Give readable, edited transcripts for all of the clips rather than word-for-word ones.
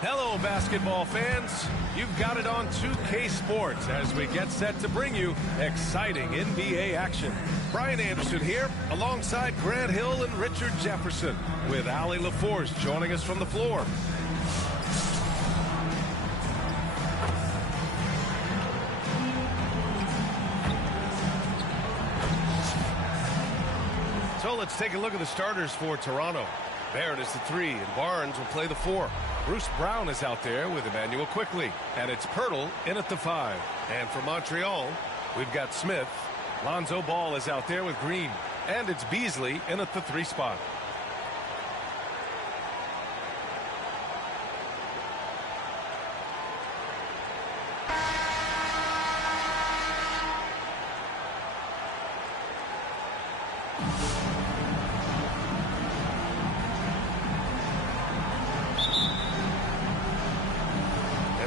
Hello, basketball fans. You've got it on 2K Sports as we get set to bring you exciting NBA action. Brian Anderson here, alongside Grant Hill and Richard Jefferson, with Allie LaForce joining us from the floor. So let's take a look at the starters for Toronto. Barrett is the 3, and Barnes will play the 4. Bruce Brown is out there with Emmanuel Quickly, and it's Pirtle in at the 5. And for Montreal, we've got Smith. Lonzo Ball is out there with Green, and it's Beasley in at the 3 spot.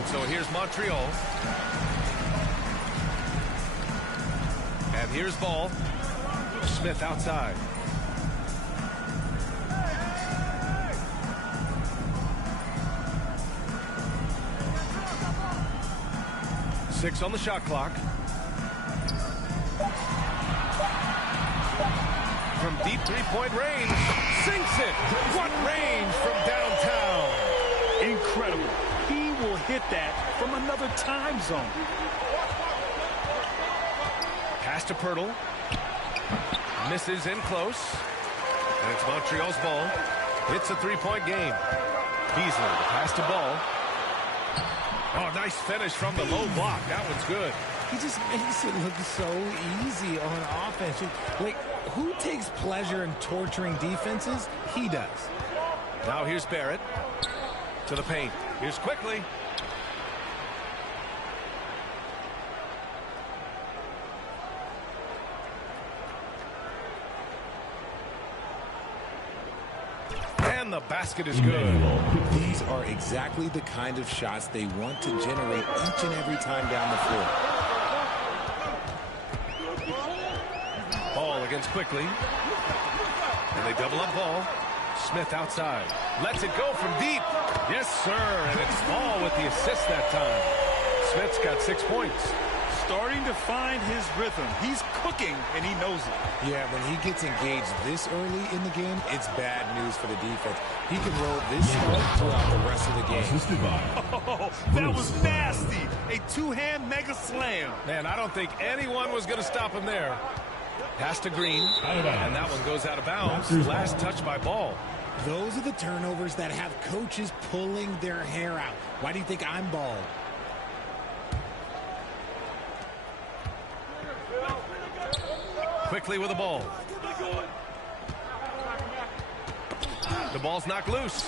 So here's Montreal. And here's Ball. Smith outside. Six on the shot clock. From deep three-point range. Sinks it. What range from downtown. Incredible. He will hit that from another time zone. Pass to Pirtle. Misses in close. And it's Montreal's ball. It's a three-point game. Beasley, the pass to Ball. Oh, nice finish from the low block. That one's good. He just makes it look so easy on offense. Like, who takes pleasure in torturing defenses? He does. Now here's Barrett. To the paint. Here's Quickly. And the basket is good. These are exactly the kind of shots they want to generate each and every time down the floor. Ball against Quickly. And they double up Ball. Smith outside. Lets it go from deep. Yes, sir. And it's Ball with the assist that time. Smith's got 6 points. Starting to find his rhythm. He's cooking, and he knows it. Yeah, when he gets engaged this early in the game, it's bad news for the defense. He can roll this start throughout the rest of the game. Oh, that was nasty. A two-hand mega slam. Man, I don't think anyone was going to stop him there. Pass to Green, and that one goes out of bounds. Last touch by Ball. Those are the turnovers that have coaches pulling their hair out. Why do you think I'm bald? Quickly with the ball. The ball's knocked loose.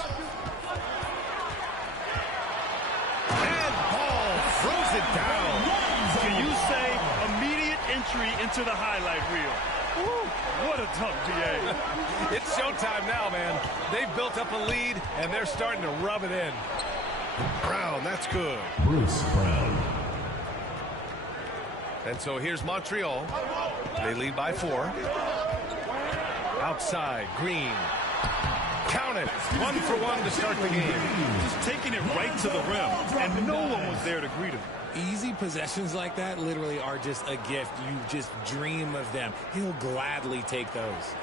And Ball throws it down. Can you say immediate entry into the highlight reel? Woo, what a dunk, DA. It's showtime now, man. They've built up a lead, and they're starting to rub it in. Brown, that's good. Bruce Brown. And so here's Montreal. They lead by 4. Outside, Green. Count it. 1 for 1 to start the game. Just taking it right to the rim, and no one was there to greet him. Easy possessions like that literally are just a gift. You just dream of them. He'll gladly take those.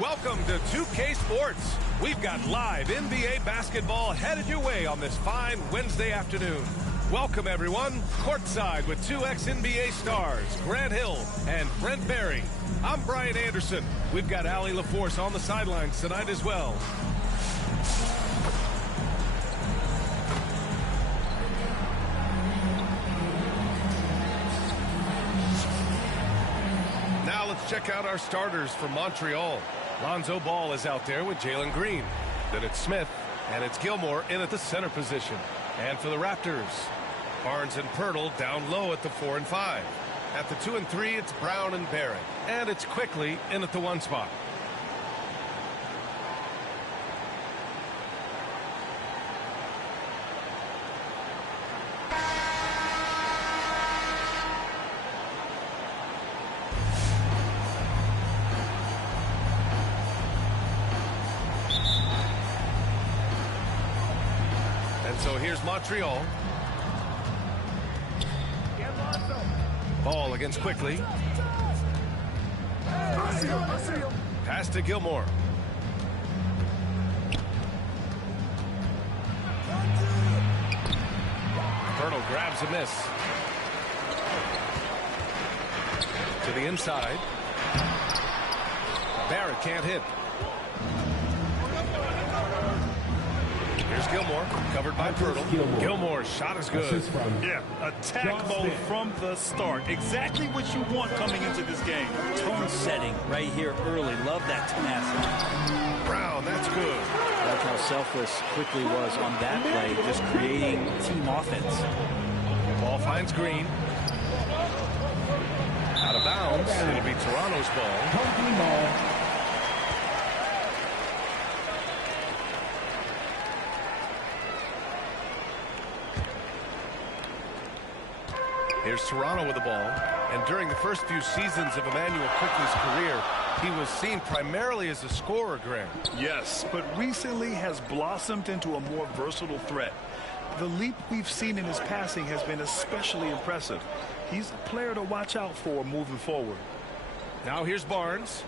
Welcome to 2K Sports. We've got live NBA basketball headed your way on this fine Wednesday afternoon. Welcome, everyone, courtside with two ex-NBA stars, Grant Hill and Brent Barry. I'm Brian Anderson. We've got Allie LaForce on the sidelines tonight as well. Now let's check out our starters for Montreal. Lonzo Ball is out there with Jalen Green. Then it's Smith, and it's Gilmore in at the center position. And for the Raptors, Barnes and Pirtle down low at the 4 and 5. At the 2 and 3, it's Brown and Barrett. And it's Quickly in at the 1 spot. So here's Montreal. Ball against Quickly. Pass to Gilmore. Pirtle grabs a miss. To the inside. Barrett can't hit. Here's Gilmore, covered by Pirtle. Gilmore's shot is good. Yeah, attack mode from the start. Exactly what you want coming into this game. Tone setting right here early. Love that tenacity. Brown, that's good. That's how selfless Quickly was on that play, just creating team offense. Ball finds Green. Out of bounds. It'll be Toronto's ball. Here's Toronto with the ball. And during the first few seasons of Immanuel Quickley's career, he was seen primarily as a scorer, Grant. Yes, but recently has blossomed into a more versatile threat. The leap we've seen in his passing has been especially impressive. He's a player to watch out for moving forward. Now here's Barnes.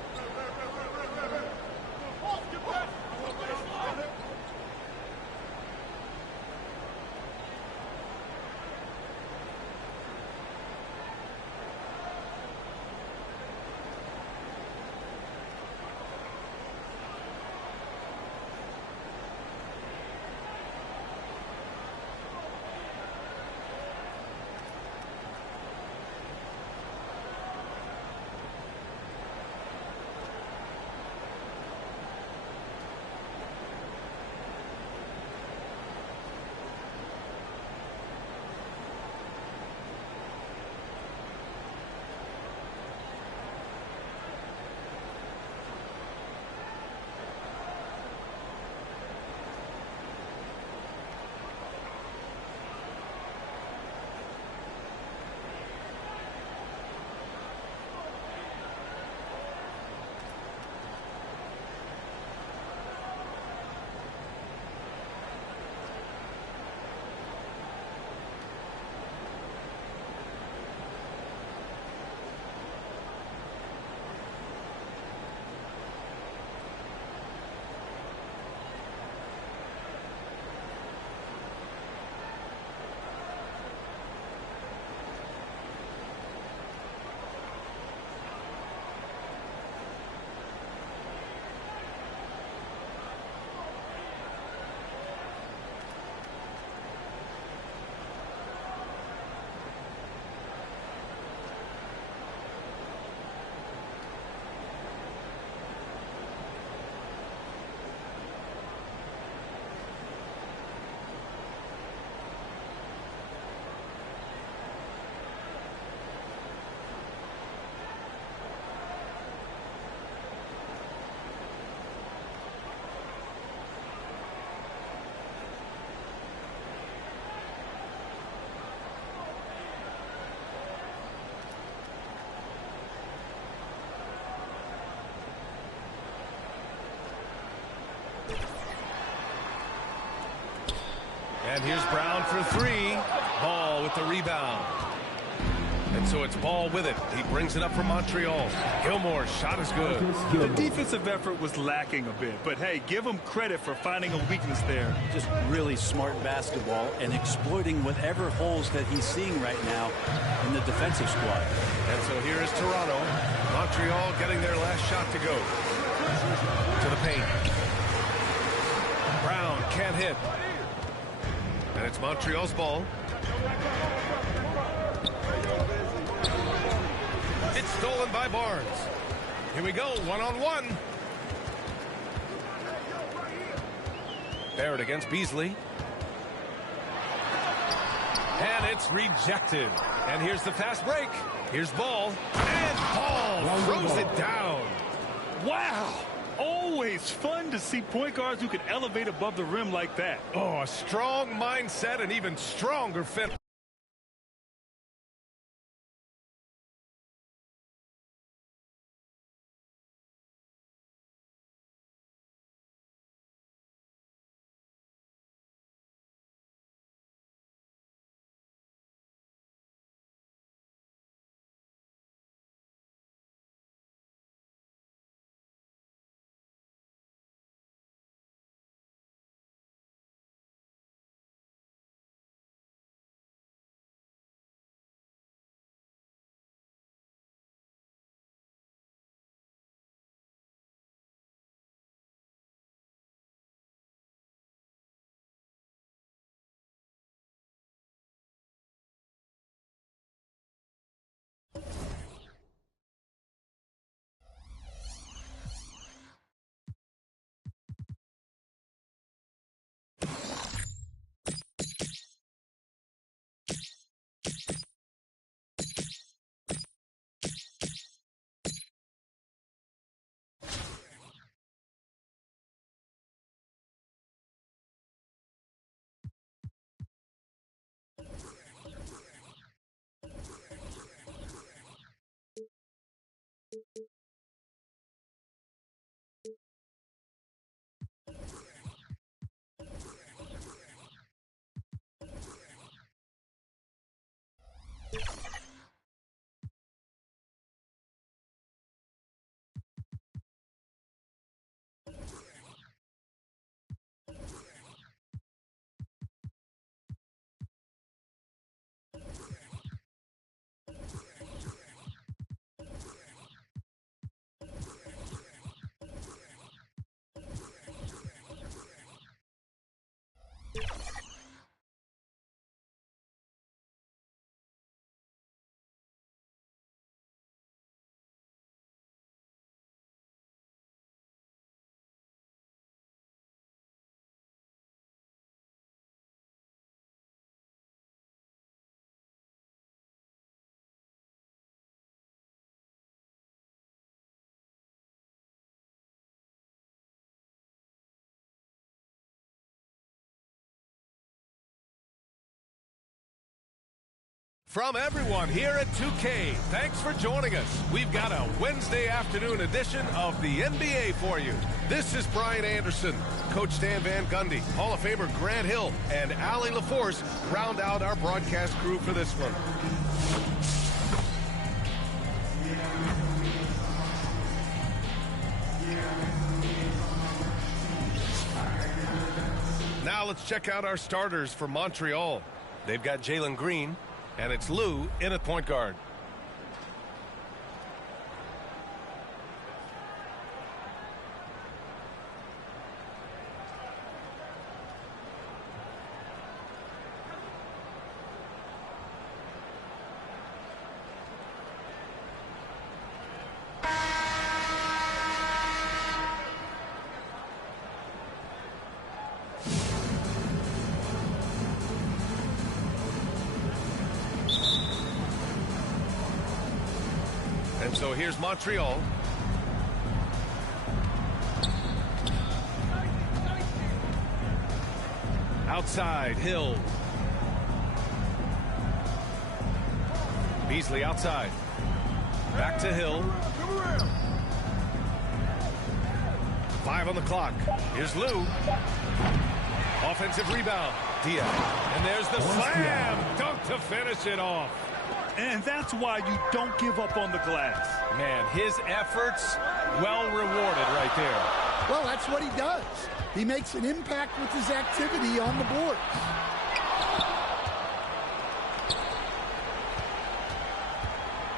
And here's Brown for three. Ball with the rebound. And so it's Ball with it. He brings it up for Montreal. Gilmore's shot is good. The defensive effort was lacking a bit, but hey, give him credit for finding a weakness there. Just really smart basketball and exploiting whatever holes that he's seeing right now in the defensive squad. And so here is Toronto. Montreal getting their last shot to go. To the paint. Brown can't hit. And it's Montreal's ball. It's stolen by Barnes. Here we go, one-on-one. Barrett against Beasley. And it's rejected. And here's the fast break. Here's Ball. And Ball throws it down. Wow. Always fun to see point guards who can elevate above the rim like that. Oh, a strong mindset and even stronger finish. From everyone here at 2K, thanks for joining us. We've got a Wednesday afternoon edition of the NBA for you. This is Brian Anderson. Coach Stan Van Gundy, Hall of Famer Grant Hill, and Allie LaForce round out our broadcast crew for this one. Now let's check out our starters for Montreal. They've got Jalen Green. And it's Lou in at point guard. And so here's Montreal. Outside, Hill. Beasley outside. Back to Hill. 5 on the clock. Here's Lou. Offensive rebound. Diaz. And there's the slam dunk to finish it off. And that's why you don't give up on the glass. Man, his efforts well rewarded right there. Well, that's what he does. He makes an impact with his activity on the boards.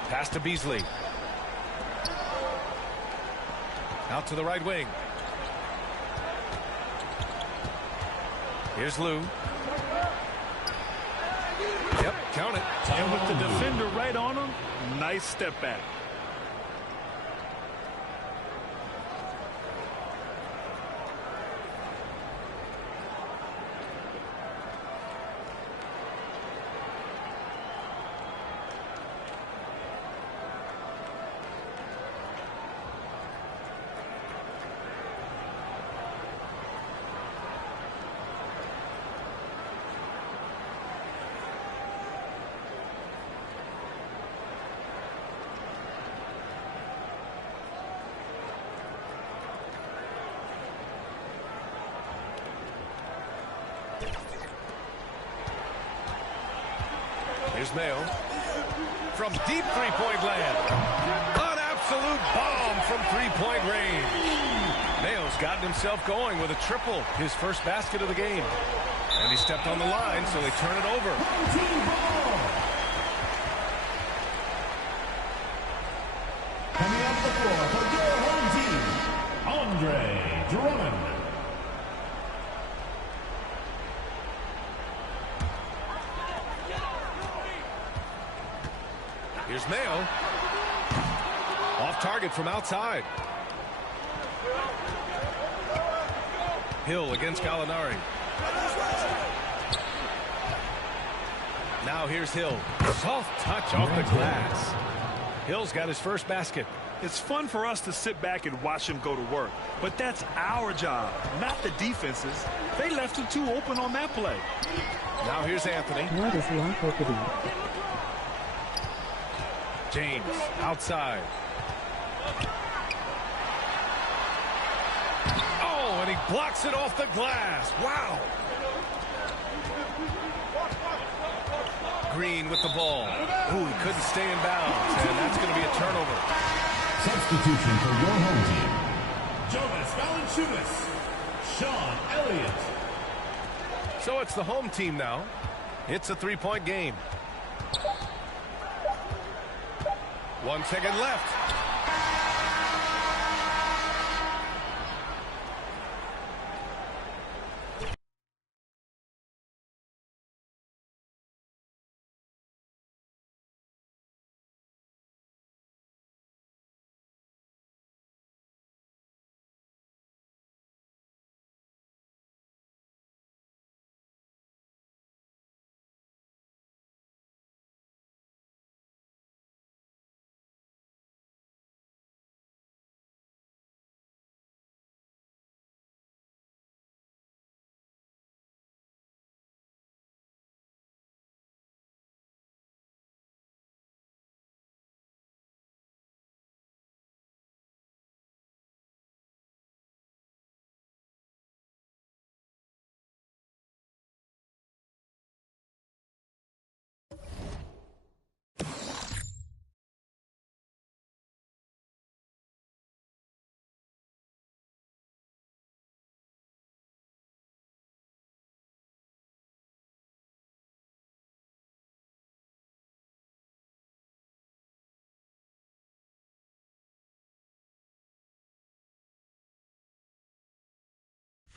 Pass to Beasley. Out to the right wing. Here's Lou. Yep, count it. And with the defender right on him, nice step back. Here's Mayo. From deep three-point land. An absolute bomb from three-point range. Mayo's gotten himself going with a triple, his first basket of the game. And he stepped on the line, so they turn it over. Coming off the floor for your home team, Andre Drummond. Here's Mayo. Off target from outside. Hill against Gallinari. Now here's Hill. Soft touch off the glass. Hill's got his first basket. It's fun for us to sit back and watch him go to work, but that's our job, not the defense's. They left it too open on that play. Now here's Anthony. What is lock James outside. Oh, and he blocks it off the glass. Wow. Green with the ball. Ooh, he couldn't stay in bounds, and that's going to be a turnover. Substitution for your home team, Jonas Valanciunas, Sean Elliott. So it's the home team now. It's a three-point game. 1 second left.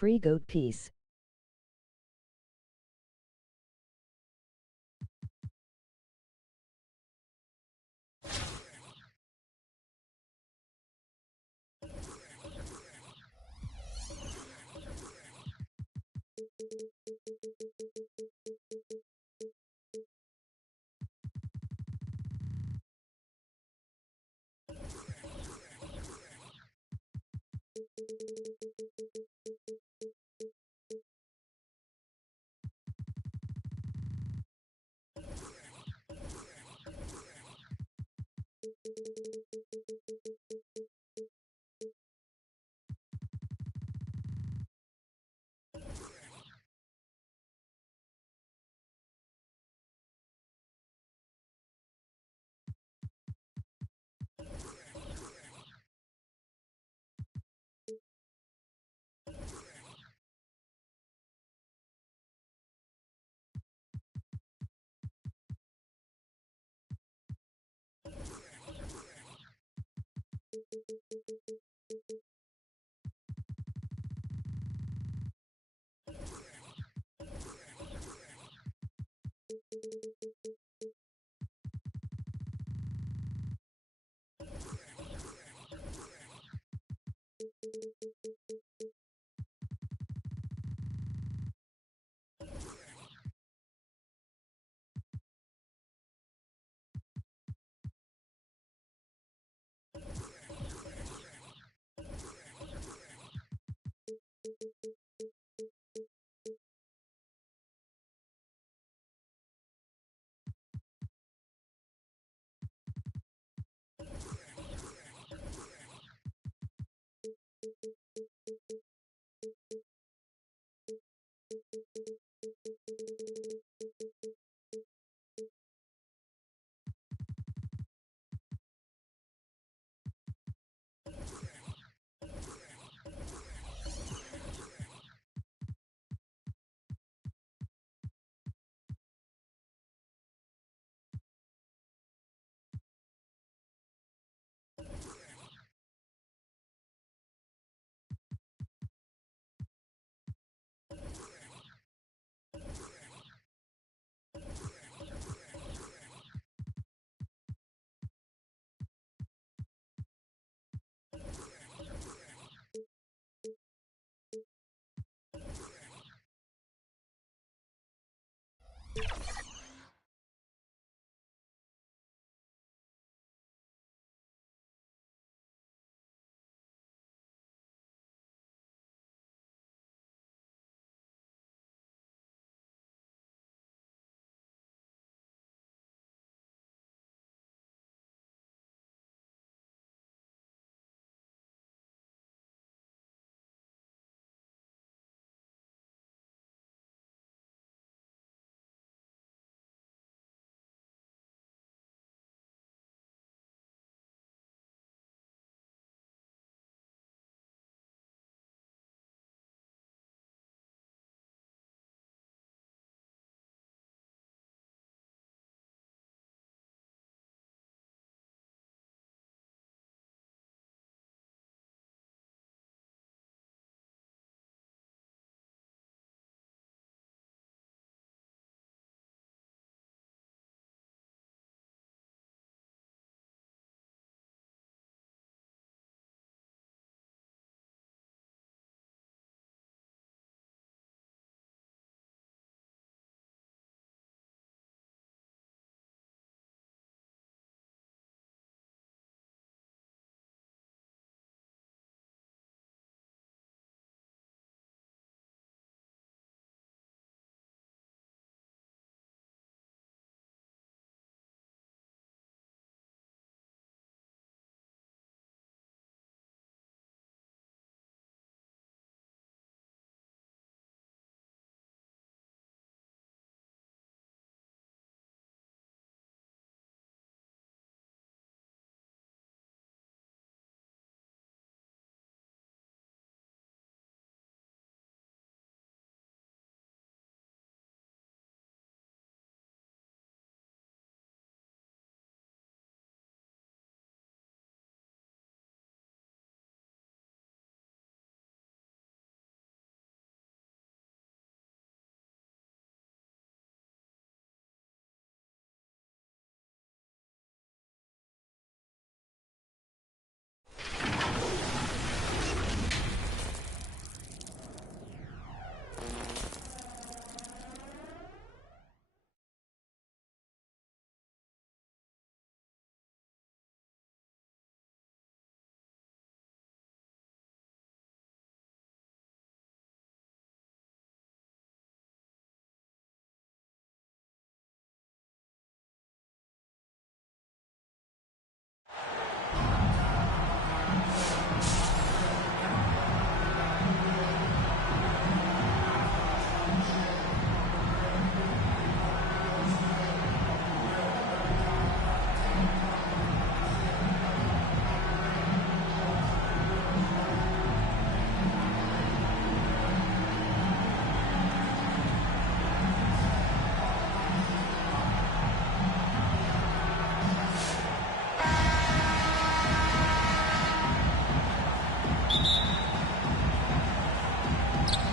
Free goat piece.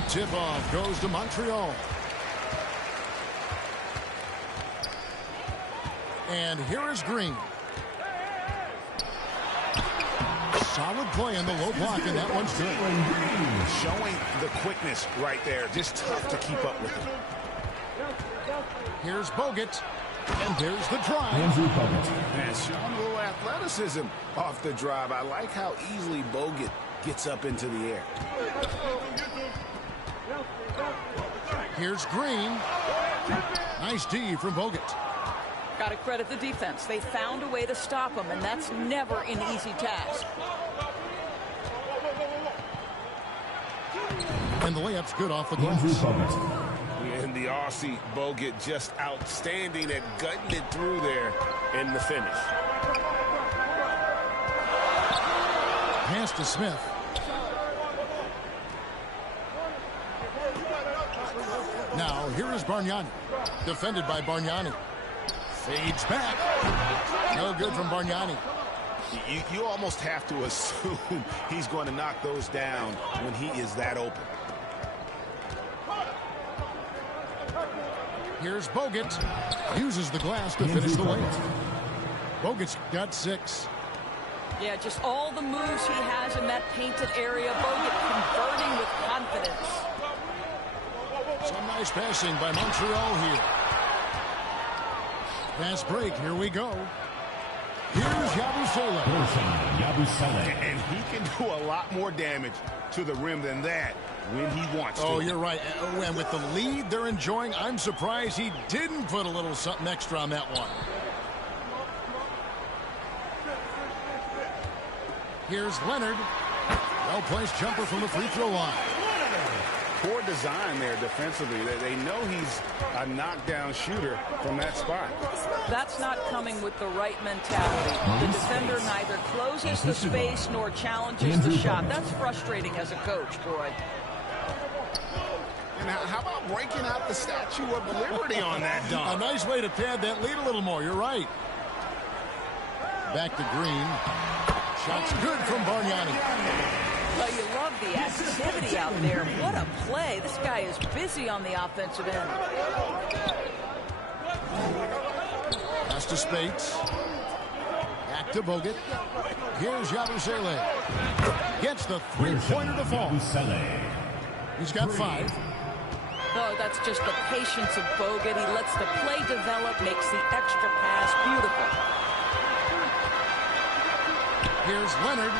Tip-off goes to Montreal. And here is Green. Solid play in the low block, and that one's good. Showing the quickness right there. Just tough to keep up with it. Here's Bogut. And there's the drive. Man, showing a little athleticism off the drive. I like how easily Bogut gets up into the air. Here's Green. Nice D from Bogut. Got to credit the defense. They found a way to stop him, and that's never an easy task. And the layup's good off the glass. And the Aussie Bogut just outstanding at gutting it through there in the finish. Pass to Smith. Now, here is Bargnani. Defended by Bargnani. Fades back. No good from Bargnani. You almost have to assume he's going to knock those down when he is that open. Here's Bogut. Uses the glass to finish the layup. Bogut's got 6. Yeah, just all the moves he has in that painted area. Bogut converting with confidence. Some nice passing by Montreal here. Fast break. Here we go. Here's Yabusele. And he can do a lot more damage to the rim than that when he wants to. Oh, you're right. And with the lead they're enjoying, I'm surprised he didn't put a little something extra on that one. Here's Leonard. Well-placed jumper from the free throw line. Poor design there defensively. They know he's a knockdown shooter from that spot. That's not coming with the right mentality. The defender neither closes the space nor challenges the shot. That's frustrating as a coach, boy. And how about breaking out the Statue of Liberty on that dunk? A nice way to pad that lead a little more. You're right. Back to Green. Shot's good from Bargnani. Well, you love the activity out there. What a play. This guy is busy on the offensive end. Pass to Spates. Back to Bogut. Here's Yabusele. Gets the three-pointer to fall. He's got 5. Oh, that's just the patience of Bogut. He lets the play develop, makes the extra pass beautiful. Here's Leonard.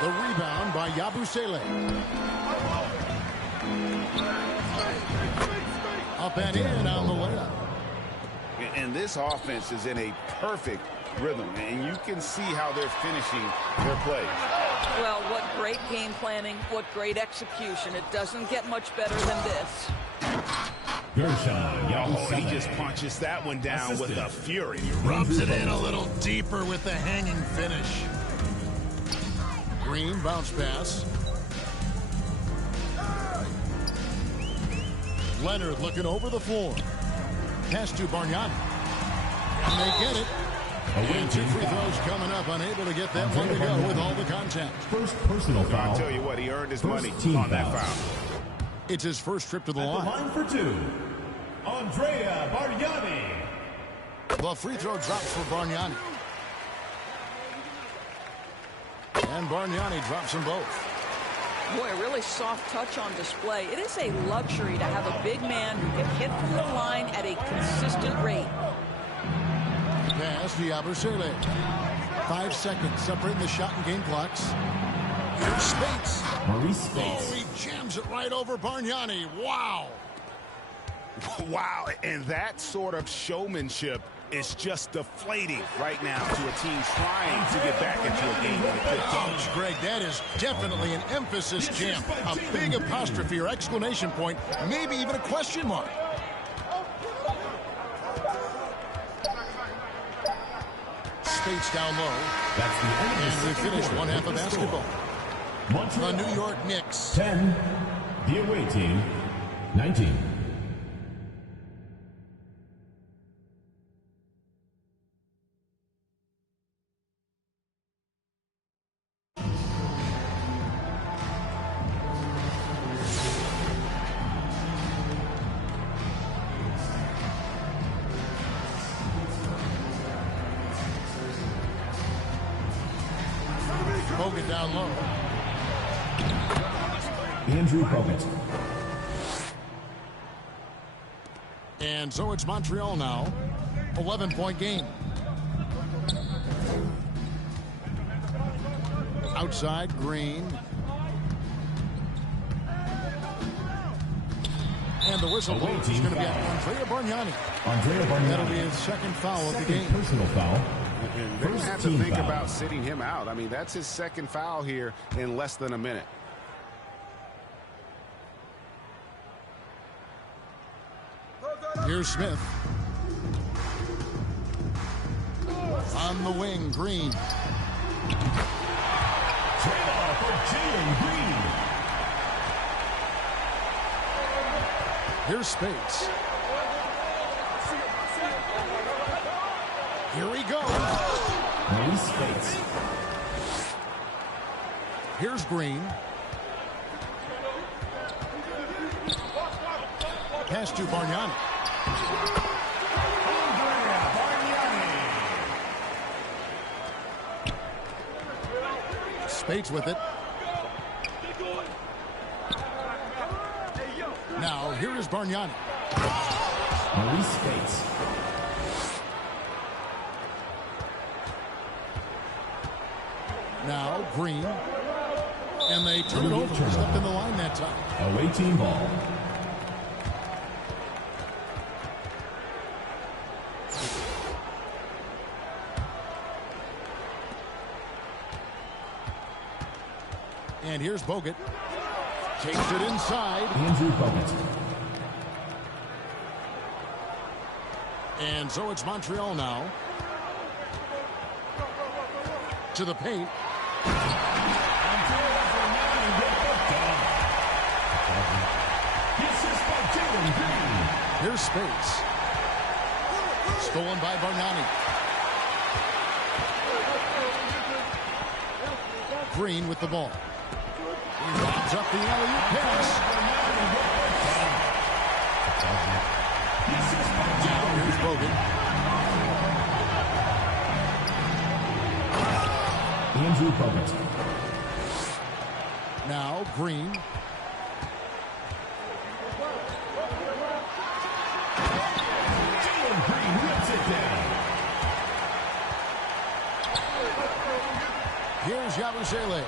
The rebound by Yabusele. Up and in on the layup. And this offense is in a perfect rhythm, and you can see how they're finishing their plays. Well, what great game planning, what great execution. It doesn't get much better than this. Oh, he just punches that one down with a fury. He rubs it in a little deeper with the hanging finish. Green bounce pass. Leonard looking over the floor. Pass to Bargnani. And they get it. And 2 free throws coming up. Unable to get that one to go with all the contact. First personal foul. I'll tell you what, he earned his money on that foul. It's his first trip to the line. The line for 2. Andrea Bargnani. The free throw drops for Bargnani. And Bargnani drops them both. Boy, a really soft touch on display. It is a luxury to have a big man who can hit from the line at a consistent rate. Pass to Yabusele. 5 seconds separating the shot and game clocks. Here's Spates. Maurice Spates. Oh, he jams it right over Bargnani. Wow. Wow, and that sort of showmanship is just deflating right now to a team trying to get back into a game. Ouch, Greg, that is definitely an emphasis jam. A big apostrophe or exclamation point, maybe even a question mark. Spates down low. That's the end of And we finish one half of basketball. The New York Knicks 10. The away team 19. down low. Andrew Bogut. And so it's Montreal now. 11-point game. Outside, Green. And the whistle blows is going to be on Andrea Bargnani. That'll be his second foul of the game. Personal foul. And they have to think about sitting him out. I mean, that's his second foul here in less than a minute. Here's Smith. On the wing, Green. Trailer for Jalen Green. Here's Spates. Here we go. Maurice Spates. Here's Green. Pass to Bargnani. Spates with it. Now, here is Bargnani. Maurice Spates. Now, Green. And they turn it over. Stepped in the line that time. Away team ball. And here's Bogut. Takes it inside. Andrew Bogut. And so it's Montreal now. To the paint. Here's Spates. Stolen by Bargnani. Green with the ball. He lobs up the alley-oop pass. Now here's Bogut. Andrew Bogut. Now Green. Jalen Green whips it down. Here's Yabusele.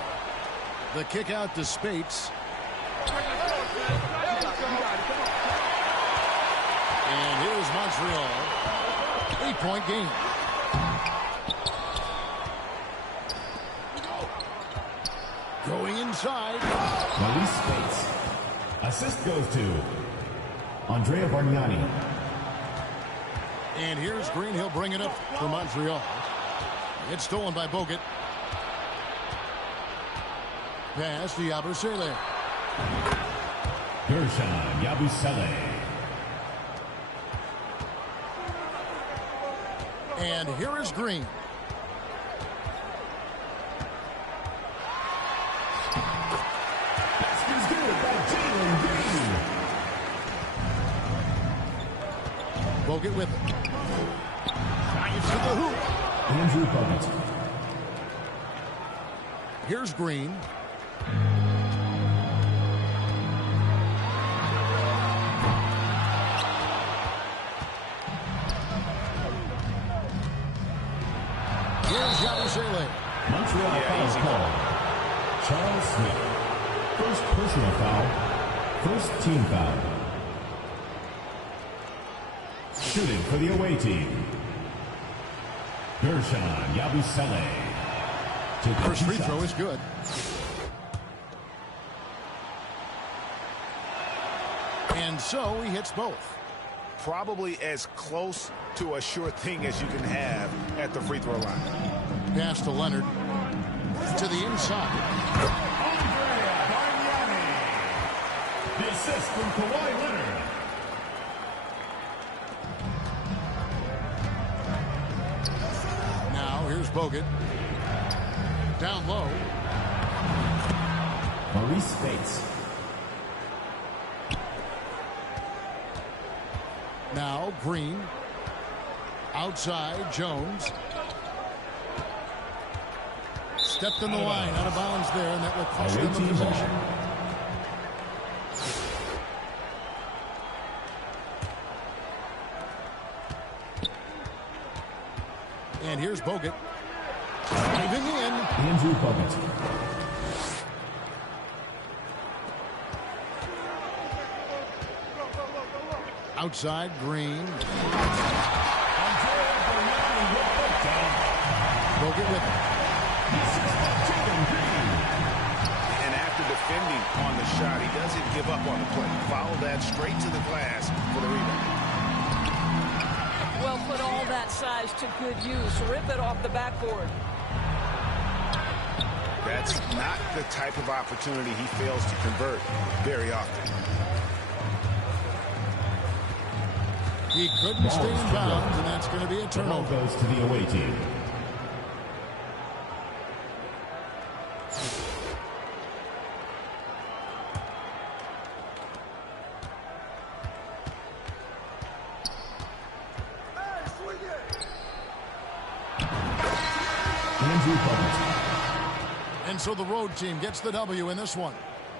The kick out to Spates. And here's Montreal. 8-point game. Going inside. Maurice Spates. Assist goes to Andrea Bargnani. And here's Green. He'll bring it up for Montreal. It's stolen by Bogut. Pass to Yabusele. Gershon Yabusele. And here is Green. Basket's good by Jalen Green. Bogut with it. Drives to the hoop. Andrew Bogut. Here's Green. Here's Yabusele. Montreal foul call. Charles Smith. First personal foul. First team foul. Shooting for the away team. Gershon Yabusele. First free throw is good. And so he hits both. Probably as close to a sure thing as you can have at the free throw line. Pass to Leonard. To the inside. Andrea Bargnani. The assist from Kawhi Leonard. Now here's Bogut. Down low. Maurice Spates. Now Green. Outside Jones. stepped in the line, out of bounds there, and that will cost them a possession. And here's Bogut. Diving in. Andrew Bogut. Outside, Green. Bogut with it. And after defending on the shot, he doesn't give up on the play. Follow that straight to the glass for the rebound. Well, put all that size to good use. Rip it off the backboard. That's not the type of opportunity he fails to convert very often. He couldn't stay in bounds, and that's going to be a turnover. The ball goes to the away team. Andrew Bogut. And so the road team gets the W in this one.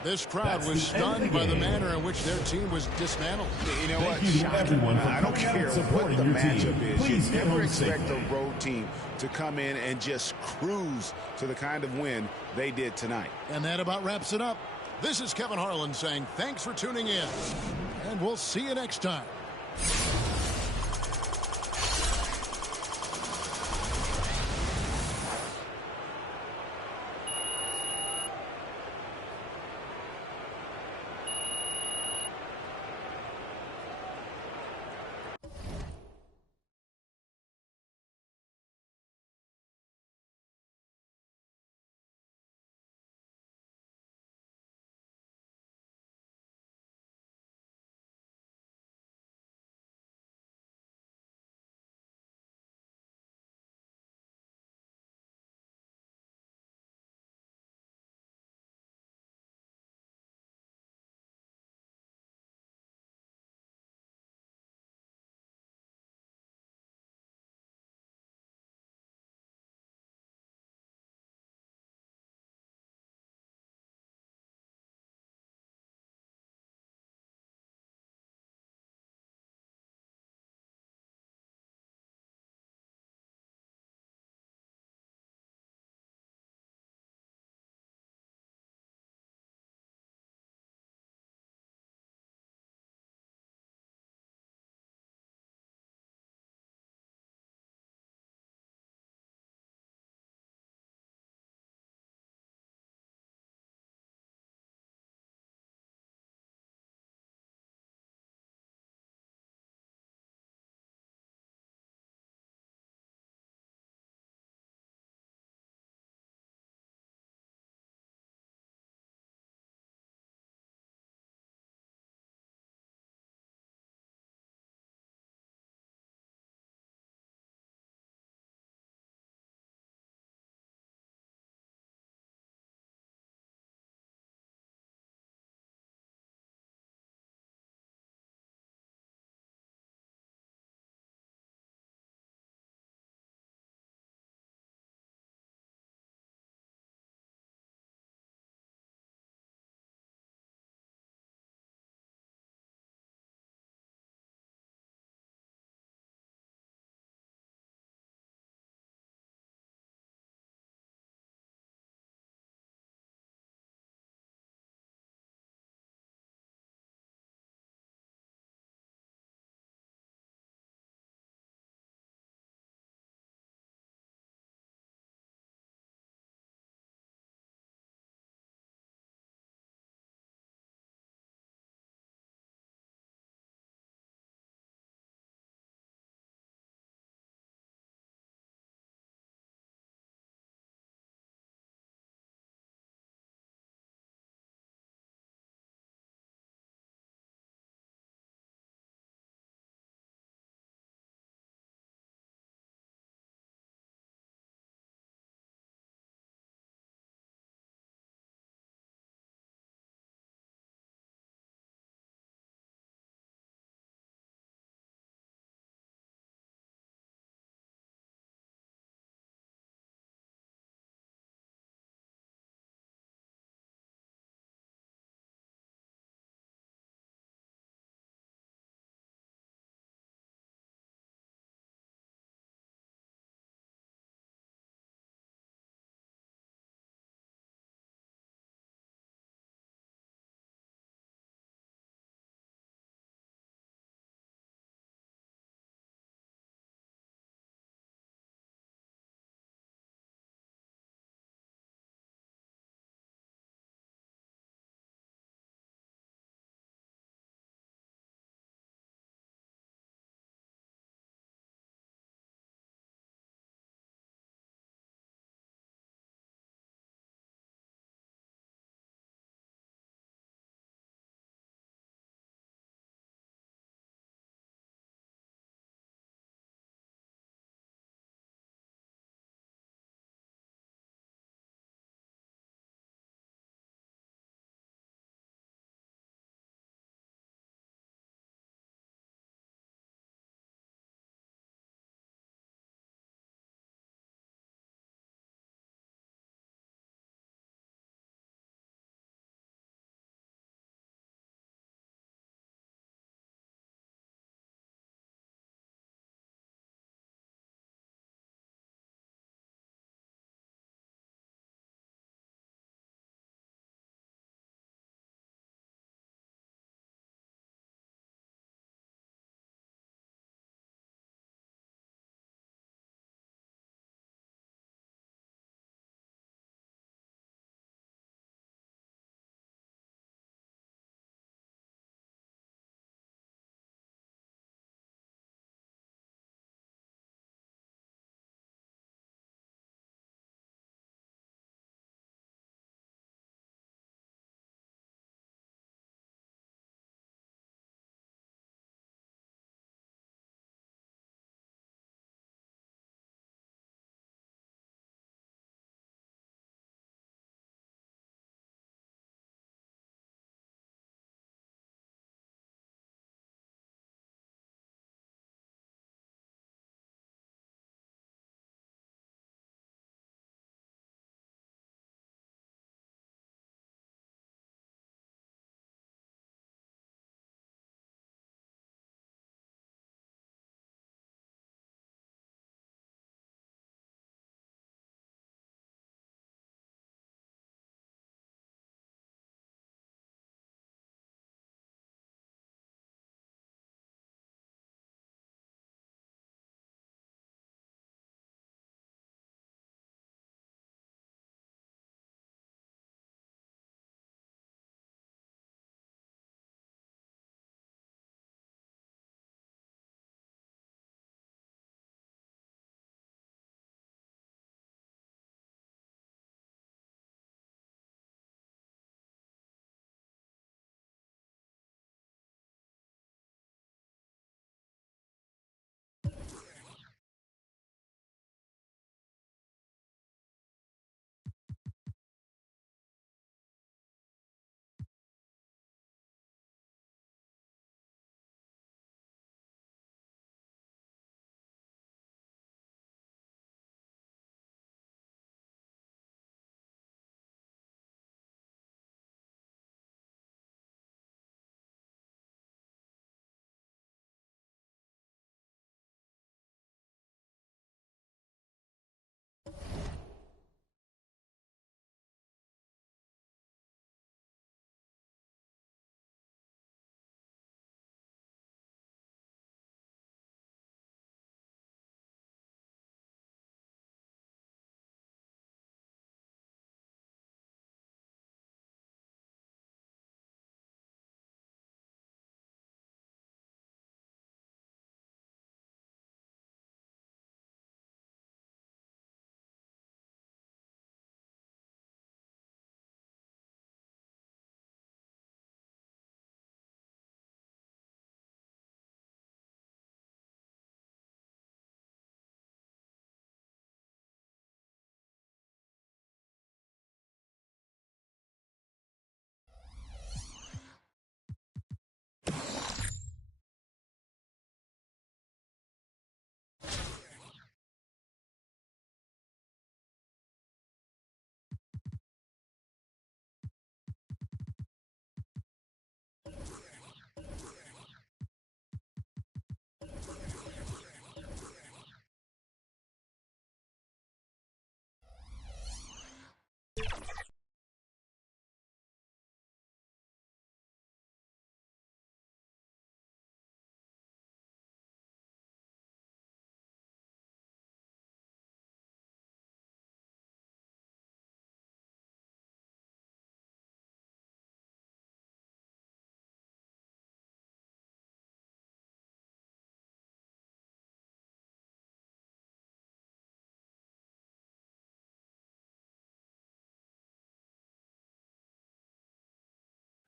This crowd was stunned by the manner in which their team was dismantled. You know what? Thank you to everyone for I don't care what supporting the your matchup team. is. Please You get never home expect safely. the road team to come in and just cruise to the kind of win they did tonight. And that about wraps it up. This is Kevin Harlan saying thanks for tuning in. And we'll see you next time.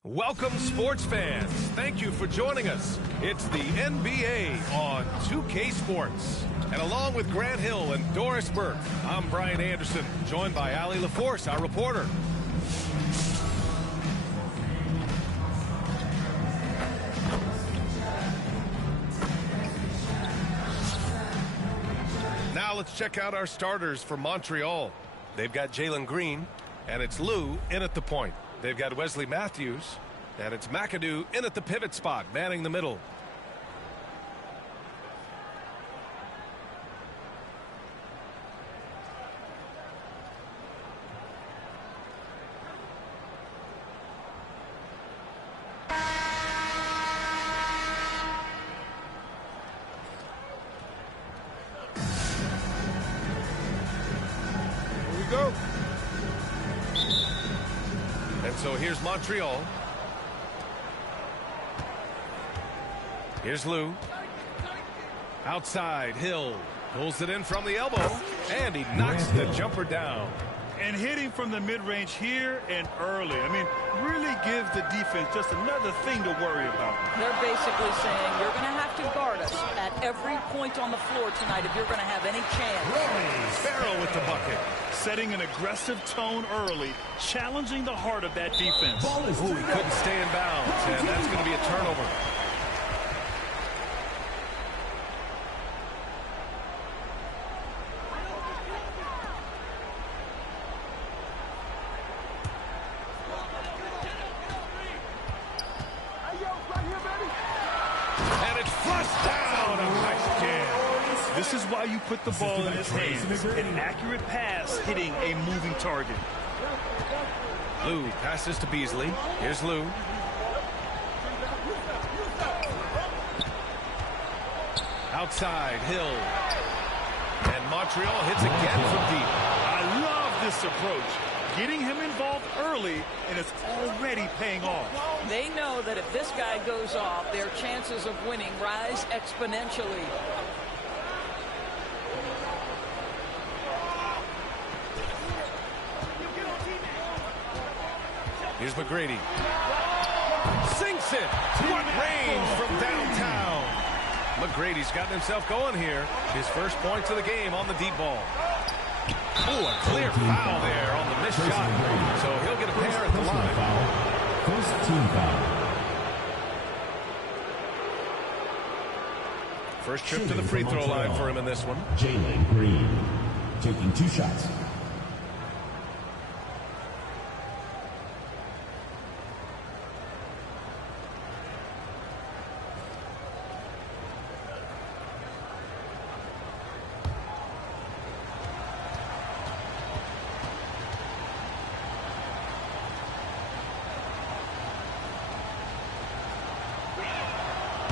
Welcome, sports fans. Thank you for joining us. It's the NBA on 2K Sports. And along with Grant Hill and Doris Burke, I'm Brian Anderson, joined by Allie LaForce, our reporter. Now let's check out our starters for Montreal. They've got Jalen Green, and it's Lou in at the point. They've got Wesley Matthews, and it's McAdoo in at the pivot spot, manning the middle. Here we go. And so here's Montreal. Here's Lou. Outside, Hill pulls it in from the elbow, and he knocks the jumper down. And hitting from the mid-range here and early. I mean, really give the defense just another thing to worry about. They're basically saying you're going to have to guard us at every point on the floor tonight if you're going to have any chance. Sparrow with the bucket. Setting an aggressive tone early, challenging the heart of that defense. Ooh, he couldn't stay in bounds, and that's going to be a turnover. And it's flushed down. A nice jam. This is why you put the ball in his hands. An accurate pass hitting a moving target. Lou passes to Beasley. Here's Lou. Outside, Hill. And Montreal hits again from deep. I love this approach. Getting him involved early, and it's already paying off. They know that if this guy goes off, their chances of winning rise exponentially. Here's McGrady. Sinks it. What range from downtown. McGrady's gotten himself going here. His first points of the game on the deep ball. Ooh, a clear foul there on the missed shot. So he'll get a pair at the line. First team foul. First trip to the free throw line for him in this one. Jalen Green taking 2 shots.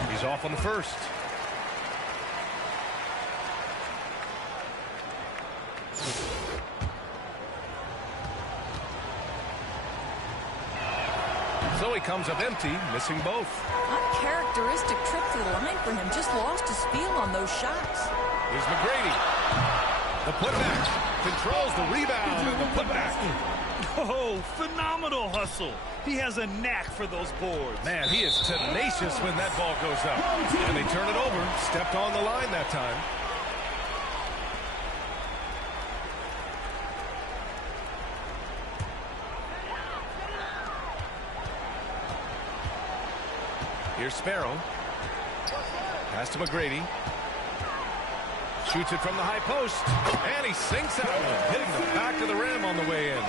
He's off on the first. So he comes up empty, missing both. Uncharacteristic trip to the line for him. Just lost his feel on those shots. Here's McGrady. The putback. Controls the rebound and the putback. Oh, phenomenal hustle. He has a knack for those boards. Man, he is tenacious when that ball goes up. And they turn it over. Stepped on the line that time. Here's Sparrow. Pass to McGrady. Shoots it from the high post. And he sinks out, hitting the back of the rim on the way in.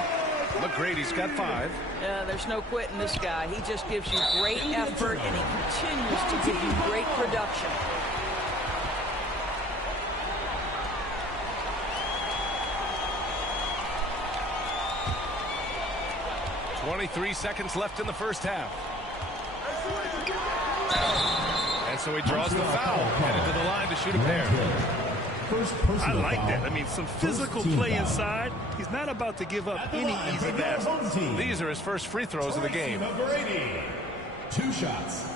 McGrady's got 5. Yeah, there's no quitting this guy. He just gives you great effort, and he continues to give you great production. .23 seconds left in the first half. And so he draws the foul, headed to the line to shoot a pair. I like that. I mean, some physical play inside. He's not about to give up any easy baskets. These are his first free throws of the game. Number 80. 2 shots.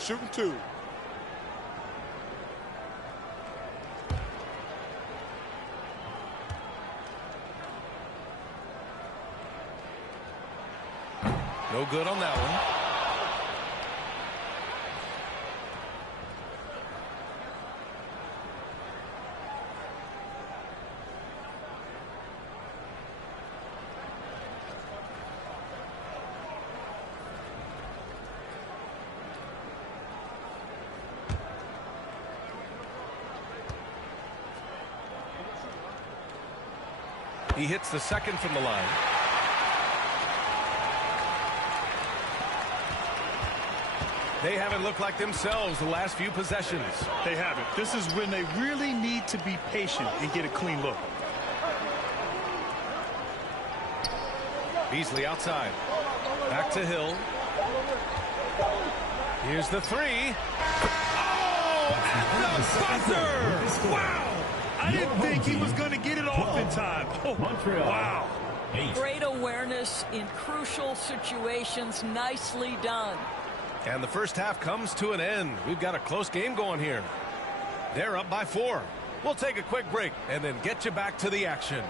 shooting 2. No good on that one. He hits the second from the line. They haven't looked like themselves the last few possessions. They haven't. This is when they really need to be patient and get a clean look. Beasley outside. Back to Hill. Here's the 3. Oh, at the buzzer! Wow! I didn't think he was going to get it off in time. Oh, wow. Great awareness in crucial situations. Nicely done. And the first half comes to an end. We've got a close game going here. They're up by 4. We'll take a quick break and then get you back to the action.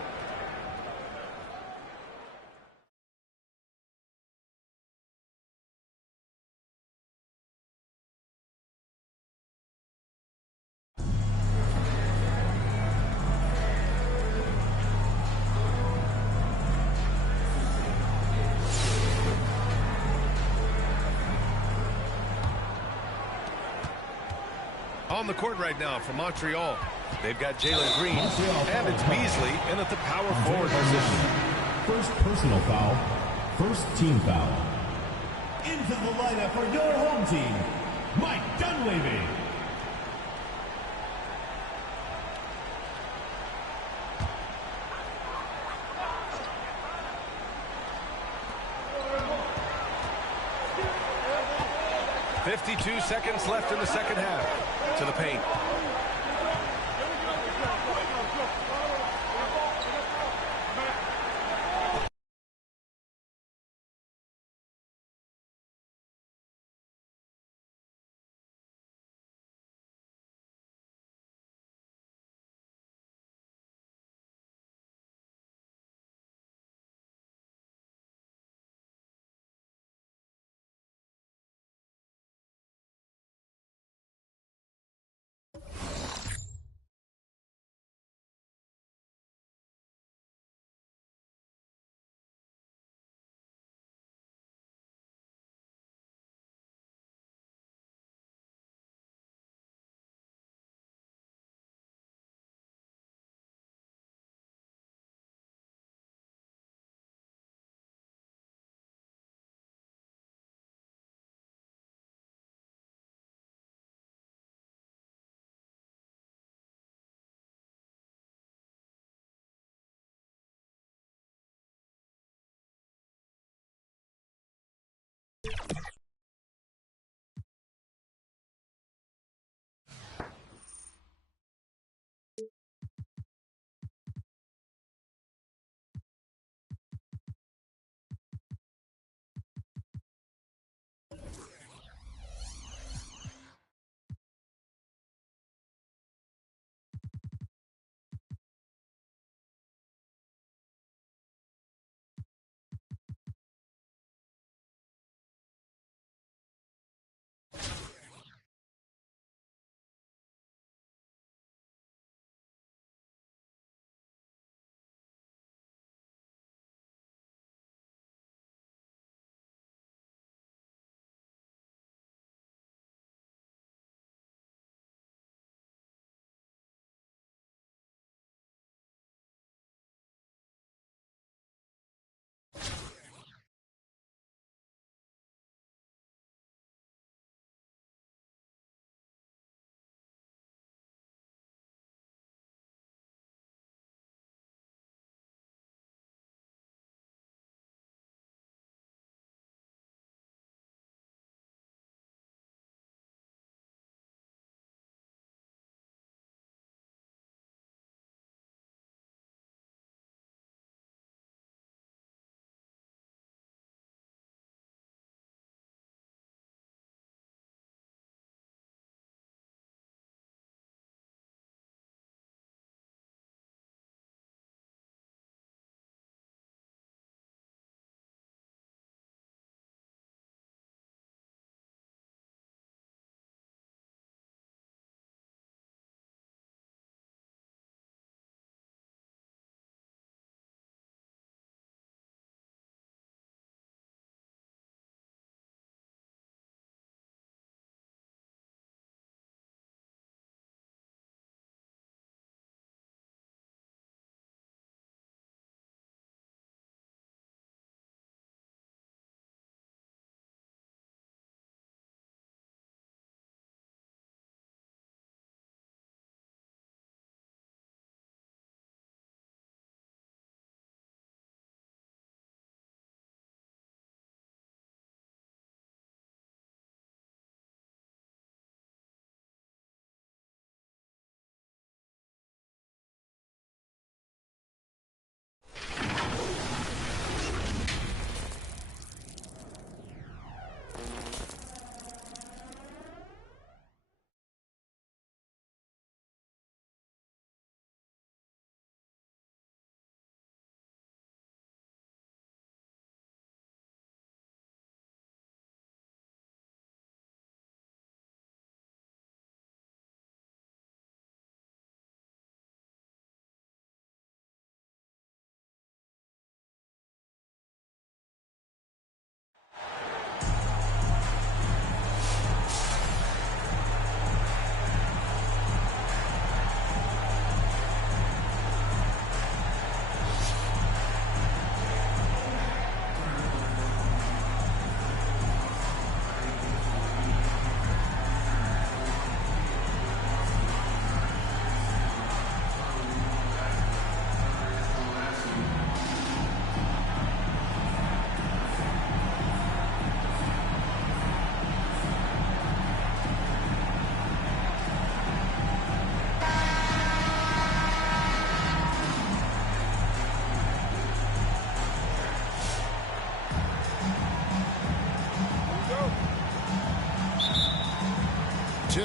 On the court right now for Montreal. They've got Jalen Green, and it's Beasley in at the power forward position. First personal foul, first team foul. Into the lineup for your home team, Mike Dunleavy. .52 seconds left in the second half. To the paint.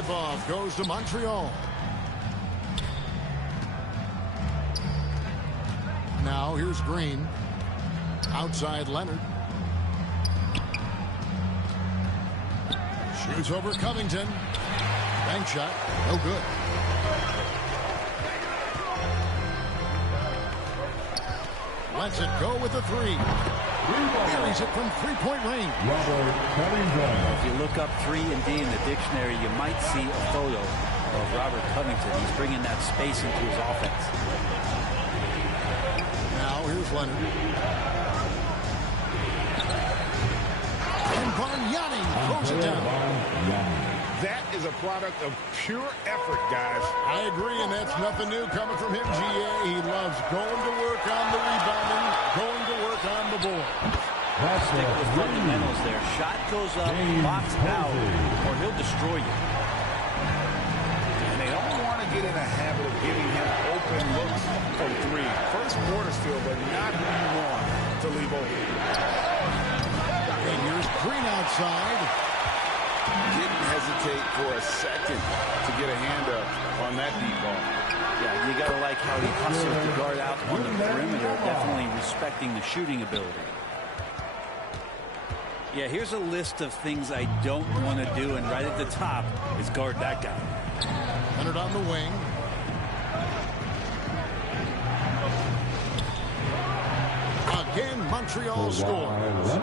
tip-off goes to Montreal. Now here's Green. Outside Leonard. Shoots over Covington. Bank shot. No good. Lets it go with the three. Buries it from three-point range. If you look up 3 and D in the dictionary, you might see a photo of Robert Covington. He's bringing that space into his offense. Now here's Leonard. And Bargnani throws it down. That is a product of pure effort, guys. I agree, and that's nothing new coming from him, GA. He loves going to work on the rebounding, going to work on the board. Stick with fundamentals there. Shot goes up, box out, or he'll destroy you. And they don't want to get in a habit of giving him open looks from 3. First quarter still, but not who you want to leave open. And here's Green outside. Didn't hesitate for a second to get a hand up on that deep ball. Yeah, you got to like how he hustles the guard out on the perimeter, definitely respecting the shooting ability. Yeah, here's a list of things I don't want to do, and right at the top is guard that guy. Leonard on the wing. Again, Montreal scores.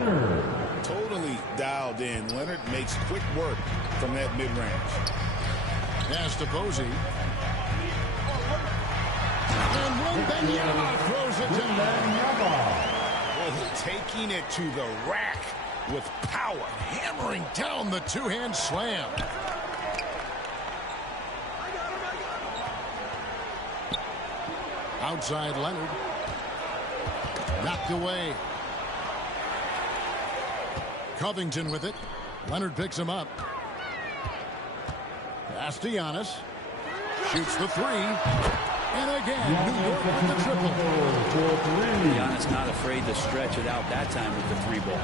Totally dialed in. Leonard makes quick work from that mid-range. Pass to Posey. And Wembanyama throws it down. Oh, taking it to the rack with power. Hammering down the two-hand slam. Outside Leonard. Knocked away. Covington with it. Leonard picks him up. Pass to Giannis. Shoots the 3. And again, New York with the triple. Giannis not afraid to stretch it out that time with the 3 ball.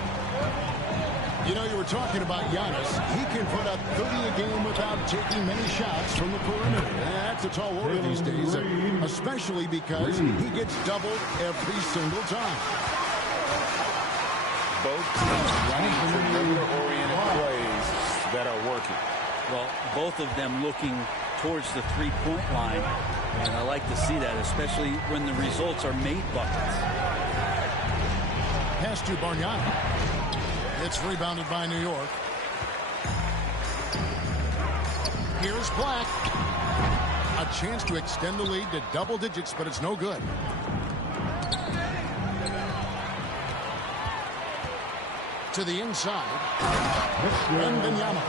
You know, you were talking about Giannis. He can put up 30 a game without taking many shots from the perimeter. That's a tall order these days, especially because he gets doubled every single time. Both teams running perimeter-oriented plays that are working. Well, both of them looking towards the three-point line, and I like to see that, especially when the results are made buckets. Pass to Bargnani. It's rebounded by New York. Here's Black. A chance to extend the lead to double digits, but it's no good. To the inside. Wembanyama.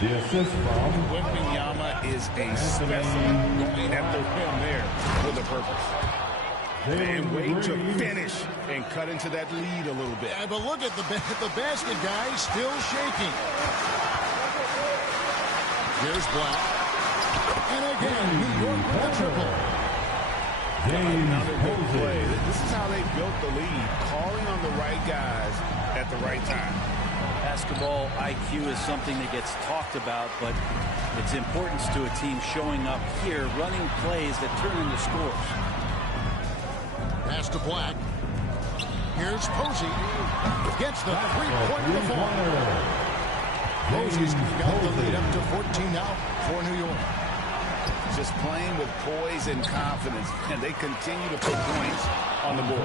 The assist from Wembanyama is a specimen going at the rim there with a purpose. And wait to finish and cut into that lead a little bit. Yeah, but look at the basket guy still shaking. Here's Black. And again, New York with the triple. Another good play. This is how they built the lead, calling on the right guys at the right time. Basketball IQ is something that gets talked about, but its importance to a team showing up here, running plays that turn into scores. Pass to Black. Here's Posey. Gets the three-point to fall. Posey's got the lead up to 14 now for New York. Just playing with poise and confidence, and they continue to put points on the board.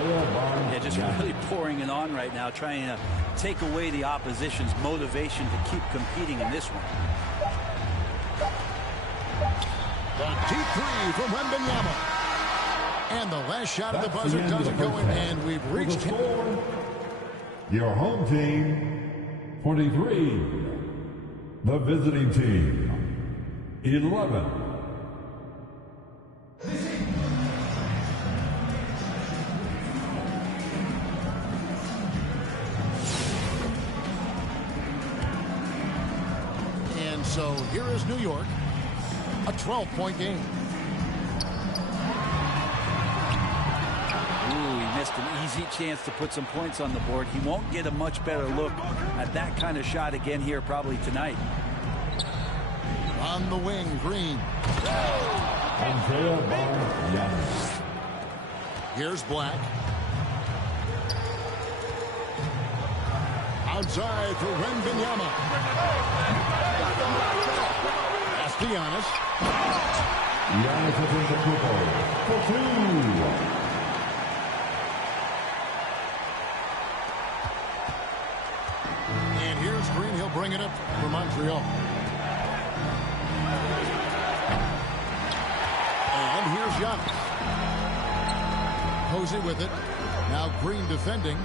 Yeah, just really pouring it on right now, trying to take away the opposition's motivation to keep competing in this one. The deep 3 from Wembanyama. And the last shot of the buzzer doesn't go in, and we've reached your home team, 23. The visiting team, 11. And so here is New York, a 12-point game. missed an easy chance to put some points on the board. He won't get a much better look at that kind of shot again here probably tonight. On the wing, Green. Here's Black. Outside for Wembanyama. Pass to Giannis. Giannis Antetokounmpo for two. And here's Green. He'll bring it up for Montreal. And here's Giannis. Posey with it. Now Green defending.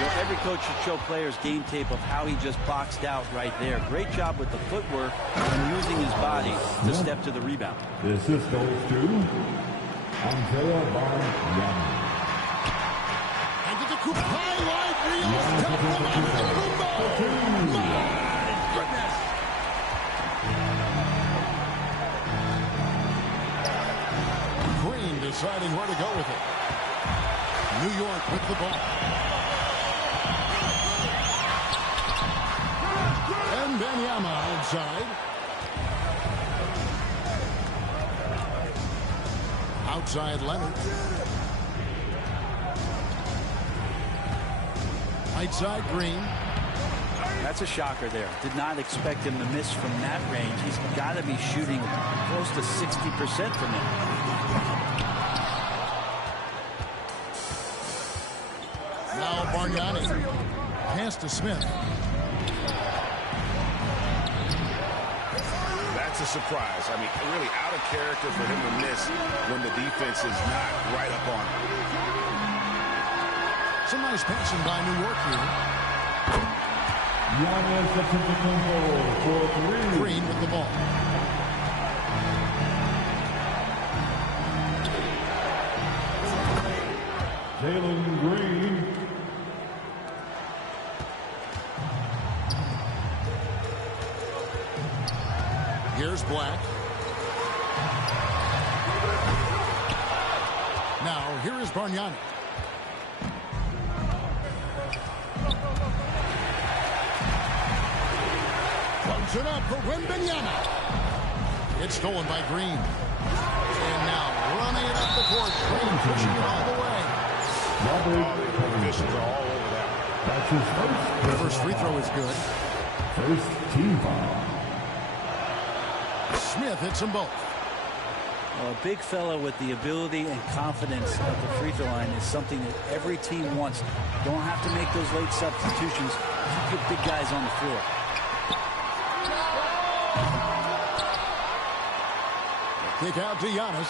Well, every coach should show players game tape of how he just boxed out right there. Great job with the footwork and using his body to step to the rebound. The assist goes to Andrea Bargnani. And to the high line reels. My goodness. Green deciding where to go with it. New York with the ball. And Wembanyama outside. Outside Leonard. Right side Green. That's a shocker there. Did not expect him to miss from that range. He's got to be shooting close to 60% from it. Now Bargnani. Pass to Smith. That's a surprise. I mean, really out of character for him to miss when the defense is not right up on him. Some nice passing by New York here. Giannis Antetokounmpo for three. Green with the ball. Jalen Green. Here's Black. Now, here is Bargnani. Comes it up for Wembanyama. It's stolen by Green. And now running it up the court. Green pushing it all the way. Robert Officials are all over that. That's his The first free throw is good. first team foul. Smith hits them both. Well, a big fella with the ability and confidence at the free throw line is something that every team wants. Don't have to make those late substitutions. Keep your big guys on the floor. Kick out to Giannis.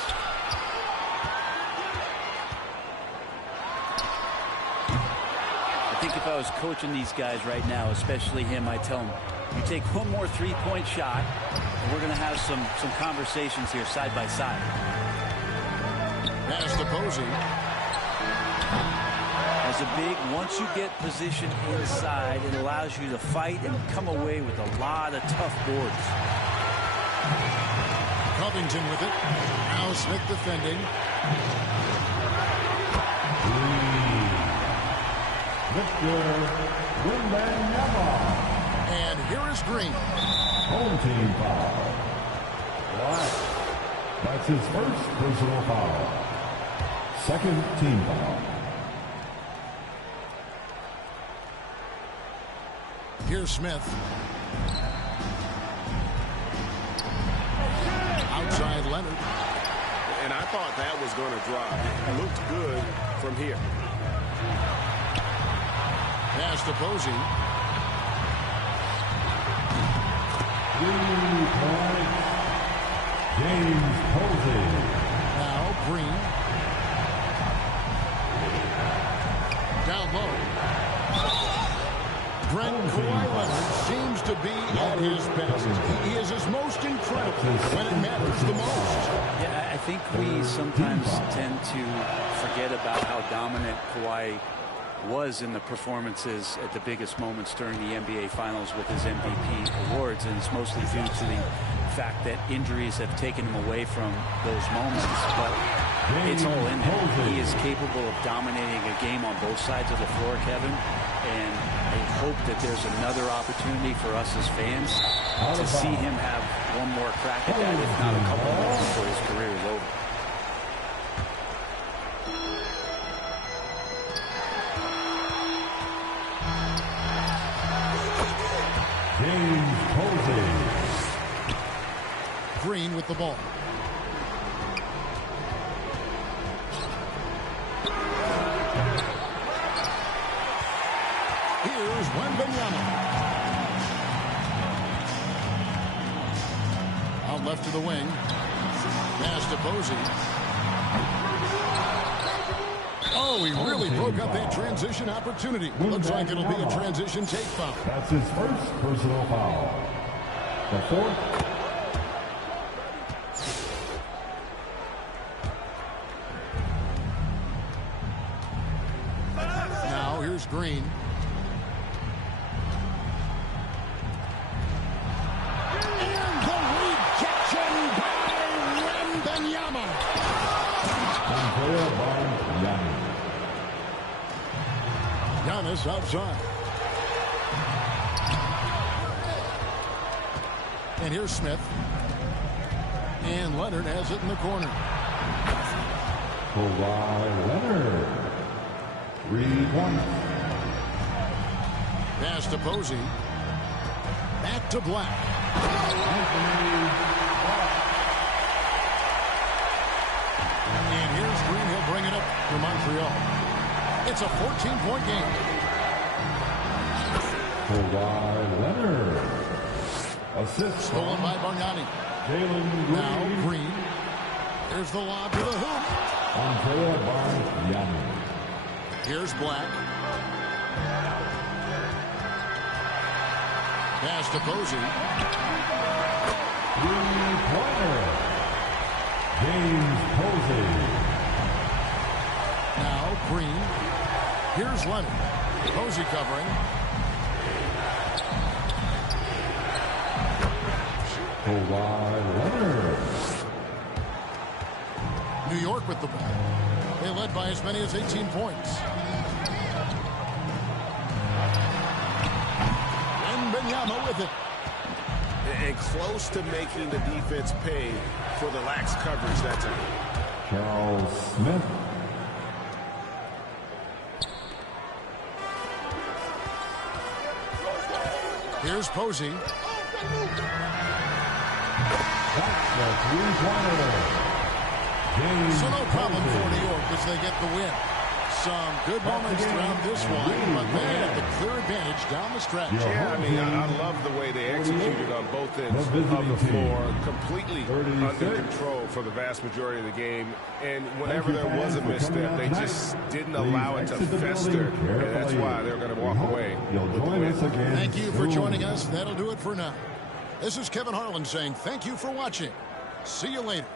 I think if I was coaching these guys right now, especially him, I'd tell him, you take one more three-point shot, and we're going to have some conversations here side by side. Pass to Posey. As a big, once you get positioned inside, it allows you to fight and come away with a lot of tough boards. Covington with it. Now Smith defending. Victor Wembanyama. And here is Green. Home team foul. Black. That's his first personal foul. Second team foul. Here's Smith. Outside Leonard. And I thought that was going to drive. It looked good from here. Pass to Posey. 3 points. James Posey. Now Green. Down low. Kawhi Leonard seems to be at his best. He is his most incredible when it matters the most. Yeah, I think we sometimes tend to forget about how dominant Kawhi was in the performances at the biggest moments during the NBA Finals with his MVP awards, and it's mostly due to the fact that injuries have taken him away from those moments. But It's all in him. He is capable of dominating a game on both sides of the floor, Kevin. And I hope that there's another opportunity for us as fans to see him have one more crack at that, if not a couple more before his career is over. Green with the ball. Here's Wembanyama. Out left to the wing. Pass to Posey. Oh, he really broke up that transition opportunity. Looks like it'll be a transition take foul. That's his first personal foul. The fourth. Now here's Green. And the rejection by Wembanyama. Giannis outside. And here's Smith. And Leonard has it in the corner. Kawhi Leonard. 3 points. Pass to Posey. Back to Black. And here's Green. He'll bring it up for Montreal. It's a 14-point game. Kawhi Leonard. Assist. Stolen by Bargnani. Now Green. There's the lob to the hoop. Andrea Bargnani. Here's Black. Pass to Posey. 3-pointer. James Posey. Now Green. Here's Leonard. Posey covering. Kawhi Leonard. New York with the ball. They led by as many as 18 points. And Wembanyama with it. And close to making the defense pay for the lax coverage that time. Charles Smith. Here's Posey. That's a 3-pointer. So no problem for New York as they get the win. Some good moments throughout this one, but they had the clear advantage down the stretch. Yeah, I mean, I love the way they executed on both ends of the floor. Completely under control for the vast majority of the game. And whenever there was a misstep, they just didn't allow it to fester. And that's why they're going to walk away with the win. Thank you for joining us. That'll do it for now. This is Kevin Harlan saying thank you for watching. See you later.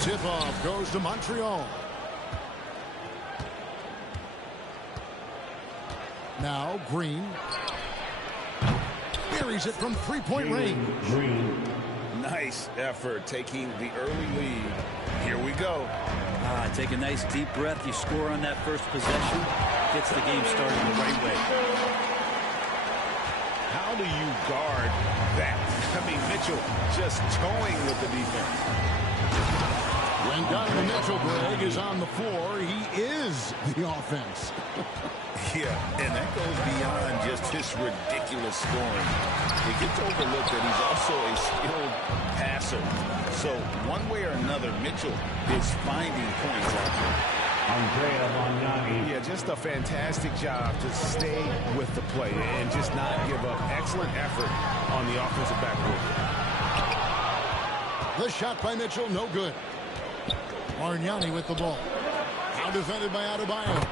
Tip-off goes to Montreal. Now Green. Buries it from three-point range. Nice effort taking the early lead. Here we go. Take a nice deep breath. You score on that first possession. Gets the game started the right way. How do you guard that? I mean, Mitchell just toying with the defense. When Donovan Mitchell, Greg, is on the floor, he is the offense. Yeah, and that goes beyond just his ridiculous scoring. It gets overlooked that he's also a skilled passer. So one way or another, Mitchell is finding points out there. Yeah, just a fantastic job to stay with the play and just not give up. Excellent effort on the offensive backboard. The shot by Mitchell, no good. Bargnani with the ball. Now defended by Adebayo.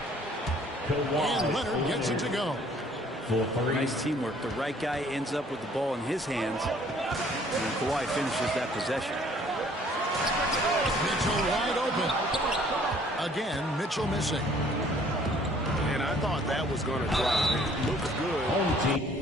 And Leonard gets it to go. Nice teamwork. The right guy ends up with the ball in his hands, and Kawhi finishes that possession. Mitchell wide open. Again, Mitchell missing. And I thought that was going to drop. It looks good. Home team.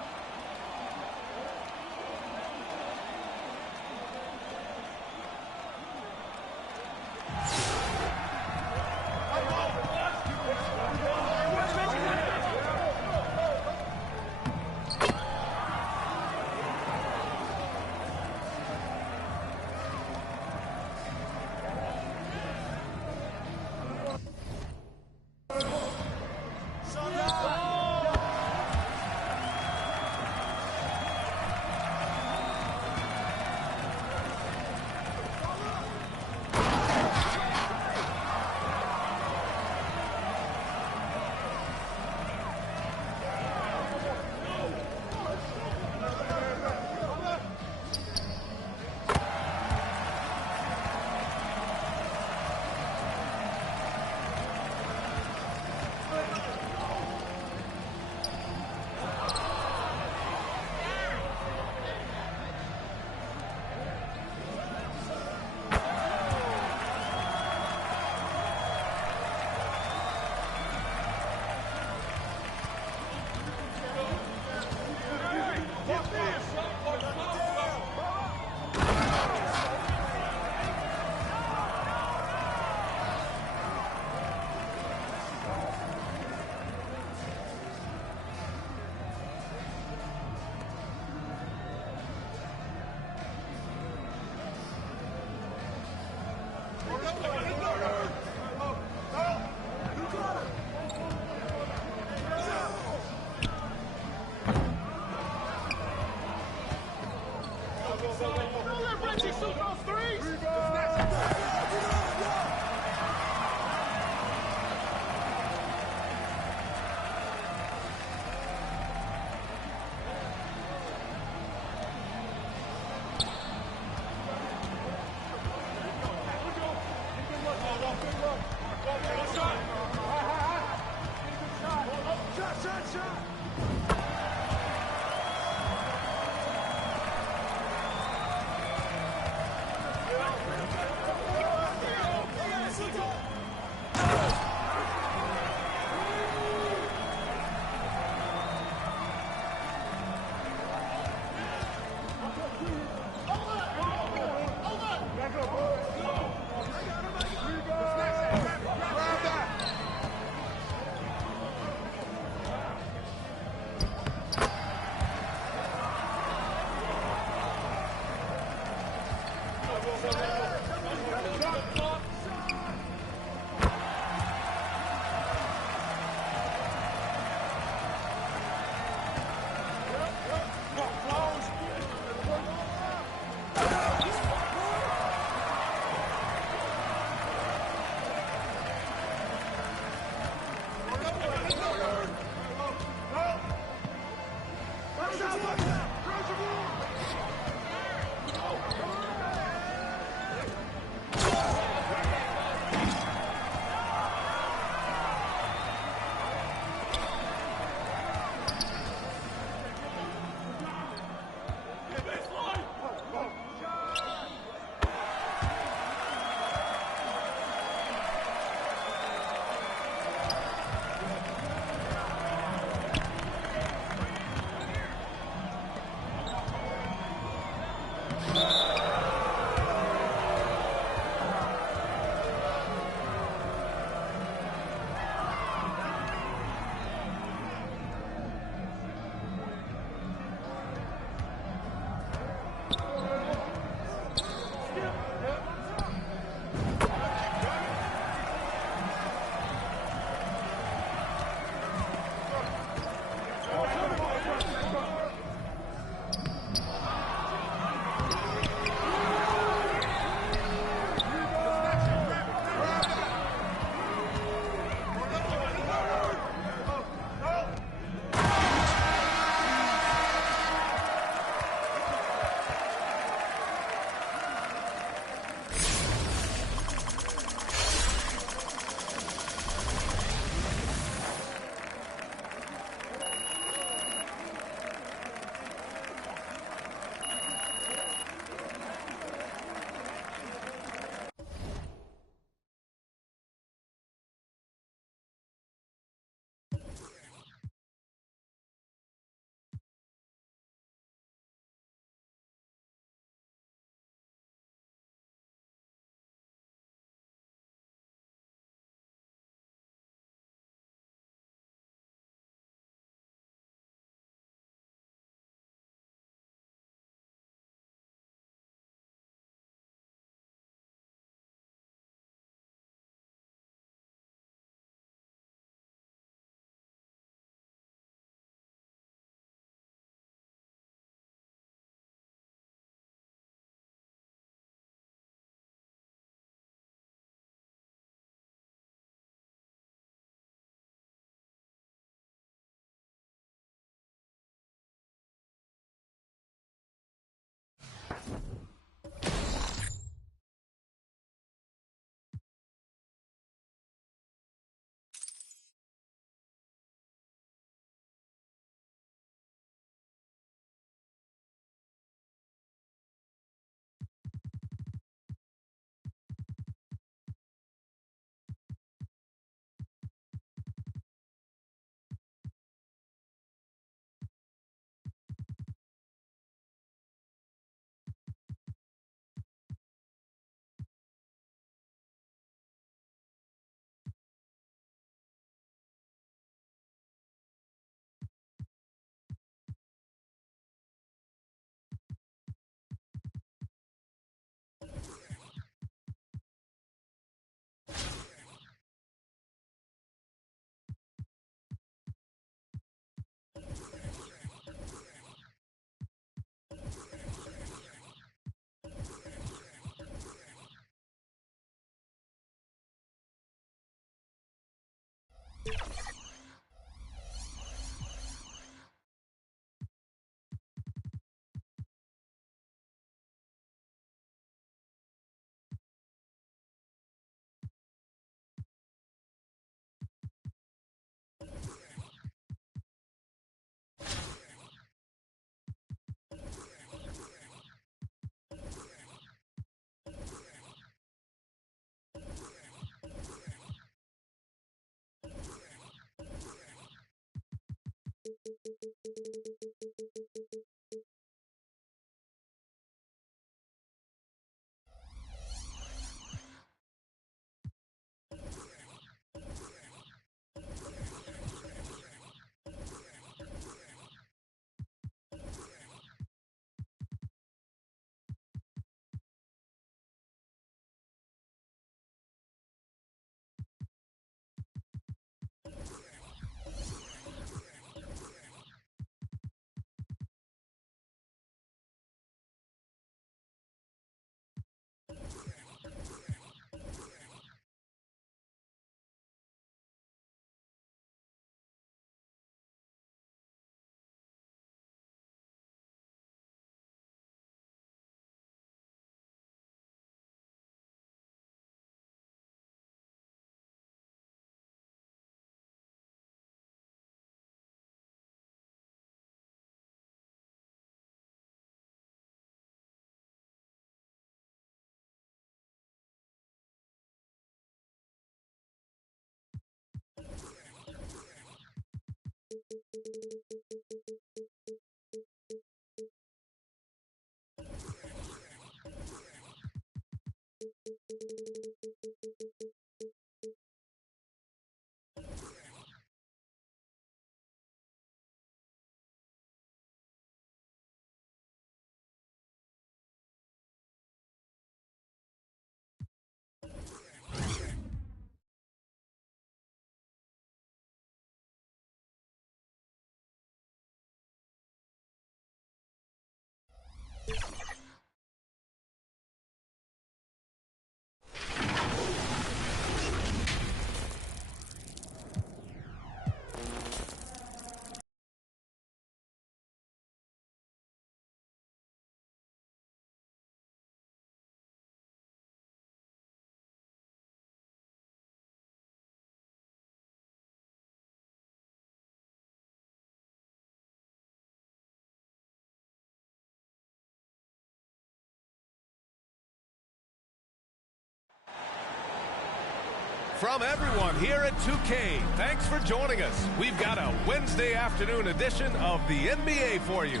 from everyone here at 2K. Thanks for joining us. We've got a Wednesday afternoon edition of the NBA for you.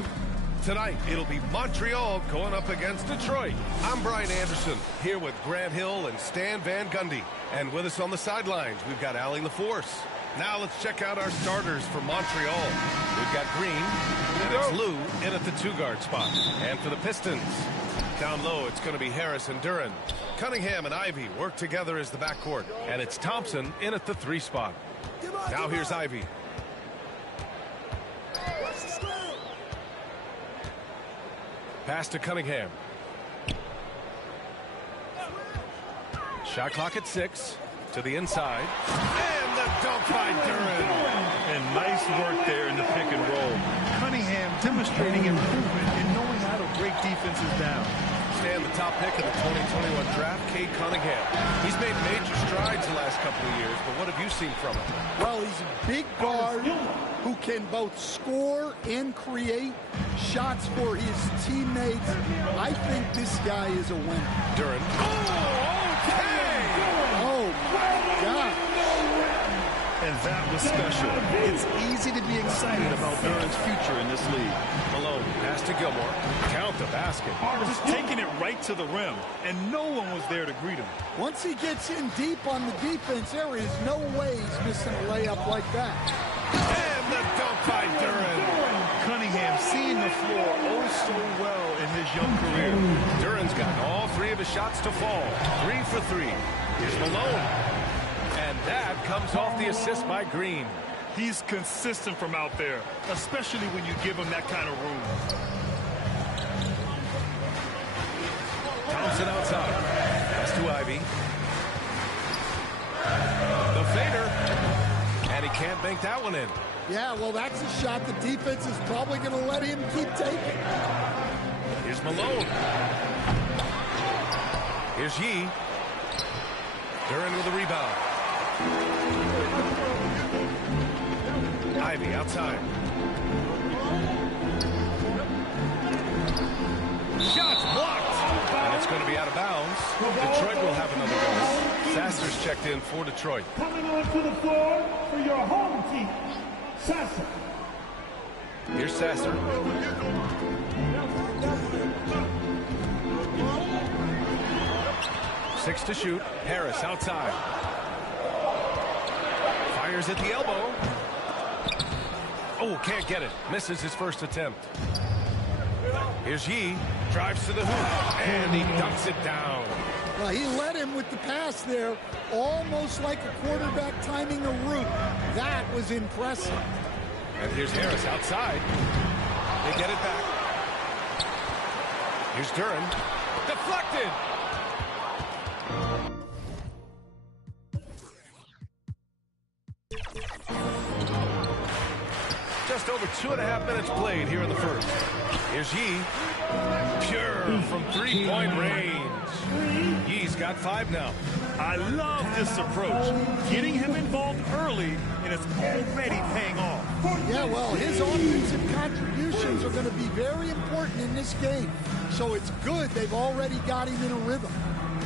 Tonight, it'll be Montreal going up against Detroit. I'm Brian Anderson, here with Grant Hill and Stan Van Gundy. And with us on the sidelines, we've got Allie LaForce. Now let's check out our starters for Montreal. We've got Green, and it's Lou in at the 2-guard spot. And for the Pistons, down low, it's going to be Harris and Duren. Cunningham and Ivy work together as the backcourt. And it's Thompson in at the 3 spot. Now here's Ivy. Pass to Cunningham. Shot clock at 6. To the inside. And the dunk by Duren. And nice work there in the pick and roll. Cunningham demonstrating improvement in knowing how to break defenses down. Stan, the top pick of the 2021 draft, Cade Cunningham. He's made major strides the last couple of years, but what have you seen from him? Well, he's a big guard who can both score and create shots for his teammates. I think this guy is a winner. Duren. Oh, okay! Oh, my God. And that was special. It's easy to be excited about Duren's future in this league. Malone, pass to Gilmore. Count the basket. Just taking it right to the rim, and no one was there to greet him. Once he gets in deep on the defense, there is no way he's missing a layup like that. And the dunk by Duren. Cunningham seeing the floor oh so well in his young career. Duren's got all 3 of his shots to fall. 3 for 3. Here's Malone. And that comes off the assist by Green. He's consistent from out there, especially when you give him that kind of room. Thompson outside. Pass to Ivy. The fader. And he can't bank that one in. Yeah, well, that's a shot the defense is probably going to let him keep taking. Here's Malone. Here's Yee. Duren with a rebound. Ivy outside. Shots blocked. And it's going to be out of bounds. Detroit will have another go. Sasser's checked in for Detroit. Coming onto the floor for your home team, Sasser. Here's Sasser. Six to shoot. Harris outside. Fires at the elbow. Oh, can't get it. Misses his first attempt. Here's Yee. Drives to the hoop. And he dunks it down. Well, he led him with the pass there, almost like a quarterback timing a route. That was impressive. And here's Harris outside. They get it back. Here's Duren. Deflected. Just over 2.5 minutes played here in the first. Here's Yee. Pure from 3-point range. Yee's got 5 now. I love this approach. Getting him involved early, and it's already paying off. Yeah, well, his offensive contributions are going to be very important in this game. So it's good they've already got him in a rhythm.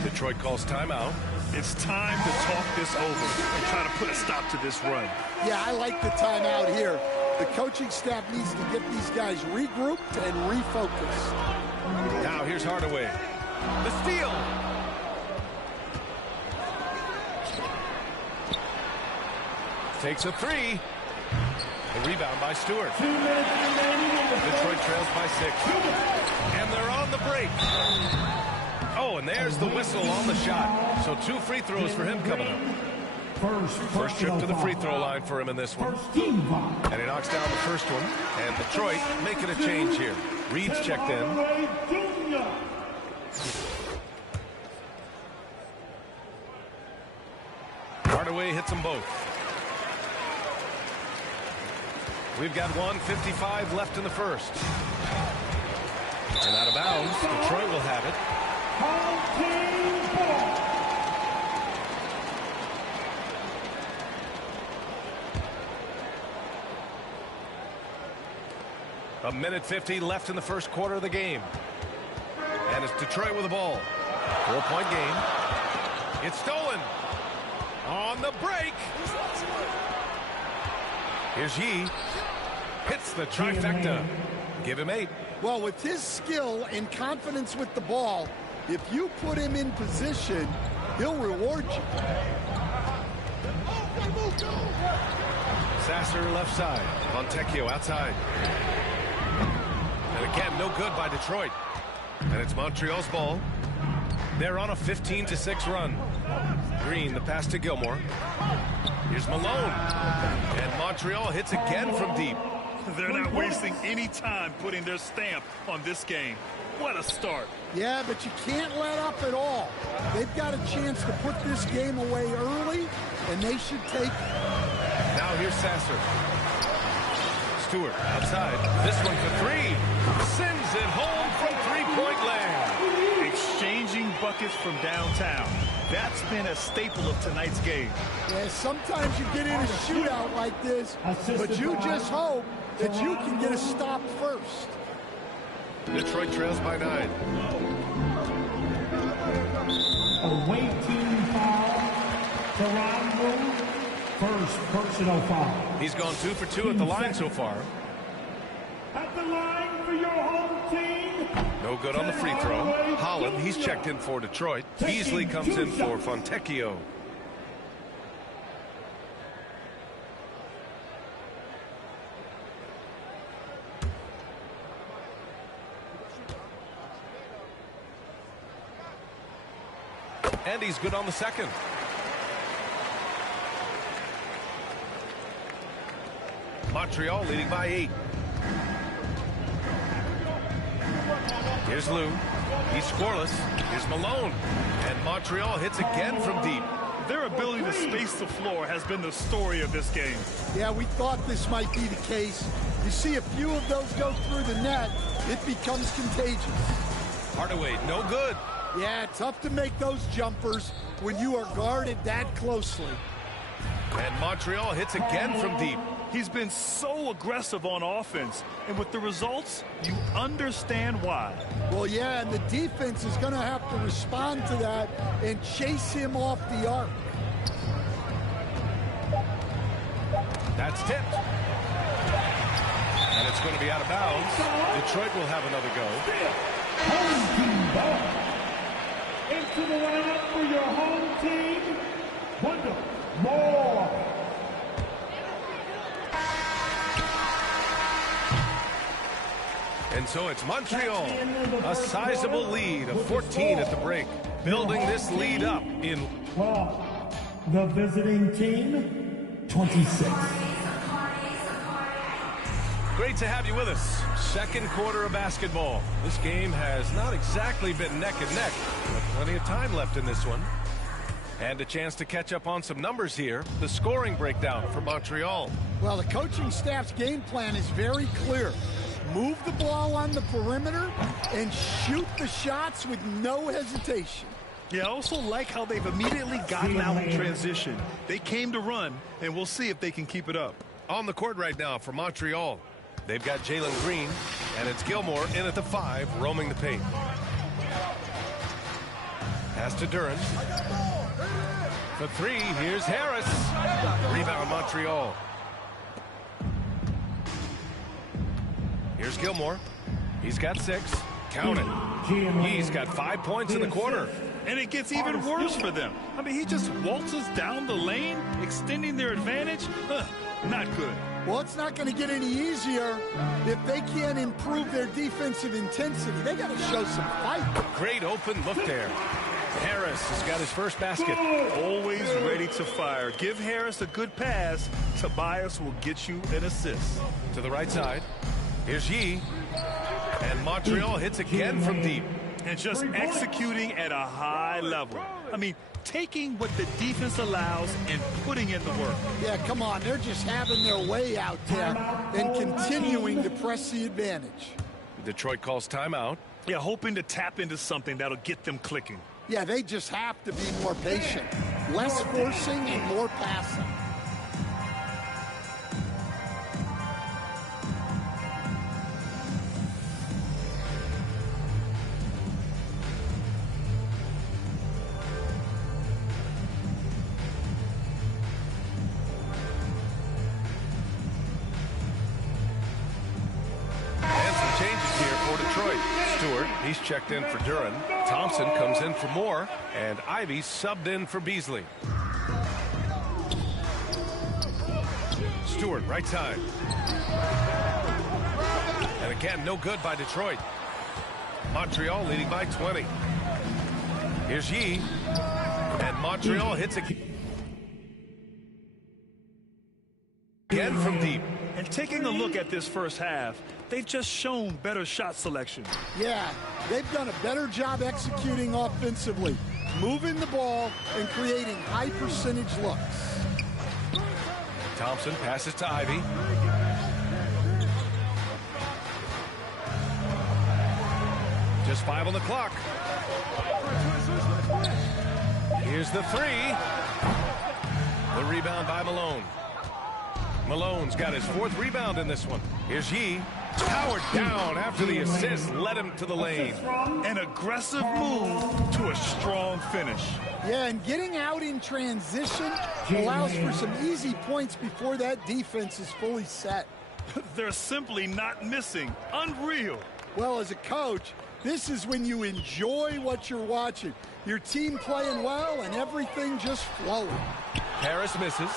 Detroit calls timeout. It's time to talk this over and try to put a stop to this run. Yeah, I like the timeout here. The coaching staff needs to get these guys regrouped and refocused. Now here's Hardaway. The steal. Takes a 3. The rebound by Stewart. Detroit trails by 6. And they're on the break. Oh, and there's the whistle on the shot. So 2 free throws for him coming up. First trip to the free throw line for him in this one. And he knocks down the first one. And Detroit making a change here. Reed's checked in. Hardaway hits them both. We've got 1:55 left in the first. And out of bounds. Detroit will have it. A minute 50 left in the first quarter of the game. And it's Detroit with the ball. 4-point game. It's stolen. On the break. Here's Yee. Hits the trifecta. Give him 8. Well, with his skill and confidence with the ball, if you put him in position, he'll reward you. Sasser left side. Fontecchio outside. And again, no good by Detroit. And it's Montreal's ball. They're on a 15-6 run. Green, the pass to Gilmore. Here's Malone. And Montreal hits again from deep. They're not wasting any time putting their stamp on this game. What a start. Yeah, but you can't let up at all. They've got a chance to put this game away early, and they should take it. Now here's Sasser. Stewart outside. This one for 3. Sends it home from three-point land. Exchanging buckets from downtown. That's been a staple of tonight's game. Yeah, sometimes you get in a shootout like this, but you just hope that you can get a stop first. Detroit trails by 9. Away team foul. Toronto. First personal foul. He's gone 2 for 2 at the line so far. At the line for your home team. No good on the free throw. Holland, he's checked in for Detroit. Beasley comes in for Fontecchio. And he's good on the second. Montreal leading by 8. Here's Lou. He's scoreless. Here's Malone. And Montreal hits again from deep. Their ability to space the floor has been the story of this game. Yeah, we thought this might be the case. You see a few of those go through the net, it becomes contagious. Hardaway, no good. Yeah, tough to make those jumpers when you are guarded that closely. And Montreal hits again from deep. He's been so aggressive on offense, and with the results, you understand why. Well, yeah, and the defense is going to have to respond to that and chase him off the arc. That's tipped. And it's going to be out of bounds. Detroit will have another go. Home team ball. Into the lineup for your home team, Wendell Moore. And so it's Montreal, a sizable lead of 14 at the break, building this lead up in 12. The visiting team, 26. Great to have you with us. Second quarter of basketball. This game has not exactly been neck and neck, but plenty of time left in this one. And a chance to catch up on some numbers here. The scoring breakdown for Montreal. Well, the coaching staff's game plan is very clear. Move the ball on the perimeter and shoot the shots with no hesitation. Yeah, I also like how they've immediately gotten out in transition. They came to run, and we'll see if they can keep it up. On the court right now for Montreal. They've got Jalen Green, and it's Gilmore in at the 5, roaming the paint. Pass to Duran. For 3, here's Harris. Rebound Montreal. Here's Gilmore. He's got 6. Count it. He's got 5 points in the quarter. And it gets even worse for them. I mean, he just waltzes down the lane, extending their advantage. Not good. Well, it's not going to get any easier if they can't improve their defensive intensity. They got to show some fight. Great open look there. Harris has got his first basket. Always ready to fire. Give Harris a good pass. Tobias will get you an assist. To the right side. Here's Yee. And Montreal hits again from deep. And just executing at a high level. I mean, taking what the defense allows and putting in the work. Yeah, come on. They're just having their way out there and continuing to press the advantage. Detroit calls timeout. Yeah, hoping to tap into something that'll get them clicking. Yeah, they just have to be more patient. Less forcing and more passing. Stewart, he's checked in for Duran. Thompson comes in for Moore, and Ivy subbed in for Beasley. Stewart, right side. And again, no good by Detroit. Montreal leading by 20. Here's Yee. And Montreal hits again from deep. And taking a look at this first half, they've just shown better shot selection. Yeah, they've done a better job executing offensively, moving the ball and creating high percentage looks. Thompson passes to Ivy. Just 5 on the clock. Here's the three. The rebound by Malone. Malone's got his 4th rebound in this one. Here's Yee. Powered down after the assist led him to the lane. An aggressive move to a strong finish. Yeah, and getting out in transition allows for some easy points before that defense is fully set. They're simply not missing. Unreal. Well, as a coach, this is when you enjoy what you're watching. Your team playing well and everything just flowing. Harris misses.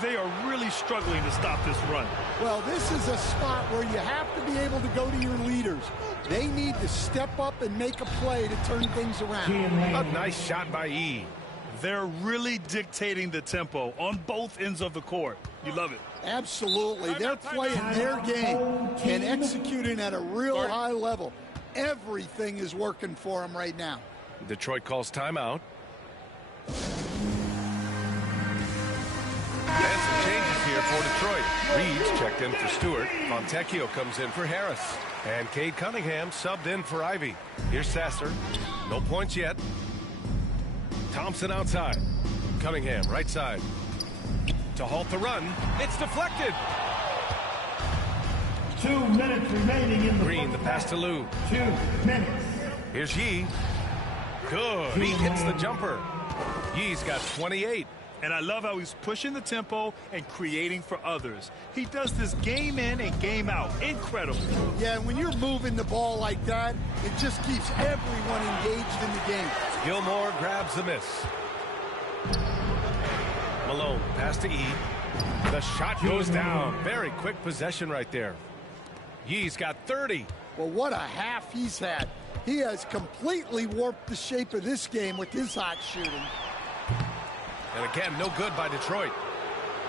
They are really struggling to stop this run. Well, this is a spot where you have to be able to go to your leaders. They need to step up and make a play to turn things around. A nice shot by E. They're really dictating the tempo on both ends of the court. You love it. Absolutely. They're playing their game and executing at a real high level. Everything is working for them right now. Detroit calls timeout. And some changes here for Detroit. Reed's checked in for Stewart. Fontecchio comes in for Harris. And Cade Cunningham subbed in for Ivy. Here's Sasser. No points yet. Thompson outside. Cunningham right side. To halt the run. It's deflected. 2 minutes remaining in the Green, the pass to Lou. 2 minutes. Here's Yee. Good. He hits the jumper. Yee's got 28. And I love how he's pushing the tempo and creating for others. He does this game in and game out. Incredible. Yeah, when you're moving the ball like that, it just keeps everyone engaged in the game. Gilmore grabs the miss. Malone, pass to E. The shot goes down. Very quick possession right there. Yee's got 30. Well, what a half he's had. He has completely warped the shape of this game with his hot shooting. And again, no good by Detroit.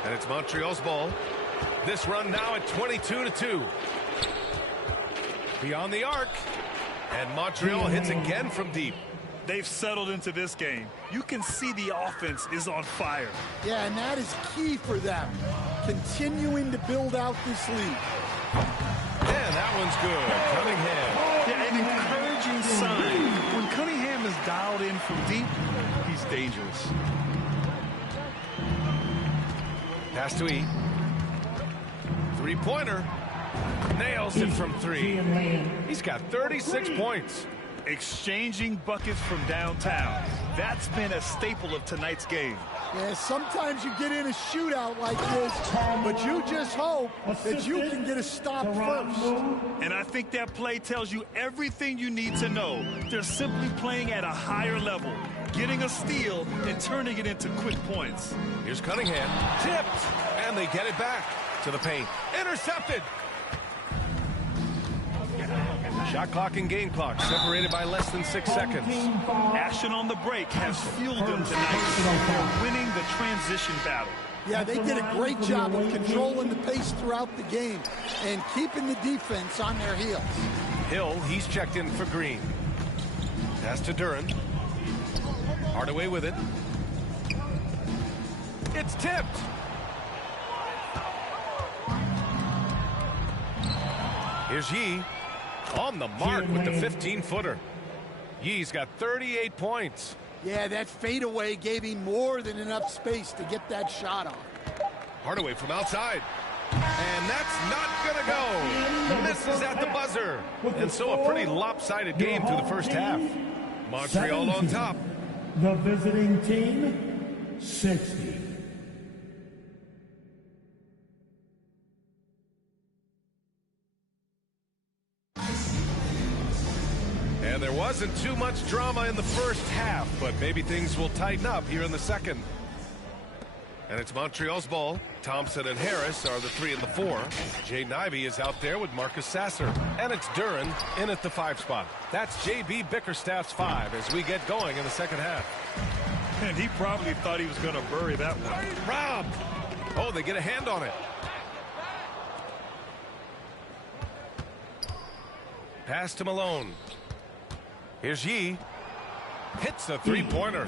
And it's Montreal's ball. This run now at 22-2. Beyond the arc. And Montreal hits again from deep. They've settled into this game. You can see the offense is on fire. Yeah, and that is key for them. Continuing to build out this lead. And that one's good. Cunningham. Yeah, an encouraging sign. When Cunningham is dialed in from deep, he's dangerous. Pass to E. Three-pointer. Nails it from 3. He's got 36 points. Exchanging buckets from downtown. That's been a staple of tonight's game. Yeah, sometimes you get in a shootout like this, but you just hope that you can get a stop first. And I think that play tells you everything you need to know. They're simply playing at a higher level, getting a steal and turning it into quick points. Here's Cunningham. Tipped. And they get it back to the paint. Intercepted. Shot clock and game clock separated by less than 6 seconds. Action on the break has fueled them tonight. They're winning the transition battle. Yeah, they did a great job of controlling the pace throughout the game and keeping the defense on their heels. Hill, he's checked in for Green. Pass to Duran. Hardaway with it. It's tipped. Here's Yee. On the mark with the 15-footer. Yee's got 38 points. Yeah, that fadeaway gave him more than enough space to get that shot off. Hardaway from outside. And that's not going to go. Misses at the buzzer. And so a pretty lopsided game through the first half. Montreal on top. The visiting team, 60. Wasn't too much drama in the first half, but maybe things will tighten up here in the second. And it's Montreal's ball. Thompson and Harris are the 3 and the 4. Jaden Ivey is out there with Marcus Sasser. And it's Duran in at the 5 spot. That's J.B. Bickerstaff's 5 as we get going in the second half. And he probably thought he was going to bury that one. Rob! Oh, they get a hand on it. Pass to Malone. Here's Yee. Hits a three-pointer.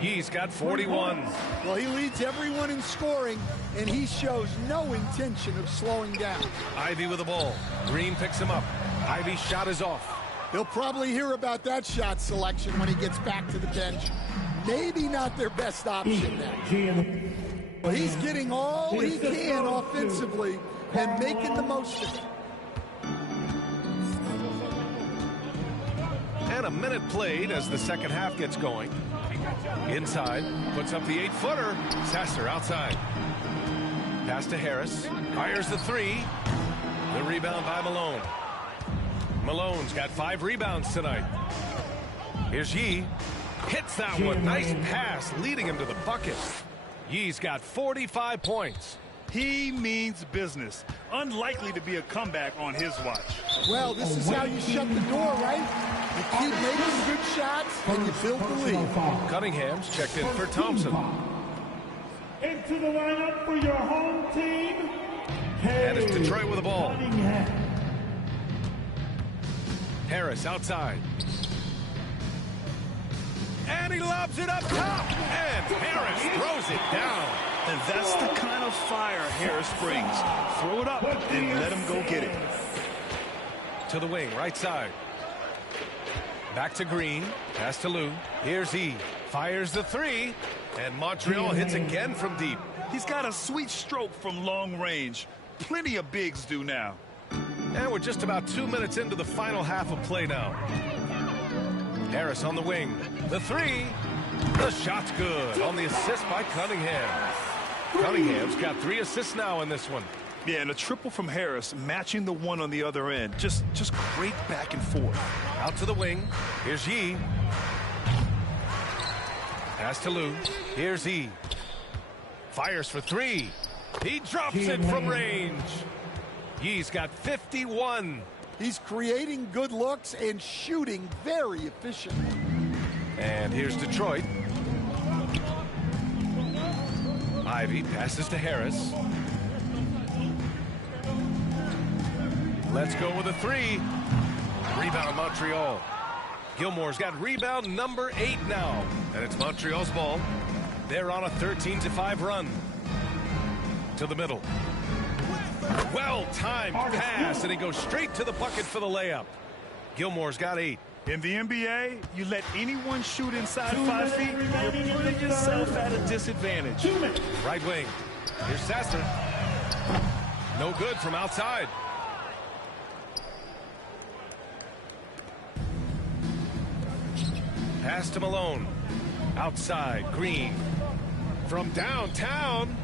Yee's got 41. Well, he leads everyone in scoring, and he shows no intention of slowing down. Ivey with the ball. Green picks him up. Ivey's shot is off. He'll probably hear about that shot selection when he gets back to the bench. Maybe not their best option now. But he's getting all he can offensively and making the most of it. And a minute played as the second half gets going. Inside, puts up the 8-footer. Sasser outside. Pass to Harris. Fires the 3. The rebound by Malone. Malone's got 5 rebounds tonight. Here's Yee. Hits that one. Nice pass, leading him to the bucket. Yee's got 45 points. He means business. Unlikely to be a comeback on his watch. Well, this is how you shut the door, right? You keep making good shots, and you build the lead. Cunningham's checked in for Thompson. Into the lineup for your home team. And it's Detroit with the ball. Harris outside. And he lobs it up top. And Harris throws it down. And that's the kind of fire Harris brings. Throw it up and let him go get it. To the wing, right side. Back to Green. Pass to Lou. Here's E. Fires the 3. And Montreal hits again from deep. He's got a sweet stroke from long range. Plenty of bigs do now. And we're just about 2 minutes into the final half of play now. Harris on the wing. The 3. The shot's good on the assist by Cunningham. Cunningham's got 3 assists now in this one. Yeah, and a triple from Harris matching the one on the other end. Just great back and forth. Out to the wing. Here's Yee. Pass to Lou. Here's E. Fires for 3. He drops it from range. Yee's got 51. He's creating good looks and shooting very efficiently. And here's Detroit. Ivey passes to Harris. Let's go with a 3. Rebound Montreal. Gilmore's got rebound number 8 now. And it's Montreal's ball. They're on a 13-5 run. To the middle. Well-timed pass, and he goes straight to the bucket for the layup. Gilmore's got 8. In the NBA, you let anyone shoot inside 5 feet, you're putting yourself at a disadvantage. Right wing. Here's Sasser. No good from outside. Pass to Malone. Outside, Green. From downtown.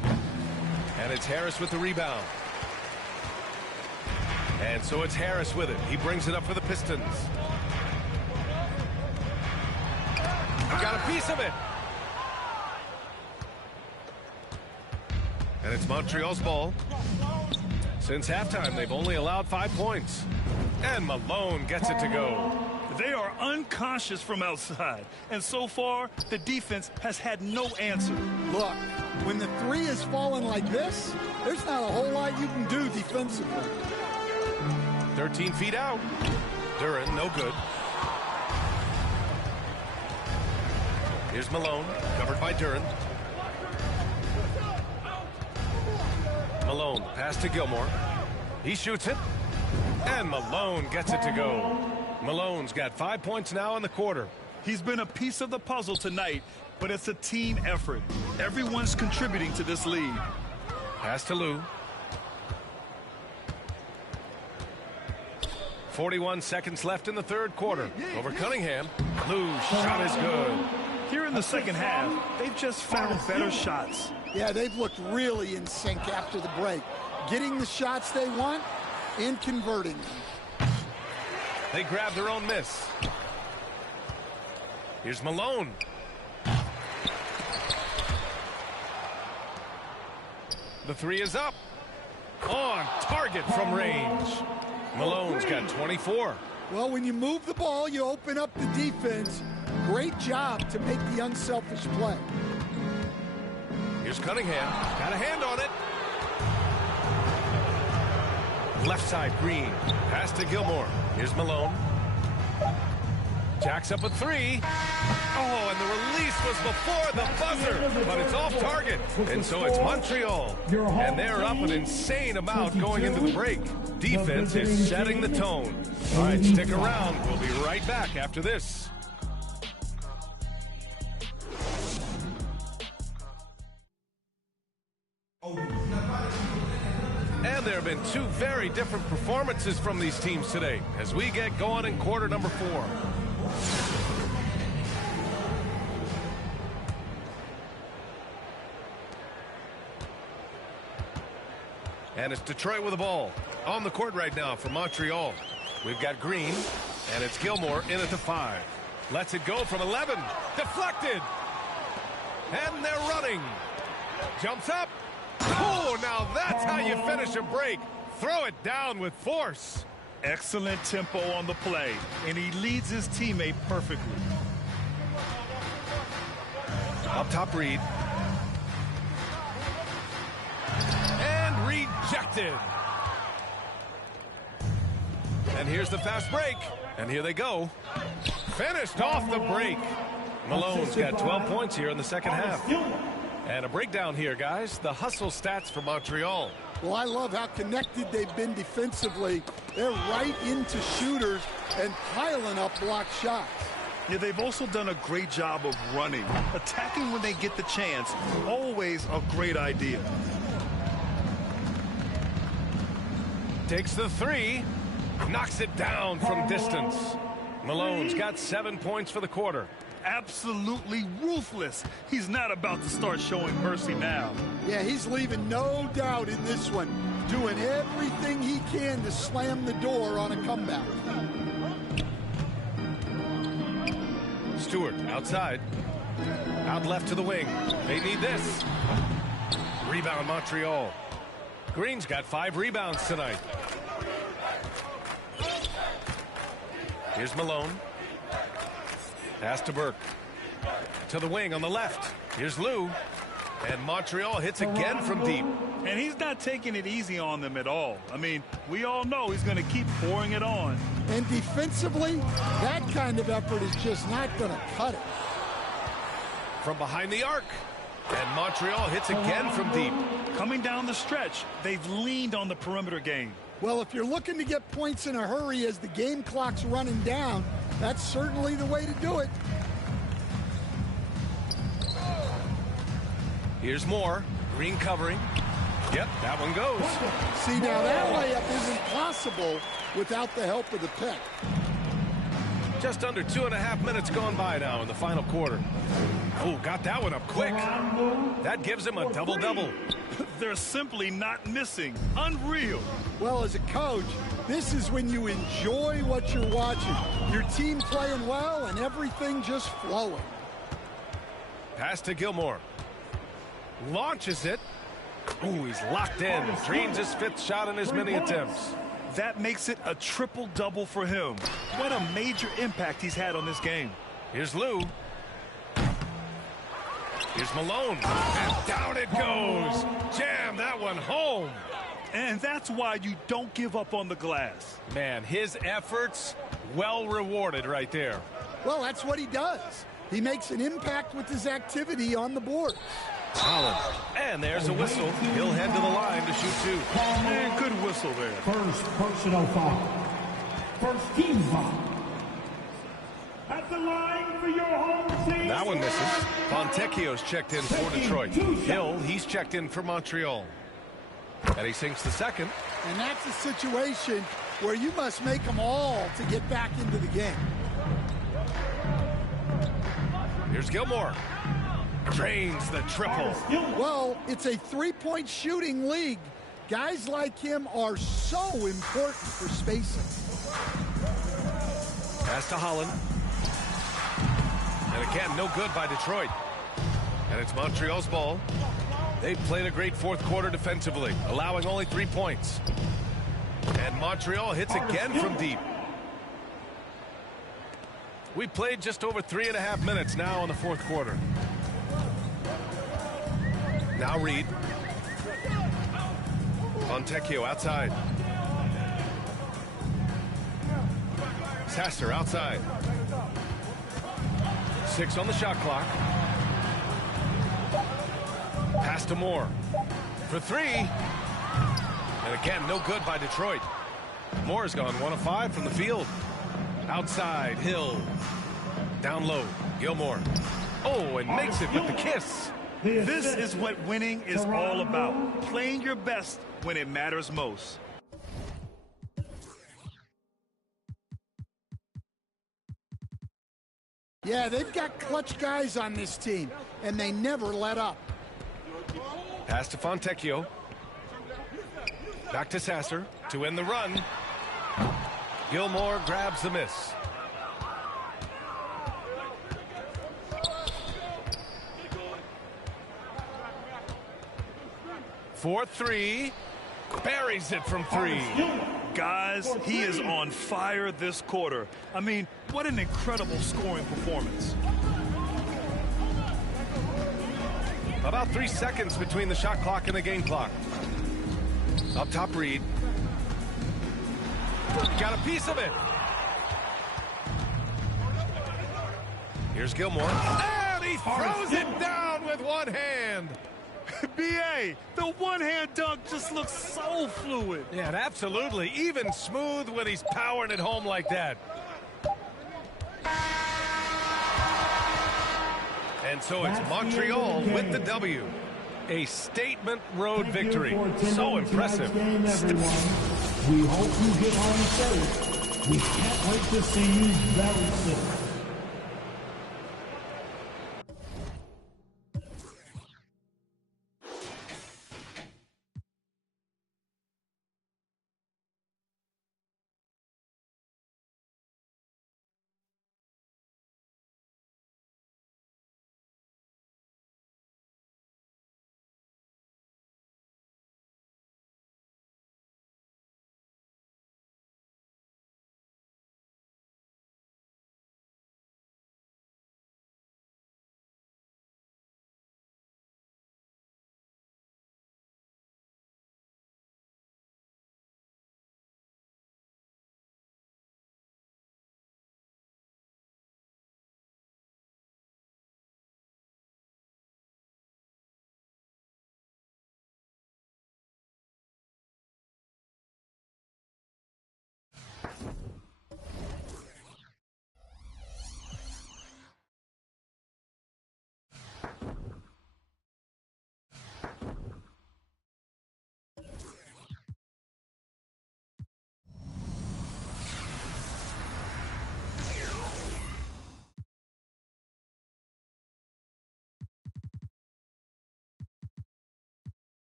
And it's Harris with the rebound. And so it's Harris with it. He brings it up for the Pistons. Got a piece of it. And it's Montreal's ball. Since halftime, they've only allowed 5 points. And Malone gets it to go. They are unconscious from outside. And so far, the defense has had no answer. Look, when the 3 is falling like this, there's not a whole lot you can do defensively. 13 feet out. Duran, no good. Here's Malone, covered by Duran. Malone, pass to Gilmore. He shoots it. And Malone gets it to go. Malone's got 5 points now in the quarter. He's been a piece of the puzzle tonight, but it's a team effort. Everyone's contributing to this lead. Pass to Lou. 41 seconds left in the third quarter. Over Cunningham. Lou's shot is good. Here in the second half, they've just found better shots. Yeah, they've looked really in sync after the break. Getting the shots they want and converting them. They grab their own miss. Here's Malone. The three is up. On target from range. Malone's got 24. Well, when you move the ball, you open up the defense. Great job to make the unselfish play. Here's Cunningham. Got a hand on it. Left side, Green. Pass to Gilmore. Here's Malone. Jacks up a three. Oh, and the release was before the buzzer, but it's off target. And so it's Montreal. And they're up an insane amount going into the break. Defense is setting the tone. All right, stick around. We'll be right back after this. And there have been two very different performances from these teams today as we get going in quarter number 4. And it's Detroit with the ball on the court right now for Montreal. We've got Green, and it's Gilmore in at the 5. Lets it go from 11. Deflected. And they're running. Jumps up. Oh, now that's how you finish a break. Throw it down with force. Excellent tempo on the play, and he leads his teammate perfectly. Up top, Reed. And rejected. And here's the fast break. And here they go. Finished off the break. Malone's got 12 points here in the second half. And a breakdown here, guys. The hustle stats for Montreal. Well, I love how connected they've been defensively. They're right into shooters and piling up block shots. Yeah, they've also done a great job of running. Attacking when they get the chance, always a great idea. Takes the three. Knocks it down from distance. Malone's got 7 points for the quarter. Absolutely ruthless. He's not about to start showing mercy now. Yeah, he's leaving no doubt in this one. Doing everything he can to slam the door on a comeback. Stewart outside. Out left to the wing. They need this. Rebound Montreal. Green's got 5 rebounds tonight. Here's Malone. Pass to Burke. To the wing on the left. Here's Lou. And Montreal hits again from deep. And he's not taking it easy on them at all. I mean, we all know he's going to keep pouring it on. And defensively, that kind of effort is just not going to cut it. From behind the arc. And Montreal hits again from deep. Coming down the stretch, they've leaned on the perimeter game. Well, if you're looking to get points in a hurry as the game clock's running down, that's certainly the way to do it. Here's more. Green covering. Yep, that one goes. See, now that layup isn't possible without the help of the pick. Just under 2.5 minutes gone by now in the final quarter. Oh, got that one up quick. That gives him a double-double. They're simply not missing. Unreal. Well, as a coach, this is when you enjoy what you're watching. Your team playing well and everything just flowing. Pass to Gilmore. Launches it. Ooh, he's locked in. Drains his 5th shot in as many attempts. That makes it a triple-double for him. What a major impact he's had on this game. Here's Lou. Here's Malone. And down it goes. Jam that one home. And that's why you don't give up on the glass. Man, his efforts well rewarded right there. Well, that's what he does. He makes an impact with his activity on the board. Solid. And there's a whistle. He'll head to the line to shoot 2. Man, good whistle there. First personal foul. First team foul. At the line for your home team. That one misses. Fontecchio's checked in for Detroit. Hill, he's checked in for Montreal. And he sinks the second. And that's a situation where you must make them all to get back into the game. Here's Gilmore. Drains the triple. Well, it's a three-point shooting league. Guys like him are so important for spacing. Pass to Holland. And And again, no good by Detroit. And it's Montreal's ball. They played a great fourth quarter defensively, allowing only 3 points. And Montreal hits again from deep. We played just over 3.5 minutes now in the fourth quarter. Now Reed. Fontecchio outside. Sasser outside. 6 on the shot clock. Pass to Moore. For 3. And again, no good by Detroit. Moore's gone 1 of 5 from the field. Outside, Hill. Down low, Gilmore. Oh, and makes it with the kiss. This is what winning is all about. Playing your best when it matters most. Yeah, they've got clutch guys on this team, and they never let up. Pass to Fontecchio. Back to Sasser to end the run. Gilmore grabs the miss. For 3. Buries it from 3. Guys, he is on fire this quarter. I mean, what an incredible scoring performance. About 3 seconds between the shot clock and the game clock. Up top, Reed. Got a piece of it. Here's Gilmore. And he throws it down with one hand. B.A., the one-hand dunk just looks so fluid. Yeah, and absolutely. Even smooth when he's powering it home like that. And so it's Montreal with the W. A statement road victory. So impressive. We hope you get home safe. We can't wait to see you very soon.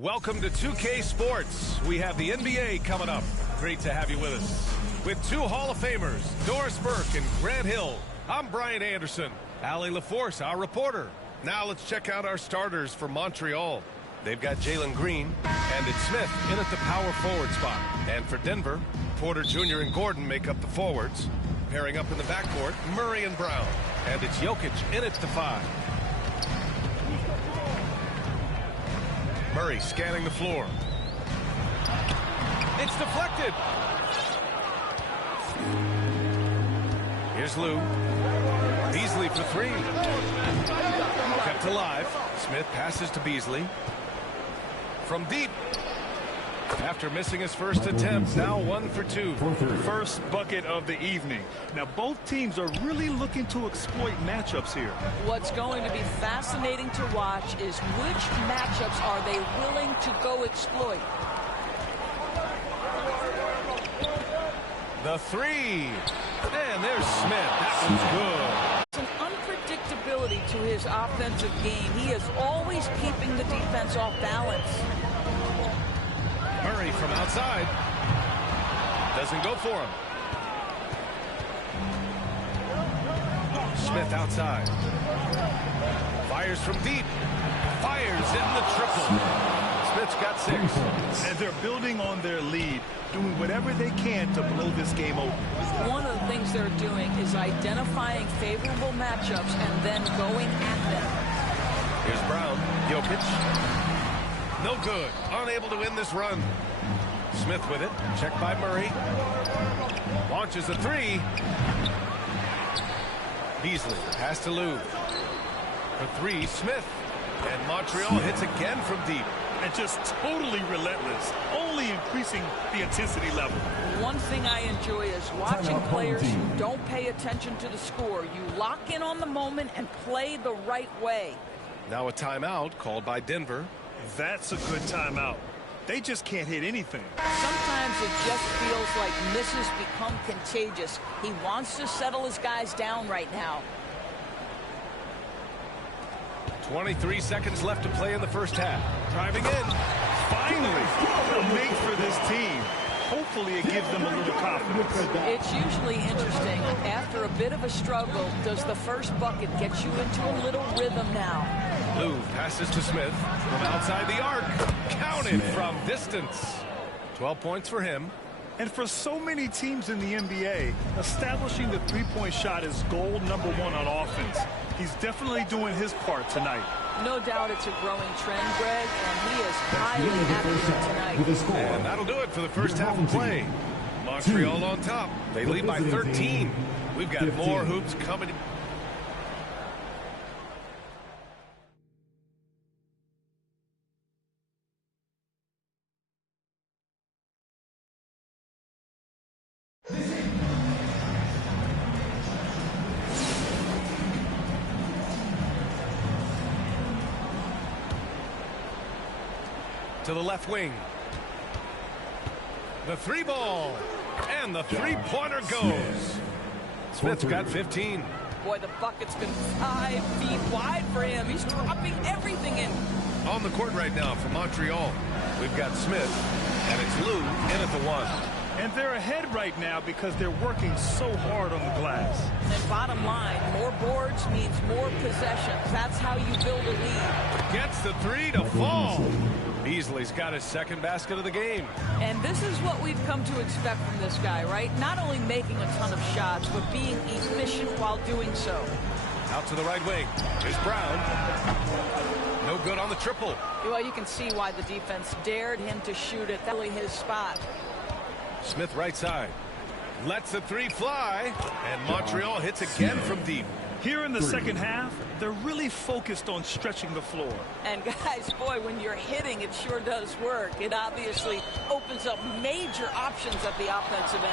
Welcome to 2K Sports. We have the NBA coming up. Great to have you with us. With two Hall of Famers, Doris Burke and Grant Hill, I'm Brian Anderson. Allie LaForce, our reporter. Now let's check out our starters for Montreal. They've got Jalen Green and it's Smith in at the power forward spot. And for Denver, Porter Jr. and Gordon make up the forwards. Pairing up in the backcourt, Murray and Brown. And it's Jokic in at the 5. Murray scanning the floor. It's deflected. Here's Lou. Beasley for 3. Kept alive. Smith passes to Beasley. From deep. After missing his first attempt, now 1 for 2. First bucket of the evening. Now both teams are really looking to exploit matchups here. What's going to be fascinating to watch is which matchups are they willing to go exploit. The 3. And there's Smith. That one's good. An unpredictability to his offensive game. He is always keeping the defense off balance. Murray from outside. Doesn't go for him. Smith outside. Fires from deep. Fires in the triple. Smith's got 6. And they're building on their lead, doing whatever they can to blow this game open. One of the things they're doing is identifying favorable matchups and then going at them. Here's Brown. Jokic. No good. Unable to win this run. Smith with it. Checked by Murray. Launches a 3. Beasley. Pass to Lou. For 3, Smith. And Montreal hits again from deep. And just totally relentless. Only increasing the intensity level. One thing I enjoy is watching players who don't pay attention to the score. You lock in on the moment and play the right way. Now a timeout called by Denver. That's a good timeout. They just can't hit anything. Sometimes it just feels like misses become contagious. He wants to settle his guys down right now. 23 seconds left to play in the first half. Driving in. Finally, a make for this team. Hopefully it gives them a little confidence. It's usually interesting. After a bit of a struggle, does the first bucket get you into a little rhythm now? Lou passes to Smith from outside the arc. Counted from distance. 12 points for him. And for so many teams in the NBA, establishing the three-point shot is goal number 1 on offense. He's definitely doing his part tonight. No doubt it's a growing trend, Greg, and he is highly active tonight. And that'll do it for the first half of play. Montreal on top. They lead by 13. We've got more hoops coming. To the left wing. The 3 ball. And the 3-pointer goes. Smith's got 15. Boy, the bucket's been 5 feet wide for him. He's dropping everything in. On the court right now for Montreal. We've got Smith. And it's Lou in at the 1. And they're ahead right now because they're working so hard on the glass. And bottom line, more boards means more possessions. That's how you build a lead. Gets the 3 to fall. Beasley's got his second basket of the game. And this is what we've come to expect from this guy, right? Not only making a ton of shots, but being efficient while doing so. Out to the right wing. Here's Brown. No good on the triple. Well, you can see why the defense dared him to shoot it. That's really his spot. Smith right side. Lets the 3 fly. And Montreal hits again from deep. Here in the second half, they're really focused on stretching the floor. And guys, boy, when you're hitting, it sure does work. It obviously opens up major options at the offensive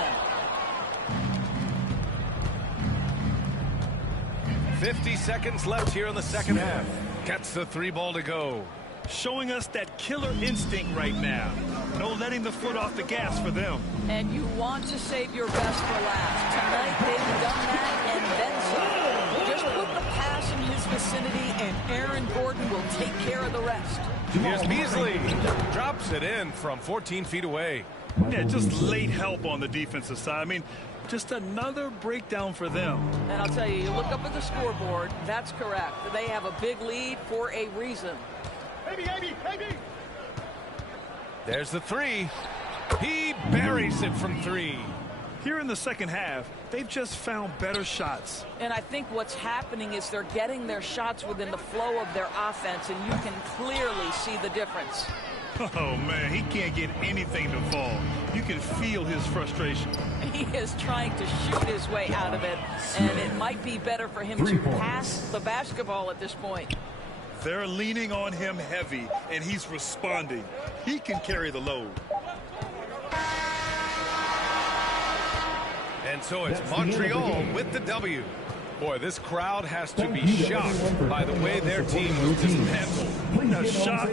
end. 50 seconds left here in the second half. Gets the 3 ball to go. Showing us that killer instinct right now. No letting the foot off the gas for them. And you want to save your best for last. Tonight, they've done that and then some. Just put the pass in his vicinity, and Aaron Gordon will take care of the rest. Here's Beasley. Drops it in from 14 feet away. Yeah, just late help on the defensive side. I mean, just another breakdown for them. And I'll tell you, you look up at the scoreboard, that's correct. They have a big lead for a reason. There's the three. He buries it from three. Here in the second half, they've just found better shots. And I think what's happening is they're getting their shots within the flow of their offense, and you can clearly see the difference. Oh, man, he can't get anything to fall. You can feel his frustration. He is trying to shoot his way out of it, and it might be better for him to pass the basketball at this point. They're leaning on him heavy, and he's responding. He can carry the load. And so it's Montreal with the W. Boy, this crowd has to be shocked by the way their team was dismantled. A shot.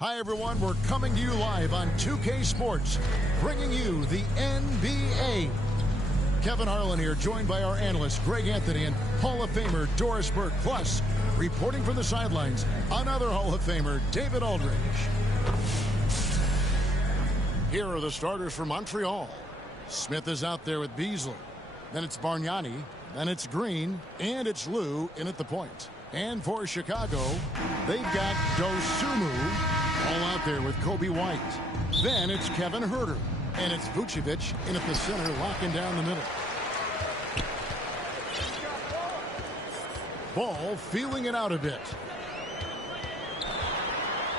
Hi, everyone. We're coming to you live on 2K Sports, bringing you the NBA. Kevin Harlan here, joined by our analysts, Greg Anthony and Hall of Famer Doris Burke. Plus, reporting from the sidelines, another Hall of Famer, David Aldridge. Here are the starters for Montreal. Smith is out there with Beasley. Then it's Bargnani. Then it's Green. And it's Lou in at the point. And for Chicago, they've got Dosunmu all out there with Kobe White. Then it's Kevin Huerter. And it's Vucevic in at the center, locking down the middle. Ball feeling it out a bit.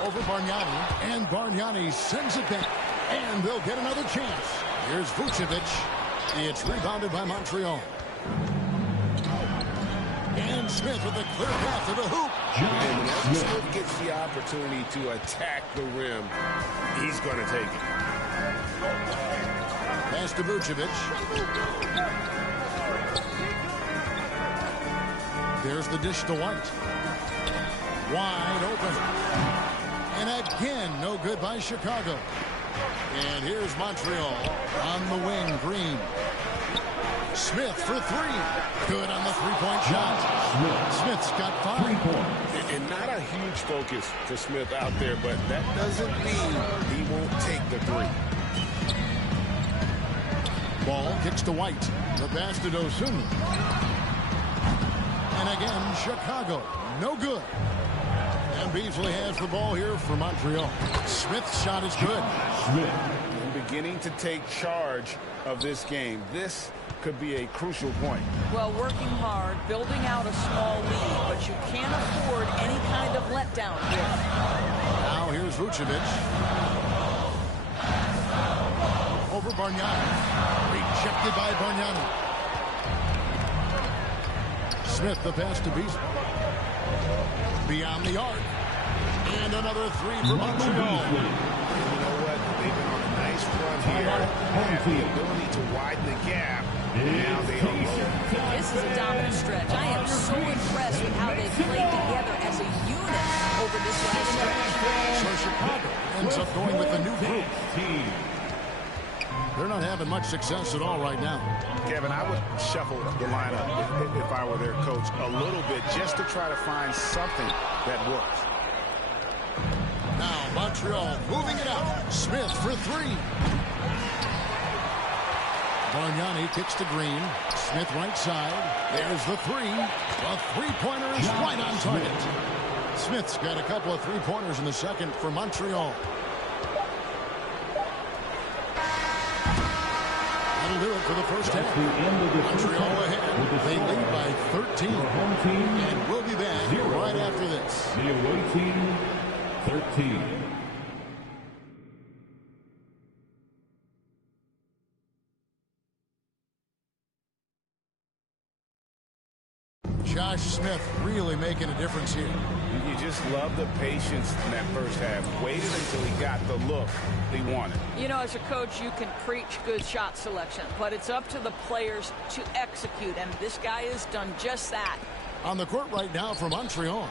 Over Bargnani. And Bargnani sends it back. And they'll get another chance. Here's Vucevic. It's rebounded by Montreal. And Smith with a clear path to the hoop. And whenever Smith gets the opportunity to attack the rim, he's going to take it. Pass to Vucevic. There's the dish to White. Wide open. And again, no good by Chicago. And here's Montreal on the wing, Green. Smith for three. Good on the three-point shot. Smith's got 5. And not a huge focus for Smith out there, but that doesn't mean he won't take the three. Ball kicks to White. The pass to Dosunmu. And again, Chicago. No good. And Beasley has the ball here for Montreal. Smith's shot is good. Smith beginning to take charge of this game. This could be a crucial point. Well, working hard, building out a small lead, but you can't afford any kind of letdown here. Now here's Vucevic. Over Bargnani. Rejected by Bargnani. Smith, the pass to Beasley. Beyond the arc. And another three for Montreal. You know what? They've been on a nice run here. They have the ability to widen the gap. Now they are. This is a dominant stretch. I am so impressed with how they've played together as a unit over this last stretch. So Chicago ends up going with the new group. They're not having much success at all right now. Kevin, I would shuffle the lineup if I were their coach a little bit just to try to find something that works. Now Montreal moving it out. Smith for three. Bargnani kicks to Green. Smith right side. There's the three. The three-pointer is right on target. Smith's got a couple of three-pointers in the second for Montreal. That'll do it for the first half. Montreal ahead. They lead by 13. And we'll be back right after this. The away team, 13. Josh Smith really making a difference here. You just love the patience in that first half. Waited until he got the look he wanted. You know, as a coach, you can preach good shot selection, but it's up to the players to execute, and this guy has done just that. On the court right now for Montreal,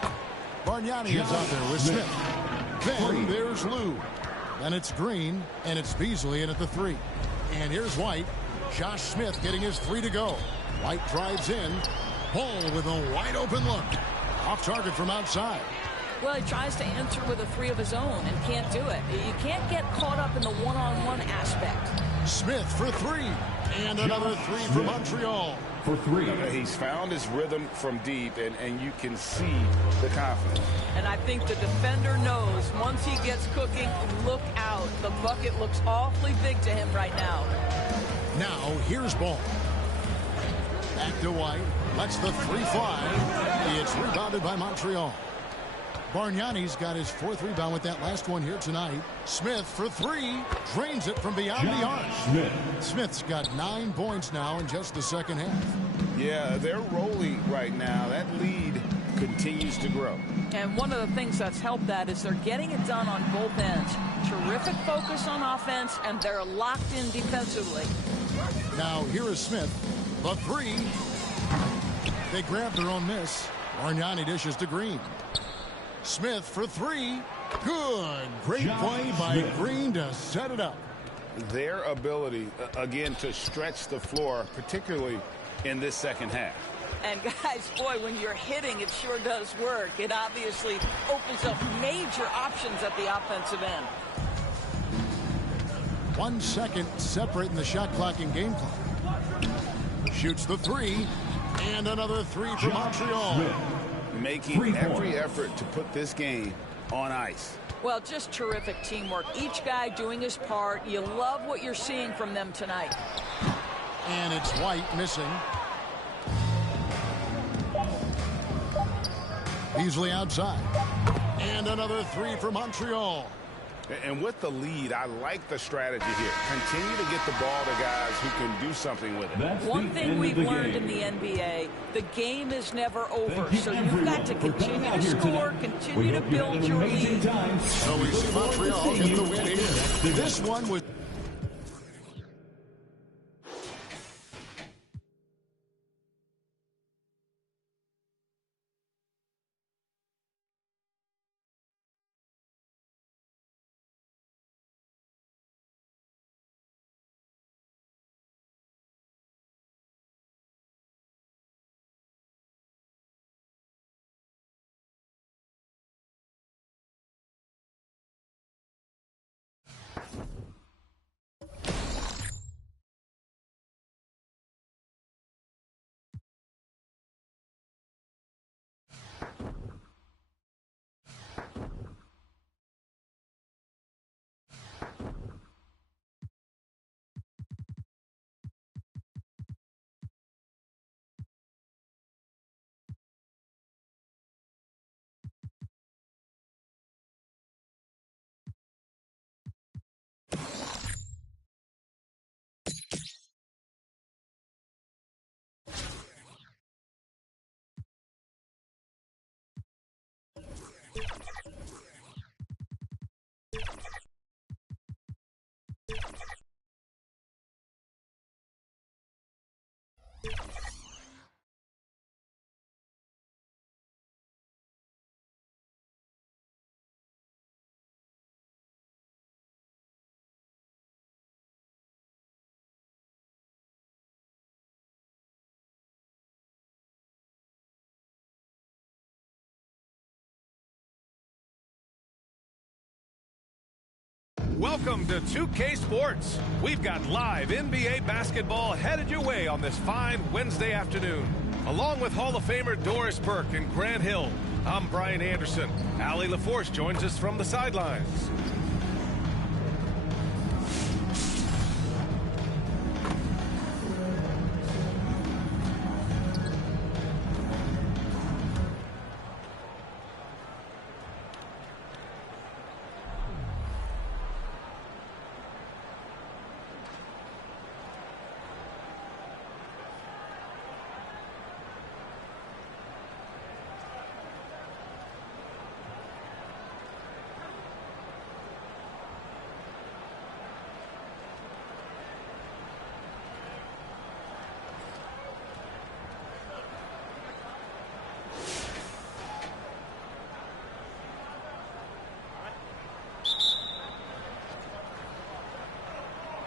Bargnani is out there with Smith. Then there's Lou. Then it's Green, and it's Beasley in at the three. And here's White. Josh Smith getting his three to go. White drives in. Paul with a wide open look. Off target from outside. Well, he tries to answer with a three of his own and can't do it. You can't get caught up in the one-on-one aspect. Smith for three. And another three for Montreal. For three. He's found his rhythm from deep, and you can see the confidence. And I think the defender knows once he gets cooking, look out. The bucket looks awfully big to him right now. Now, here's Ball. Back to White. Lets the three fly. It's rebounded by Montreal. Bargnani's got his fourth rebound with that last one here tonight. Smith for three. Drains it from beyond the arc. Smith's got 9 points now in just the second half. Yeah, they're rolling right now. That lead continues to grow. And one of the things that's helped that is they're getting it done on both ends. Terrific focus on offense, and they're locked in defensively. Now here is Smith. The three. They grab their own miss. Bargnani dishes to Green. Smith for three. Good. Great play by Green to set it up. Their ability, again, to stretch the floor, particularly in this second half. And guys, boy, when you're hitting, it sure does work. It obviously opens up major options at the offensive end. 1 second separating the shot clock and game clock. Shoots the three, and another three for Montreal. Making every effort to put this game on ice. Well, just terrific teamwork. Each guy doing his part. You love what you're seeing from them tonight. And it's White missing. Beasley outside. And another three for Montreal. And with the lead, I like the strategy here. Continue to get the ball to guys who can do something with it. One thing we've learned in the NBA, the game is never over. So you've got to continue to score, continue to build your lead. So we see Montreal get the win here. This one was... Welcome to 2K Sports. We've got live NBA basketball headed your way on this fine Wednesday afternoon. Along with Hall of Famer Doris Burke and Grant Hill, I'm Brian Anderson. Allie LaForce joins us from the sidelines.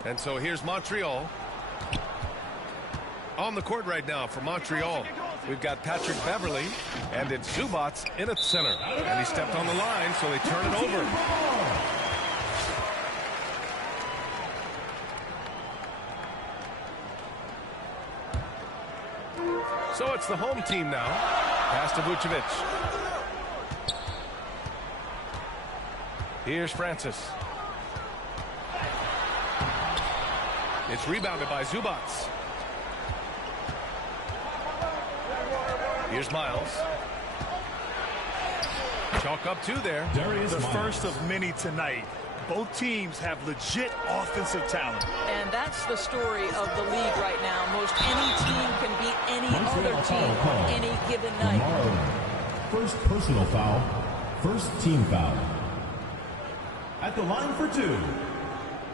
And so here's Montreal. On the court right now for Montreal, we've got Patrick Beverley, and it's Zubats in at center. And he stepped on the line, so they turn it over. So it's the home team now. Pass to Vucevic. Here's Francis. It's rebounded by Zubats. Here's Miles. Chalk up two there. The first of many tonight. Both teams have legit offensive talent. And that's the story of the league right now. Most any team can beat any other team on any given night. First personal foul. First team foul. At the line for two,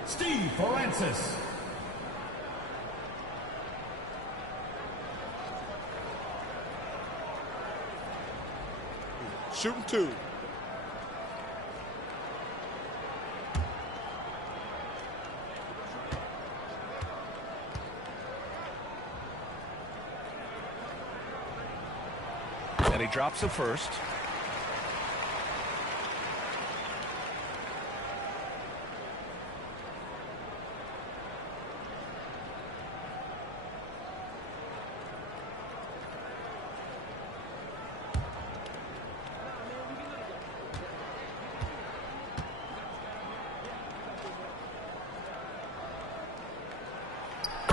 Steve Francis. Shooting two. And he drops the first.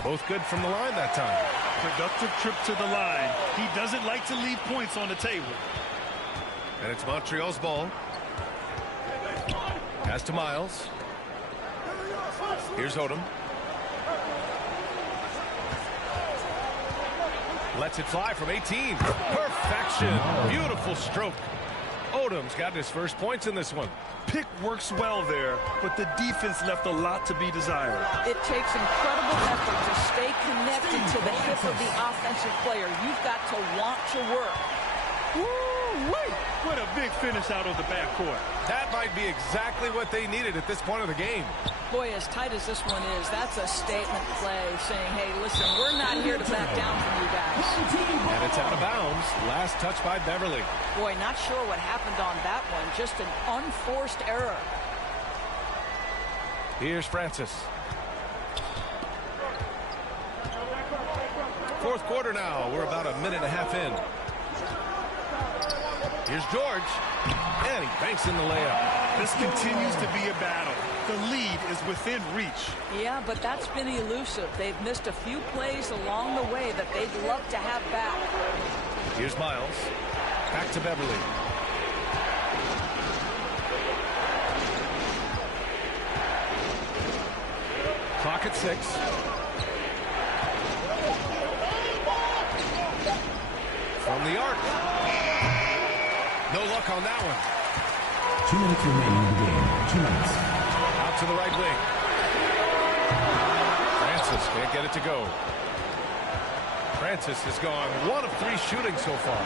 Both good from the line that time. Productive trip to the line. He doesn't like to leave points on the table. And it's Montreal's ball. Pass to Miles. Here's Odom. Lets it fly from 18. Perfection. Beautiful stroke. Odom's got his first points in this one. Pick works well there, but the defense left a lot to be desired. It takes incredible effort to stay connected to the hip of the offensive player. You've got to want to work. Woo-wee! What a big finish out of the backcourt. That might be exactly what they needed at this point of the game. Boy, as tight as this one is, that's a statement play saying, hey, listen, we're not here to back down from you guys. And it's out of bounds. Last touch by Beverly. Boy, not sure what happened on that one. Just an unforced error. Here's Francis. Fourth quarter now. We're about a minute and a half in. Here's George. And he banks in the layup. This continues to be a battle. The lead is within reach. Yeah, but that's been elusive. They've missed a few plays along the way that they'd love to have back. Here's Miles. Back to Beverly. Clock at 6. From the arc. No luck on that one. 2 minutes remaining in the game. 2 minutes. Out to the right wing. Francis can't get it to go. Francis has gone 1 of 3 shooting so far.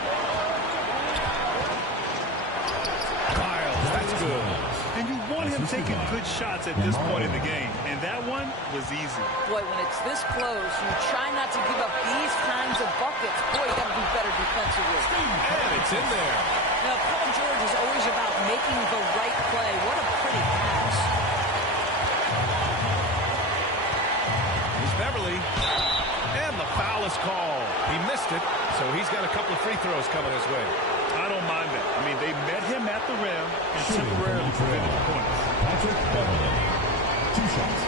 Miles, that's good. And you want him taking good shots at this point in the game. And that one was easy. Boy, when it's this close, you try not to give up these kinds of buckets. Boy, you got to be better defensively. And it's in there. Now, Paul George is always about making the right play. What a pretty pass. Here's Beverly. And the foul is called. He missed it, so he's got a couple of free throws coming his way. I don't mind that. I mean, they met him at the rim and temporarily prevented the points. Patrick Beverly. 2 shots.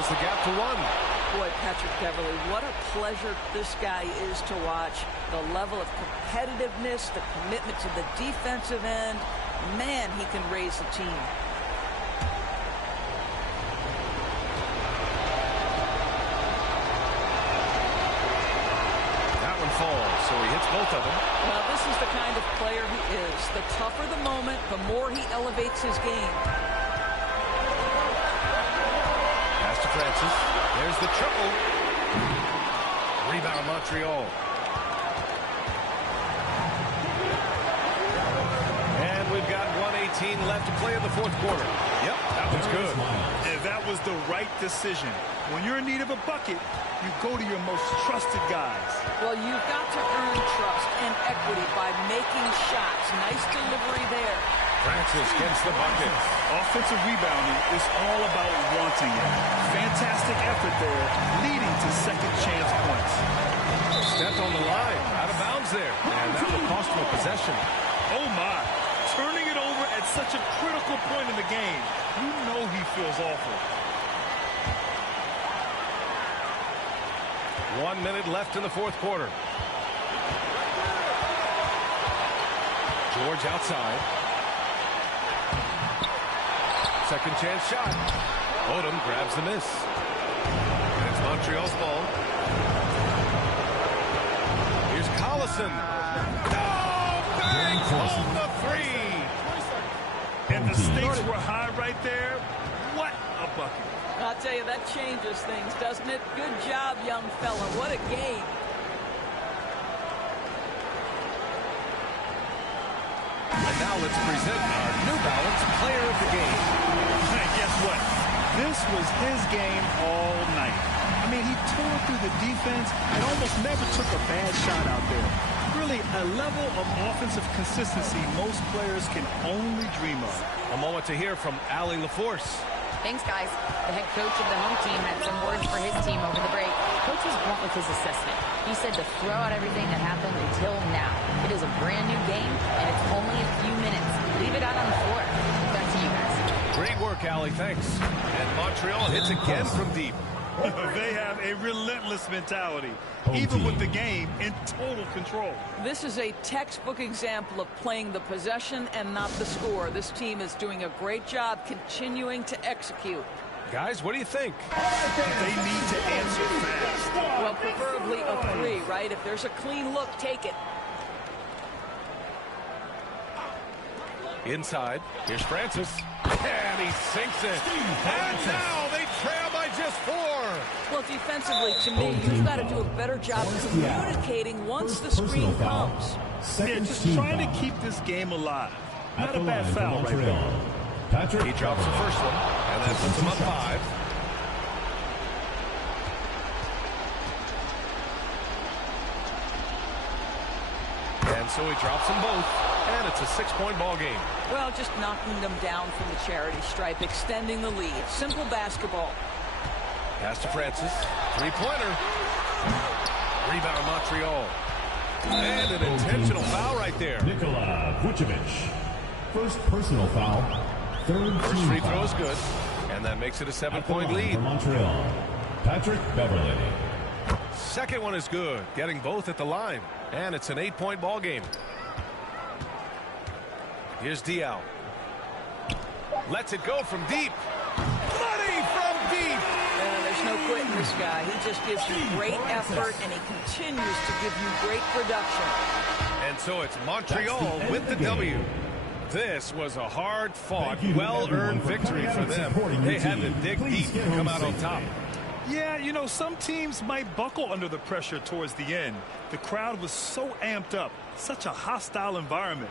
The gap to 1. Boy, Patrick Beverly, what a pleasure this guy is to watch. The level of competitiveness, the commitment to the defensive end. Man, he can raise the team. That one falls, so he hits both of them. Well, this is the kind of player he is. The tougher the moment, the more he elevates his game. Francis. There's the triple. Rebound Montreal. And we've got 1:18 left to play in the fourth quarter. Yep, that one's good. And that was the right decision. When you're in need of a bucket, you go to your most trusted guys. Well, you've got to earn trust and equity by making shots. Nice delivery there. Francis gets the bucket. Offensive rebounding is all about wanting it. Fantastic effort there, leading to second chance points. Stepped on the line, out of bounds there, and that will cost him a possession. Oh my, turning it over at such a critical point in the game. You know he feels awful. 1 minute left in the fourth quarter. George outside. Second chance shot. Odom grabs the miss. And it's Montreal's ball. Here's Collison. Oh, bangs home the 3. And the stakes were high right there. What a bucket. I'll tell you, that changes things, doesn't it? Good job, young fella. What a game. And now let's present our New Balance Player of the Game. Hey, guess what? This was his game all night. I mean, he tore through the defense and almost never took a bad shot out there. Really, a level of offensive consistency most players can only dream of. A moment to hear from Allie LaForce. Thanks, guys. The head coach of the home team had some words for his team over the break. Coach was blunt with his assessment. He said to throw out everything that happened until now. It is a brand new game, and it's only a few minutes. Leave it out on the floor. Back to you guys. Great work, Allie. Thanks. And Montreal hits again from deep. They have a relentless mentality, even with the game in total control. This is a textbook example of playing the possession and not the score. This team is doing a great job continuing to execute. Guys, what do you think? They need to answer fast. Well, preferably a 3, right? If there's a clean look, take it. Inside, here's Francis. And he sinks it. And now they trail by just 4. Well, defensively, to me, you've got to do a better job communicating once the screen comes. Yeah, just trying to keep this game alive. Not a bad foul right there. He drops the first one, and that puts him up 5. And so he drops them both, and it's a 6-point ball game. Well, just knocking them down from the charity stripe, extending the lead. Simple basketball. Pass to Francis. 3-pointer. Rebound Montreal. And an intentional foul right there. Nikola Vucevic. First personal foul. First free throw is good. And that makes it a 7-point lead. For Montreal, Patrick Beverley. Second one is good. Getting both at the line. And it's an 8-point ball game. Here's Diaw. Lets it go from deep. Money from deep. There's no quitting this guy. He just gives you great effort, and he continues to give you great production. And so it's Montreal with the W. This was a hard-fought, well-earned victory for them. They had to dig deep to come out on top. Yeah, you know, some teams might buckle under the pressure towards the end. The crowd was so amped up, such a hostile environment.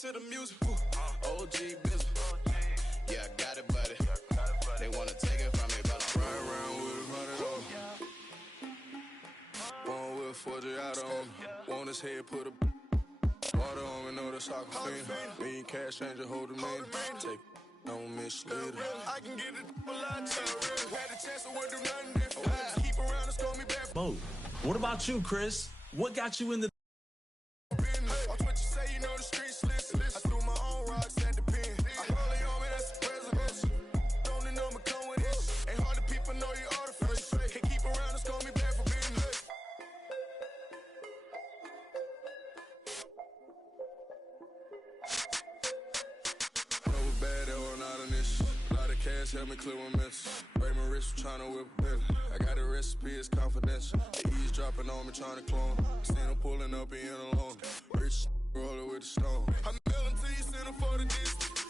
To the music, OG business. Yeah, I got it, buddy. They wanna take it from me, but I'm right around with it, run it on. One with 40 out on. Want his head, put a water on me, know the soccer fiend. Mean cash changer, hold the man. Take, don't mislead her. I can get it a lot of time. Had a chance to do nothing different. Keep around and score me back. Bo, what about you, Chris? What got you in the help me clear my mess. Break my wrist, trying to whip a belly. I got a recipe, it's confidential. The E's dropping on me, trying to clone. Seen him pulling up, he in alone. Rich roller with a stone. I'm melting till you send him for the distance.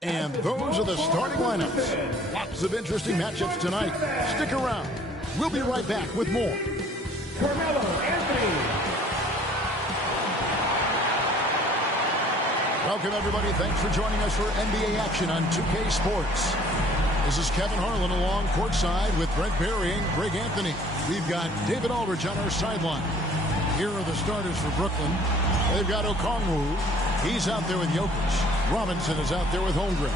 And those are the starting lineups. Lots of interesting matchups tonight. Stick around. We'll be right back with more. Carmelo Anthony. Welcome, everybody. Thanks for joining us for NBA action on 2K Sports. This is Kevin Harlan along courtside with Brent Berry and Greg Anthony. We've got David Aldridge on our sideline. Here are the starters for Brooklyn. They've got Okongwu. He's out there with Jokic. Robinson is out there with Holmgren.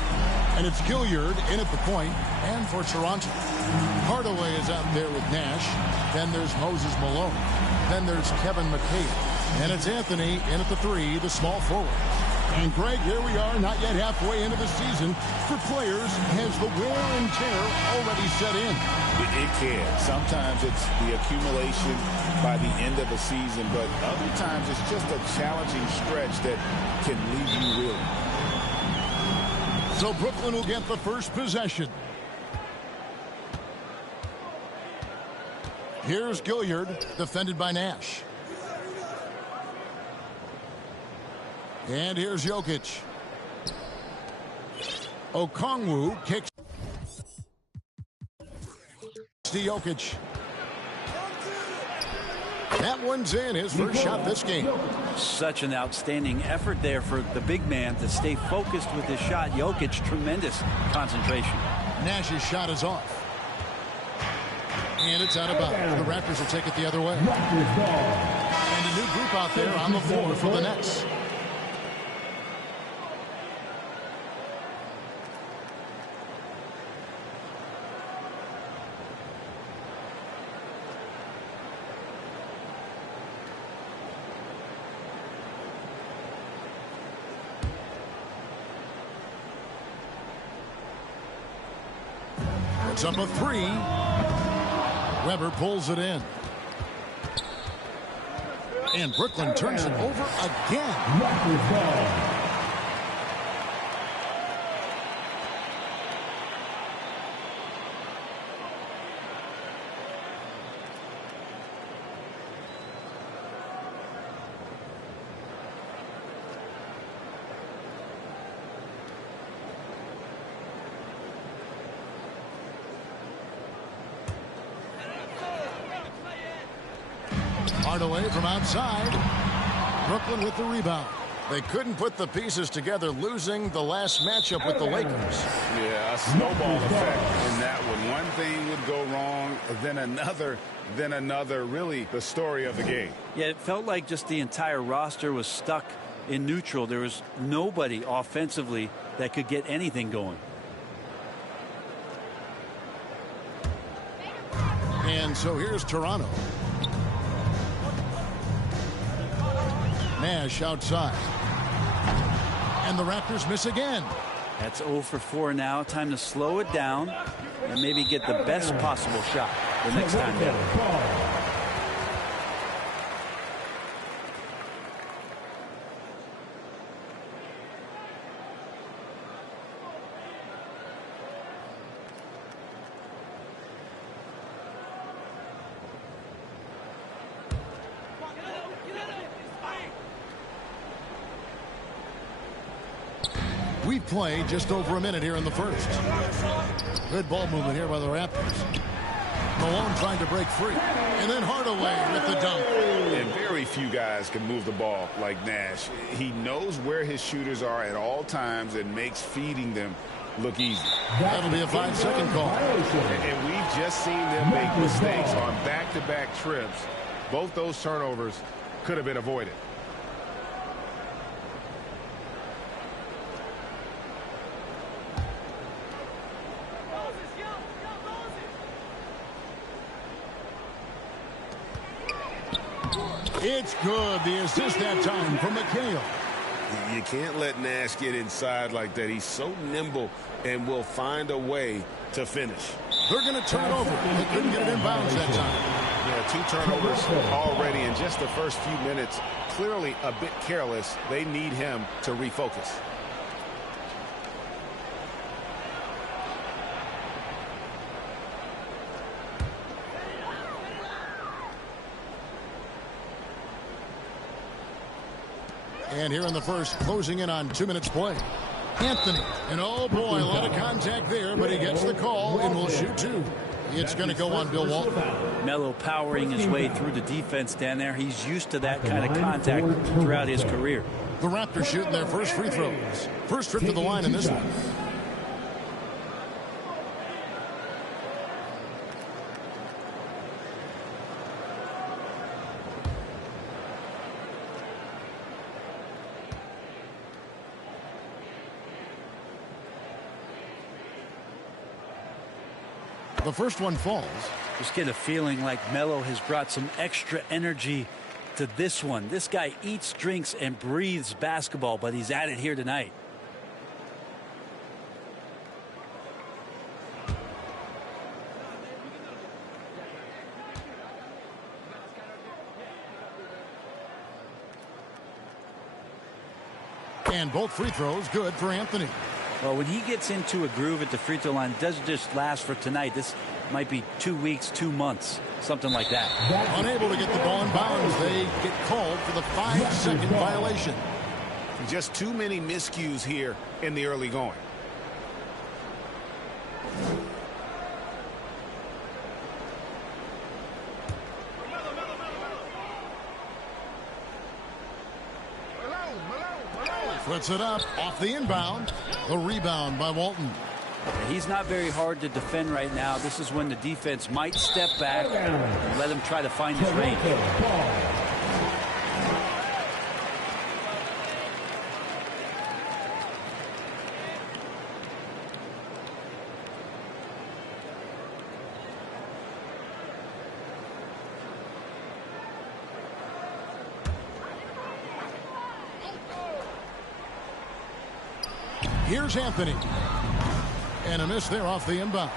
And it's Gilliard in at the point. And for Toronto, Hardaway is out there with Nash. Then there's Moses Malone. Then there's Kevin McHale. And it's Anthony in at the 3, the small forward. And, Greg, here we are, not yet halfway into the season. For players, has the wear and tear already set in? It can. Sometimes it's the accumulation by the end of the season, but other times it's just a challenging stretch that can leave you reeling. So Brooklyn will get the first possession. Here's Gilliard, defended by Nash. And here's Jokic. Okongwu kicks to Jokic. That one's in, his first shot this game. Such an outstanding effort there for the big man to stay focused with his shot. Jokic, tremendous concentration. Nash's shot is off. And it's out of bounds. The Raptors will take it the other way. And a new group out there on the floor for the Nets. It's up a 3. Weber pulls it in. And Brooklyn turns it over again. Hardaway from outside. Brooklyn with the rebound. They couldn't put the pieces together, losing the last matchup with the Lakers. Yeah, a snowball effect in that one. One thing would go wrong, then another. Really the story of the game. Yeah, it felt like just the entire roster was stuck in neutral. There was nobody offensively that could get anything going. And so here's Toronto. Nash outside. And the Raptors miss again. That's 0 for 4 now. Time to slow it down and maybe get the best possible shot the next time down. We've played just over a minute here in the first. Good ball movement here by the Raptors. Malone trying to break free. And then Hardaway with the dunk. And very few guys can move the ball like Nash. He knows where his shooters are at all times and makes feeding them look easy. That'll be a 5-second call. And we've just seen them make mistakes on back-to-back trips. Both those turnovers could have been avoided. It's good. The assist that time from McHale. You can't let Nash get inside like that. He's so nimble and will find a way to finish. They're going to turn it over. They couldn't get it in bounds that time. Yeah, 2 turnovers already in just the first few minutes. Clearly a bit careless. They need him to refocus. And here in the first, closing in on 2 minutes play. Anthony. And oh boy, a lot of contact there, but he gets the call and will shoot 2. It's going to go on Bill Walton. Melo powering his way through the defense down there. He's used to that kind of contact throughout his career. The Raptors shooting their first free throws. First trip to the line in this one. The first one falls. Just get a feeling like Melo has brought some extra energy to this one. This guy eats, drinks, and breathes basketball, but he's at it here tonight. And both free throws good for Anthony. Well, when he gets into a groove at the free throw line, it doesn't just last for tonight. This might be 2 weeks, 2 months, something like that. Unable to get the ball in bounds. They get called for the 5-second violation. Just too many miscues here in the early going. Puts it up off the inbound. The rebound by Walton. He's not very hard to defend right now. This is when the defense might step back and let him try to find his range. Here's Anthony. And a miss there off the inbound.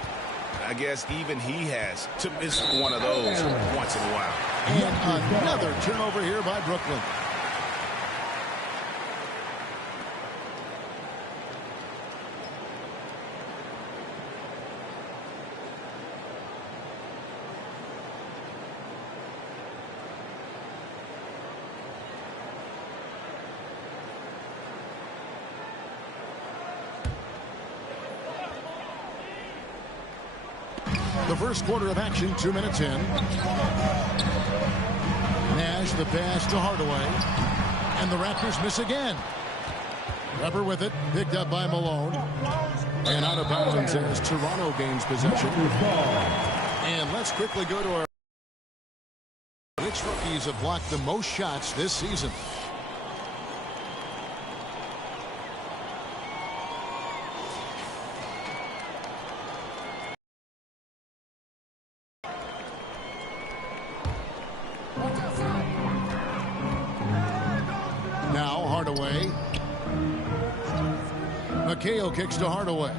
I guess even he has to miss one of those once in a while. And another turnover here by Brooklyn. The first quarter of action, 2 minutes in. Nash the pass to Hardaway. And the Raptors miss again. Weber with it, picked up by Malone. And out of bounds as Toronto gains possession. And let's quickly go to our... Which rookies have blocked the most shots this season? Now Hardaway. McHale kicks to Hardaway.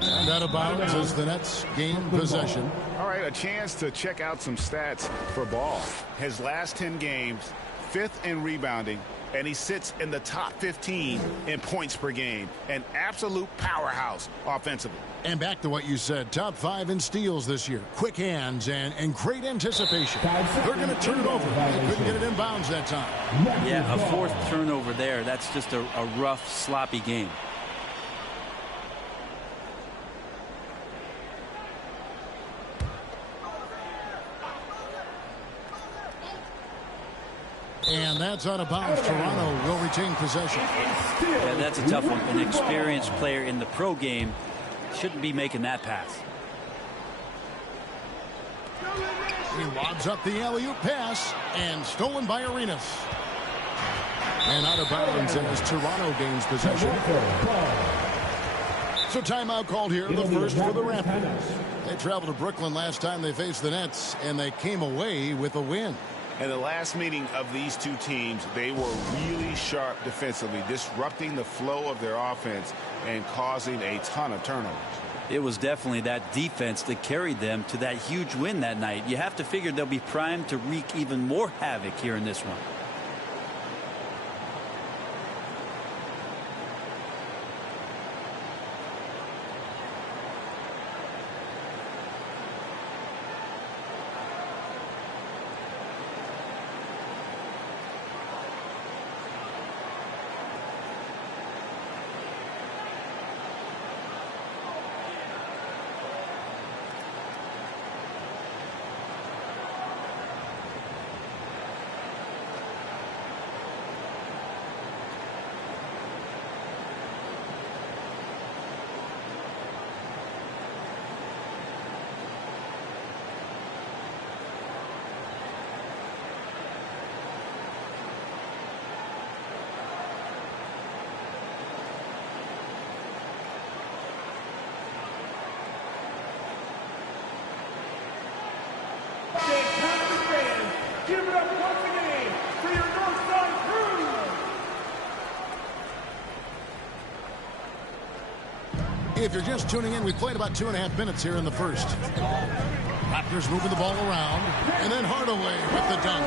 And out of bounds as the Nets gain possession. All right, a chance to check out some stats for Ball. His last 10 games, 5th in rebounding, and he sits in the top 15 in points per game. An absolute powerhouse offensively. And back to what you said, top 5 in steals this year. Quick hands and great anticipation. They're going to turn it over. They couldn't get it in bounds that time. Yeah, a 4th turnover there. That's just a rough, sloppy game. And that's out of bounds. Toronto will retain possession. Yeah, that's a tough one. An experienced player in the pro game shouldn't be making that pass. He lobs up the alley-oop pass and stolen by Arenas. And out of bounds as Toronto gains possession. So timeout called here, the first for the Raptors. They traveled to Brooklyn last time they faced the Nets, and they came away with a win. In the last meeting of these two teams, they were really sharp defensively, disrupting the flow of their offense and causing a ton of turnovers. It was definitely that defense that carried them to that huge win that night. You have to figure they'll be primed to wreak even more havoc here in this one. Give it up once again for your Northside crew. If you're just tuning in, we played about 2.5 minutes here in the first. Raptors moving the ball around, and then Hardaway with the dunk.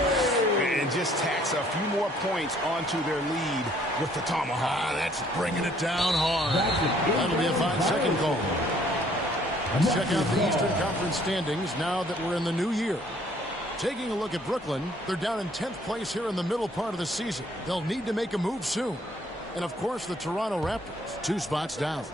And just tacks a few more points onto their lead with the tomahawk. That's bringing it down hard. That'll be a 5-second goal. Let's check out the Eastern Conference standings now that we're in the new year. Taking a look at Brooklyn, they're down in 10th place here in the middle part of the season. They'll need to make a move soon. And, of course, the Toronto Raptors, 2 spots down.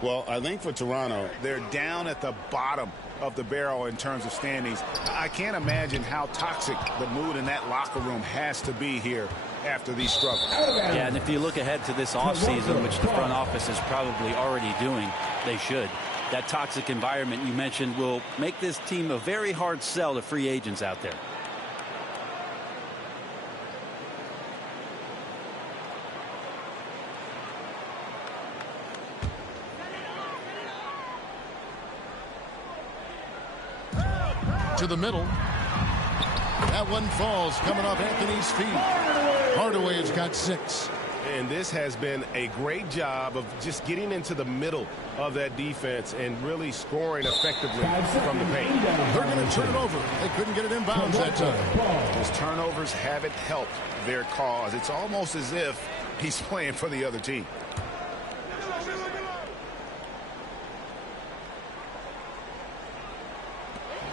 Well, I think for Toronto, they're down at the bottom of the barrel in terms of standings. I can't imagine how toxic the mood in that locker room has to be here after these struggles. Yeah, and if you look ahead to this offseason, which the front office is probably already doing, they should. That toxic environment you mentioned will make this team a very hard sell to free agents out there. To the middle. That one falls coming off Anthony's feet. Hardaway has got 6. And this has been a great job of just getting into the middle of that defense and really scoring effectively from the paint. They're going to turn it over. They couldn't get it inbounds that time. His turnovers haven't helped their cause. It's almost as if he's playing for the other team.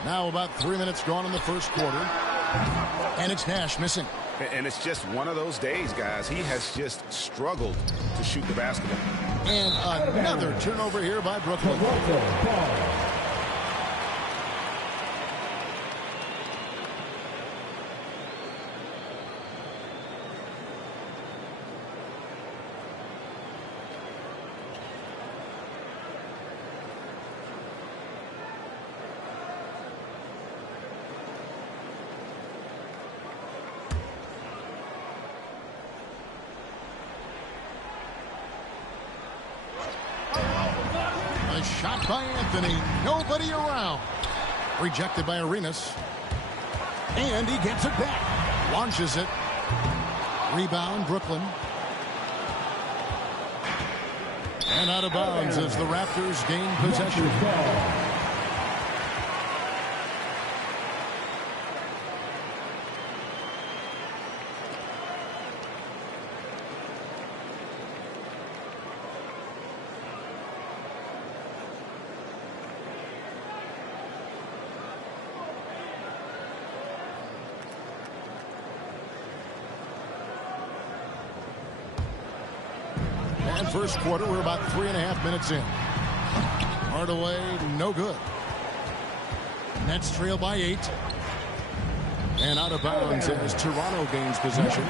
Now about 3 minutes gone in the first quarter. And it's Nash missing. And it's just one of those days, guys. He has just struggled to shoot the basketball. And another turnover here by Brooklyn. A shot by Anthony. Nobody around. Rejected by Arenas. And he gets it back. Launches it. Rebound, Brooklyn. And out of bounds as the Raptors gain possession. And first quarter, we're about 3.5 minutes in. Hardaway, no good. Nets trail by 8. And out of bounds as Toronto gains possession.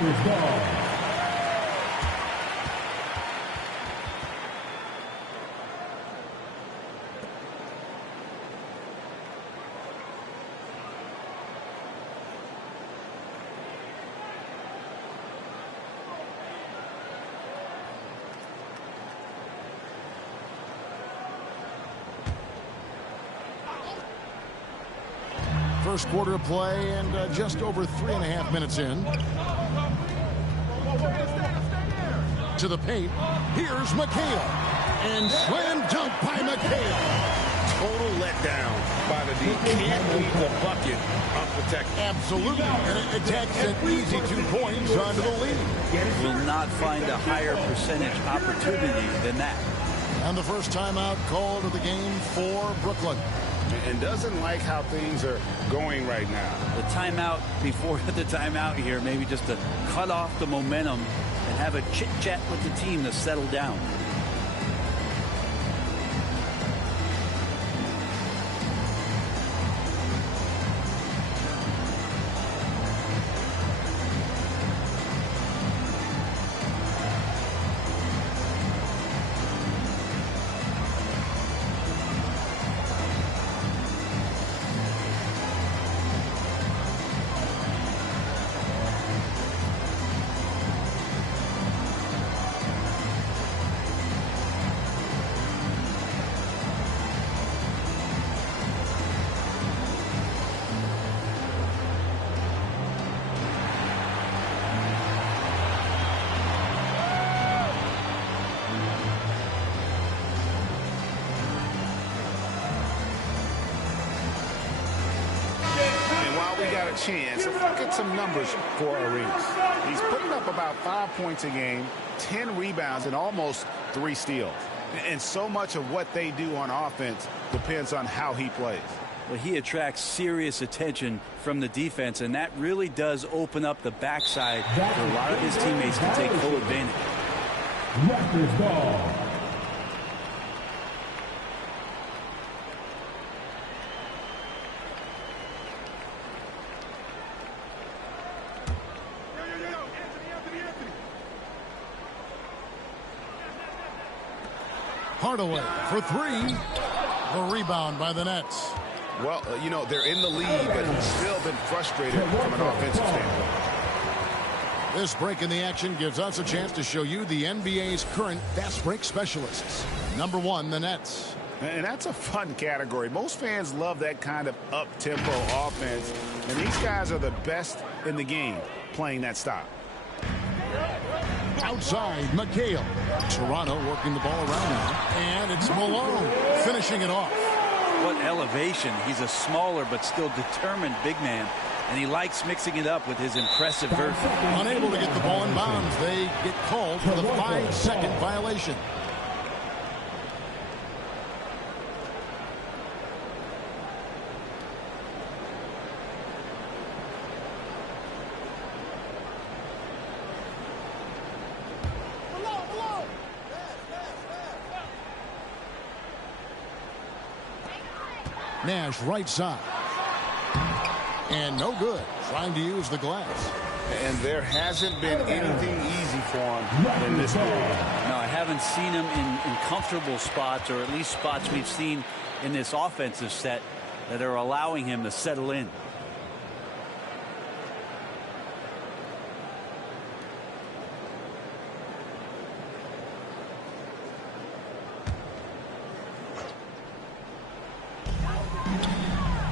First quarter of play and just over 3.5 minutes in. To the paint. Here's McHale. And slam dunk by McHale. Total letdown by the D. Can't leave the bucket unprotected. Absolutely. And it takes an easy 2 points onto the lead. Will not find a higher percentage opportunity than that. And the first timeout called of the game for Brooklyn. And doesn't like how things are going right now. The timeout before the timeout here, maybe just to cut off the momentum and have a chit-chat with the team to settle down. Chance. Let's look at some numbers for Ariz. He's putting up about 5 points a game, 10 rebounds, and almost 3 steals. And so much of what they do on offense depends on how he plays. Well, he attracts serious attention from the defense, and that really does open up the backside for a lot of his teammates to take full advantage. Raptors ball. Hardaway for 3. The rebound by the Nets. Well, you know, they're in the lead, but he's still been frustrated from an offensive standpoint. This break in the action gives us a chance to show you the NBA's current fast break specialists. Number 1, the Nets. And that's a fun category. Most fans love that kind of up-tempo offense, and these guys are the best in the game playing that style. Outside, McHale. Toronto working the ball around now. And it's Malone finishing it off. What elevation. He's a smaller but still determined big man. And he likes mixing it up with his impressive vert. Unable to get the ball in bounds. They get called for the 5-second violation. Nash right side. And no good. Trying to use the glass. And there hasn't been anything easy for him in this game. No, I haven't seen him in comfortable spots, or at least spots we've seen in this offensive set that are allowing him to settle in.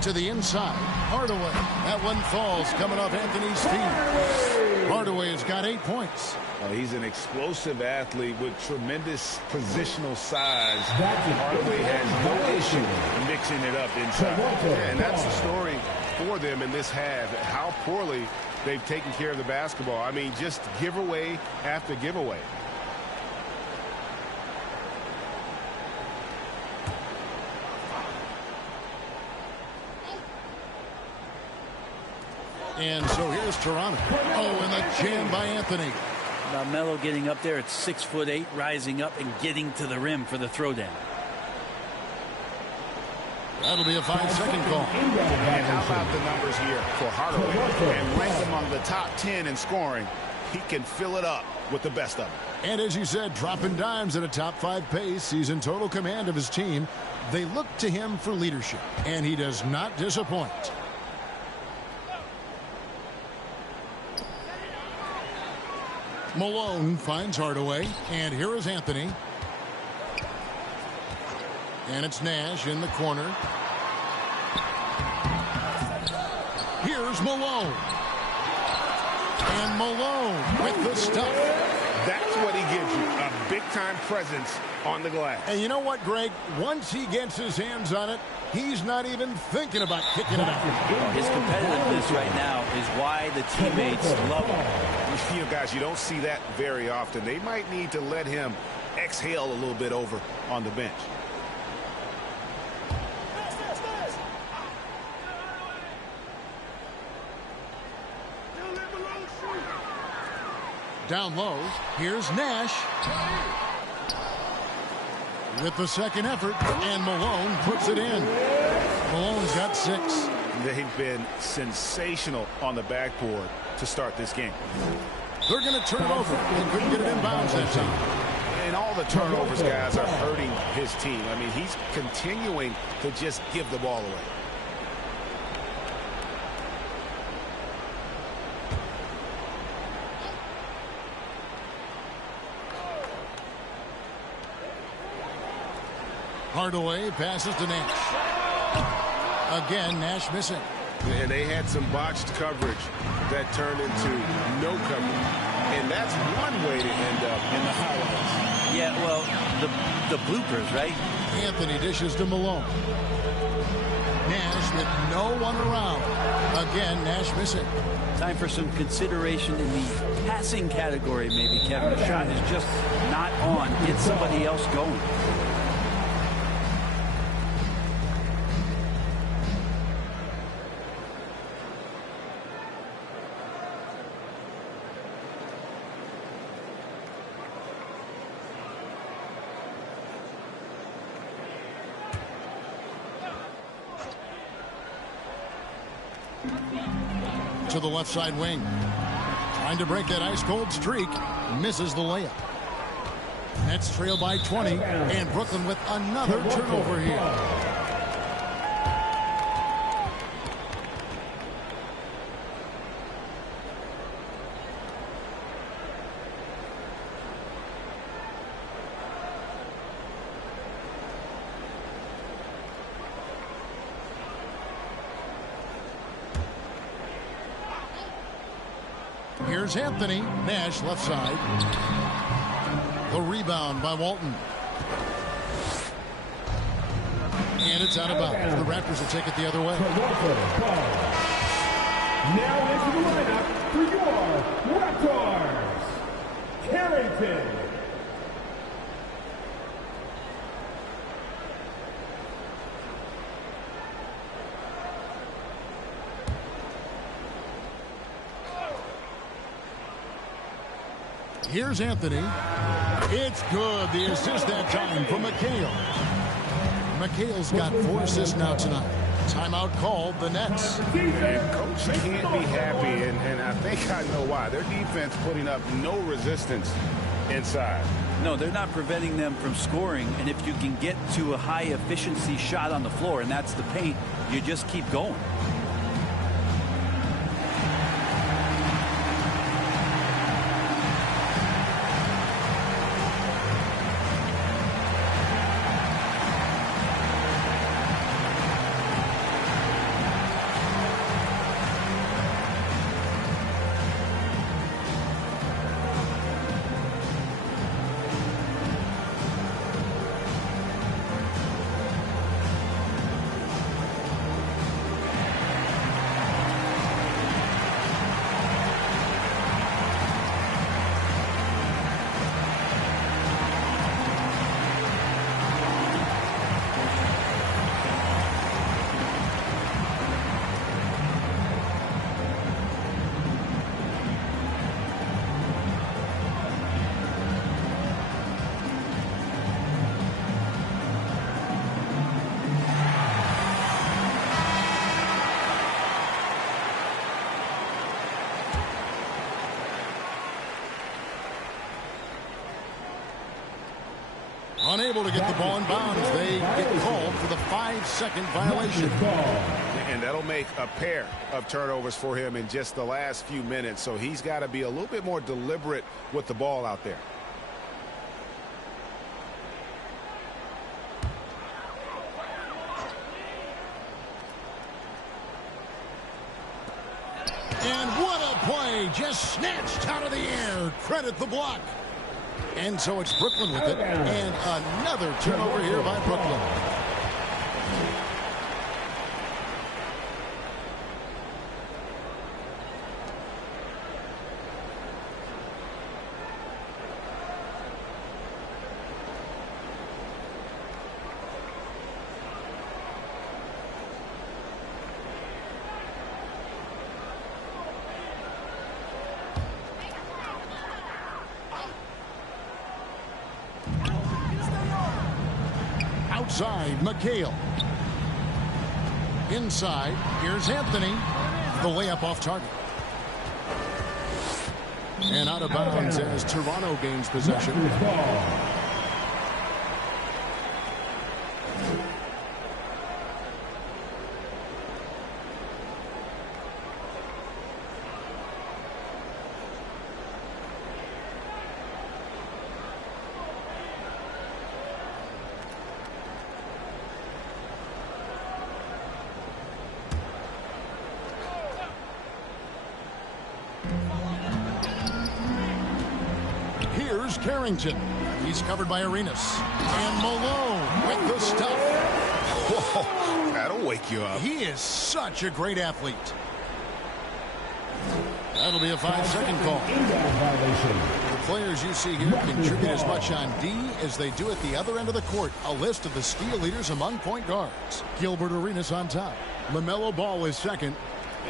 To the inside. Hardaway. That one falls coming off Anthony's feet. Hardaway has got 8 points. He's an explosive athlete with tremendous positional size. Hardaway has no issue mixing it up inside. And that's the story for them in this half. How poorly they've taken care of the basketball. I mean, just giveaway after giveaway. And so here's Toronto. Oh, and the jam by Anthony. Melo getting up there at 6'8", rising up and getting to the rim for the throwdown. That'll be a 5-second call. And how about the numbers here for Hardaway? And ranked among the top 10 in scoring. He can fill it up with the best of them. And as you said, dropping dimes at a top 5 pace. He's in total command of his team. They look to him for leadership, and he does not disappoint. Malone finds Hardaway, and here is Anthony. And it's Nash in the corner. Here's Malone. And Malone with the stuff. That's what he gives you, a big-time presence on the glass. And you know what, Greg? Once he gets his hands on it, he's not even thinking about kicking it out. His competitiveness right now is why the teammates love him. You know, guys, you don't see that very often. They might need to let him exhale a little bit over on the bench. Down low, here's Nash. With the second effort, and Malone puts it in. Malone's got 6. They've been sensational on the backboard to start this game. They're going to turn it over. They couldn't get it in bounds that time. And all the turnovers, guys, are hurting his team. I mean, he's continuing to just give the ball away. Hardaway passes to Nash. Again, Nash missing. And they had some botched coverage that turned into no coverage. And that's one way to end up in the highlights. Yeah, well, the bloopers, right? Anthony dishes to Malone. Nash with no one around. Again, Nash missing. Time for some consideration in the passing category, maybe, Kevin. The shot is just not on. Get somebody else going. To the left side wing. Trying to break that ice-cold streak. Misses the layup. Nets trail by 20. And Brooklyn with another turnover here. Here's Anthony. Nash left side. The rebound by Walton. And it's out of bounds. The Raptors will take it the other way. Now into the lineup for your Raptors, Carrington. Here's Anthony. It's good. The assist that time from McHale. McHale's got 4 assists now tonight. Timeout called the Nets. And Coach can't be happy, and I think I know why. Their defense putting up no resistance inside. No, they're not preventing them from scoring, and if you can get to a high-efficiency shot on the floor, and that's the paint, you just keep going. Unable to get the ball in bounds. They get called for the 5-second violation. And that'll make a pair of turnovers for him in just the last few minutes. So he's got to be a little bit more deliberate with the ball out there. And what a play. Just snatched out of the air. Credit the block. And so it's Brooklyn with it. And another turnover here by Brooklyn. Outside, McHale. Inside, here's Anthony. The layup off target. And out of bounds as Toronto gains possession. Carrington. He's covered by Arenas. And Malone with the stuff. Whoa, that'll wake you up. He is such a great athlete. That'll be a 5-second call. The players you see here contribute as much on D as they do at the other end of the court. A list of the steal leaders among point guards. Gilbert Arenas on top. LaMelo Ball is second.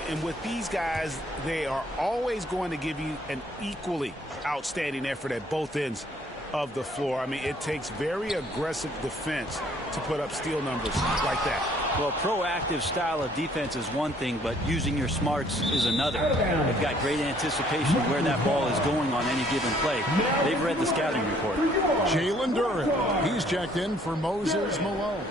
And with these guys, they are always going to give you an equally outstanding effort at both ends of the floor. I mean, it takes very aggressive defense to put up steal numbers like that. Well, proactive style of defense is one thing, but using your smarts is another. They've got great anticipation of where that ball is going on any given play. They've read the scouting report. Jalen Duren. He's checked in for Moses Malone.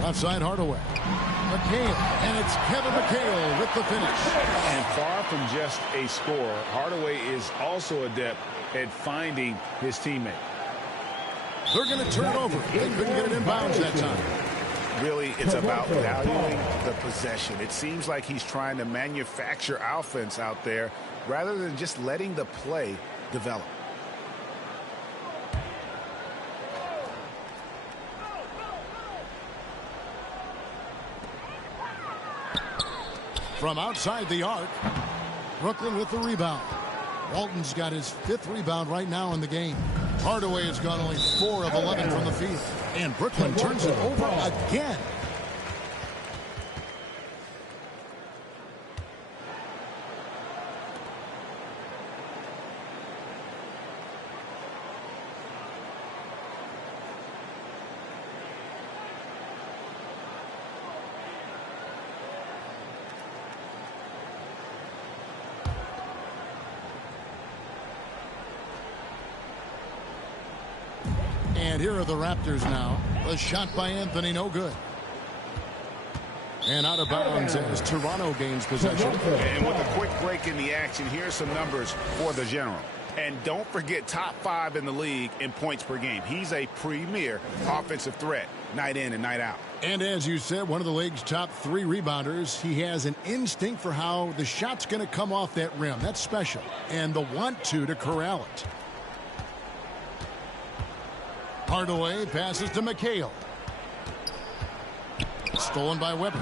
Outside Hardaway. McHale, and it's Kevin McHale with the finish. And far from just a scorer, Hardaway is also adept at finding his teammate. They're going to turn it over. They couldn't get it in bounds that time. Really, it's about valuing the possession. It seems like he's trying to manufacture offense out there rather than just letting the play develop. From outside the arc, Brooklyn with the rebound. Walton's got his 5th rebound right now in the game. Hardaway has gone only 4 of 11 from the field. And Brooklyn turns it over again. And here are the Raptors now. The shot by Anthony, no good. And out of bounds as Toronto gains possession. And with a quick break in the action, here's some numbers for the General. And don't forget, top 5 in the league in points per game. He's a premier offensive threat, night in and night out. And as you said, one of the league's top 3 rebounders. He has an instinct for how the shot's going to come off that rim. That's special. And the want-to corral it. Hardaway passes to McHale. Stolen by Weber.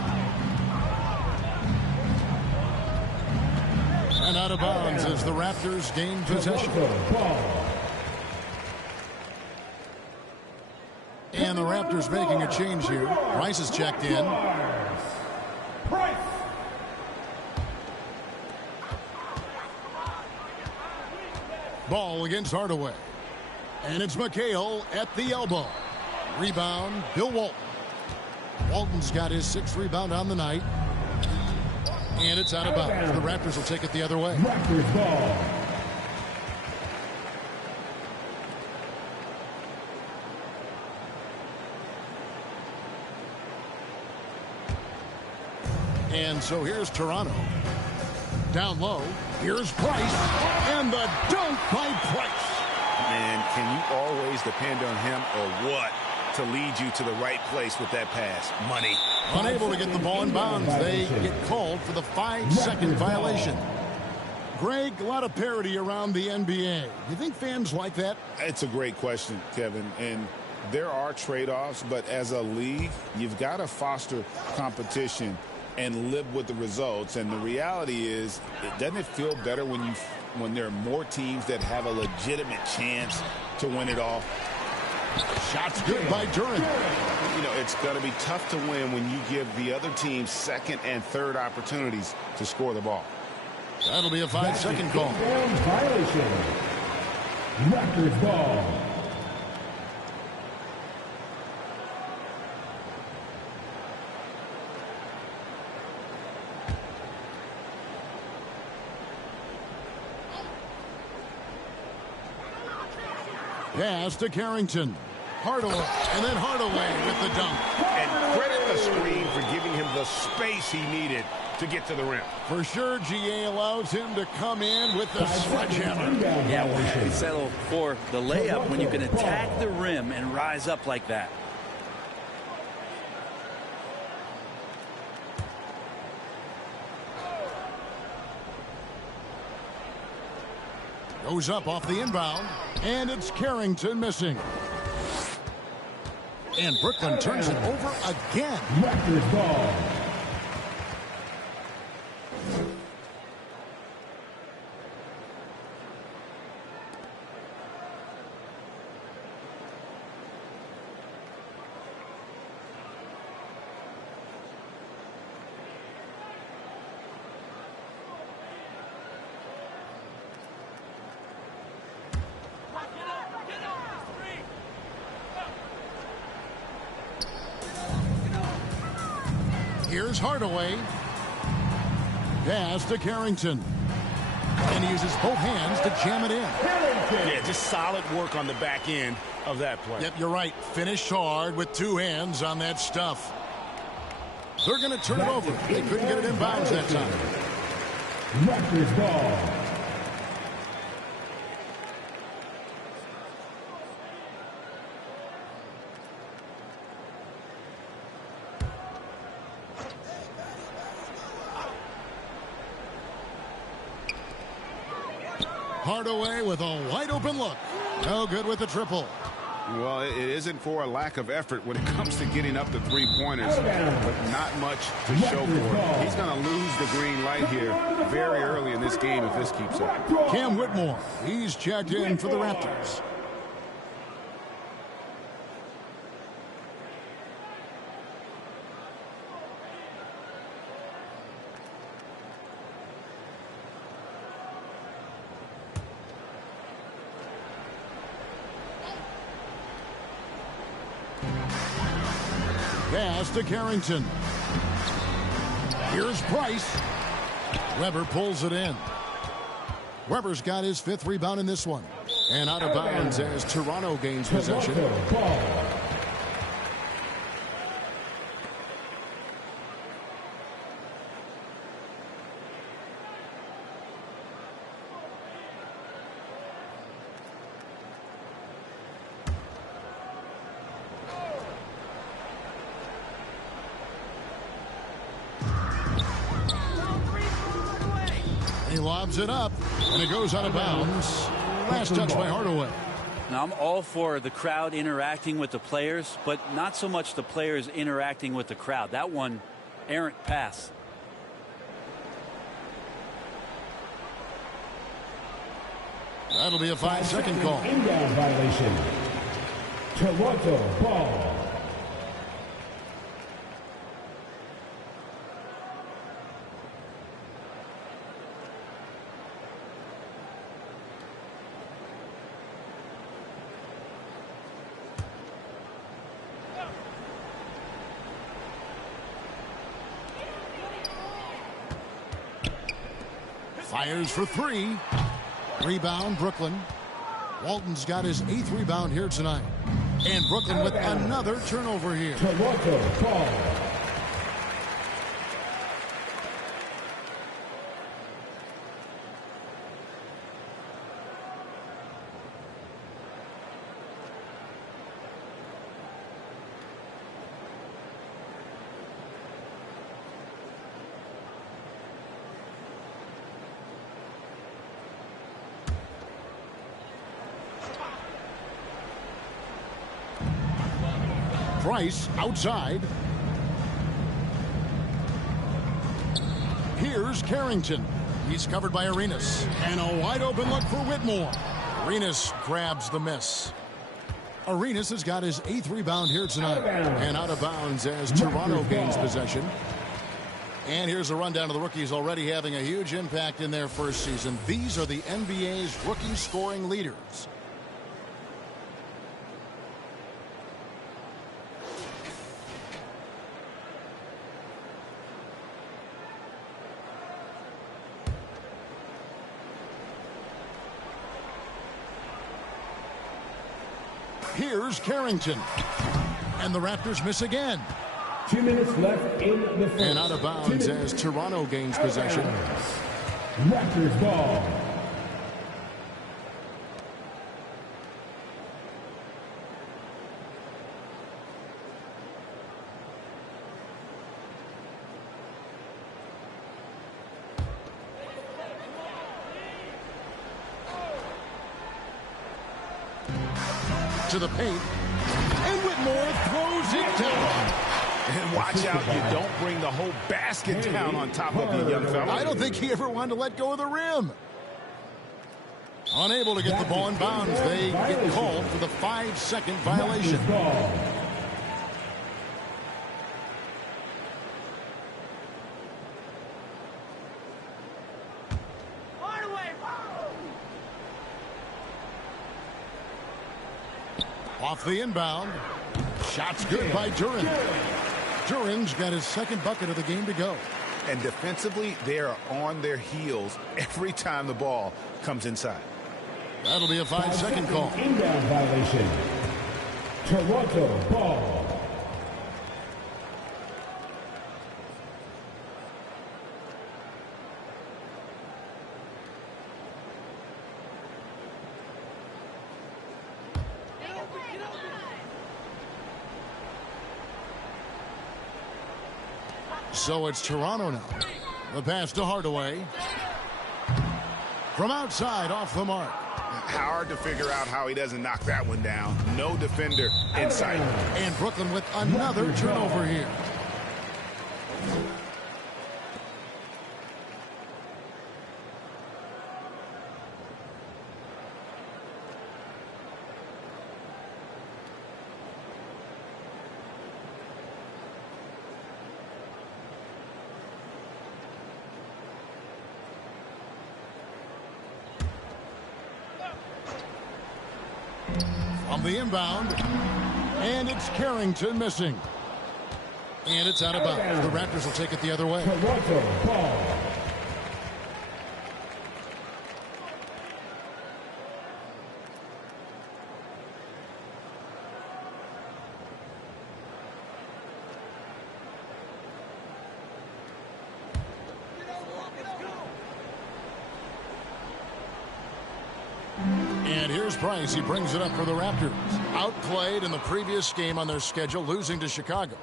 And out of bounds as the Raptors gain possession. And the Raptors making a change here. Price is checked in. Ball against Hardaway. And it's McHale at the elbow. Rebound, Bill Walton. Walton's got his 6th rebound on the night. And it's out of bounds. The Raptors will take it the other way. Raptors ball. And so here's Toronto. Down low. Here's Price. And the dunk by Price. Man, can you always depend on him or what to lead you to the right place with that pass? Money. Unable to get the ball in bounds. They get called for the 5-second violation. Greg, a lot of parity around the NBA. You think fans like that? It's a great question, Kevin. And there are trade-offs, but as a league, you've got to foster competition and live with the results. And the reality is, doesn't it feel better when there are more teams that have a legitimate chance to win it all? Shots good by Duran. You know, it's going to be tough to win when you give the other team 2nd and 3rd opportunities to score the ball. That'll be a 5-second call. Violation. Raptors ball. Pass to Carrington. Hardaway, and then Hardaway with the dunk. And credit the screen for giving him the space he needed to get to the rim. For sure, GA allows him to come in with the sledgehammer. Yeah, well, you settle for the layup when you can attack the rim and rise up like that. Goes up off the inbound, and it's Carrington missing. And Brooklyn turns it over again. Raptors ball. Here's Hardaway. Pass to Carrington. And he uses both hands to jam it in. Yeah, just solid work on the back end of that play. Yep, you're right. Finished hard with 2 hands on that stuff. They're going to turn it over. They couldn't get it in bounds that time. Raptors ball. Hardaway with a wide open look. No good with the triple. Well, it isn't for a lack of effort when it comes to getting up the 3-pointers, but not much to show for it. He's going to lose the green light here very early in this game if this keeps up. Cam Whitmore, he's checked in for the Raptors. Pass to Carrington. Here's Price. Weber pulls it in. Weber's got his 5th rebound in this one. And out of bounds as Toronto gains possession. He lobs it up, and it goes out of bounds. Last touch by Hardaway. Now, I'm all for the crowd interacting with the players, but not so much the players interacting with the crowd. That one, errant pass. That'll be a 5-second call. Inbound violation. Toronto ball. Fires for three. Rebound, Brooklyn. Walton's got his 8th rebound here tonight. And Brooklyn with another turnover here. Toronto ball. Price outside. Here's Carrington. He's covered by Arenas. And a wide open look for Whitmore. Arenas grabs the miss. Arenas has got his 8th rebound here tonight. And out of bounds as Toronto gains possession. And here's a rundown of the rookies already having a huge impact in their first season. These are the NBA's rookie scoring leaders. Here's Carrington. And the Raptors miss again. 2 minutes left in the first. And out of bounds as Toronto gains possession. Raptors ball. To the paint. And Whitmore throws it down. And watch out, you don't bring the whole basket down on top of you, young fella. I don't think he ever wanted to let go of the rim. Unable to get the ball in bounds. They get called for the 5-second violation. Off the inbound. Shot's good by Duran. Duran's got his 2nd bucket of the game to go. And defensively, they are on their heels every time the ball comes inside. That'll be a 5-second call. Inbound violation. Toronto ball. So it's Toronto now. The pass to Hardaway. From outside, off the mark. Hard to figure out how he doesn't knock that one down. No defender in sight. And Brooklyn with another turnover here. From the inbound, and it's Carrington missing. And it's out of bounds. The Raptors will take it the other way. Toronto ball. And here's Price. He brings it up for the Raptors. Outplayed in the previous game on their schedule, losing to Chicago.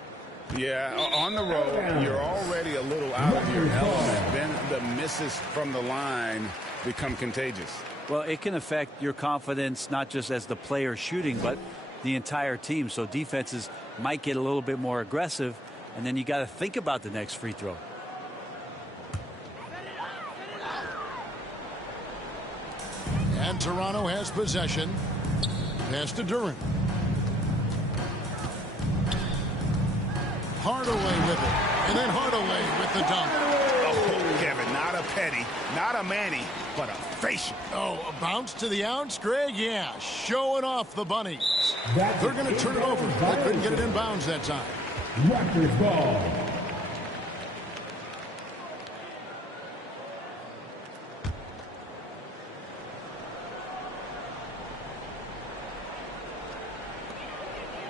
Yeah, on the road, you're already a little out of your element. Then the misses from the line become contagious. Well, it can affect your confidence, not just as the player shooting, but the entire team. So defenses might get a little bit more aggressive, and then you got to think about the next free throw. And Toronto has possession. Pass to Duran. Hardaway with it. And then Hardaway with the dunk. Oh, Kevin, not a Petty, not a Manny, but a facial. Oh, a bounce to the ounce, Greg? Yeah, showing off the Bunnies. They're going to turn it over. They couldn't get it in bounds that time. Raptors ball.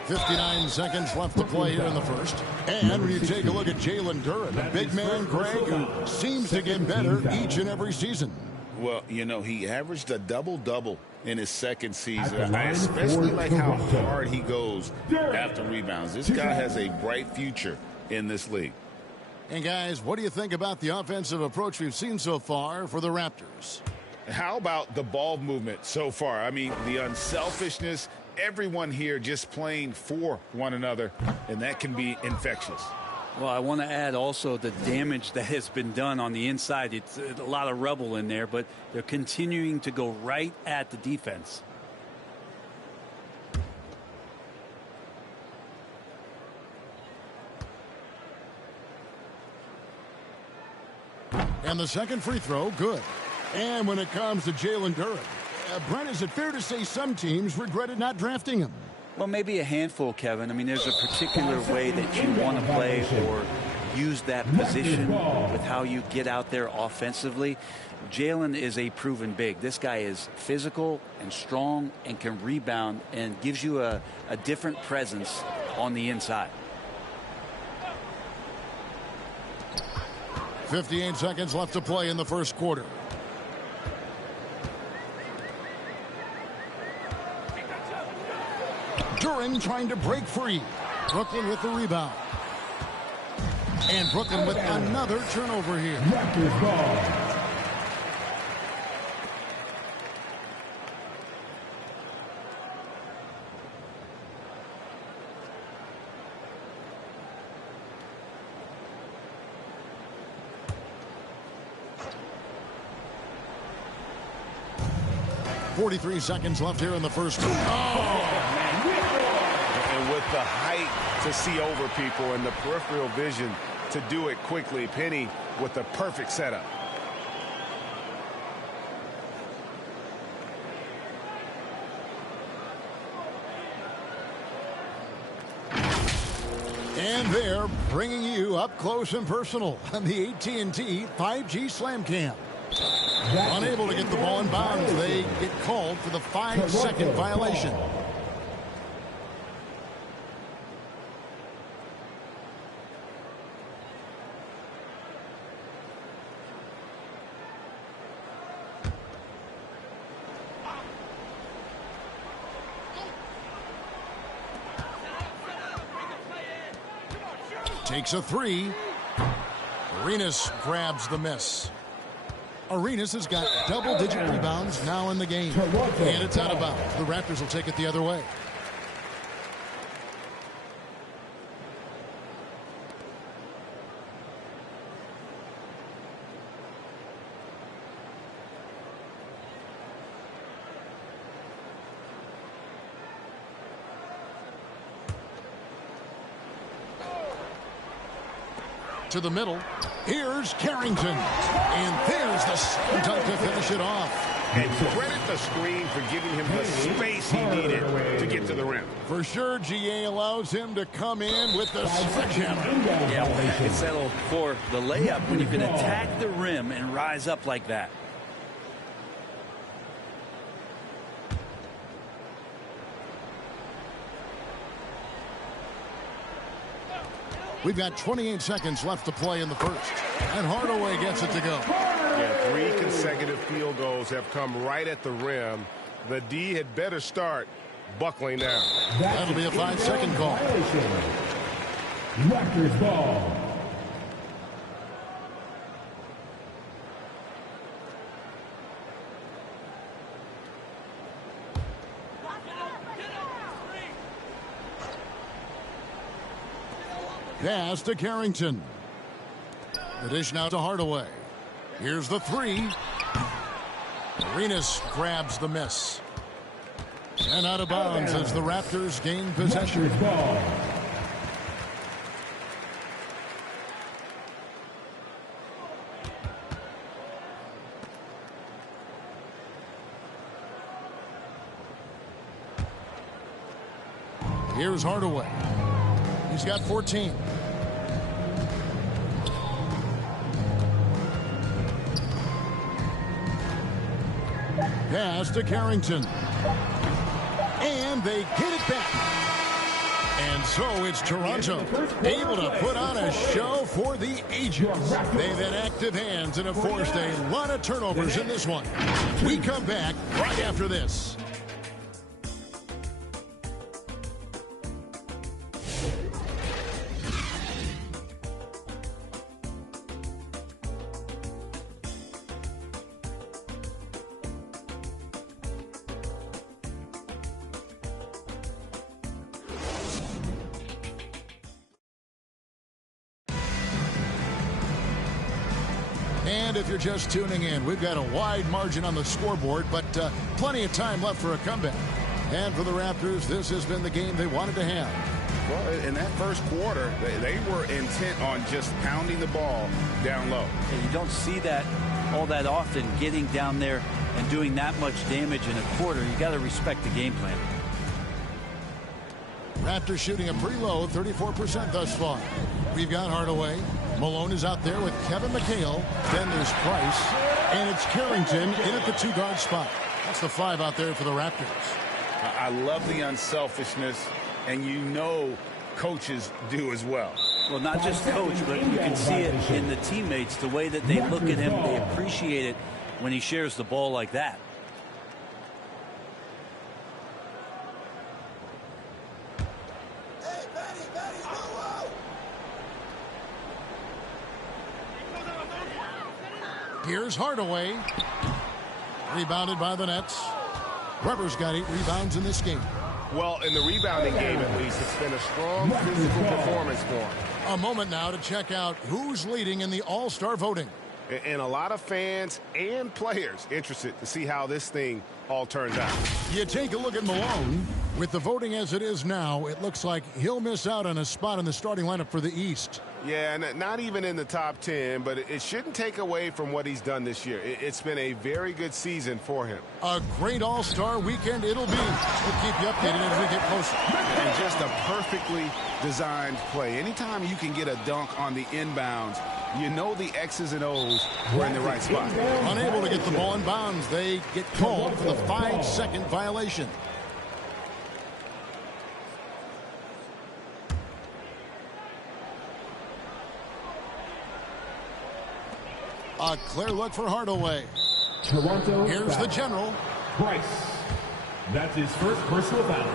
59 seconds left to play here in the first. And when you take a look at Jalen Duren, the big man, Greg, who seems to get better each and every season. Well, you know, he averaged a double-double in his second season. I especially like how hard he goes after rebounds. This guy has a bright future in this league. And, guys, what do you think about the offensive approach we've seen so far for the Raptors? How about the ball movement so far? I mean, the unselfishness, everyone here just playing for one another, and that can be infectious. Well, I want to add also the damage that has been done on the inside. It's a lot of rubble in there, but they're continuing to go right at the defense. And the second free throw, good. And when it comes to Jalen Duren, Brent, is it fair to say some teams regretted not drafting him? Well, maybe a handful, Kevin. I mean, there's a particular way that you want to play or use that position with how you get out there offensively. Jalen is a proven big. This guy is physical and strong and can rebound and gives you a different presence on the inside. 58 seconds left to play in the first quarter. Duren trying to break free. Brooklyn with the rebound. And Brooklyn with another turnover here. Raptors ball. .43 seconds left here in the first. And with the height to see over people and the peripheral vision to do it quickly, Penny with the perfect setup. And they're bringing you up close and personal on the AT&T 5G Slam Cam. Unable to get the ball in bounds, they get called for the 5-second violation. Takes a three. Arenas grabs the miss. Arenas has got double-digit rebounds now in the game. And it's out of bounds. The Raptors will take it the other way. To the middle. Here's Carrington. And there's the slam dunk to finish it off. And credit the screen for giving him the space he needed to get to the rim. For sure, GA allows him to come in with the sledgehammer. Yeah, well, that can settle for the layup when you can attack the rim and rise up like that. We've got 28 seconds left to play in the first. And Hardaway gets it to go. Yeah, 3 consecutive field goals have come right at the rim. The D had better start buckling down. That'll be a 5-second call. Raptors ball. Pass to Carrington. The dish now to Hardaway. Here's the three. Arenas grabs the miss. And out of bounds as the Raptors gain possession. Raptors ball. Here's Hardaway. He's got 14. Pass to Carrington. And they get it back. And so it's Toronto, able to put on a show for the ages. They've had active hands and have forced a lot of turnovers in this one. We come back right after this. And if you're just tuning in, we've got a wide margin on the scoreboard, but plenty of time left for a comeback. And for the Raptors, this has been the game they wanted to have. Well, in that first quarter, they were intent on just pounding the ball down low. And you don't see that all that often, getting down there and doing that much damage in a quarter. You got to respect the game plan. Raptors shooting a pretty low 34% thus far. We've got Hardaway. Malone is out there with Kevin McHale. Then there's Price. And it's Carrington in at the two-guard spot. That's the 5 out there for the Raptors. I love the unselfishness, and you know coaches do as well. Well, not just coach, but you can see it in the teammates, the way that they look at him. They appreciate it when he shares the ball like that. Here's Hardaway. Rebounded by the Nets. Weber's got 8 rebounds in this game. Well, in the rebounding game, at least, it's been a strong physical performance for him. A moment now to check out who's leading in the All-Star voting. And a lot of fans and players interested to see how this thing all turns out. You take a look at Malone. With the voting as it is now, it looks like he'll miss out on a spot in the starting lineup for the East. Yeah, not even in the top 10, but it shouldn't take away from what he's done this year. It's been a very good season for him. A great All-Star weekend it'll be. We'll keep you updated as we get closer. And just a perfectly designed play. Anytime you can get a dunk on the inbounds, you know the X's and O's were in the right spot. Unable to get the ball in bounds, they get called for the 5-second violation. A clear look for Hardaway. Toronto. Here's the general. Price. That's his first personal foul.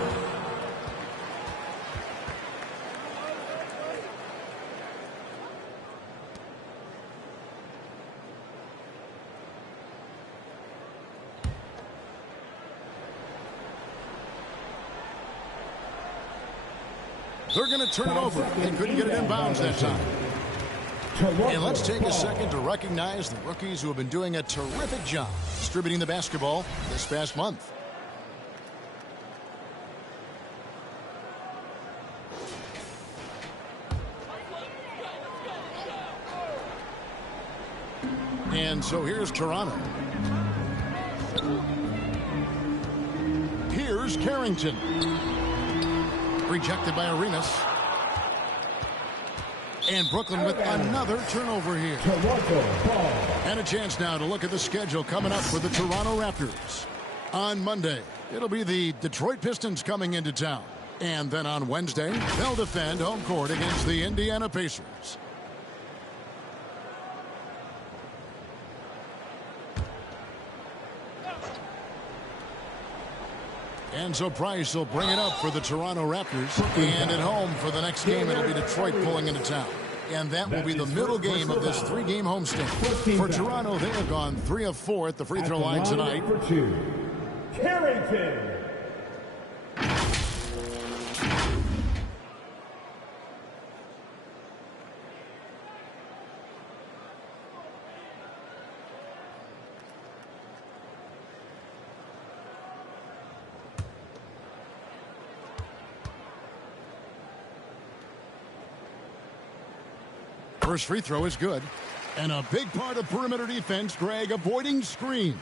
They're going to turn it over. They couldn't get it in bounds that time. And let's take a second to recognize the rookies who have been doing a terrific job distributing the basketball this past month. And so here's Toronto. Here's Carrington. Rejected by Arenas. And Brooklyn with another turnover here. And a chance now to look at the schedule coming up for the Toronto Raptors. On Monday, it'll be the Detroit Pistons coming into town. And then on Wednesday, they'll defend home court against the Indiana Pacers. And so Price will bring it up for the Toronto Raptors. And at home for the next game, it'll be Detroit pulling into town. And that will be the middle game of this 3-game homestand. For Toronto, they have gone 3 of 4 at the free throw line tonight. Carrington. First free throw is good. And a big part of perimeter defense, Greg, avoiding screens.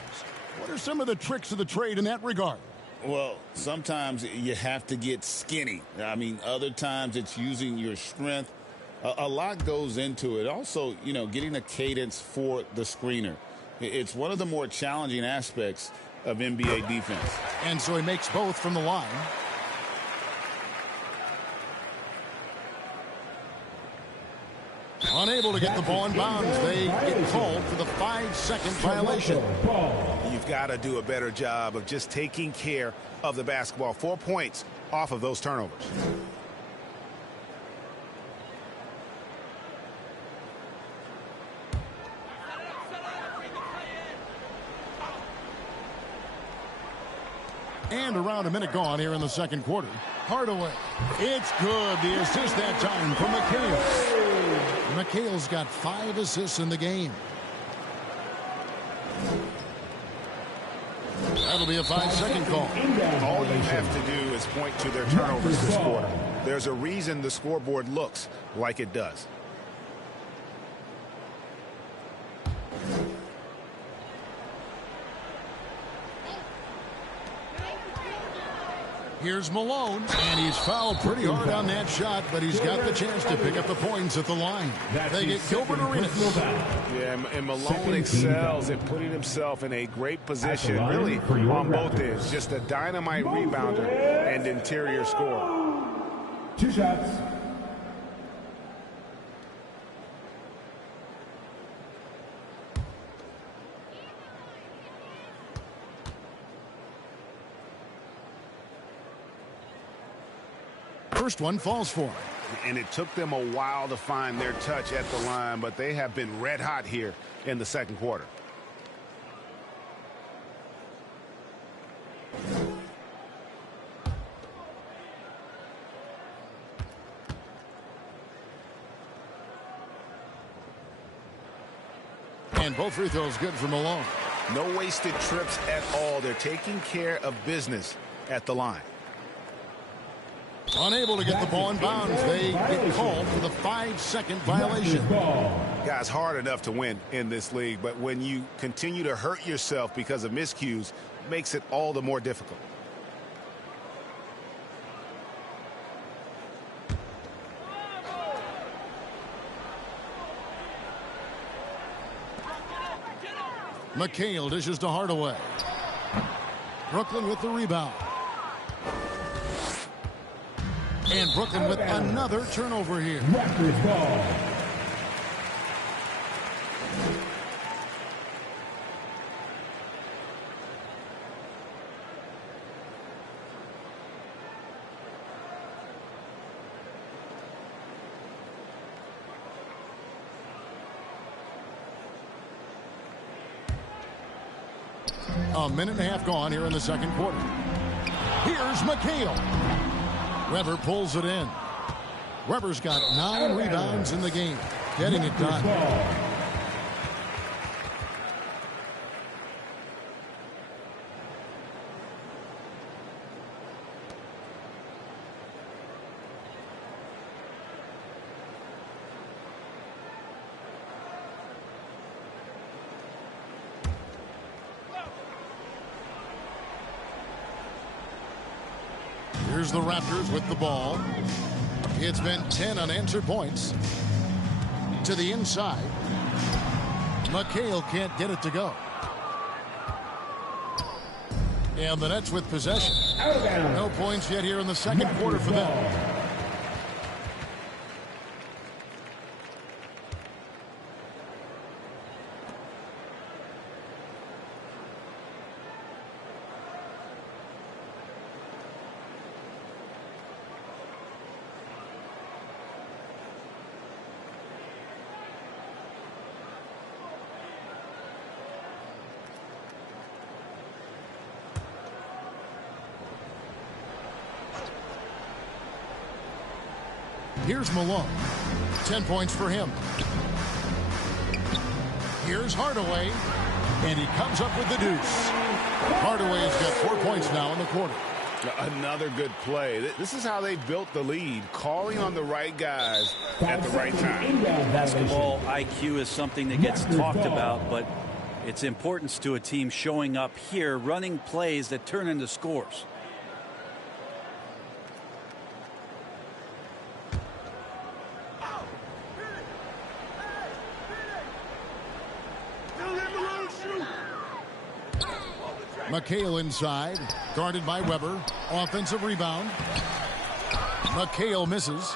What are some of the tricks of the trade in that regard? Well, sometimes you have to get skinny. I mean, other times it's using your strength. A lot goes into it. Also, you know, getting a cadence for the screener. It's one of the more challenging aspects of NBA defense. And so he makes both from the line. Unable to get the ball in bounds. They get called for the 5-second violation. You've got to do a better job of just taking care of the basketball. 4 points off of those turnovers. And around a minute gone here in the second quarter. Hardaway. It's good. The assist that time for McHale. McHale's got 5 assists in the game. That'll be a 5-second call. All you have to do is point to their turnovers this quarter. There's a reason the scoreboard looks like it does. Here's Malone, and he's fouled pretty hard on that shot, but he's got the chance to pick up the points at the line. They get Gilbert Arenas. Yeah, and Malone excels at putting himself in a great position, really, on both ends. Just a dynamite rebounder and interior scorer. 2 shots. First one falls for him. And it took them a while to find their touch at the line, but they have been red hot here in the second quarter. And both free throws good for Malone. No wasted trips at all. They're taking care of business at the line. Unable to get the ball in bounds. They get called for the 5-second violation. Guys, hard enough to win in this league, but when you continue to hurt yourself because of miscues, it makes it all the more difficult. McHale dishes to Hardaway. Brooklyn with the rebound. And Brooklyn with another turnover here. Raptors ball. A minute and a half gone here in the second quarter. Here's McHale. Weber pulls it in. Weber's got 9 rebounds in the game, getting it done. Here's the Raptors with the ball. It's been 10 unanswered points. To the inside. McHale can't get it to go. And the Nets with possession. No points yet here in the second quarter for them. Here's Malone. 10 points for him. Here's Hardaway. And he comes up with the deuce. Hardaway's got 4 points now in the quarter. Another good play. This is how they built the lead, calling on the right guys at the right time. Basketball IQ is something that gets talked about, but its importance to a team showing up here, running plays that turn into scores. McHale inside, guarded by Weber. Offensive rebound. McHale misses.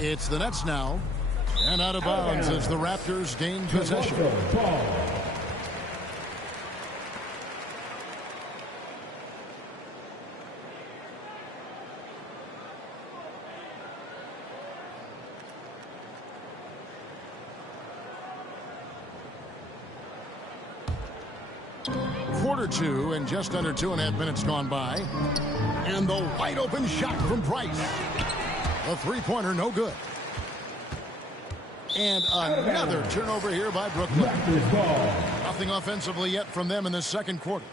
It's the Nets now. And out of bounds as the Raptors gain possession. Quarter two and just under 2.5 minutes gone by. And the wide open shot from Price. A three-pointer, no good. And another turnover here by Brooklyn. Nothing offensively yet from them in the second quarter.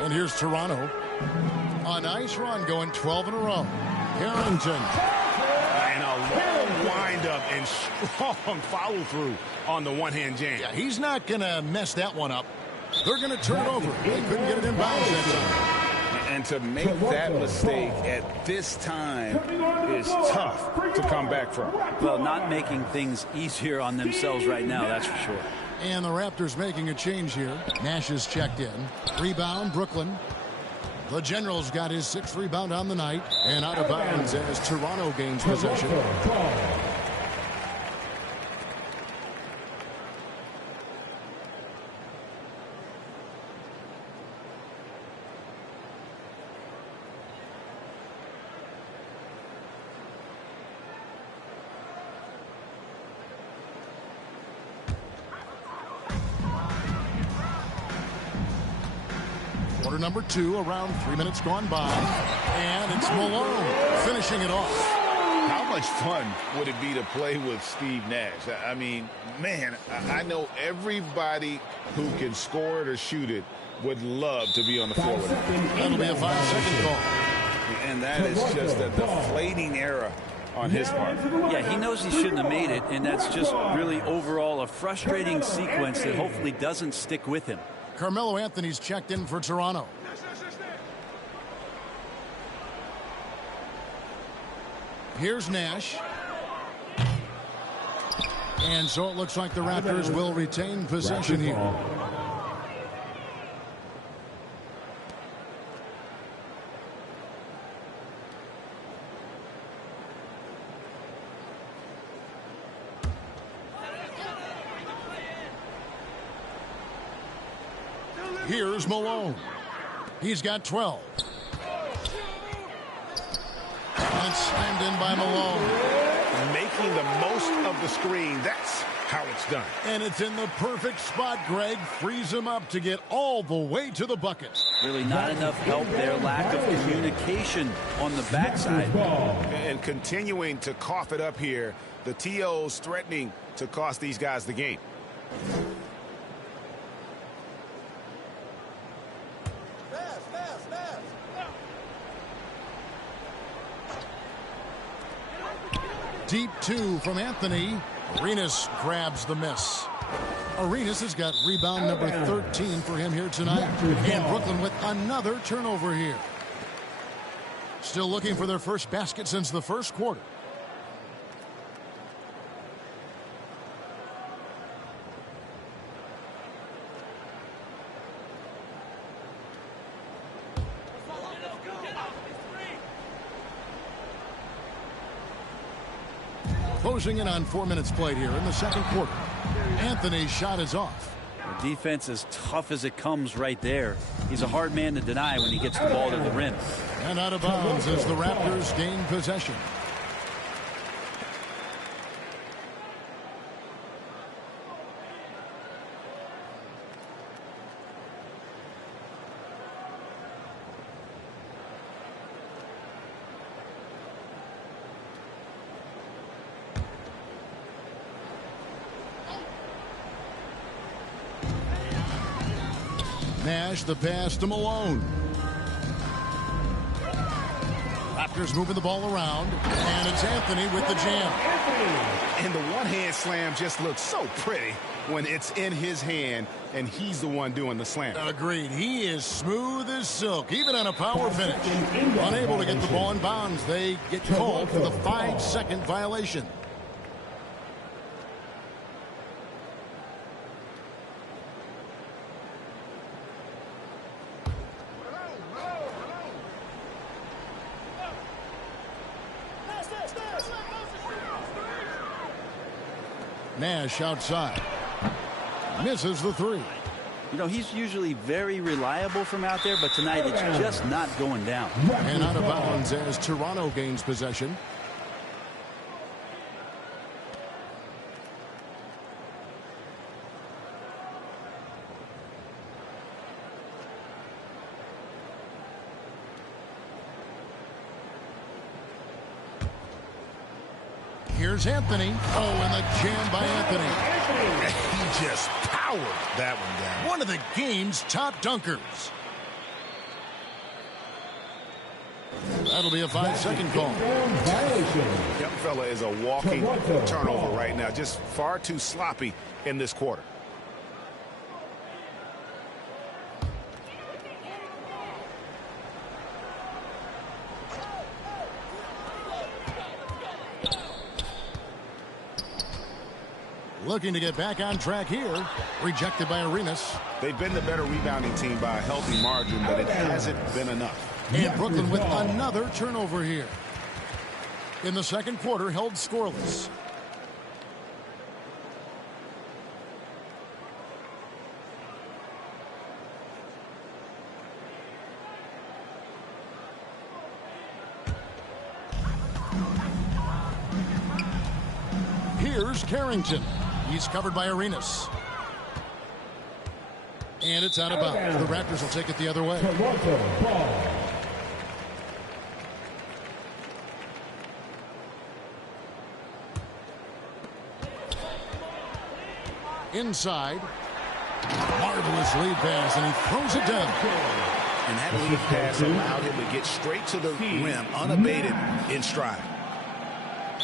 And here's Toronto. A nice run going 12 in a row. Harrington. And a long windup and strong follow through on the one-hand jam. Yeah, he's not going to mess that one up. They're going to turn it over. They couldn't get it in bounds that time. And to make that mistake at this time is tough to come back from. Well, not making things easier on themselves right now, that's for sure. And the Raptors making a change here. Nash is checked in. Rebound, Brooklyn. The General's got his 6th rebound on the night. And out of bounds as Toronto gains possession. Quarter number 2, around 3 minutes gone by. And it's Malone finishing it off. How much fun would it be to play with Steve Nash? I mean, man, I know everybody who can score it or shoot it would love to be on the floor with him. That'll be a 5-second call. And that is just a deflating error on his part. Yeah, he knows he shouldn't have made it, and that's just really overall a frustrating sequence that hopefully doesn't stick with him. Carmelo Anthony's checked in for Toronto. Here's Nash. And so it looks like the Raptors will retain possession here. Here's Malone. He's got 12. And it's slammed in by Malone. Making the most of the screen. That's how it's done. And it's in the perfect spot, Greg. Frees him up to get all the way to the bucket. Really not enough help there. Lack of communication on the backside. And continuing to cough it up here. The TO's threatening to cost these guys the game. Deep 2 from Anthony. Arenas grabs the miss. Arenas has got rebound number 13 for him here tonight. And Brooklyn with another turnover here. Still looking for their first basket since the first quarter. Closing in on 4 minutes played here in the second quarter. Anthony's shot is off. The defense is tough as it comes right there. He's a hard man to deny when he gets the ball to the rim. And out of bounds as the Raptors gain possession. Nash, the pass to Malone. Raptors moving the ball around, and it's Anthony with the jam. And the one-hand slam just looks so pretty. when it's in his hand and he's the one doing the slam. Agreed. He is smooth as silk, even on a power finish. Unable to get the ball in bounds. They get called for the 5-second violation. Nash outside. Misses the three. You know, he's usually very reliable from out there, but tonight it's just not going down. And out of bounds as Toronto gains possession. Here's Anthony. Oh, and the jam by Anthony. He just powered that one down. One of the game's top dunkers. That'll be a 5-second call. Young fella is a walking turnover right now. Just far too sloppy in this quarter. Looking to get back on track here. Rejected by Arenas. They've been the better rebounding team by a healthy margin, but it hasn't been enough. And Brooklyn with another turnover here. In the second quarter, held scoreless. Here's Carrington. He's covered by Arenas. And it's out of bounds. The Raptors will take it the other way. Inside. Marvelous lead pass, and he throws it down. And that lead pass allowed him to get straight to the rim, unabated, in stride.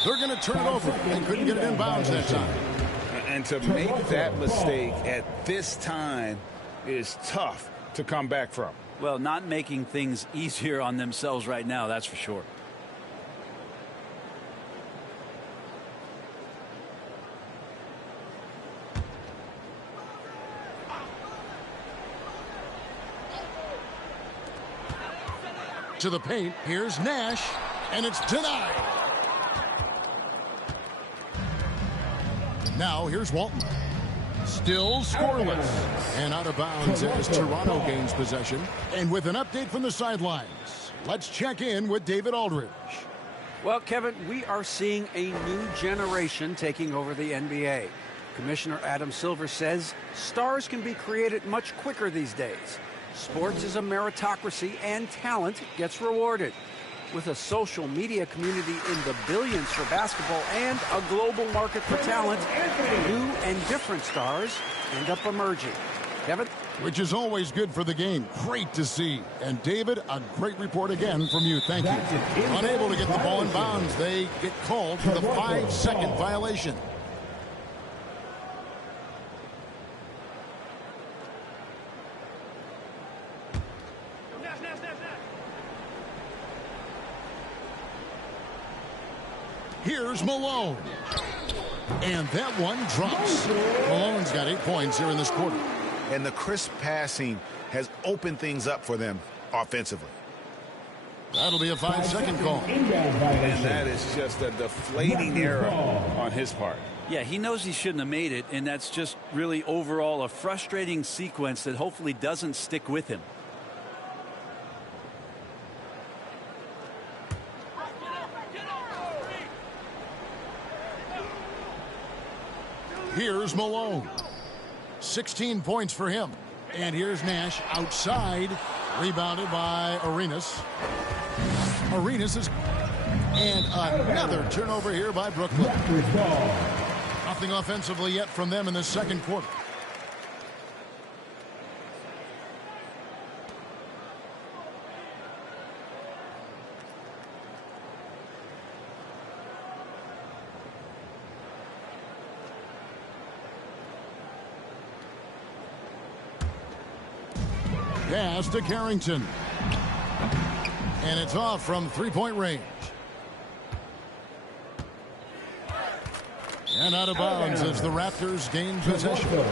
They're going to turn it over. They couldn't get it in bounds that time. And to make that mistake at this time is tough to come back from. Well, not making things easier on themselves right now, that's for sure. To the paint, here's Nash, and it's denied. Now here's Walton. Still scoreless. And out of bounds as Toronto gains possession. And with an update from the sidelines, let's check in with David Aldridge. Well, Kevin, we are seeing a new generation taking over the NBA. Commissioner Adam Silver says stars can be created much quicker these days. Sports is a meritocracy, and talent gets rewarded. With a social media community in the billions for basketball and a global market for talent, new and different stars end up emerging. Kevin? Which is always good for the game. Great to see. And David, a great report again from you. Thank you. Unable to get the ball in bounds. They get called for the 5-second violation. Here's Malone. And that one drops. Malone's got 8 points here in this quarter. And the crisp passing has opened things up for them offensively. That'll be a 5-second call. And that is just a deflating error on his part. Yeah, he knows he shouldn't have made it, and that's just really overall a frustrating sequence that hopefully doesn't stick with him. Here's Malone. 16 points for him. And here's Nash outside. Rebounded by Arenas. Arenas is... And another turnover here by Brooklyn. Nothing offensively yet from them in the second quarter. Pass to Carrington. And it's off from three-point range. And out of bounds as the Raptors gain possession.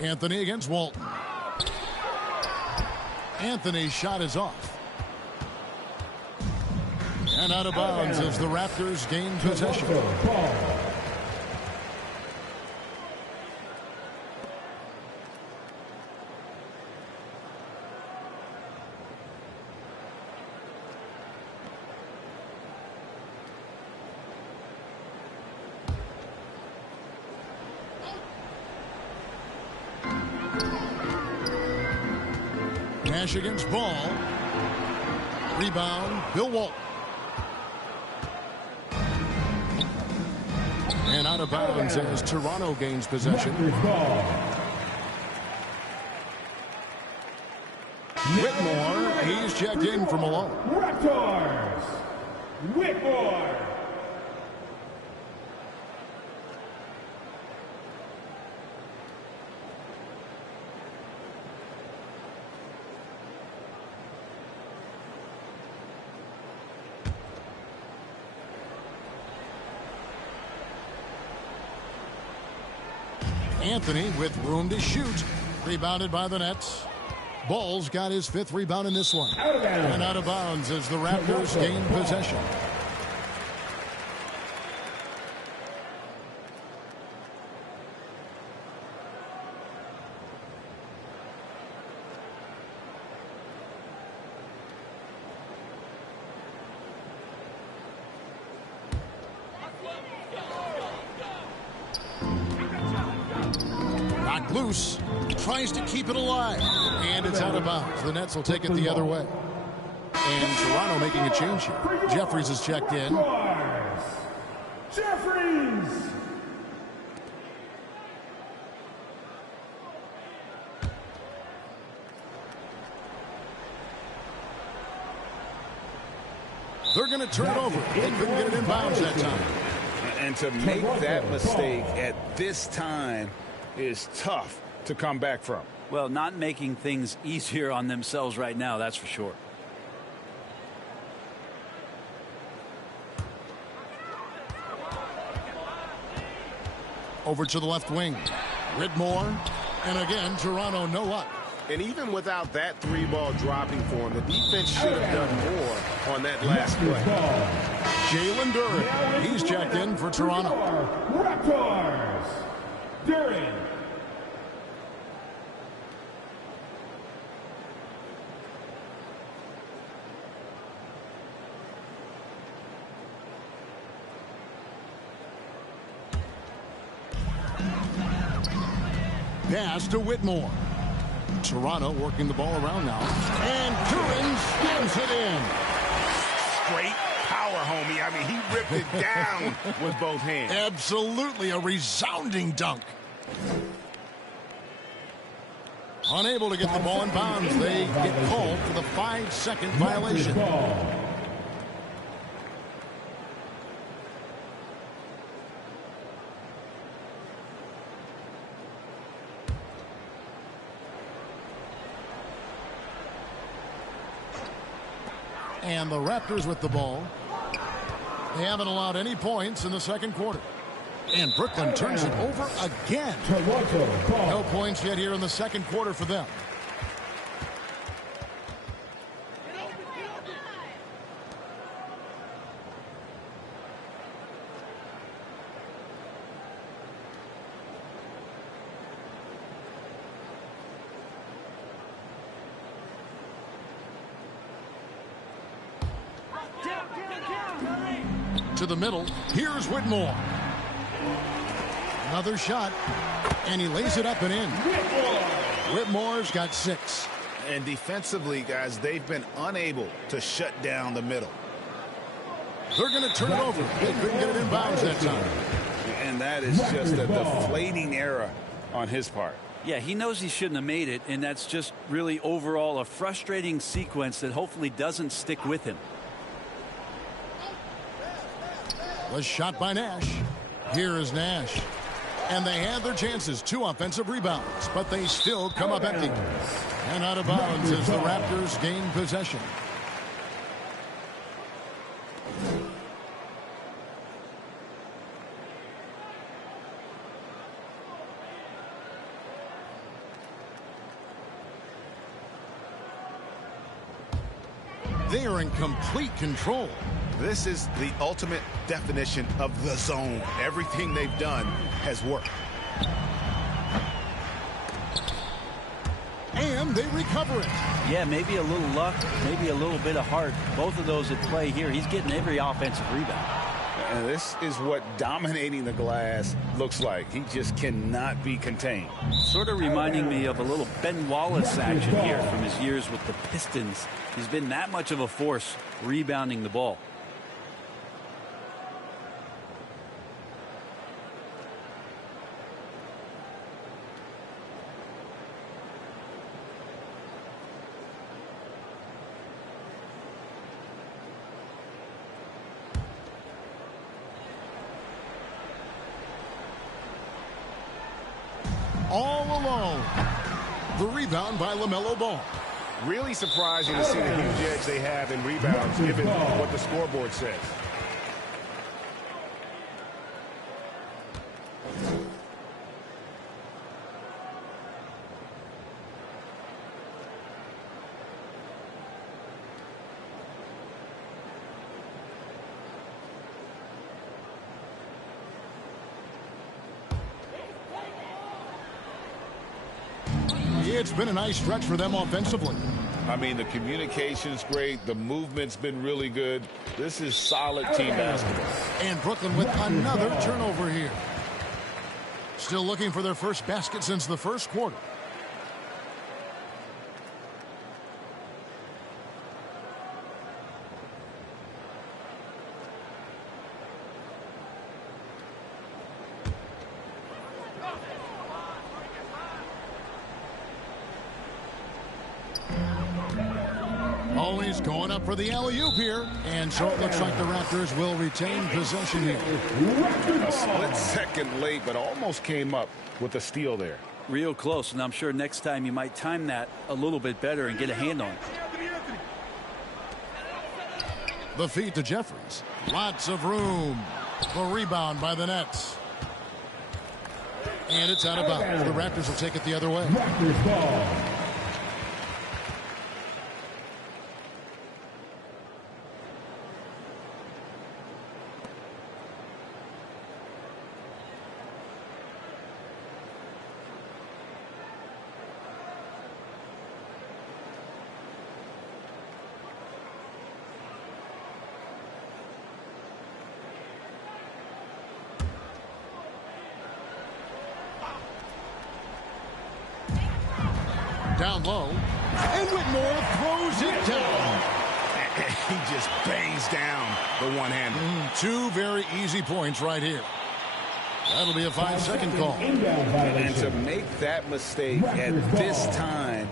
Anthony against Walton. Anthony's shot is off. And out of bounds as the Raptors gain possession. Nash against Ball. Rebound, Bill Walton. And out of bounds as Toronto gains possession. Whitmore, he's checked in from Malone. Raptors, Whitmore. Anthony with room to shoot. Rebounded by the Nets. Ball's got his fifth rebound in this one. And out of bounds as the Raptors gain possession. Loose, tries to keep it alive, and it's out of bounds. The Nets will take it the other way. And Toronto making a change here. Jeffries is checked in. Jeffries. They're going to turn it over. They couldn't get it in bounds that time. And to make that mistake at this time is tough to come back from. Well, not making things easier on themselves right now, that's for sure. Over to the left wing. Whitmore. And again, Toronto no luck. And even without that three ball dropping for him, the defense should have done more on that last play. Jalen Duren. He's checked in for Toronto. Raptors. Duren. Pass to Whitmore. Toronto working the ball around now. And Duren slams it in. Straight power, homie. I mean, he ripped it down with both hands. Absolutely a resounding dunk. Unable to get the ball in bounds. They get called for the 5-second violation. And the Raptors with the ball. They haven't allowed any points in the second quarter. And Brooklyn turns it over again. No points yet here in the second quarter for them. To the middle. Here's Whitmore. Another shot. And he lays it up and in. Whitmore's got 6. And defensively, guys, they've been unable to shut down the middle. They're going to turn it over. They couldn't get it in bounds that time. And that is just a deflating error on his part. Yeah, he knows he shouldn't have made it, and that's just really overall a frustrating sequence that hopefully doesn't stick with him. Was shot by Nash. Here is Nash. And they had their chances. 2 offensive rebounds, but they still come up empty. And out of bounds as the Raptors gain possession. They are in complete control. This is the ultimate definition of the zone. Everything they've done has worked. And they recover it. Yeah, maybe a little luck, maybe a little bit of heart. Both of those at play here. He's getting every offensive rebound. And this is what dominating the glass looks like. He just cannot be contained. Sort of reminding me of a little Ben Wallace action here from his years with the Pistons. He's been that much of a force rebounding the ball. All alone. The rebound by LaMelo Ball. Really surprising to see the huge edge they have in rebounds, given what the scoreboard says. It's been a nice stretch for them offensively. I mean, the communication's great. The movement's been really good. This is solid team basketball. And Brooklyn with another turnover here. Still looking for their first basket since the first quarter. Always going up for the alley-oop here. And so it looks like the Raptors will retain possession here. A split second late, but almost came up with a steal there. Real close, and I'm sure next time you might time that a little bit better and get a hand on it. The feed to Jeffries. Lots of room. The rebound by the Nets. And it's out of bounds. The Raptors will take it the other way. Raptors ball. Down low. And Whitmore throws it down. He just bangs down the one-hander. 2 very easy points right here. That'll be a 5-second call. And to make that mistake at this time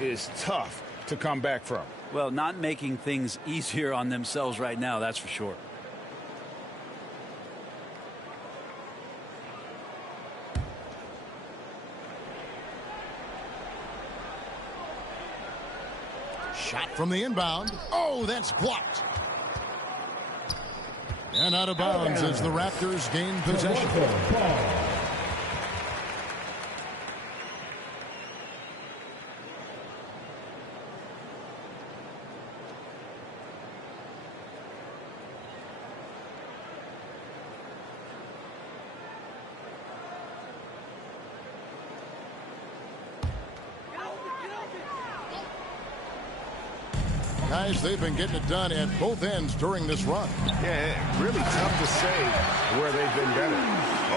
is tough to come back from. Well, not making things easier on themselves right now, that's for sure. Shot from the inbound. Oh, that's blocked. And out of bounds as the Raptors gain possession. Guys, they've been getting it done at both ends during this run. Yeah, really tough to say where they've been better.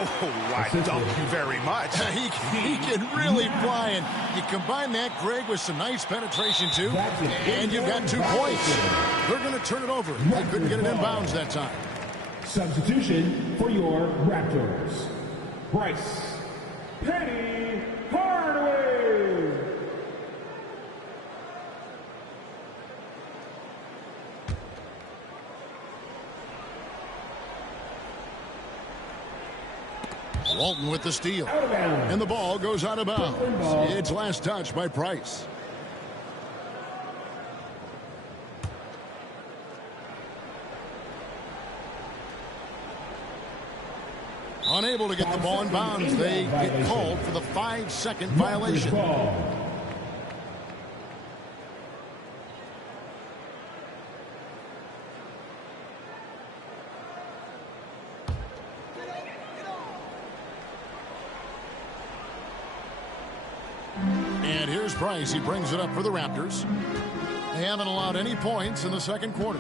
Oh, I thank you very much. He can really fly, and you combine that, Greg, with some nice penetration, too, and you've got 2 points. They're going to turn it over. They couldn't get it in bounds that time. Substitution for your Raptors. Bryce Penny Hardaway. Walton with the steal. And the ball goes out of bounds. It's last touch by Price. Unable to get the ball in bounds. They get called for the 5-second violation. And here's Price. He brings it up for the Raptors. They haven't allowed any points in the second quarter.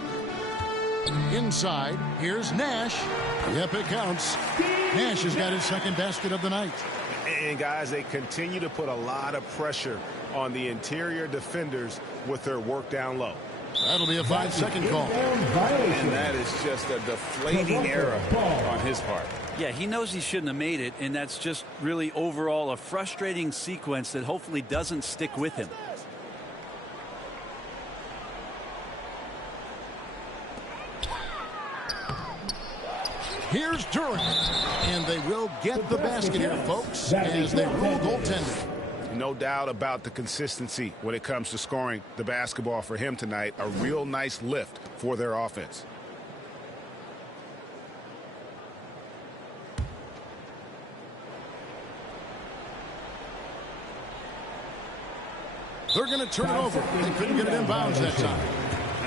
Inside, here's Nash. Yep, it counts. Nash has got his second basket of the night. And, guys, they continue to put a lot of pressure on the interior defenders with their work down low. That'll be a 5-second call. And that is just a deflating error on his part. Yeah, he knows he shouldn't have made it, and that's just really overall a frustrating sequence that hopefully doesn't stick with him. Here's Durant, and they will get the basket here, folks, as they rule goaltending. No doubt about the consistency when it comes to scoring the basketball for him tonight. A real nice lift for their offense. They're going to turn it over. They couldn't get it in bounds that time.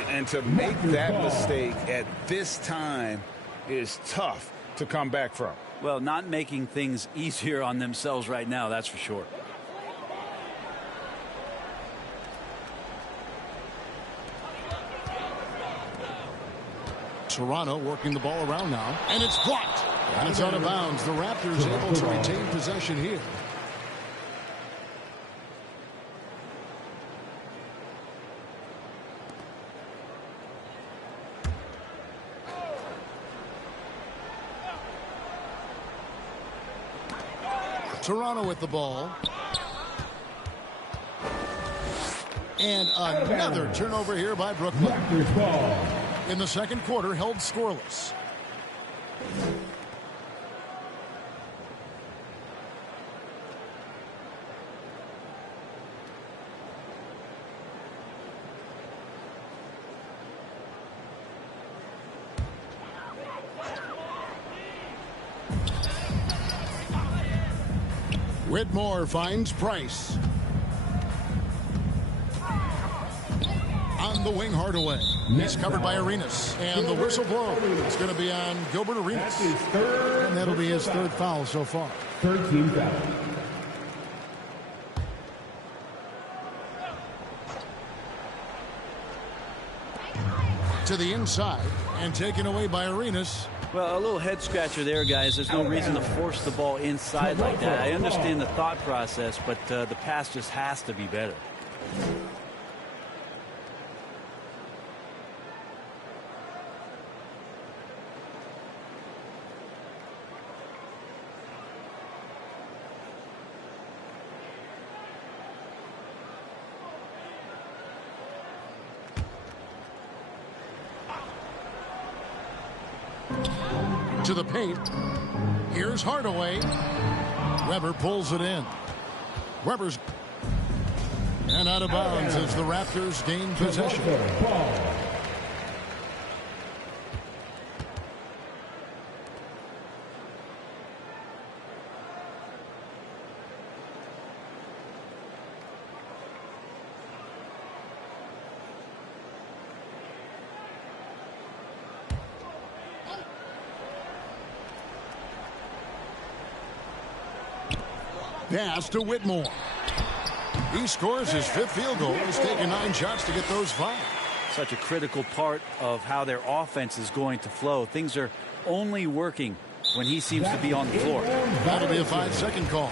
And to make that mistake at this time is tough to come back from. Well, not making things easier on themselves right now, that's for sure. Toronto working the ball around now, and it's blocked. And it's out of bounds. The Raptors able to retain possession here. Toronto with the ball. And another turnover here by Brooklyn. In the second quarter, held scoreless. Whitmore finds Price. On the wing, Hardaway. He's covered by Arenas. And the whistle blows. It's going to be on Gilbert Arenas. And that'll be his third foul so far. Third team foul. To the inside and taken away by Arenas. Well, a little head scratcher there, guys. There's no reason to force the ball inside like that. I understand the thought process, but the pass just has to be better. To the paint. Here's Hardaway. Weber pulls it in. Weber's and out of bounds as the Raptors gain possession. Pass to Whitmore. He scores his fifth field goal. He's taken 9 shots to get those 5. such a critical part of how their offense is going to flow. Things are only working when he seems to be on the floor. That'll be a 5-second call.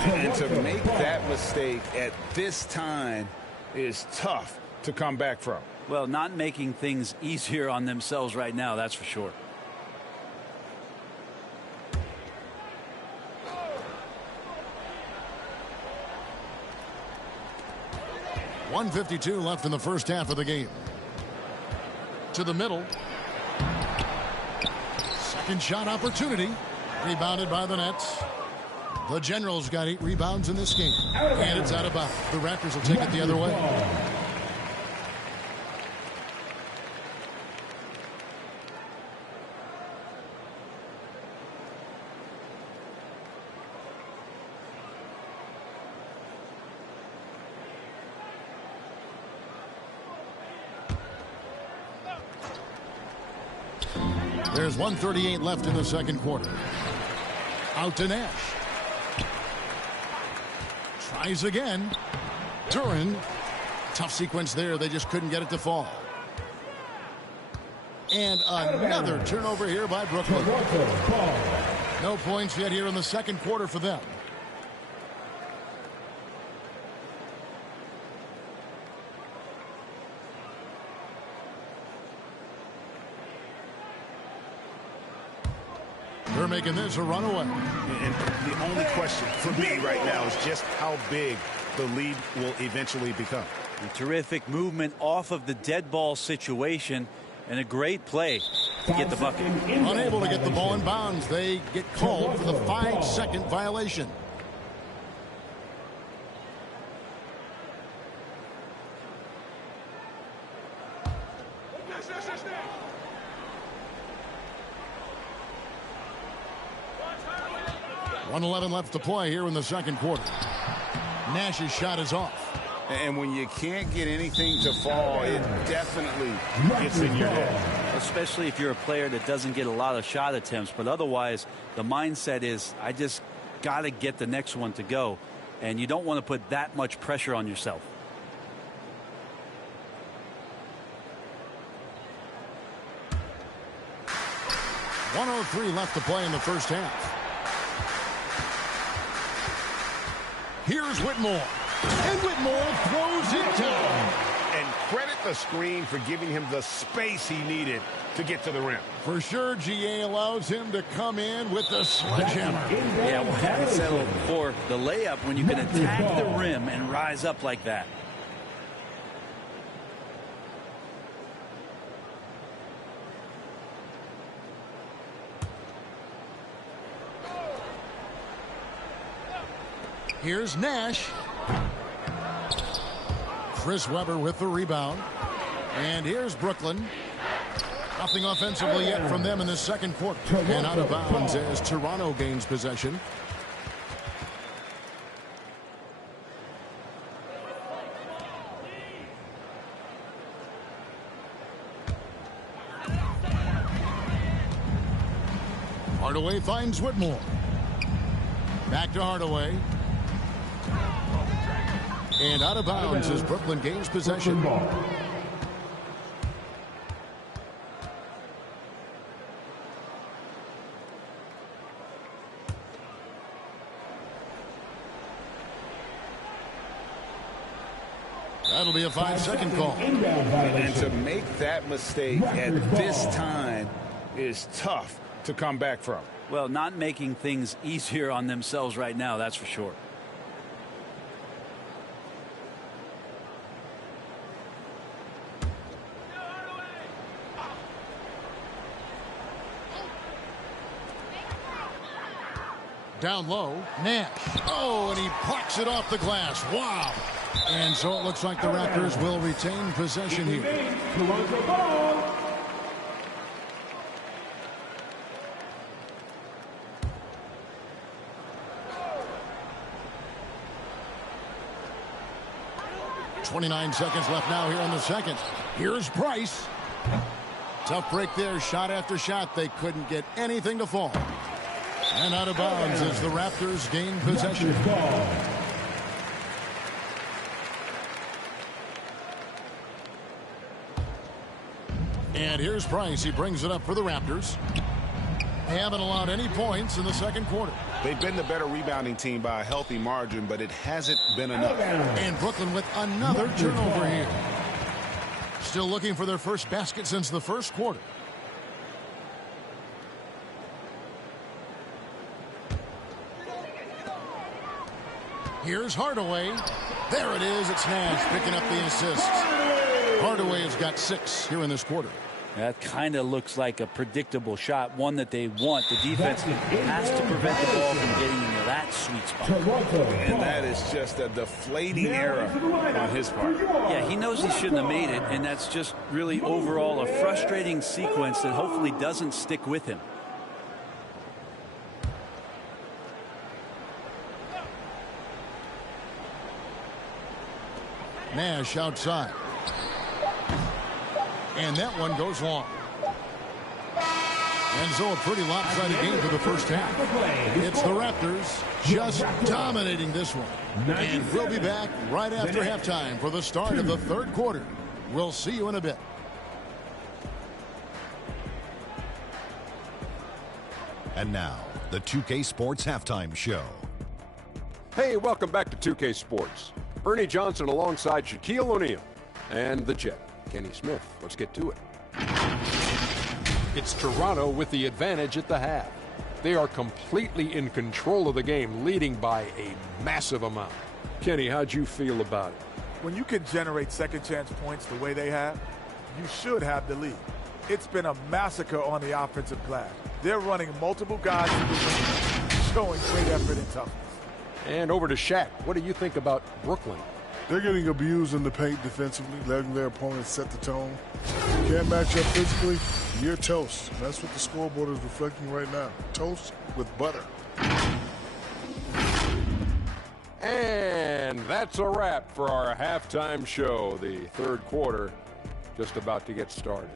And to make that mistake at this time is tough to come back from. Well, not making things easier on themselves right now, that's for sure. .152 left in the first half of the game. To the middle. Second shot opportunity. Rebounded by the Nets. The Generals got 8 rebounds in this game. And it's out of bounds. The Raptors will take it the other way. There's 1:38 left in the second quarter. Out to Nash. Tries again. Duran. Tough sequence there. They just couldn't get it to fall. And another turnover here by Brooklyn. No points yet here in the second quarter for them. They're making this a runaway. And the only question for me right now is just how big the lead will eventually become. A terrific movement off of the dead ball situation and a great play to get the bucket. Unable to get the ball in bounds. They get called for the 5-second violation. .111 left to play here in the second quarter. Nash's shot is off. And when you can't get anything to fall, it definitely gets in your head. Especially if you're a player that doesn't get a lot of shot attempts. But otherwise, the mindset is, I just got to get the next one to go. And you don't want to put that much pressure on yourself. .103 left to play in the first half. Here's Whitmore. And Whitmore throws it down. And credit the screen for giving him the space he needed to get to the rim. For sure, GA allows him to come in with the sledgehammer. Yeah, we haven't settled for the layup when you can attack the rim and rise up like that. Here's Nash. Chris Webber with the rebound. And here's Brooklyn. Nothing offensively yet from them in the second quarter. And out of bounds as Toronto gains possession. Hardaway finds Whitmore. Back to Hardaway. And out of bounds as Brooklyn gains possession. That'll be a 5-second call. And to make that mistake at this time is tough to come back from. Well, not making things easier on themselves right now, that's for sure. Down low, Nash. Oh, and he plucks it off the glass. Wow. And so it looks like the Raptors will retain possession here. .29 seconds left now here in the second. Here's Price. Tough break there, shot after shot. They couldn't get anything to fall. And out of bounds as the Raptors gain possession. And here's Price. He brings it up for the Raptors. They haven't allowed any points in the second quarter. They've been the better rebounding team by a healthy margin, but it hasn't been enough. And Brooklyn with another turnover here. Still looking for their first basket since the first quarter. Here's Hardaway. There it is. It's Nash picking up the assist. Hardaway has got 6 here in this quarter. That kind of looks like a predictable shot, one that they want. The defense has to prevent the ball from getting into that sweet spot. And that is just a deflating error on his part. Yeah, he knows he shouldn't have made it, and that's just really overall a frustrating sequence that hopefully doesn't stick with him. Nash outside. And that one goes long. And so a pretty lopsided game for the first half. It's the Raptors just dominating this one. And we'll be back right after halftime for the start of the third quarter. We'll see you in a bit. And now, the 2K Sports Halftime Show. Hey, welcome back to 2K Sports. Bernie Johnson alongside Shaquille O'Neal and the Jet, Kenny Smith. Let's get to it. It's Toronto with the advantage at the half. They are completely in control of the game, leading by a massive amount. Kenny, how'd you feel about it? When you can generate second chance points the way they have, you should have the lead. It's been a massacre on the offensive glass. They're running multiple guys to the rim, showing great effort and toughness. And over to Shaq. What do you think about Brooklyn? They're getting abused in the paint defensively, letting their opponents set the tone. Can't match up physically, you're toast. That's what the scoreboard is reflecting right now. Toast with butter. And that's a wrap for our halftime show. The third quarter just about to get started.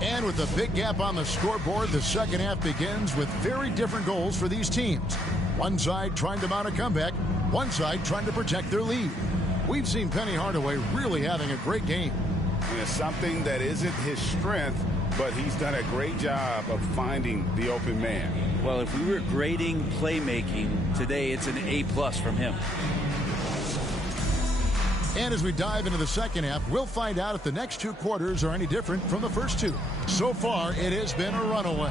And with a big gap on the scoreboard, the second half begins with very different goals for these teams. One side trying to mount a comeback, one side trying to protect their lead. We've seen Penny Hardaway really having a great game. And it's something that isn't his strength, but he's done a great job of finding the open man. Well, if we were grading playmaking today, it's an A+ from him. And as we dive into the second half, we'll find out if the next two quarters are any different from the first two. So far, it has been a runaway.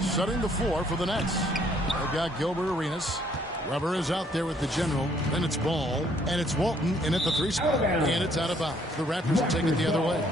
Setting the floor for the Nets. They've got Gilbert Arenas. Weber is out there with the general. Then it's Ball. And it's Walton in at the 3 spot. And it's out of bounds. The Raptors will take it the other way.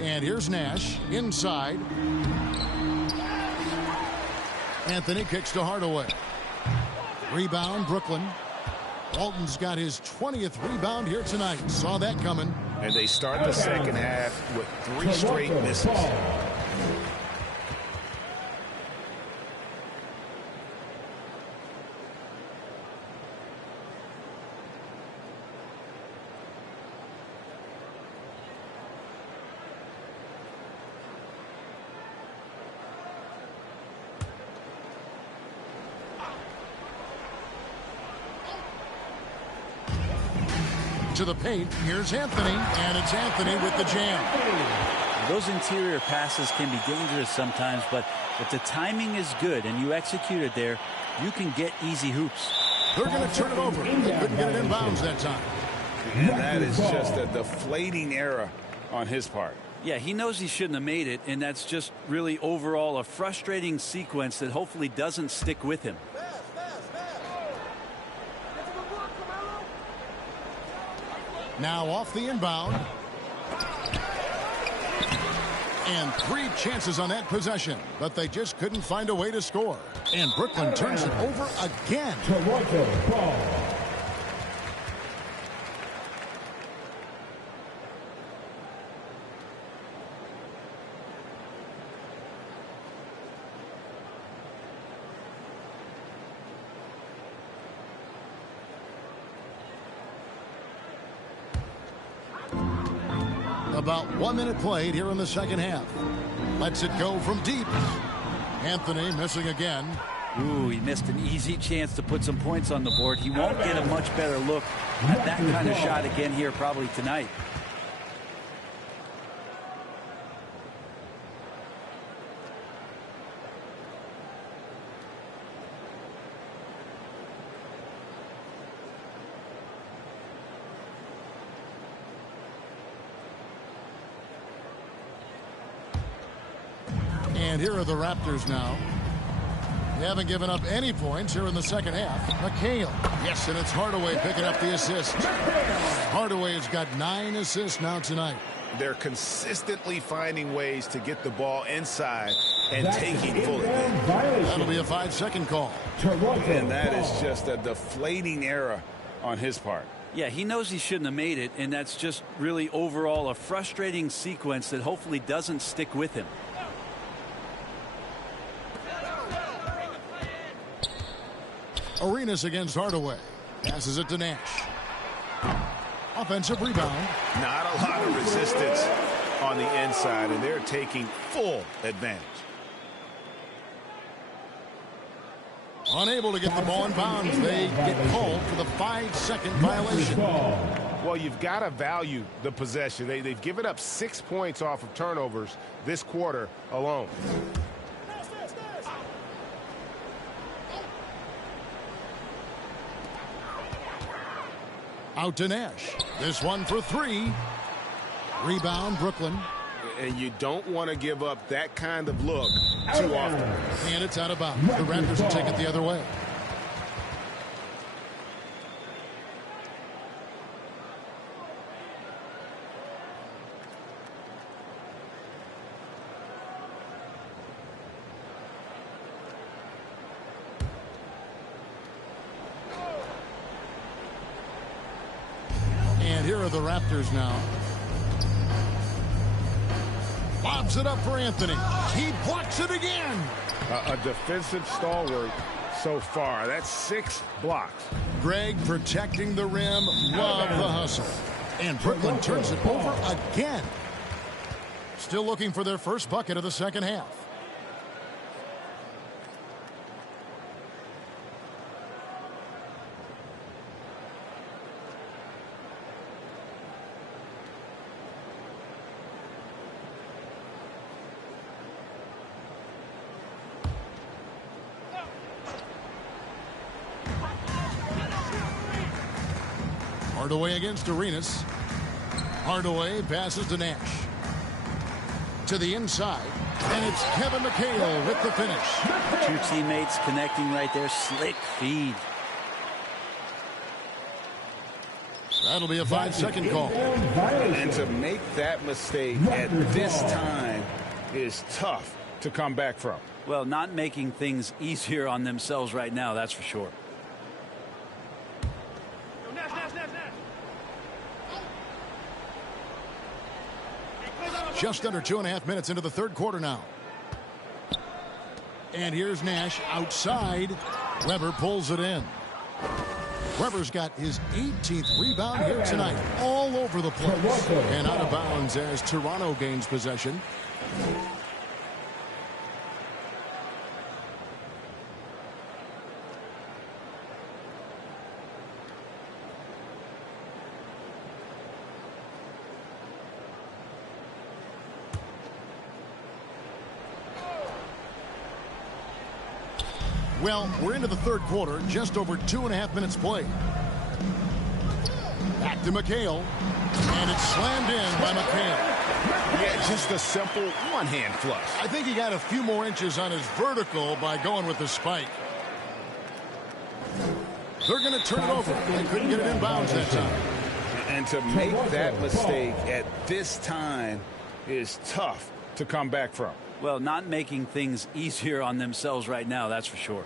And here's Nash inside. Anthony kicks to Hardaway. Rebound, Brooklyn. Walton's got his 20th rebound here tonight. Saw that coming. And they start the second half with 3 straight misses. To the paint, here's Anthony, and it's Anthony with the jam. Those interior passes can be dangerous sometimes, but if the timing is good and you execute it there, you can get easy hoops. They're going to turn it over. They couldn't get it in bounds that time. And that is just a deflating error on his part. Yeah, he knows he shouldn't have made it, and that's just really overall a frustrating sequence that hopefully doesn't stick with him. Now off the inbound. And 3 chances on that possession, but they just couldn't find a way to score. And Brooklyn turns it over again. Toronto ball. About 1 minute played here in the second half. Lets it go from deep. Anthony missing again. Ooh, he missed an easy chance to put some points on the board. He won't get a much better look at that kind of shot again here probably tonight. And here are the Raptors now. They haven't given up any points here in the second half. McHale. Yes, and it's Hardaway picking up the assist. Hardaway has got 9 assists now tonight. They're consistently finding ways to get the ball inside and taking full advantage. That'll be a 5-second call. And that is just a deflating error on his part. Yeah, he knows he shouldn't have made it, and that's just really overall a frustrating sequence that hopefully doesn't stick with him. Arenas against Hardaway. Passes it to Nash. Offensive rebound. Not a lot of resistance on the inside, and they're taking full advantage. Unable to get the ball in bounds. They get called for the 5-second violation. Well, you've got to value the possession. They've given up 6 points off of turnovers this quarter alone. Out to Nash. This one for 3. Rebound, Brooklyn. And you don't want to give up that kind of look too often. And it's out of bounds. The Raptors will take it the other way. And here are the Raptors now. Lobs it up for Anthony. He blocks it again. A defensive stalwart so far. That's 6 blocks. Greg protecting the rim. Love the hustle. And Brooklyn turns it over again. Still looking for their first bucket of the second half. Hardaway against Arenas. Hardaway passes to Nash. To the inside. And it's Kevin McHale with the finish. 2 teammates connecting right there. Slick feed. That'll be a 5-second call. And to make that mistake at this time is tough to come back from. Well, not making things easier on themselves right now, that's for sure. Just under 2.5 minutes into the third quarter now. And here's Nash outside. Weber pulls it in. Weber's got his 18th rebound here tonight. All over the place. And out of bounds as Toronto gains possession. Well, we're into the third quarter, just over 2.5 minutes played. Back to McHale. And it's slammed in by McHale. Yeah, just a simple one-hand flush. I think he got a few more inches on his vertical by going with the spike. They're going to turn it over. They couldn't get it in bounds that time. And to make that mistake at this time is tough to come back from. Well, not making things easier on themselves right now, that's for sure.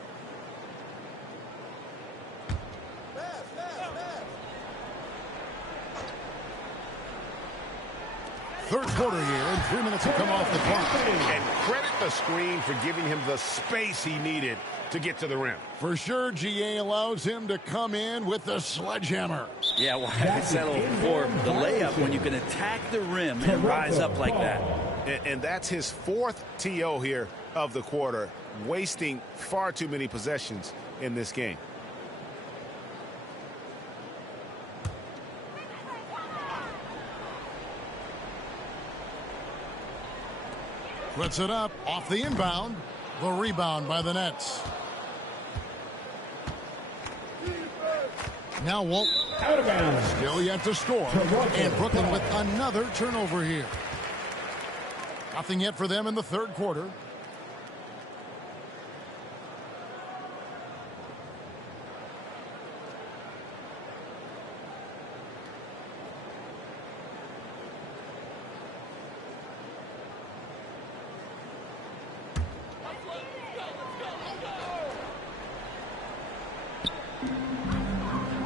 third quarter here, and 3 minutes have come off the clock. And credit the screen for giving him the space he needed to get to the rim. For sure, GA allows him to come in with the sledgehammer. Yeah, well, I settled for the layup when you can attack the rim and rise up like that. And that's his fourth TO here of the quarter, wasting far too many possessions in this game. Puts it up off the inbound. The rebound by the Nets. Now Walt out of bounds. Still yet to score. And Brooklyn with another turnover here. Nothing yet for them in the third quarter.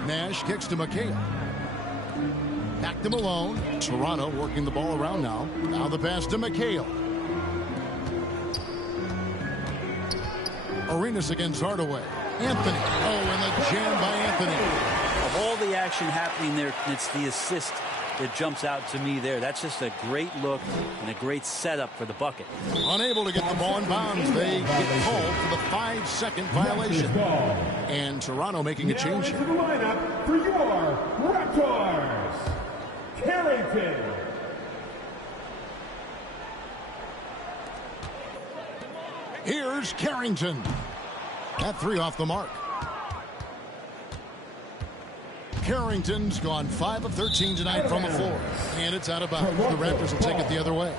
Nash kicks to McHale. Back to Malone. Toronto working the ball around now. Now the pass to McHale. Arenas against Hardaway. Anthony. Oh, and the jam by Anthony. Of all the action happening there, it's the assist that jumps out to me there. That's just a great look and a great setup for the bucket. Unable to get the ball in bounds. They get called for the 5-second violation. And Toronto making a change here. To the lineup for your Raptors, Carrington. Here's Carrington. That three off the mark. Carrington's gone 5 of 13 tonight from the floor. And it's out of bounds. The Raptors will take it the other way.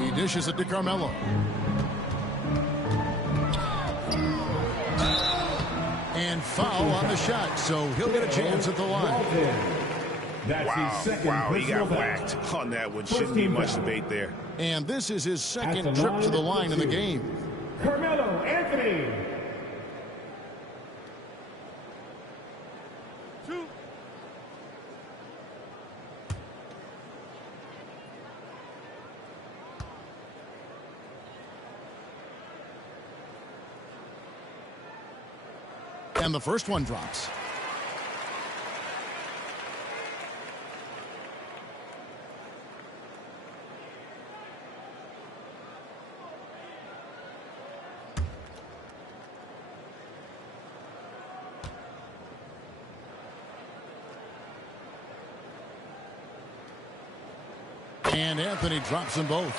He dishes it to Carmelo. And foul on the shot, so he'll get a chance at the line. Wow, he got whacked on that one. Shouldn't be much debate there. And this is his second trip to the line in the game. Carmelo Anthony. And the first one drops. And Anthony drops them both.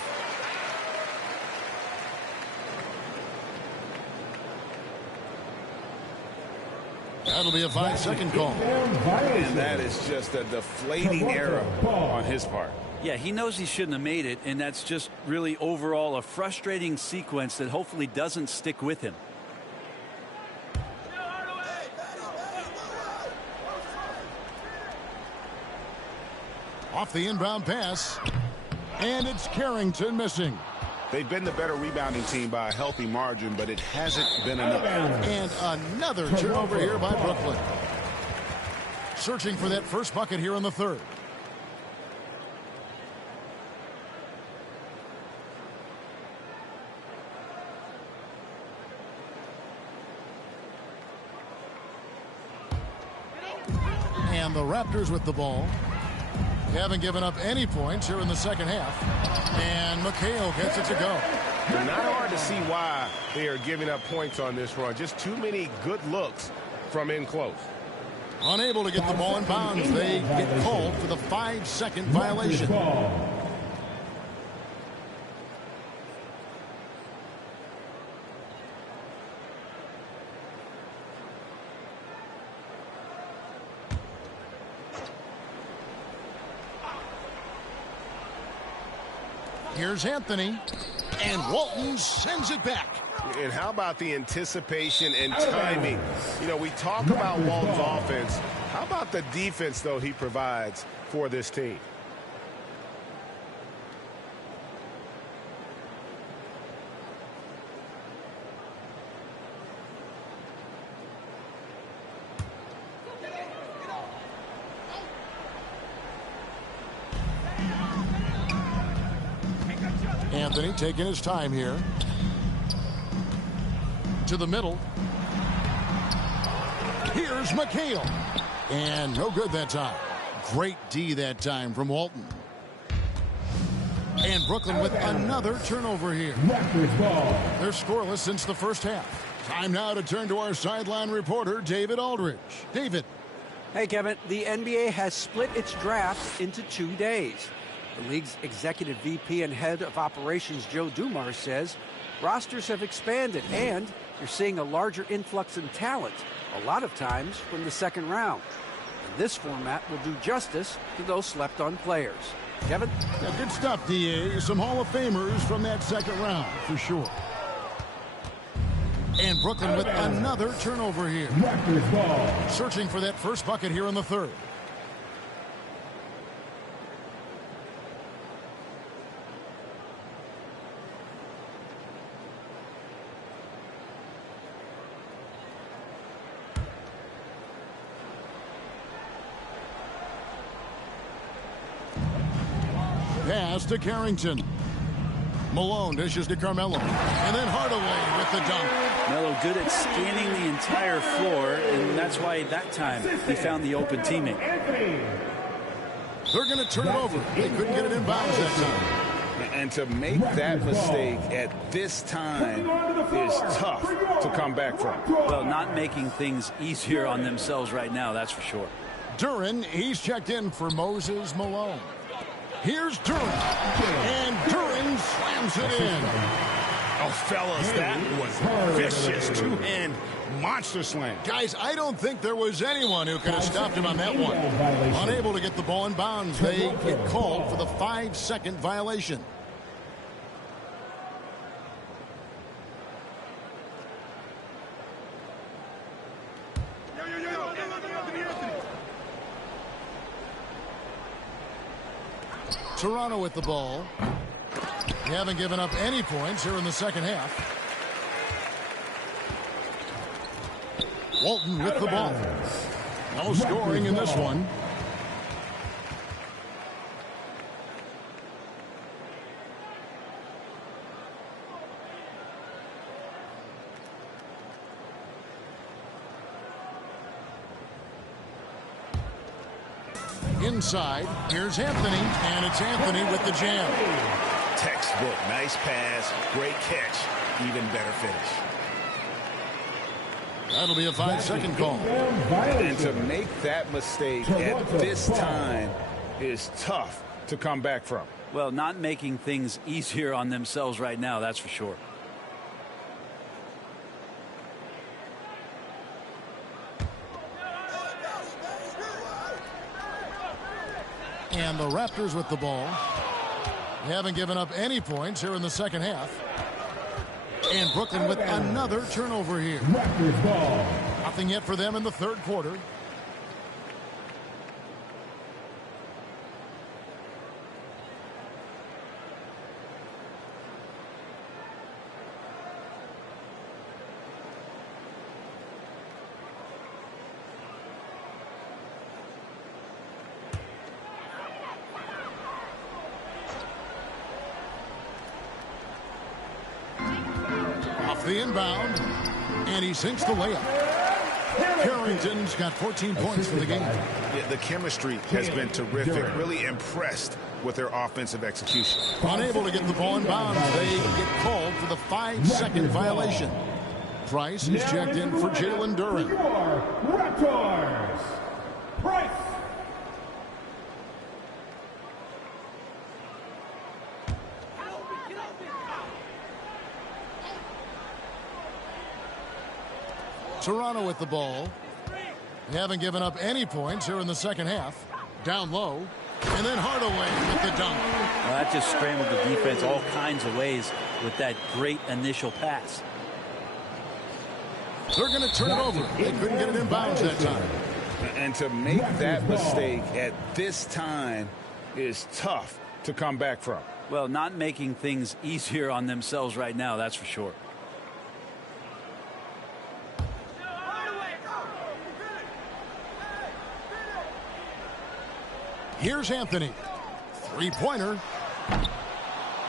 That'll be a 5-second call. And that is just a deflating error on his part. Yeah, he knows he shouldn't have made it, and that's just really overall a frustrating sequence that hopefully doesn't stick with him. Off the inbound pass. And it's Carrington missing. They've been the better rebounding team by a healthy margin, but it hasn't been enough. And another turnover here by Brooklyn. Searching for that first bucket here in the third. And the Raptors with the ball. Haven't given up any points here in the second half. And McHale gets it to go. Not hard to see why they are giving up points on this run. Just too many good looks from in close. Unable to get the ball in bounds. They get called for the 5-second violation. Here's Anthony, and Walton sends it back. And how about the anticipation and timing? You know, we talk about Walton's offense. How about the defense, though, he provides for this team? Anthony taking his time here. To the middle. Here's McHale. And no good that time. Great D that time from Walton. And Brooklyn with another turnover here. They're scoreless since the first half. Time now to turn to our sideline reporter, David Aldridge. David. Hey, Kevin. The NBA has split its draft into 2 days. The league's executive VP and head of operations, Joe Dumars, says rosters have expanded and you're seeing a larger influx in talent, a lot of times from the second round. And this format will do justice to those slept-on players. Kevin? Yeah, good stuff, D.A. Some Hall of Famers from that second round, for sure. And Brooklyn with another turnover here. Searching for that first bucket here in the third. Pass to Carrington. Malone dishes to Carmelo. And then Hardaway with the dunk. Melo good at scanning the entire floor, and that's why that time he found the open teammate. They're going to turn it over. They couldn't get it in bounds that time. And to make that mistake at this time is tough to come back from. Well, not making things easier on themselves right now, that's for sure. Duren, he's checked in for Moses Malone. Here's Duren, and Duren slams it in. Oh, fellas, that was vicious two-hand monster slam. Guys, I don't think there was anyone who could have stopped him on that one. Unable to get the ball in bounds, they get called for the 5-second violation. Toronto with the ball. They haven't given up any points here in the second half. Walton with the ball. No scoring in this one. Inside, here's Anthony, and it's Anthony with the jam. Textbook, nice pass, great catch, even better finish. That'll be a 5-second call. And to make that mistake at this time is tough to come back from. Well, not making things easier on themselves right now, that's for sure. And the Raptors with the ball. They haven't given up any points here in the second half. And Brooklyn with another turnover here. Raptors ball. Nothing yet for them in the third quarter. The inbound, and he sinks the layup. Carrington's got 14 points for the game. Yeah, the chemistry has been terrific. Really impressed with their offensive execution. Unable to get the ball in bounds, they get called for the 5-second violation. Price is checked in for Jalen Duren. Raptors. Price. Toronto with the ball. They haven't given up any points here in the second half. Down low. And then Hardaway with the dunk. Well, that just scrambled the defense all kinds of ways with that great initial pass. They're going to turn it over. They couldn't get it in bounds that time. And to make that mistake at this time is tough to come back from. Well, not making things easier on themselves right now, that's for sure. Here's Anthony. Three-pointer.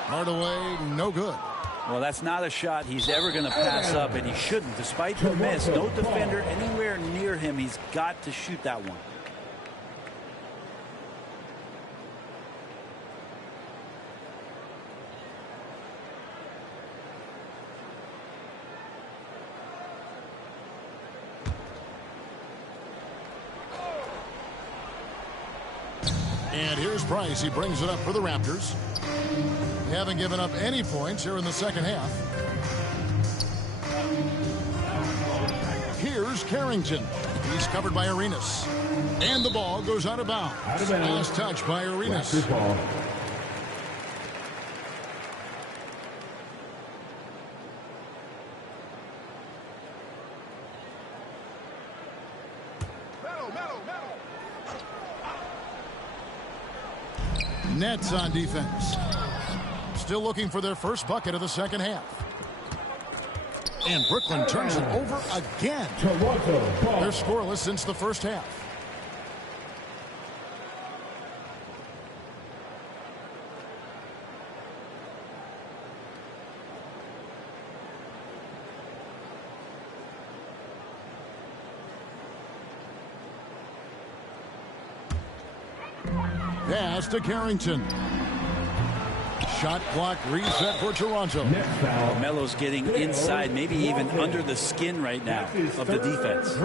Hardaway, no good. Well, that's not a shot he's ever going to pass up, and he shouldn't. Despite the miss, no defender anywhere near him. He's got to shoot that one. And here's Price. He brings it up for the Raptors. They haven't given up any points here in the second half. Here's Carrington. He's covered by Arenas. And the ball goes out of bounds. Last touch by Arenas. Nets on defense. Still looking for their first bucket of the second half. And Brooklyn turns it over again. They're scoreless since the first half. Pass to Carrington. Shot clock reset for Toronto. Melo's getting inside, maybe even under the skin right now of the defense.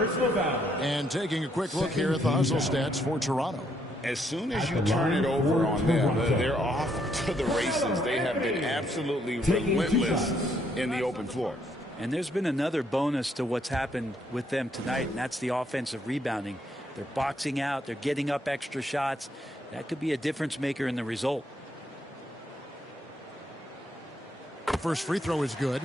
And taking a quick look here at the hustle stats for Toronto. As soon as you turn it over on them, they're off to the races. They have been absolutely relentless in the open floor. And there's been another bonus to what's happened with them tonight, and that's the offensive rebounding. They're boxing out. They're getting up extra shots. That could be a difference maker in the result. First free throw is good.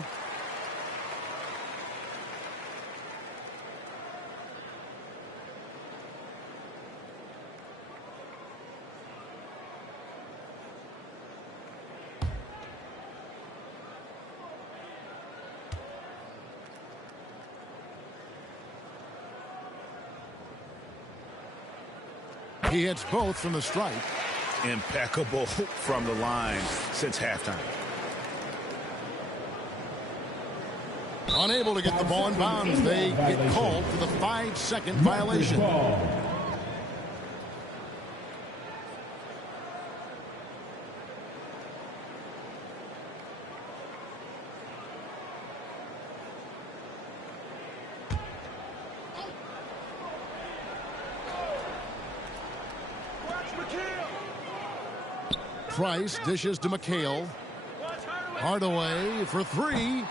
He hits both from the stripe. Impeccable from the line since halftime. Unable to get the ball in bounds. They get called for the 5-second violation. Price dishes to McHale. Hardaway for three.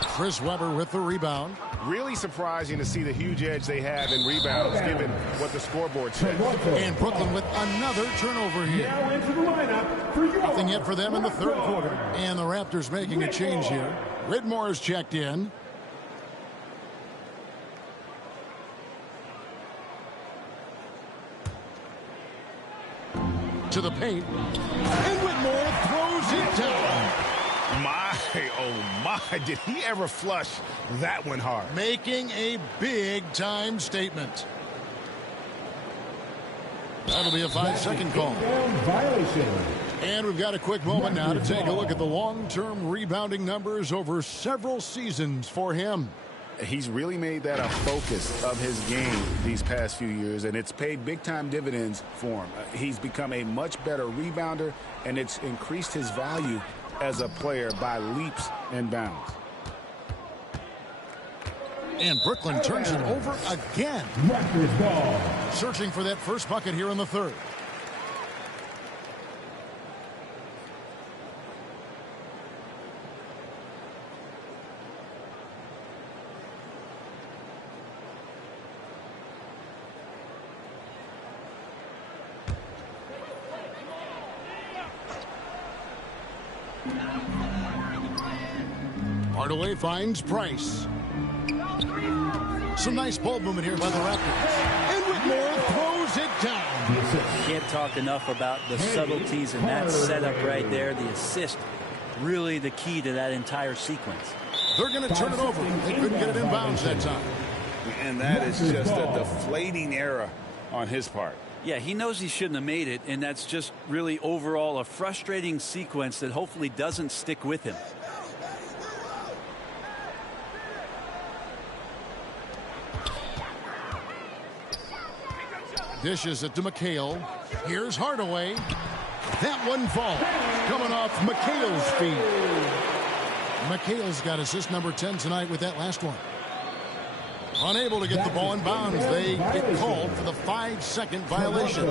Chris Webber with the rebound. Really surprising to see the huge edge they have in rebounds given what the scoreboard says. And Brooklyn with another turnover here. Now into the lineup for your Nothing yet for them in the third quarter. And the Raptors making a change here. Whitmore's checked in. To the paint. And Whitmore throws it down. My, oh my, did he ever flush that one hard? Making a big-time statement. That'll be a 5-second call. violation. And we've got a quick moment now to take a look at the long-term rebounding numbers over several seasons for him. He's really made that a focus of his game these past few years, and it's paid big-time dividends for him. He's become a much better rebounder, and it's increased his value as a player by leaps and bounds. And Brooklyn turns it over again. Raptors ball. Searching for that first bucket here in the third. Hardaway finds Price. Some nice ball movement here by the Raptors. And Whitmore throws it down. Can't talk enough about the subtleties in that setup right there. The assist, really the key to that entire sequence. They're going to turn it over. They couldn't get it in bounds that time. And that is just a deflating error on his part. Yeah, he knows he shouldn't have made it, and that's just really overall a frustrating sequence that hopefully doesn't stick with him. Dishes it to McHale. Here's Hardaway. That one falls. Coming off McHale's feet. McHale's got assist number 10 tonight with that last one. Unable to get the ball in bounds. They get called for the 5-second violation.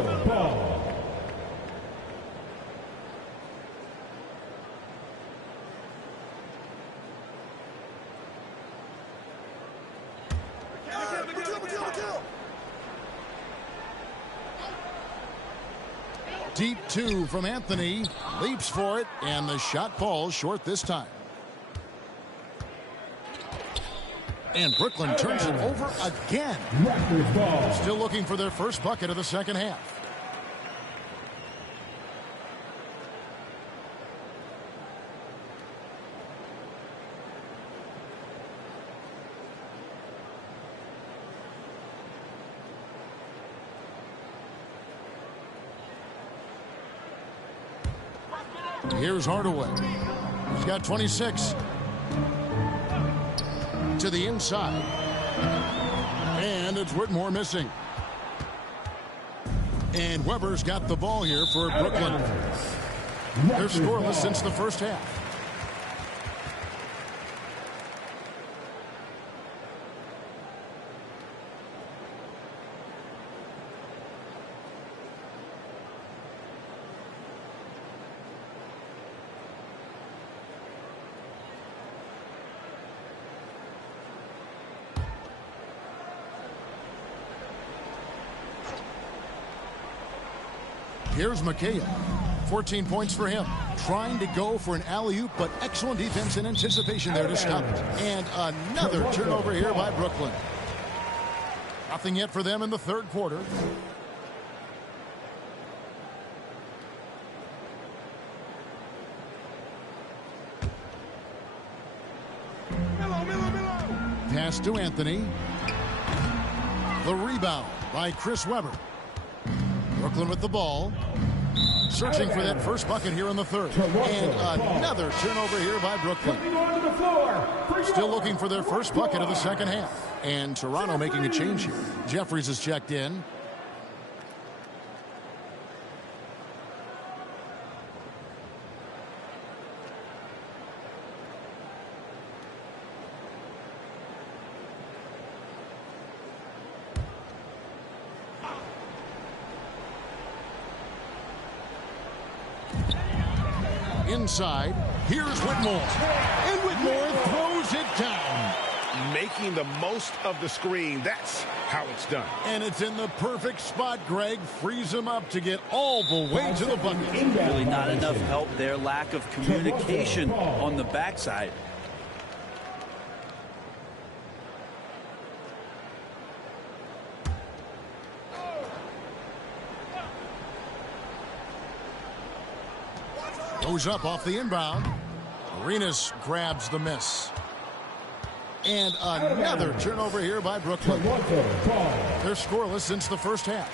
Deep two from Anthony. Leaps for it, and the shot falls short this time. And Brooklyn turns it over again. Still looking for their first bucket of the second half. Here's Hardaway. He's got 26. To the inside. And it's Whitmore missing. And Weber's got the ball here for Brooklyn. They're scoreless since the first half. Here's McHale. 14 points for him. Trying to go for an alley-oop, but excellent defense in anticipation there to stop it. And another turnover here by Brooklyn. Nothing yet for them in the third quarter. Pass to Anthony. The rebound by Chris Webber. Brooklyn with the ball. Searching for that first bucket here in the third. And another turnover here by Brooklyn. Still looking for their first bucket of the second half. And Toronto making a change here. Jeffries is checked in. Inside, here's Whitmore. And Whitmore throws it down. Making the most of the screen. That's how it's done. And it's in the perfect spot, Greg. Frees him up to get all the way to the bucket. Really not enough help there. Lack of communication on the backside. Goes up off the inbound. Arenas grabs the miss. And another turnover here by Brooklyn. They're scoreless since the first half.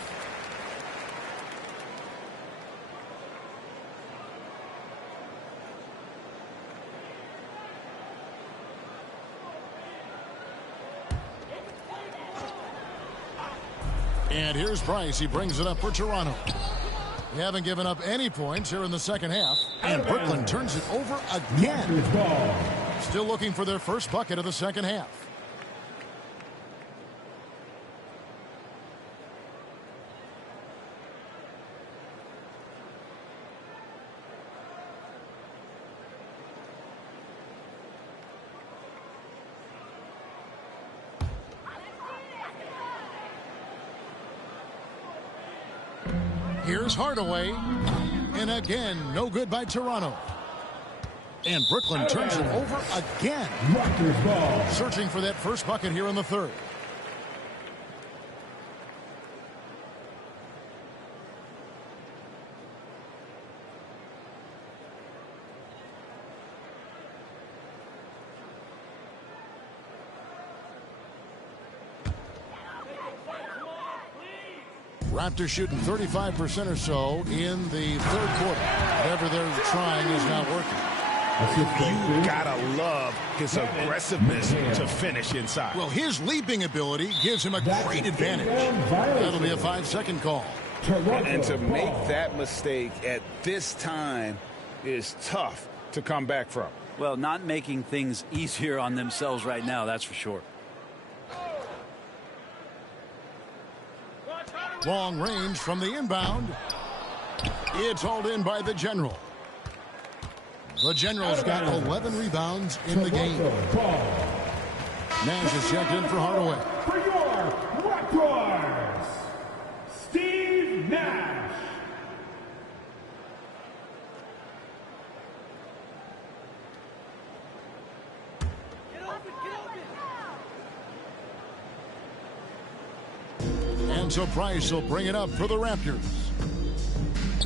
And here's Price. He brings it up for Toronto. They haven't given up any points here in the second half. And Brooklyn turns it over again. Still looking for their first bucket of the second half. Here's Hardaway. And again, no good by Toronto. And Brooklyn turns it over again. Searching for that first bucket here in the third. Raptors shooting 35% or so in the third quarter. Whatever they're trying is not working. You gotta love his aggressiveness to finish inside. Well, his leaping ability gives him a great advantage. That'll be a 5-second call. And to make that mistake at this time is tough to come back from. Well, not making things easier on themselves right now, that's for sure. Long range from the inbound. It's hauled in by the General. The General's got 11 rebounds in the game. Nash is checked in for Hardaway. For your Raptors, Steve Nash. And so Price will bring it up for the Raptors.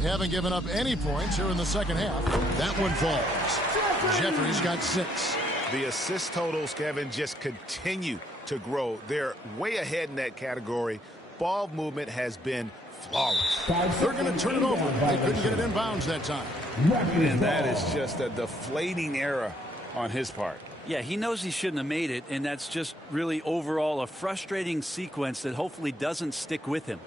They haven't given up any points here in the second half. That one falls. Jeffries got 6. The assist totals, Kevin, just continue to grow. They're way ahead in that category. Ball movement has been flawless. They're going to turn it over. They couldn't get it in bounds that time. And that is just a deflating error on his part. Yeah, he knows he shouldn't have made it, and that's just really overall a frustrating sequence that hopefully doesn't stick with him.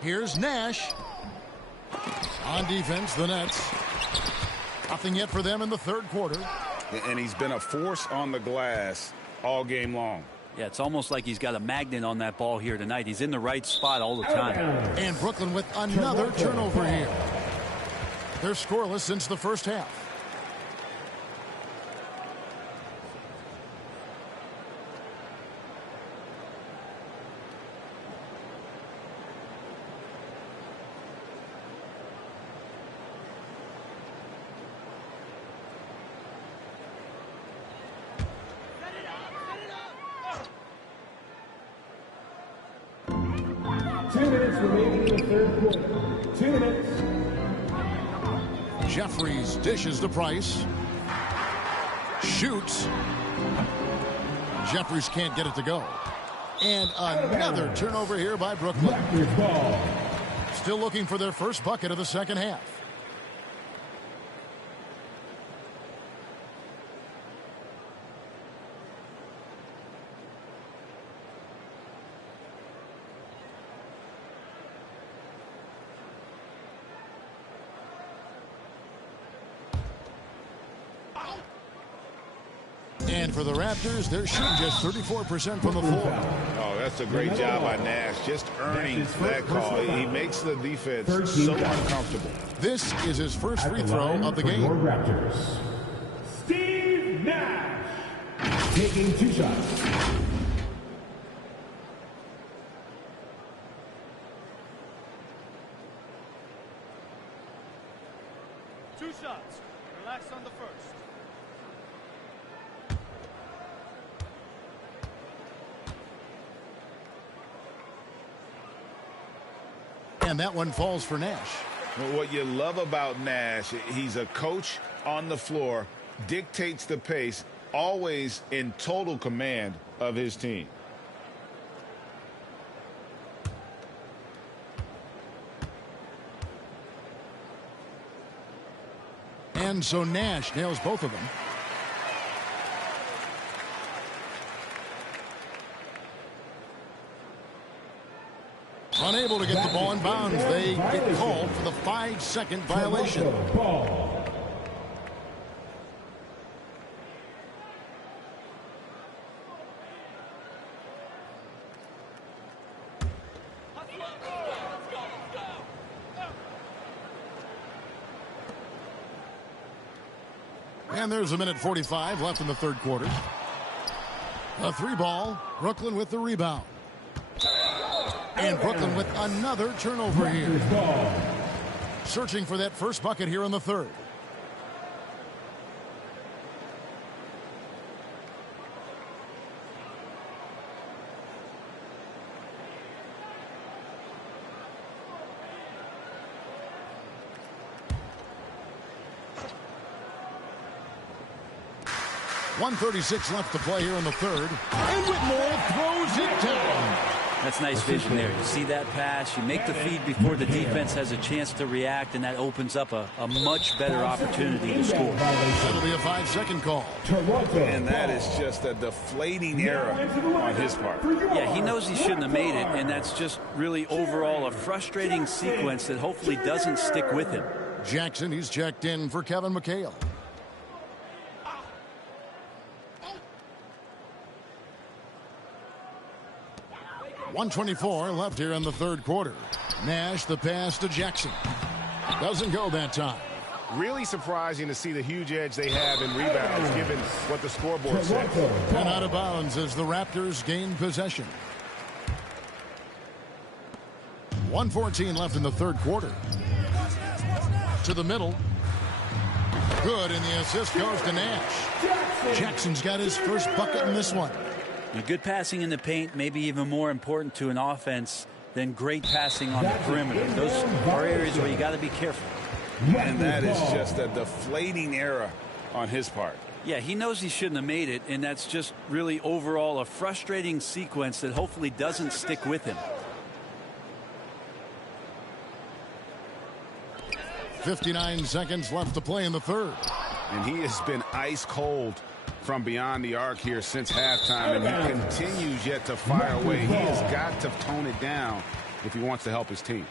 Here's Nash. On defense, the Nets. Nothing yet for them in the third quarter. And he's been a force on the glass all game long. Yeah, it's almost like he's got a magnet on that ball here tonight. He's in the right spot all the time. And Brooklyn with another turnover here. They're scoreless since the first half. Jeffries dishes to Price. Shoots. Jeffries can't get it to go. And another turnover here by Brooklyn. Still looking for their first bucket of the second half. And for the Raptors, they're shooting just 34% from the floor. Oh, that's a great job by Nash, just earning that call. He makes the defense so uncomfortable. This is his first free throw of the game. Raptors, Steve Nash, taking 2 shots. Two shots. Relax on the first. And that one falls for Nash. Well, what you love about Nash, he's a coach on the floor, dictates the pace, always in total command of his team. And so Nash nails both of them. Unable to get the ball in bounds. They get called for the 5-second violation. And there's a minute 45 left in the third quarter. A 3-ball. Brooklyn with the rebound. And Brooklyn with another turnover here. Searching for that first bucket here in the third. .136 left to play here in the third. And Whitmore throws it down. That's nice vision there. You see that pass, you make the feed before the defense has a chance to react, and that opens up a much better opportunity to score. That'll be a 5-second call. And that is just a deflating error on his part. Yeah, he knows he shouldn't have made it, and that's just really overall a frustrating sequence that hopefully doesn't stick with him. Jackson, he's checked in for Kevin McHale. .124 left here in the third quarter. Nash, the pass to Jackson. Doesn't go that time. Really surprising to see the huge edge they have in rebounds, given what the scoreboard says. And out of bounds as the Raptors gain possession. 1:14 left in the third quarter. To the middle. Good, and the assist goes to Nash. Jackson's got his first bucket in this one. Good passing in the paint may be even more important to an offense than great passing on the perimeter. Those are areas where you got to be careful. And that is just a deflating error on his part. Yeah, he knows he shouldn't have made it, and that's just really overall a frustrating sequence that hopefully doesn't stick with him. 59 seconds left to play in the third. And he has been ice cold from beyond the arc here since halftime, and he continues yet to fire away. He has got to tone it down if he wants to help his team.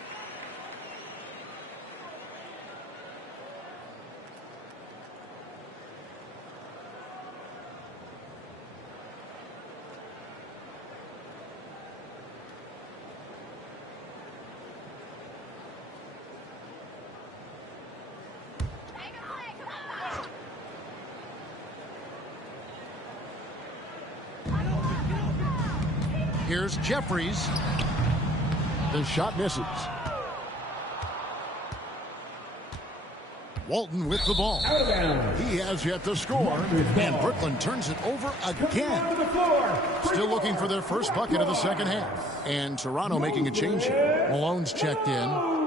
Here's Jeffries. The shot misses. Walton with the ball. He has yet to score, and Brooklyn turns it over again. Still looking for their first bucket of the second half. And Toronto making a change here. Malone's checked in.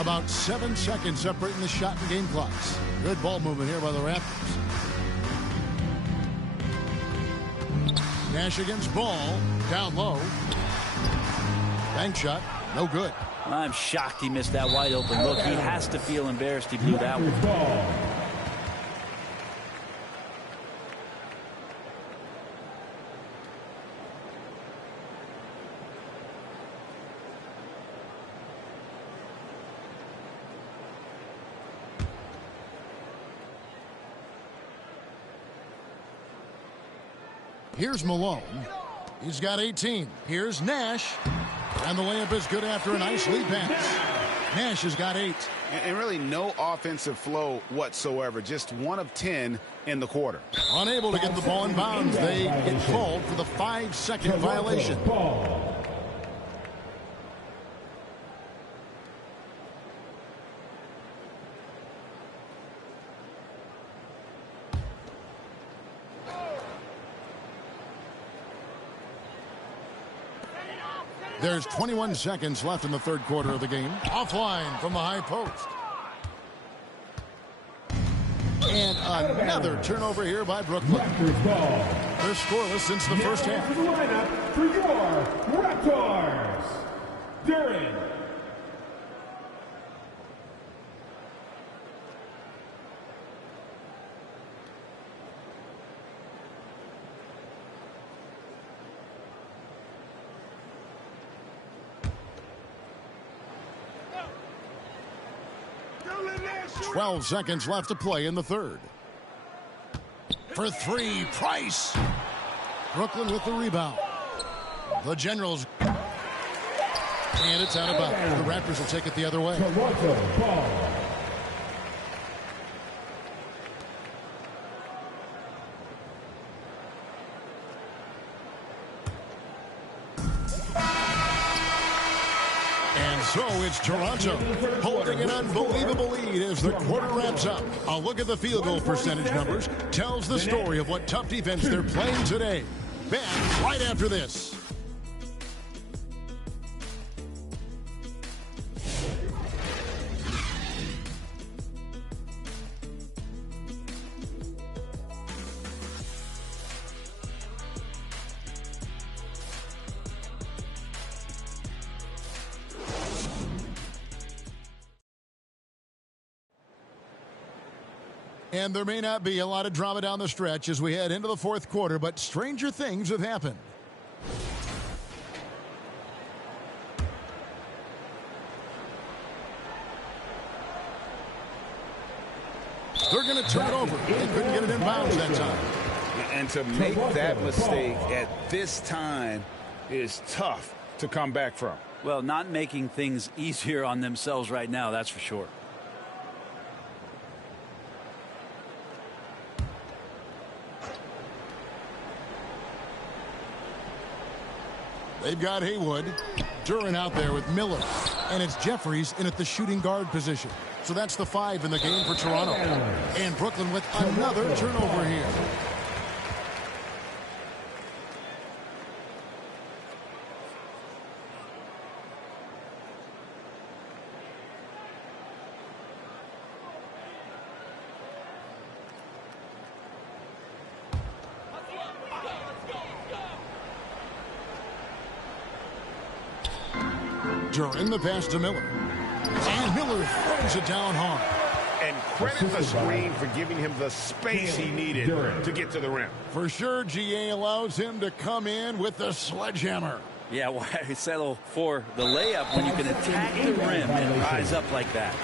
About 7 seconds separating the shot and game clocks. Good ball movement here by the Raptors. Nash against Ball. Down low. Bank shot. No good. I'm shocked he missed that wide open look. He has to feel embarrassed he blew that one. Here's Malone. He's got 18. Here's Nash. And the layup is good after a nice lead pass. Nash has got 8. And really no offensive flow whatsoever. Just 1 of 10 in the quarter. Unable to get the ball in bounds. They get called for the 5-second violation. There's 21 seconds left in the third quarter of the game. Offline from the high post. And another turnover here by Brooklyn. They're scoreless since the first half. The lineup for your Raptors. Duran. Twelve seconds left to play in the third. For 3, Price. Brooklyn with the rebound. The Generals. And it's out of bounds. The Raptors will take it the other way. Toronto ball. And so it's Toronto holding an unbelievable lead as the quarter wraps up. A look at the field goal percentage numbers tells the story of what tough defense they're playing today. Back right after this. And there may not be a lot of drama down the stretch as we head into the fourth quarter, but stranger things have happened. They're going to turn it over. They couldn't get it in bounds that time. And to make that mistake at this time is tough to come back from. Well, not making things easier on themselves right now, that's for sure. They've got Haywood. Duran out there with Miller. And it's Jeffries in at the shooting guard position. So that's the 5 in the game for Toronto. And Brooklyn with another turnover here. Duran the pass to Miller. And Miller throws it down hard. And credit the screen for giving him the space he needed to get to the rim. For sure, GA allows him to come in with the sledgehammer. Yeah, why settle for the layup when you can attack the rim and rise up like that?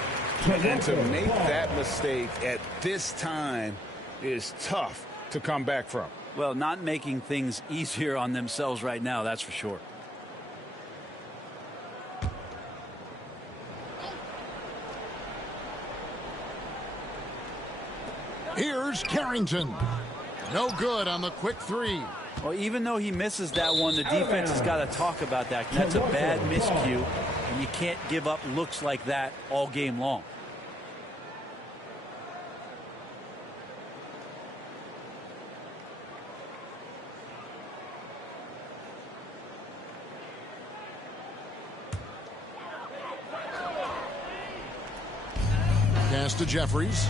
And to make that mistake at this time is tough to come back from. Well, not making things easier on themselves right now, that's for sure. Here's Carrington. No good on the quick 3. Well, even though he misses that one, the defense has got to talk about that. That's a bad miscue, and you can't give up looks like that all game long. Pass to Jeffries.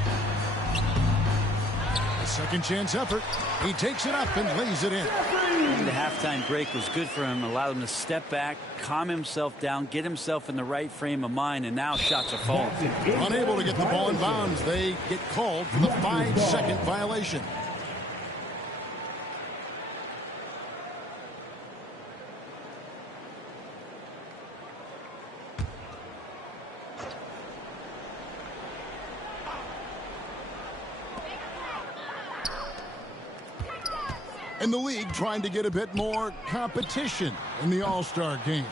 Second chance effort. He takes it up and lays it in. The halftime break was good for him. Allowed him to step back, calm himself down, get himself in the right frame of mind, and now shots are falling. Unable to get the ball in bounds. They get called for the 5-second violation. And the league trying to get a bit more competition in the All-Star game.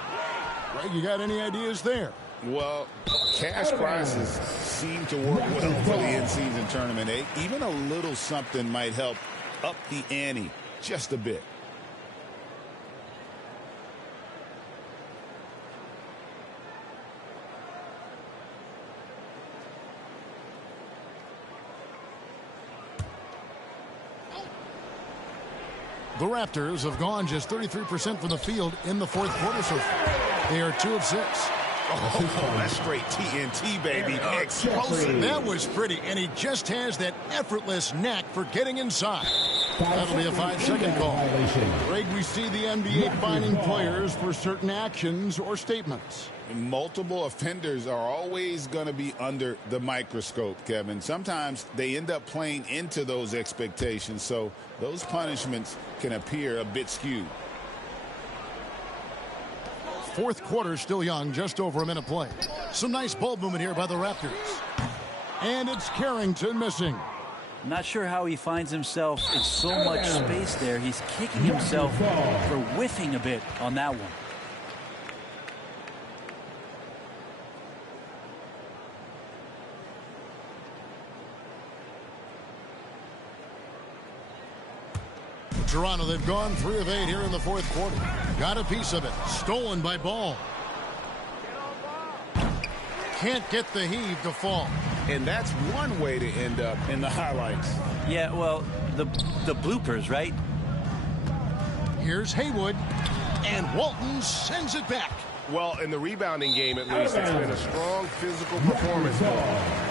Greg, you got any ideas there? Well, cash prizes seem to work well for the in-season tournament. Even a little something might help up the ante just a bit. The Raptors have gone just 33% from the field in the fourth quarter so far. They are 2 of 6. Oh, that's straight TNT, baby. Explosive. That was pretty, and he just has that effortless knack for getting inside. That'll be a 5-second call. Greg, we see the NBA fining players for certain actions or statements. Multiple offenders are always going to be under the microscope, Kevin. Sometimes they end up playing into those expectations, so those punishments can appear a bit skewed. Fourth quarter still young, just over a minute play. Some nice ball movement here by the Raptors. And it's Carrington missing. I'm not sure how he finds himself in so much space there. He's kicking himself for whiffing a bit on that one. Toronto, they've gone 3 of 8 here in the fourth quarter. Got a piece of it. Stolen by Ball. Can't get the heave to fall. And that's one way to end up in the highlights. Yeah, well, the bloopers, right? Here's Haywood, and Walton sends it back. Well, in the rebounding game, at least, it's been a strong physical performance for him.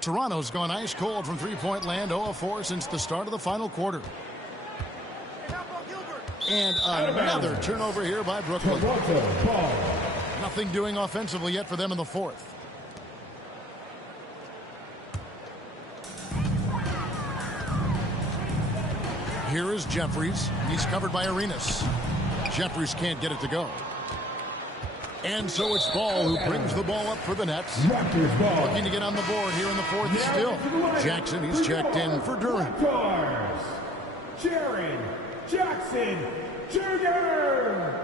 Toronto's gone ice cold from three-point land, 0 of 4 since the start of the final quarter. And another turnover here by Brooklyn. Nothing doing offensively yet for them in the fourth. Here is Jeffries. He's covered by Arenas. Jeffries can't get it to go. And so it's Ball who brings the ball up for the Nets. Looking to get on the board here in the fourth still. Jackson, he's checked in for Durant. Jaren Jackson Jr.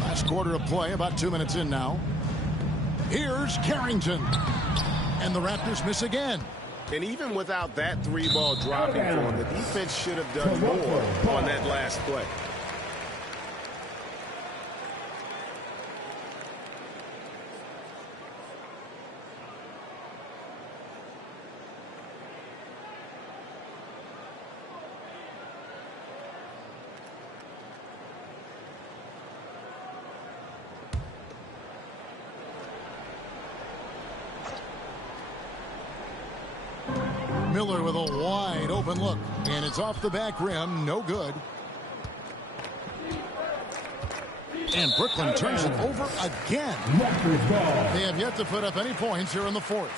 Last quarter of play, about 2 minutes in now. Here's Carrington. And the Raptors miss again. And even without that 3-ball dropping for him, the defense should have done more on that last play. Miller with a wide open look, and it's off the back rim, no good. And Brooklyn turns it over again. They have yet to put up any points here in the fourth.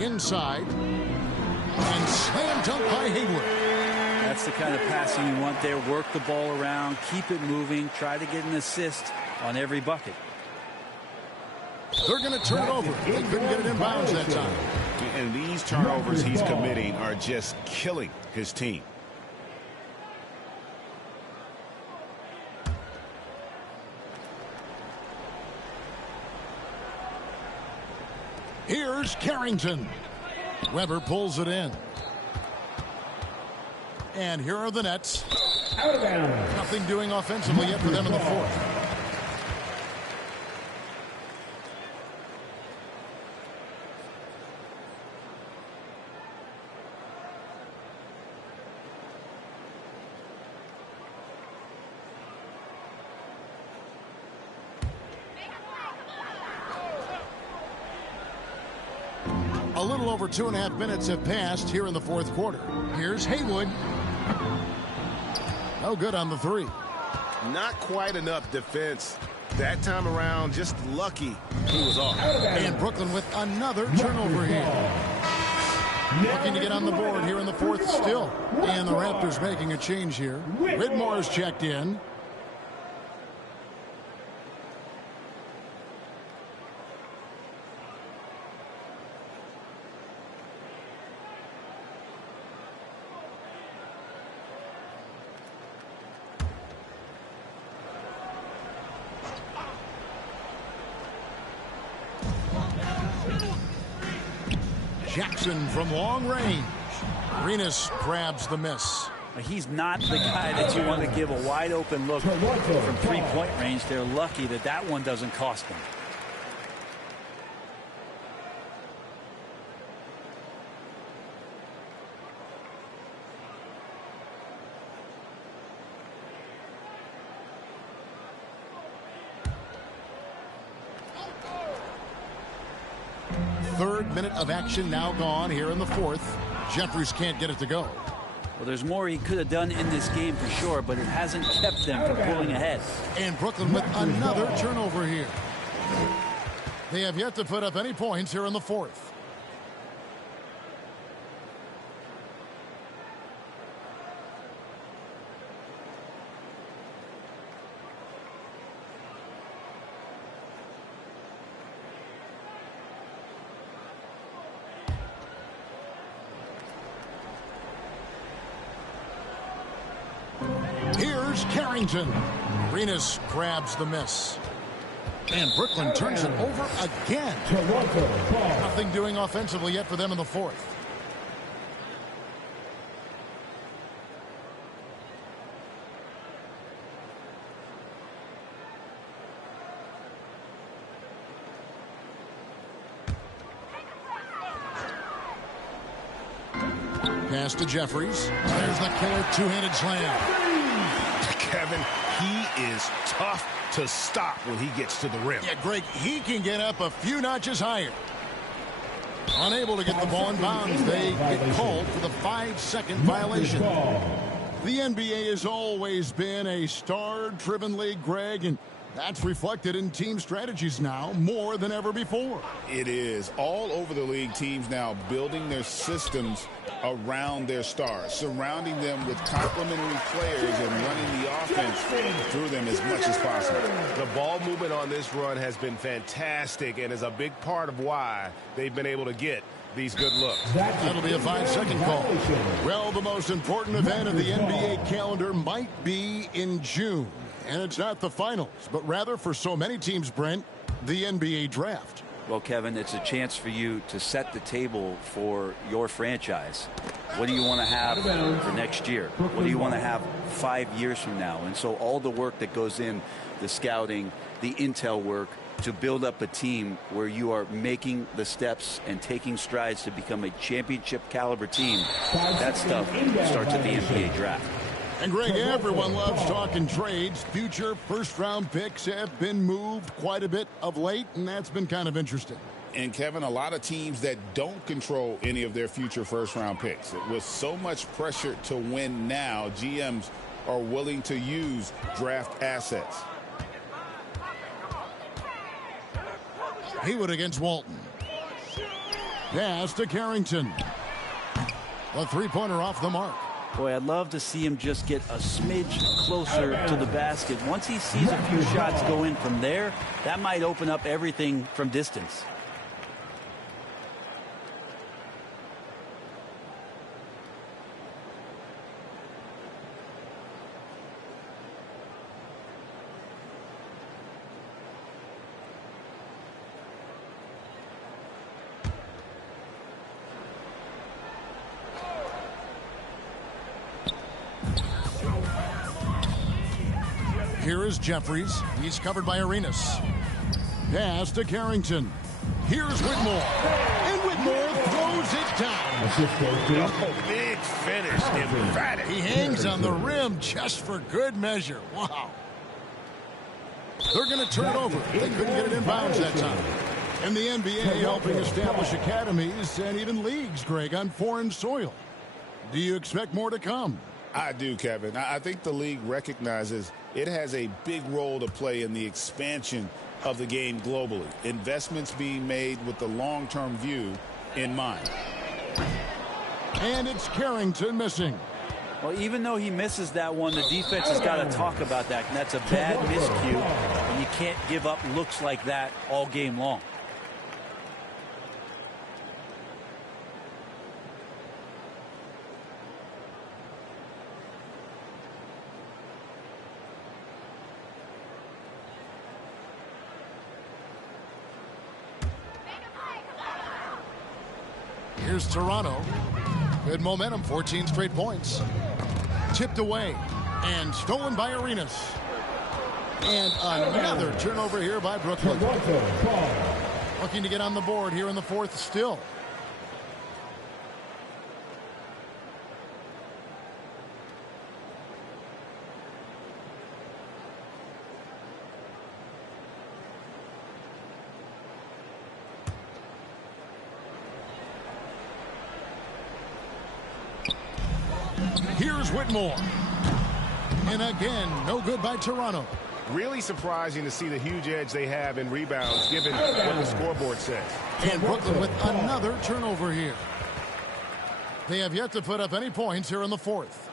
Inside, and slam dunk by Haywood. That's the kind of passing you want there. Work the ball around, keep it moving, try to get an assist on every bucket. They're going to turn it over. They couldn't get it in bounds that time. And these turnovers he's committing are just killing his team. Here's Carrington. Weber pulls it in. And here are the Nets. Nothing doing offensively yet for them in the fourth. A little over 2.5 minutes have passed here in the fourth quarter. Here's Haywood. No good on the three. Not quite enough defense. That time around, just lucky he was off. And Brooklyn with another turnover here. Looking to get on the board here in the fourth still. And the Raptors making a change here. Whitmore is checked in. Jackson from long range. Arenas grabs the miss. He's not the guy that you want to give a wide open look from three-point range. They're lucky that that one doesn't cost them. third minute of action now gone here in the fourth. Jeffries can't get it to go. Well, there's more he could have done in this game for sure, but it hasn't kept them from pulling ahead. And Brooklyn with another turnover here. They have yet to put up any points here in the fourth. Here's Carrington. Arenas grabs the miss. And Brooklyn turns it over again. Nothing doing offensively yet for them in the fourth. Pass to Jeffries. There's the killer two-handed slam. Kevin, he is tough to stop when he gets to the rim. Yeah, Greg, he can get up a few notches higher. Unable to get the ball in bounds. They get called for the 5-second violation. The NBA has always been a star-driven league, Greg, and that's reflected in team strategies now more than ever before. It is. All over the league, teams now building their systems around their stars, surrounding them with complementary players and running the offense through them as much as possible. The ball movement on this run has been fantastic and is a big part of why they've been able to get these good looks. That'll be a 5-second call. Well, the most important event of the NBA calendar might be in June. And it's not the finals, but rather for so many teams, Brent, the NBA draft. Well, Kevin, it's a chance for you to set the table for your franchise. What do you want to have for next year? What do you want to have 5 years from now? And so all the work that goes in, the scouting, the intel work, to build up a team where you are making the steps and taking strides to become a championship caliber team, that stuff starts at the NBA draft. And Greg, everyone loves talking trades. Future first-round picks have been moved quite a bit of late, and that's been kind of interesting. And Kevin, a lot of teams that don't control any of their future first-round picks. With so much pressure to win now, GMs are willing to use draft assets. Haywood against Walton. Pass to Carrington. A three-pointer off the mark. Boy, I'd love to see him just get a smidge closer to the basket. Once he sees a few shots go in from there, that might open up everything from distance. Here is Jeffries. He's covered by Arenas. Pass to Carrington. Here's Whitmore. And Whitmore throws it down. Oh, big finish. Emphatic. He hangs on the rim just for good measure. Wow. They're going to turn it over. They couldn't get it in bounds that time. And the NBA helping establish academies and even leagues, Greg, on foreign soil. Do you expect more to come? I do, Kevin. I think the league recognizes it has a big role to play in the expansion of the game globally. Investments being made with the long-term view in mind. And it's Carrington missing. Well, even though he misses that one, the defense has got to talk about that. And that's a bad miscue. And you can't give up looks like that all game long. Here's Toronto. Good momentum, 14 straight points. Tipped away and stolen by Arenas. And another turnover here by Brooklyn. Looking to get on the board here in the fourth still. Here's Whitmore. And again, no good by Toronto. Really surprising to see the huge edge they have in rebounds, given what the scoreboard says. And Brooklyn with another turnover here. They have yet to put up any points here in the fourth.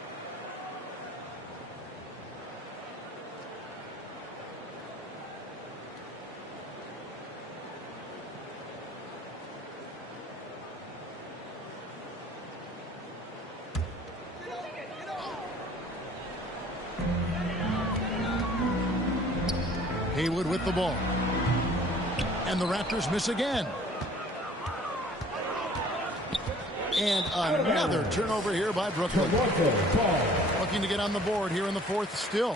Haywood with the ball. And the Raptors miss again. And another turnover here by Brooklyn. Looking to get on the board here in the fourth still.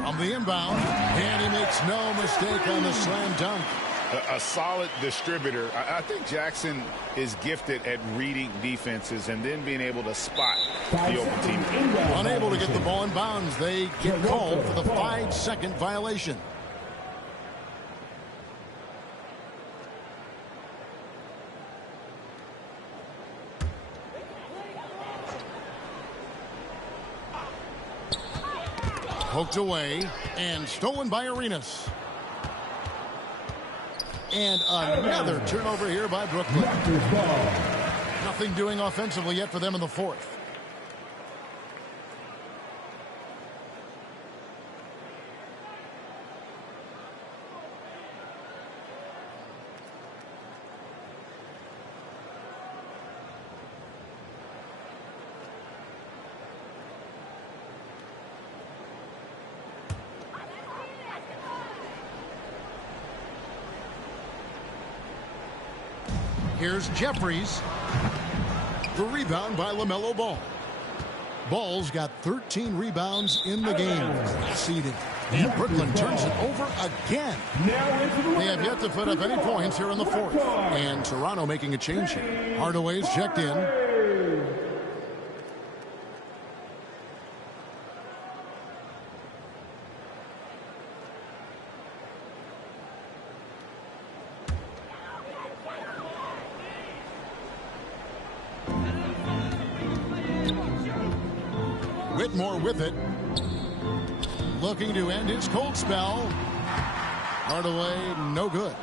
From the inbound, and he makes no mistake on the slam dunk. A solid distributor. I think Jackson is gifted at reading defenses and then being able to spot the open team. Unable to get the ball in bounds. They get called for the 5-second violation. Poked away and stolen by Arenas. And another turnover here by Brooklyn. Nothing doing offensively yet for them in the fourth. Here's Jeffries. The rebound by LaMelo Ball. Ball's got 13 rebounds in the game. Seeded. And Brooklyn turns it over again. They have yet to put up any points here in the fourth. And Toronto making a change here. Hardaway's checked in. Whitmore with it. Looking to end his cold spell. Hardaway, no good.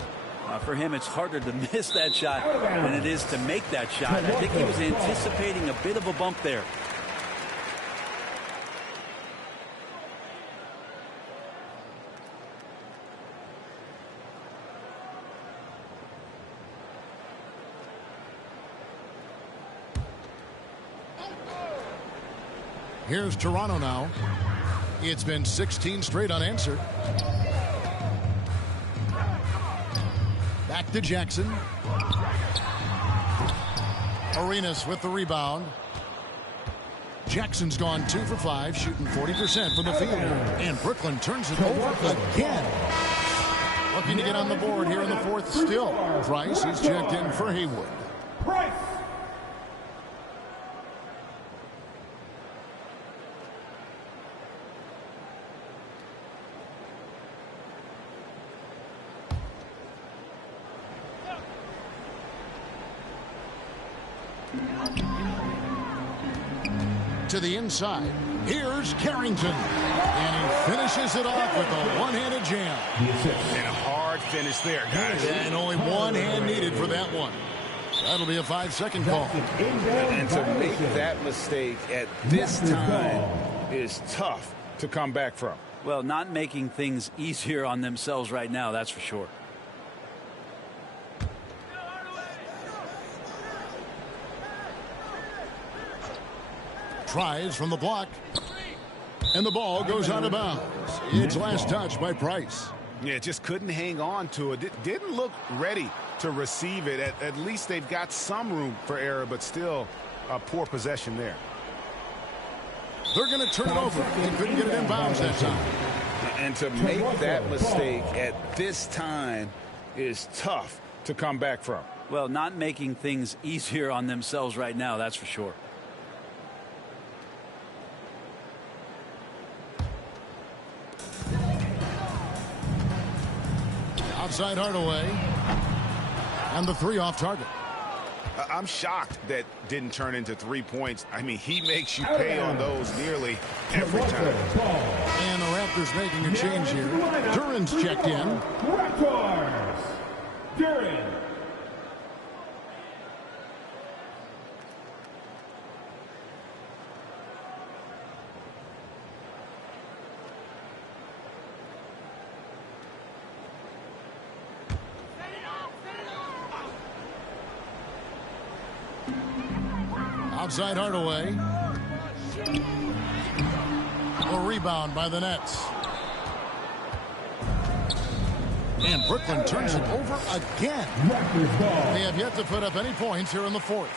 For him, it's harder to miss that shot than it is to make that shot. I think he was anticipating a bit of a bump there. Here's Toronto now. It's been 16 straight unanswered. Back to Jackson. Arenas with the rebound. Jackson's gone 2 for 5, shooting 40% from the field. And Brooklyn turns it over again. Looking to get on the board here in the fourth still. Price, he's checked in for Haywood. Price. To the inside. Here's Carrington. And he finishes it off with a one-handed jam. And a hard finish there, guys. And only one hand needed for that one. That'll be a 5-second call. And to make that mistake at this time is tough to come back from. Well, not making things easier on themselves right now, that's for sure. Tries from the block. And the ball goes out of bounds. It's last touch by Price. Yeah, just couldn't hang on to it. Didn't look ready to receive it. At least they've got some room for error, but still a poor possession there. They're going to turn it over. They couldn't get it in bounds that time. And to make that mistake at this time is tough to come back from. Well, not making things easier on themselves right now, that's for sure. Outside Hardaway. And the three off target. I'm shocked that didn't turn into 3 points. I mean, he makes you pay on those nearly every time. And the Raptors making a change here. Duran's checked in. Raptors. Duran. Outside Hardaway. A rebound by the Nets. And Brooklyn turns it over again. They have yet to put up any points here in the fourth.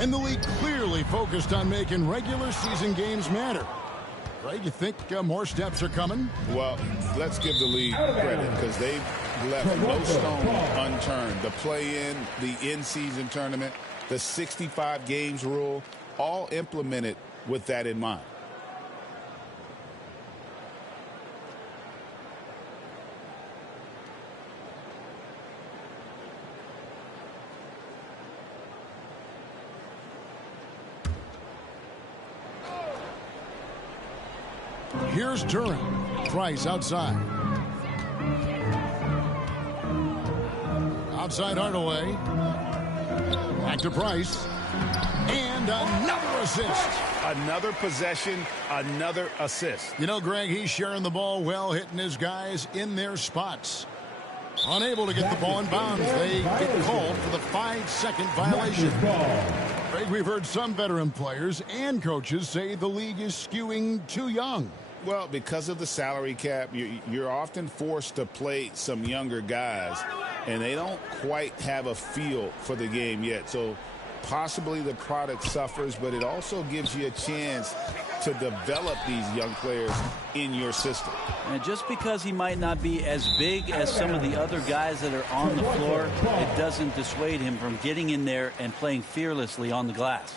And the league clearly focused on making regular season games matter. Greg, you think more steps are coming? Well, let's give the league credit because they've left no stone unturned. The play-in, the in-season tournament, the 65 games rule, all implemented with that in mind. Here's Duran. Price outside. Outside Hardaway. Back to Price. And another assist. Another possession, another assist. You know, Greg, he's sharing the ball well, hitting his guys in their spots. Unable to get the ball in bounds. They get called for the 5-second violation. Greg, we've heard some veteran players and coaches say the league is skewing too young. Well, because of the salary cap, you're often forced to play some younger guys, and they don't quite have a feel for the game yet. So possibly the product suffers, but it also gives you a chance to develop these young players in your system. And just because he might not be as big as some of the other guys that are on the floor, it doesn't dissuade him from getting in there and playing fearlessly on the glass.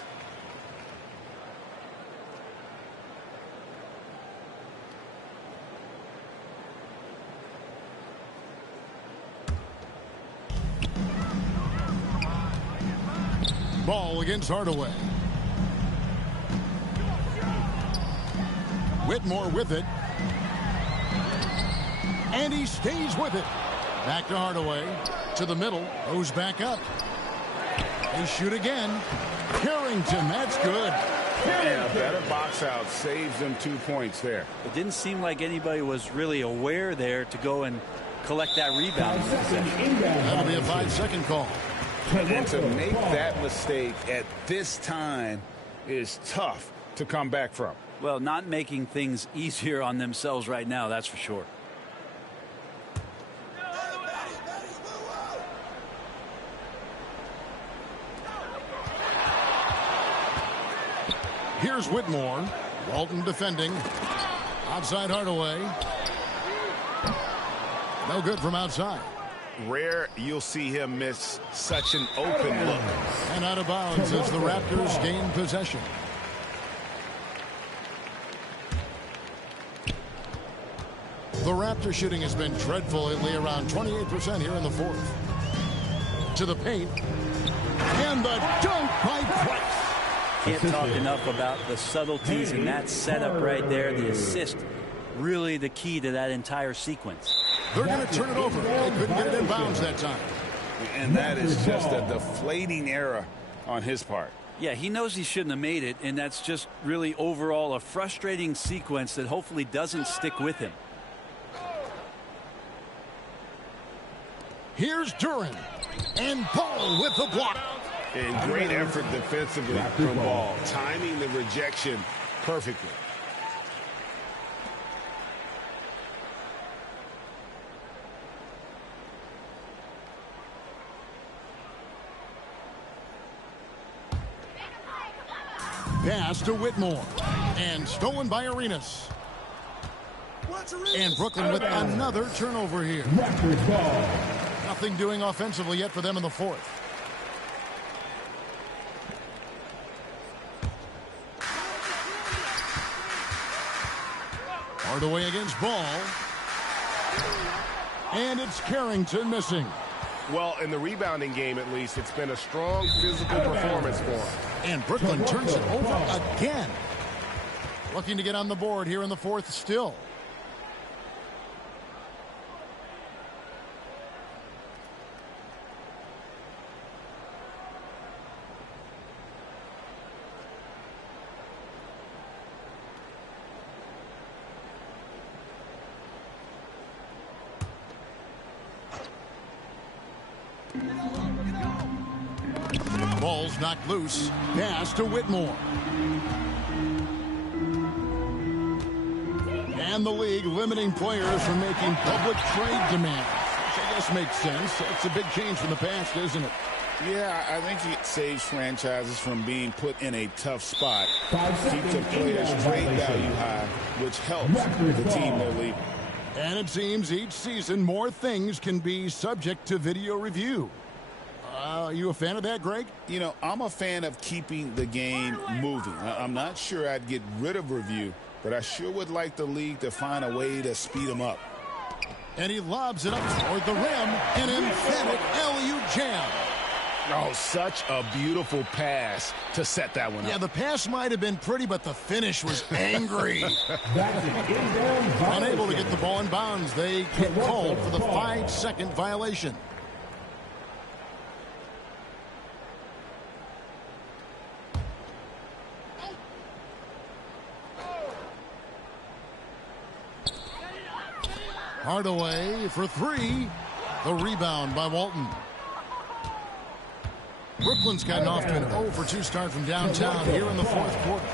Ball against Hardaway. Whitmore with it. And he stays with it. Back to Hardaway. To the middle. Goes back up. They shoot again. Harrington, that's good. Yeah, a better box out saves them 2 points there. It didn't seem like anybody was really aware there to go and collect that rebound. That'll be a 5-second call. And to make that mistake at this time is tough to come back from. Well, not making things easier on themselves right now, that's for sure. Here's Whitmore. Walton defending. Outside Hardaway. No good from outside. Rare you'll see him miss such an open look. And out of bounds as the Raptors gain possession. The Raptor shooting has been dreadful lately, around 28% here in the fourth. To the paint. And the dunk by Price. Can't talk enough about the subtleties in that setup right there. The assist, really the key to that entire sequence. They're going to turn it over. They couldn't get it in bounds that time. And that is just a deflating error on his part. Yeah, he knows he shouldn't have made it, and that's just really overall a frustrating sequence that hopefully doesn't stick with him. Here's Duran. And Paul with the block. And great effort defensively from Ball, timing the rejection perfectly. Pass to Whitmore. And stolen by Arenas. And Brooklyn with another turnover here. Nothing doing offensively yet for them in the fourth. Hardaway against Ball. And it's Carrington missing. Well, in the rebounding game, at least, it's been a strong physical performance for him. And Brooklyn turns it over again. Looking to get on the board here in the fourth still. Ball's knocked loose. Pass to Whitmore. And the league limiting players from making public trade demands, which I guess makes sense. It's a big change from the past, isn't it? Yeah, I think it saves franchises from being put in a tough spot. Keeps the players' trade value high, which helps the team they're leaving. And it seems each season more things can be subject to video review. Are you a fan of that, Greg? You know, I'm a fan of keeping the game moving. I'm not sure I'd get rid of review, but I sure would like the league to find a way to speed them up. And he lobs it up toward the rim. An emphatic LU jam. Oh, such a beautiful pass to set that one up. Yeah, the pass might have been pretty, but the finish was angry. Unable to get the ball in bounds. They get called for the 5-second violation. Hardaway for three. The rebound by Walton. Brooklyn's gotten off to an 0-for-2 start from downtown here in the fourth quarter.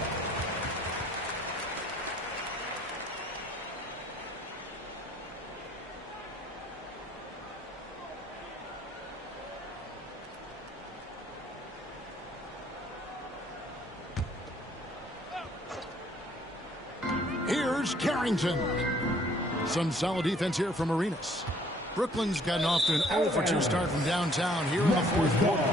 Here's Carrington. Some solid defense here from Arenas. Brooklyn's gotten off to an 0-for-2 start from downtown here in the fourth quarter.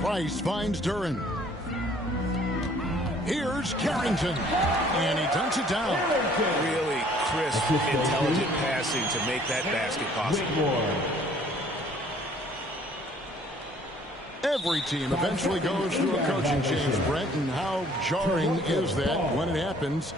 Price finds Duran. Here's Carrington. And he dunks it down. Really crisp, intelligent passing to make that basket possible. Every team eventually goes through a coaching change, Brent, and how jarring is that when it happens,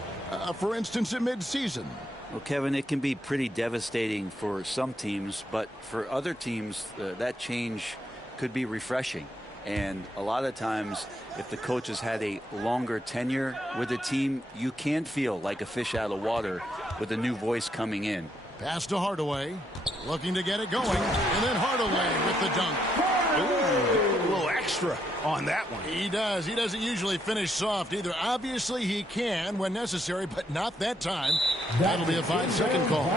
for instance, at midseason? Well, Kevin, it can be pretty devastating for some teams, but for other teams, that change could be refreshing. And a lot of times, if the coach has had a longer tenure with the team, you can feel like a fish out of water with a new voice coming in. Pass to Hardaway, looking to get it going, and then Hardaway with the dunk. Ooh, a little extra on that one. He does. He doesn't usually finish soft either. Obviously, he can when necessary, but not that time. That'll be a 5-second call.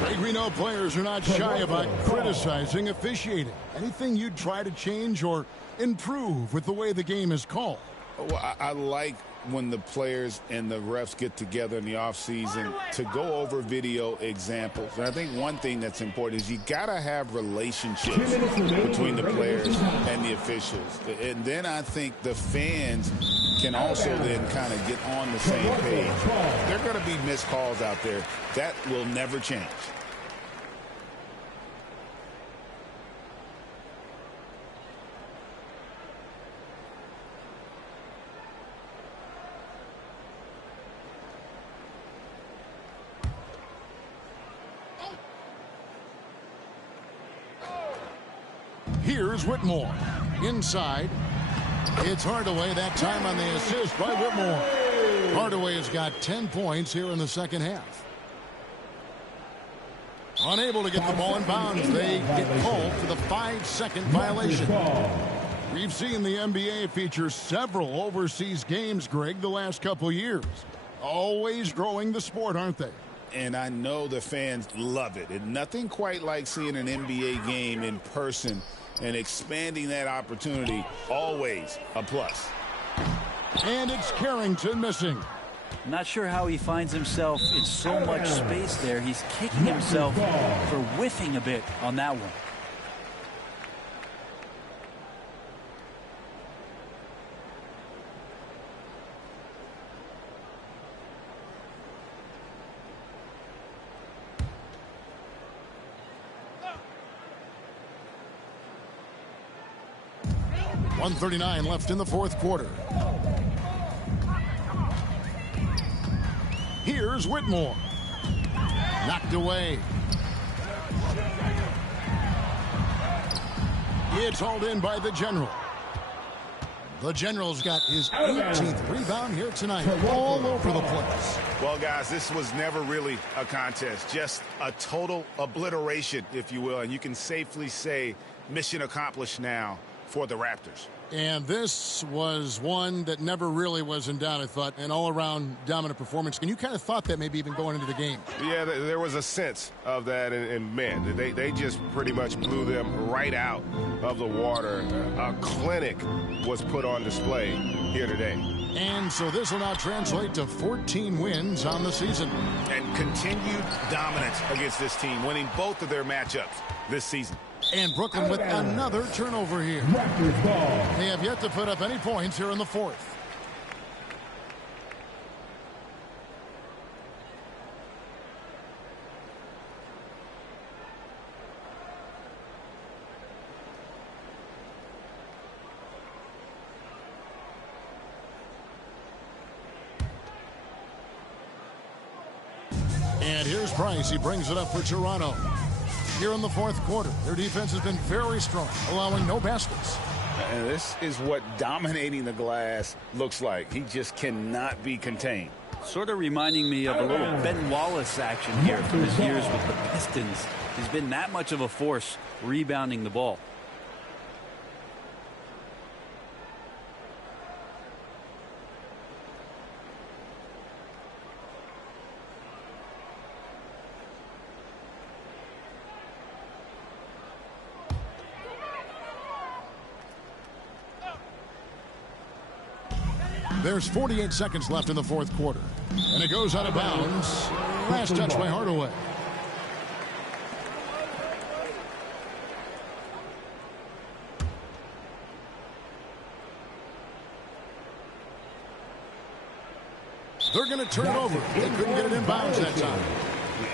Greg, we know players are not shy about criticizing officiating. Anything you'd try to change or improve with the way the game is called? Well, I like when the players and the refs get together in the offseason to go over video examples. And I think one thing that's important is you got to have relationships between the players and the officials. And then I think the fans can also then kind of get on the same page. There are going to be missed calls out there. That will never change. Here's Whitmore. Inside. It's Hardaway that time on the assist by Whitmore. Hardaway has got 10 points here in the second half. Unable to get the ball in bounds. They get called for the 5-second violation. We've seen the NBA feature several overseas games, Greg, the last couple years. Always growing the sport, aren't they? And I know the fans love it. And nothing quite like seeing an NBA game in person and expanding that opportunity. Always a plus. And it's Carrington missing. Not sure how he finds himself in so much space there. He's kicking himself for whiffing a bit on that one. .139 left in the fourth quarter. Here's Whitmore. Knocked away. It's hauled in by the General. The General's got his 18th rebound here tonight. All over the place. Well, guys, this was never really a contest. Just a total obliteration, if you will. And you can safely say mission accomplished now for the Raptors. And this was one that never really was in doubt, I thought, an all-around dominant performance. And you kind of thought that maybe even going into the game. Yeah, there was a sense of that, and man, they just pretty much blew them right out of the water. A clinic was put on display here today. And so this will now translate to 14 wins on the season. And continued dominance against this team, winning both of their matchups this season. And Brooklyn with another turnover here. They have yet to put up any points here in the fourth. And here's Price. He brings it up for Toronto. Here in the fourth quarter, their defense has been very strong, allowing no baskets. And this is what dominating the glass looks like. He just cannot be contained. Sort of reminding me of a little Ben Wallace action here from his years with the Pistons. He's been that much of a force rebounding the ball. There's 48 seconds left in the fourth quarter. And it goes out of bounds. Last touch by Hardaway. They're going to turn it over. They couldn't get it in bounds that time.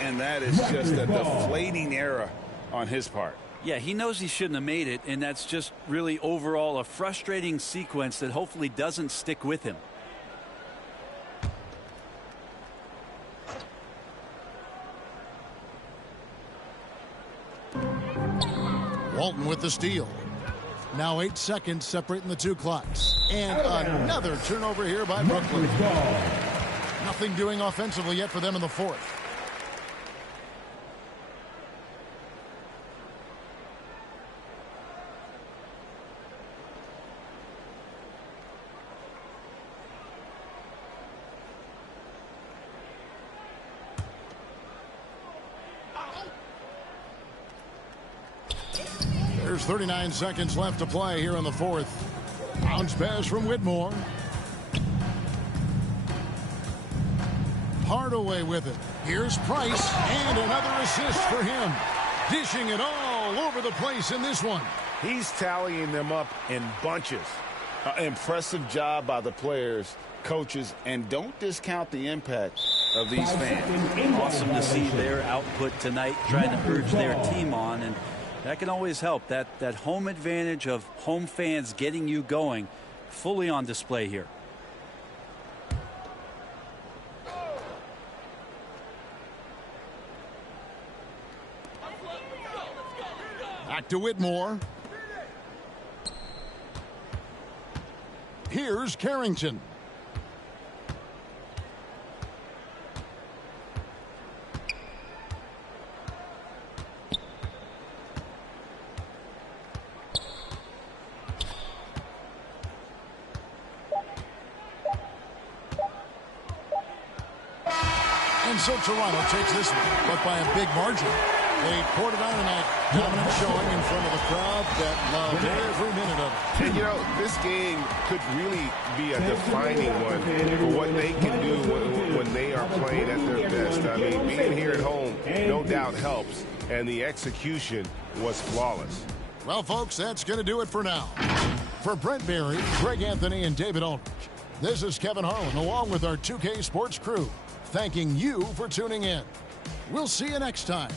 And that is just a deflating error on his part. Yeah, he knows he shouldn't have made it, and that's just really overall a frustrating sequence that hopefully doesn't stick with him. Walton with the steal. Now 8 seconds separating the two clocks. And another turnover here by Brooklyn. Nothing doing offensively yet for them in the fourth. There's 39 seconds left to play here in the fourth. Bounce pass from Whitmore. Hardaway with it. Here's Price, and another assist for him. Dishing it all over the place in this one. He's tallying them up in bunches. Impressive job by the players, coaches, and don't discount the impact of these fans. Awesome to see their output tonight, trying to urge their team on, and that can always help. That home advantage of home fans getting you going, fully on display here. Back to Whitmore. Here's Carrington. And so Toronto takes this one, but by a big margin. They poured it on tonight. Dominant showing in front of the crowd that loved every minute of it. And, you know, this game could really be a defining one for what they can do when they are playing at their best. I mean, being here at home no doubt helps, and the execution was flawless. Well, folks, that's going to do it for now. For Brent Berry, Greg Anthony, and David Ulrich, this is Kevin Harlan along with our 2K Sports crew, thanking you for tuning in. We'll see you next time.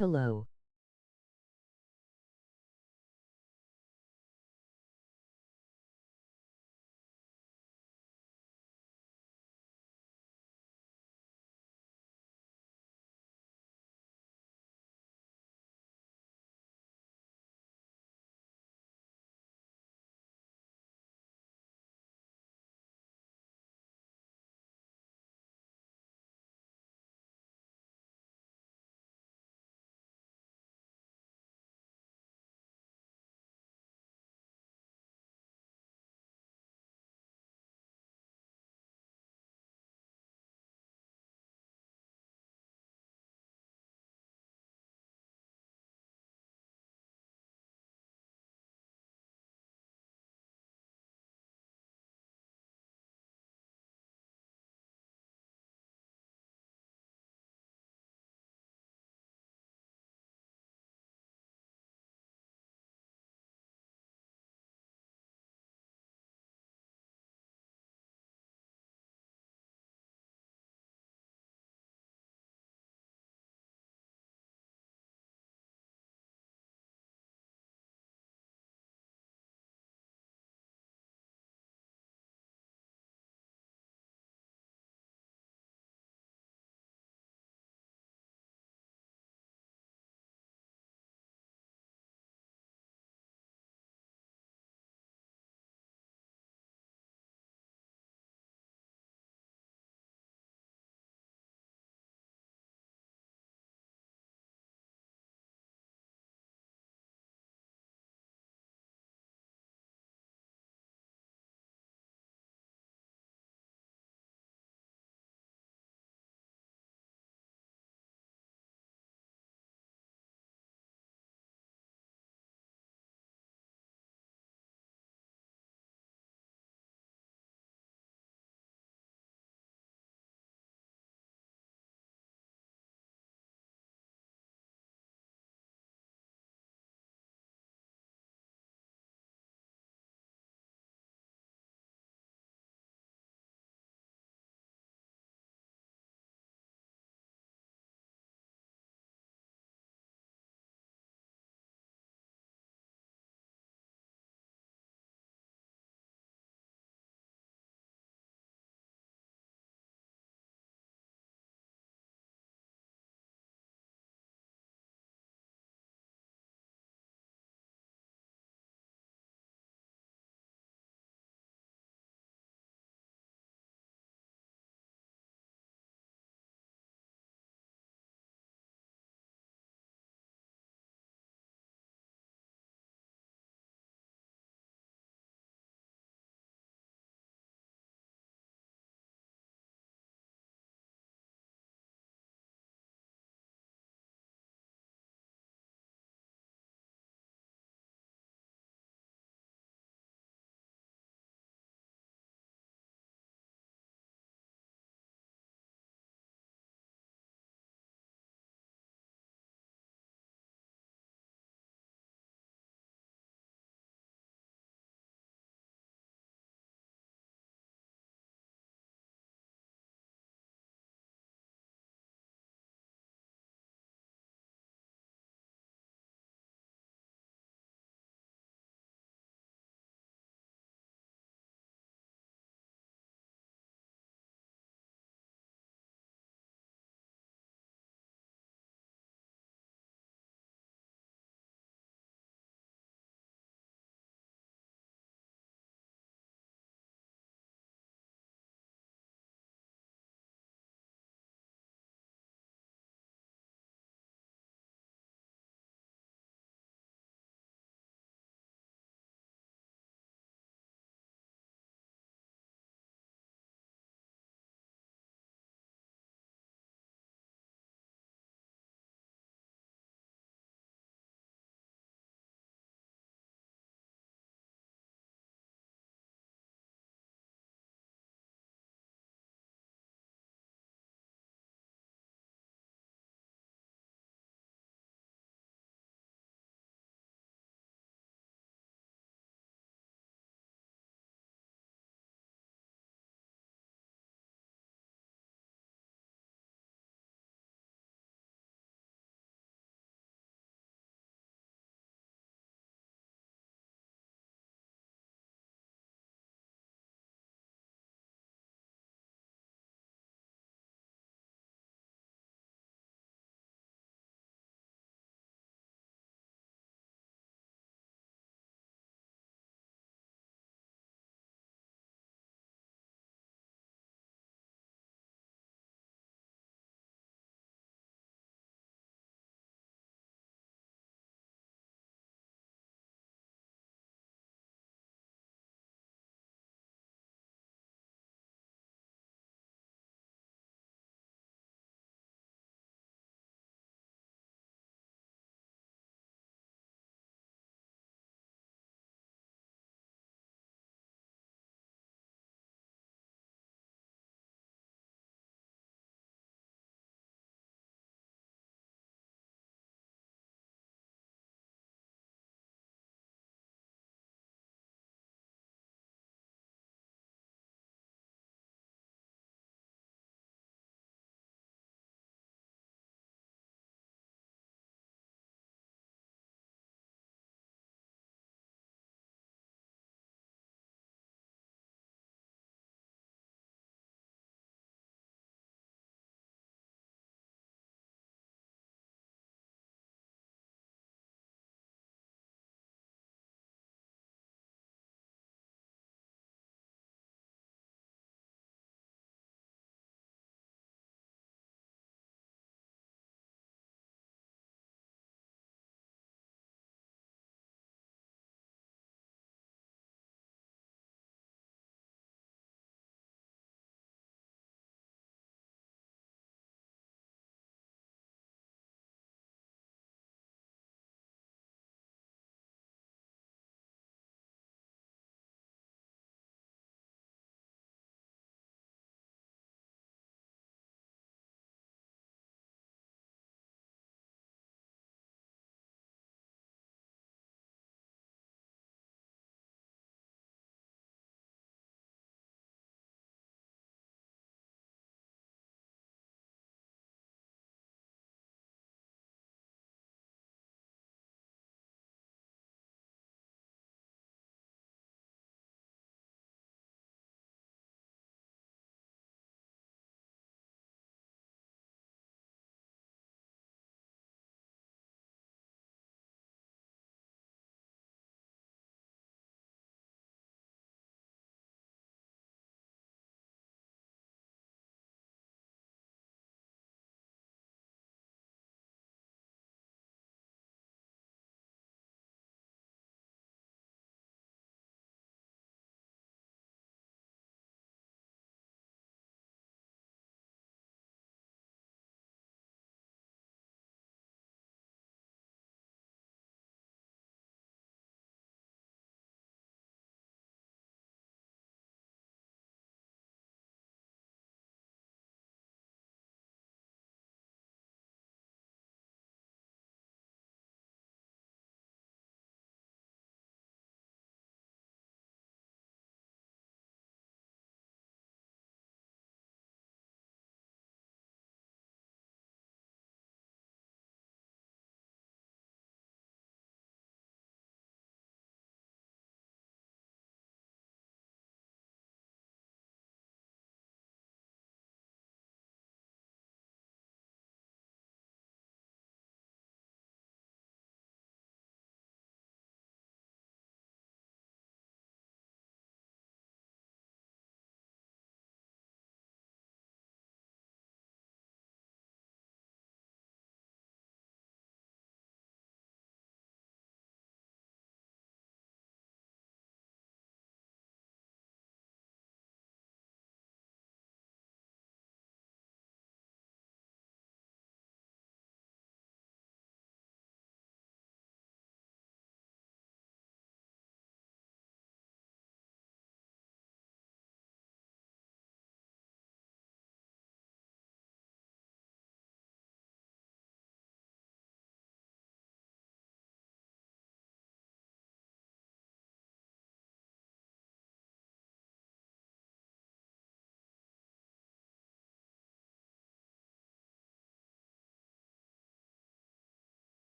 Hello.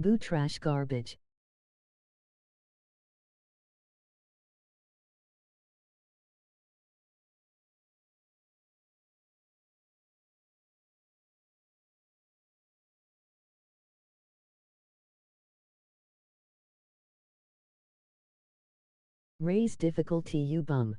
Boo trash garbage. Raise difficulty, you bum.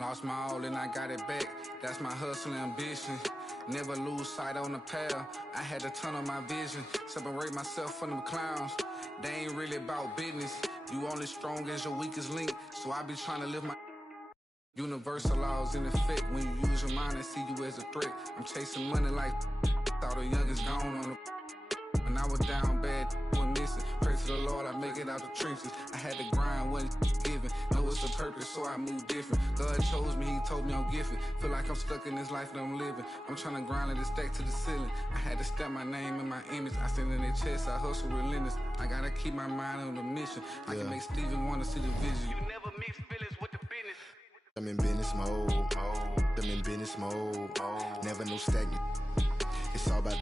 Lost my all and I got it back. That's my hustle and ambition. Never lose sight on the path. I had to turn on my vision. Separate myself from them clowns. They ain't really about business. You only strong as your weakest link. So I be trying to live my universal laws in effect. When you use your mind and see you as a threat. I'm chasing money like thought the youngest gone on the. When I was down bad, was missing. Pray to the Lord, I make it out the trenches. I had to grind when it's given. Know it's a purpose, so I move different. God chose me, he told me I'm gifted. Feel like I'm stuck in this life that I'm living. I'm trying to grind it and stack to the ceiling. I had to step my name and my image. I stand in their chest, I hustle relentless. I gotta keep my mind on the mission. I can make Steven wanna see the vision. You never mix feelings with the business. I'm in business mode. I'm in business mode. Never no stagnant. It's all about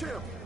Watch him.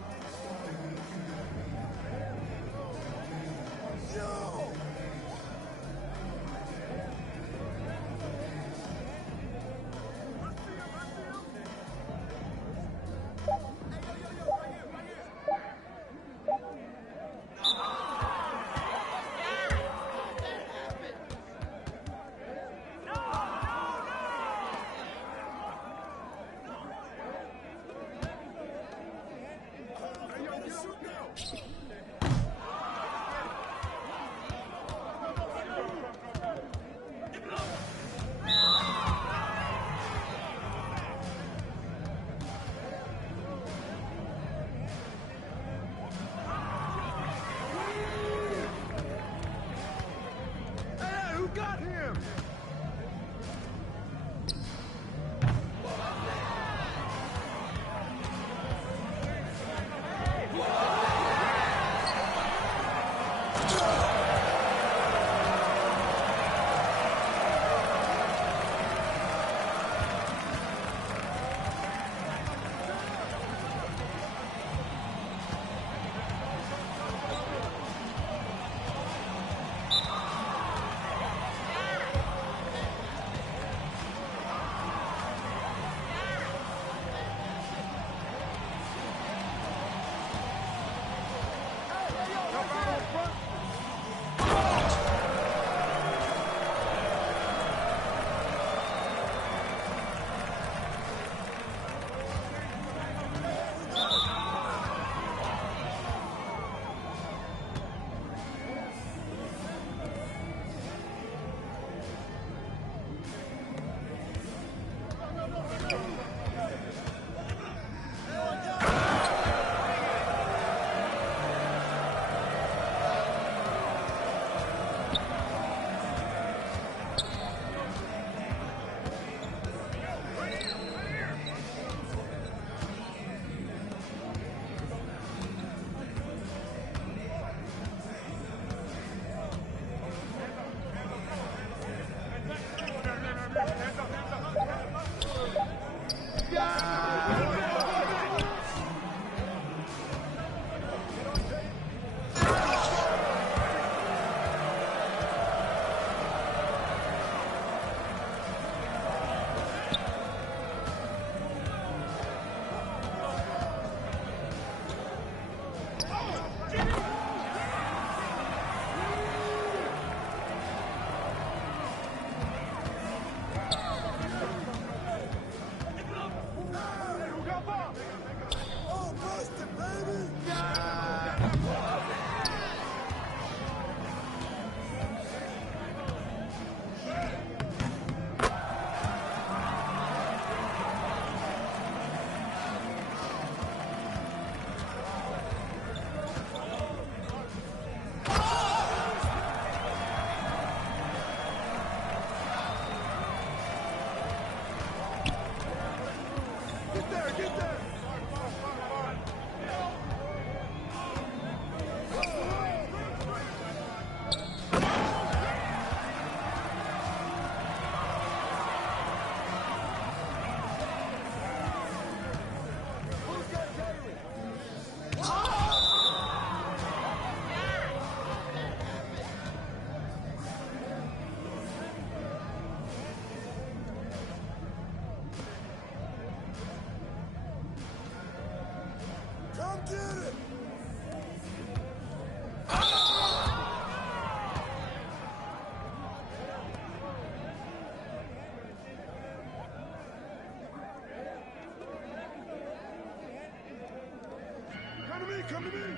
Come to me.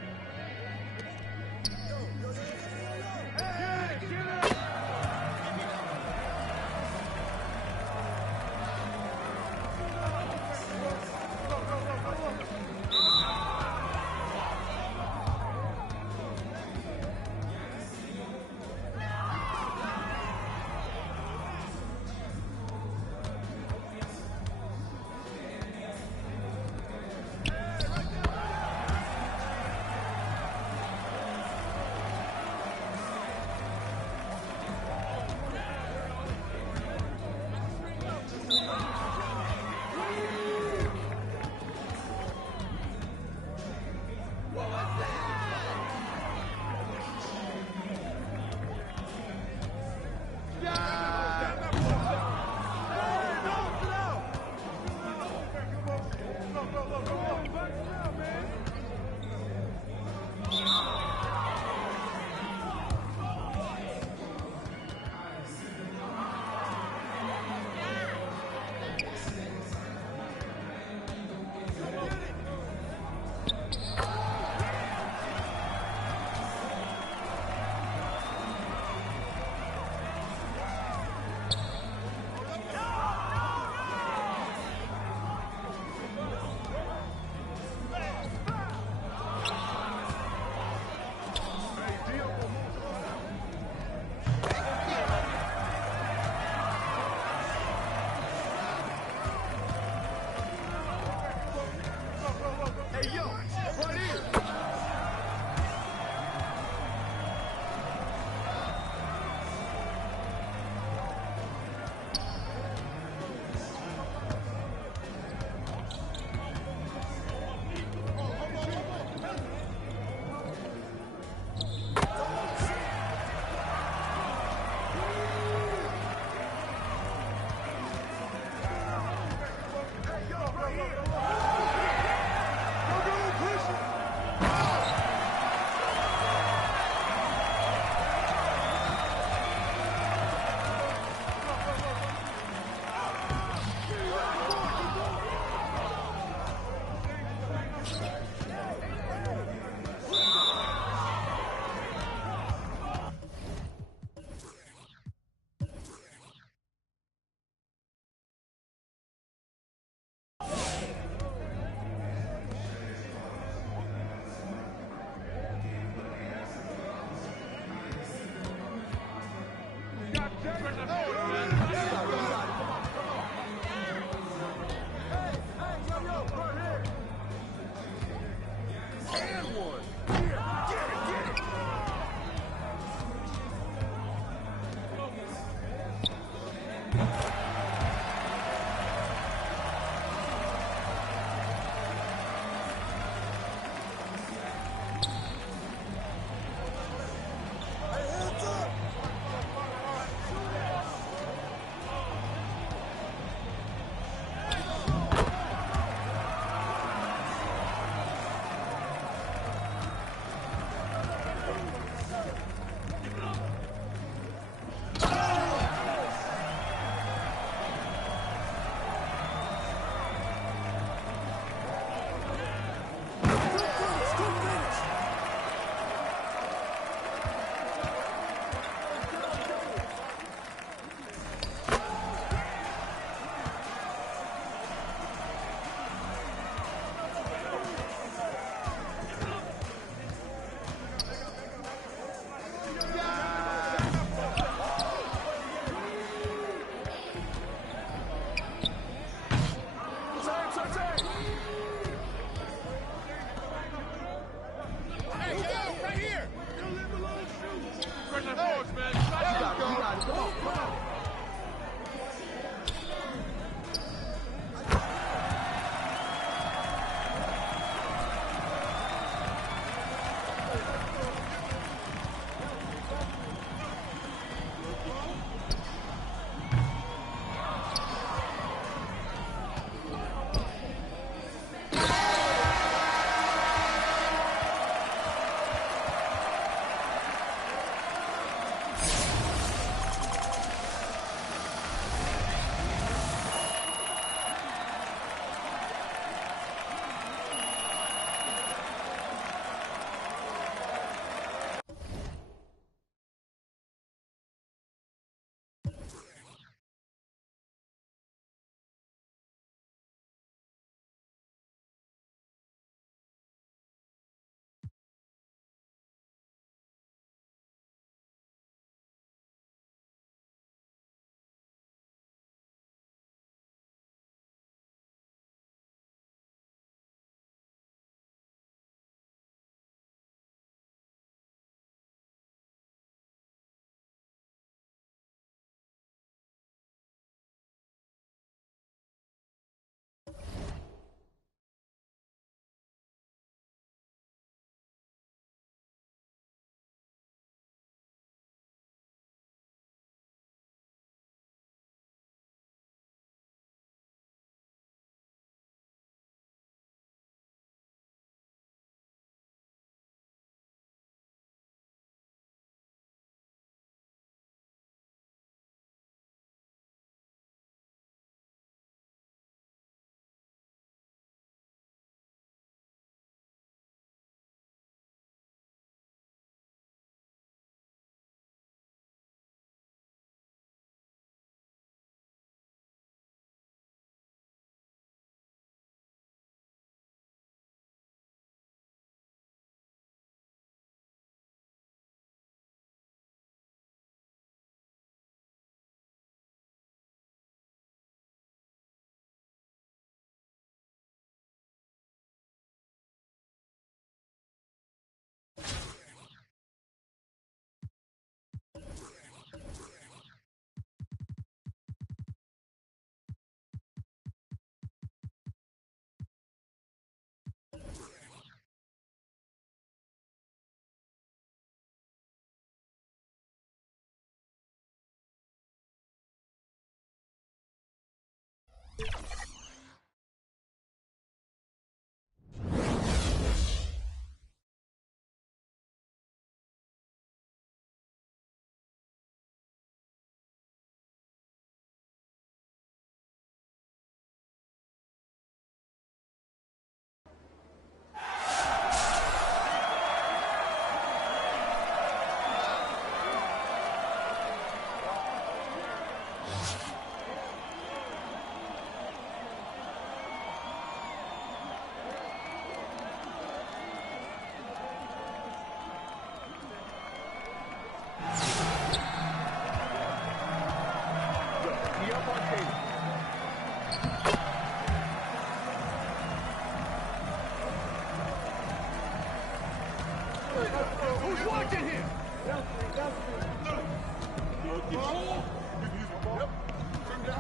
Who's watching here?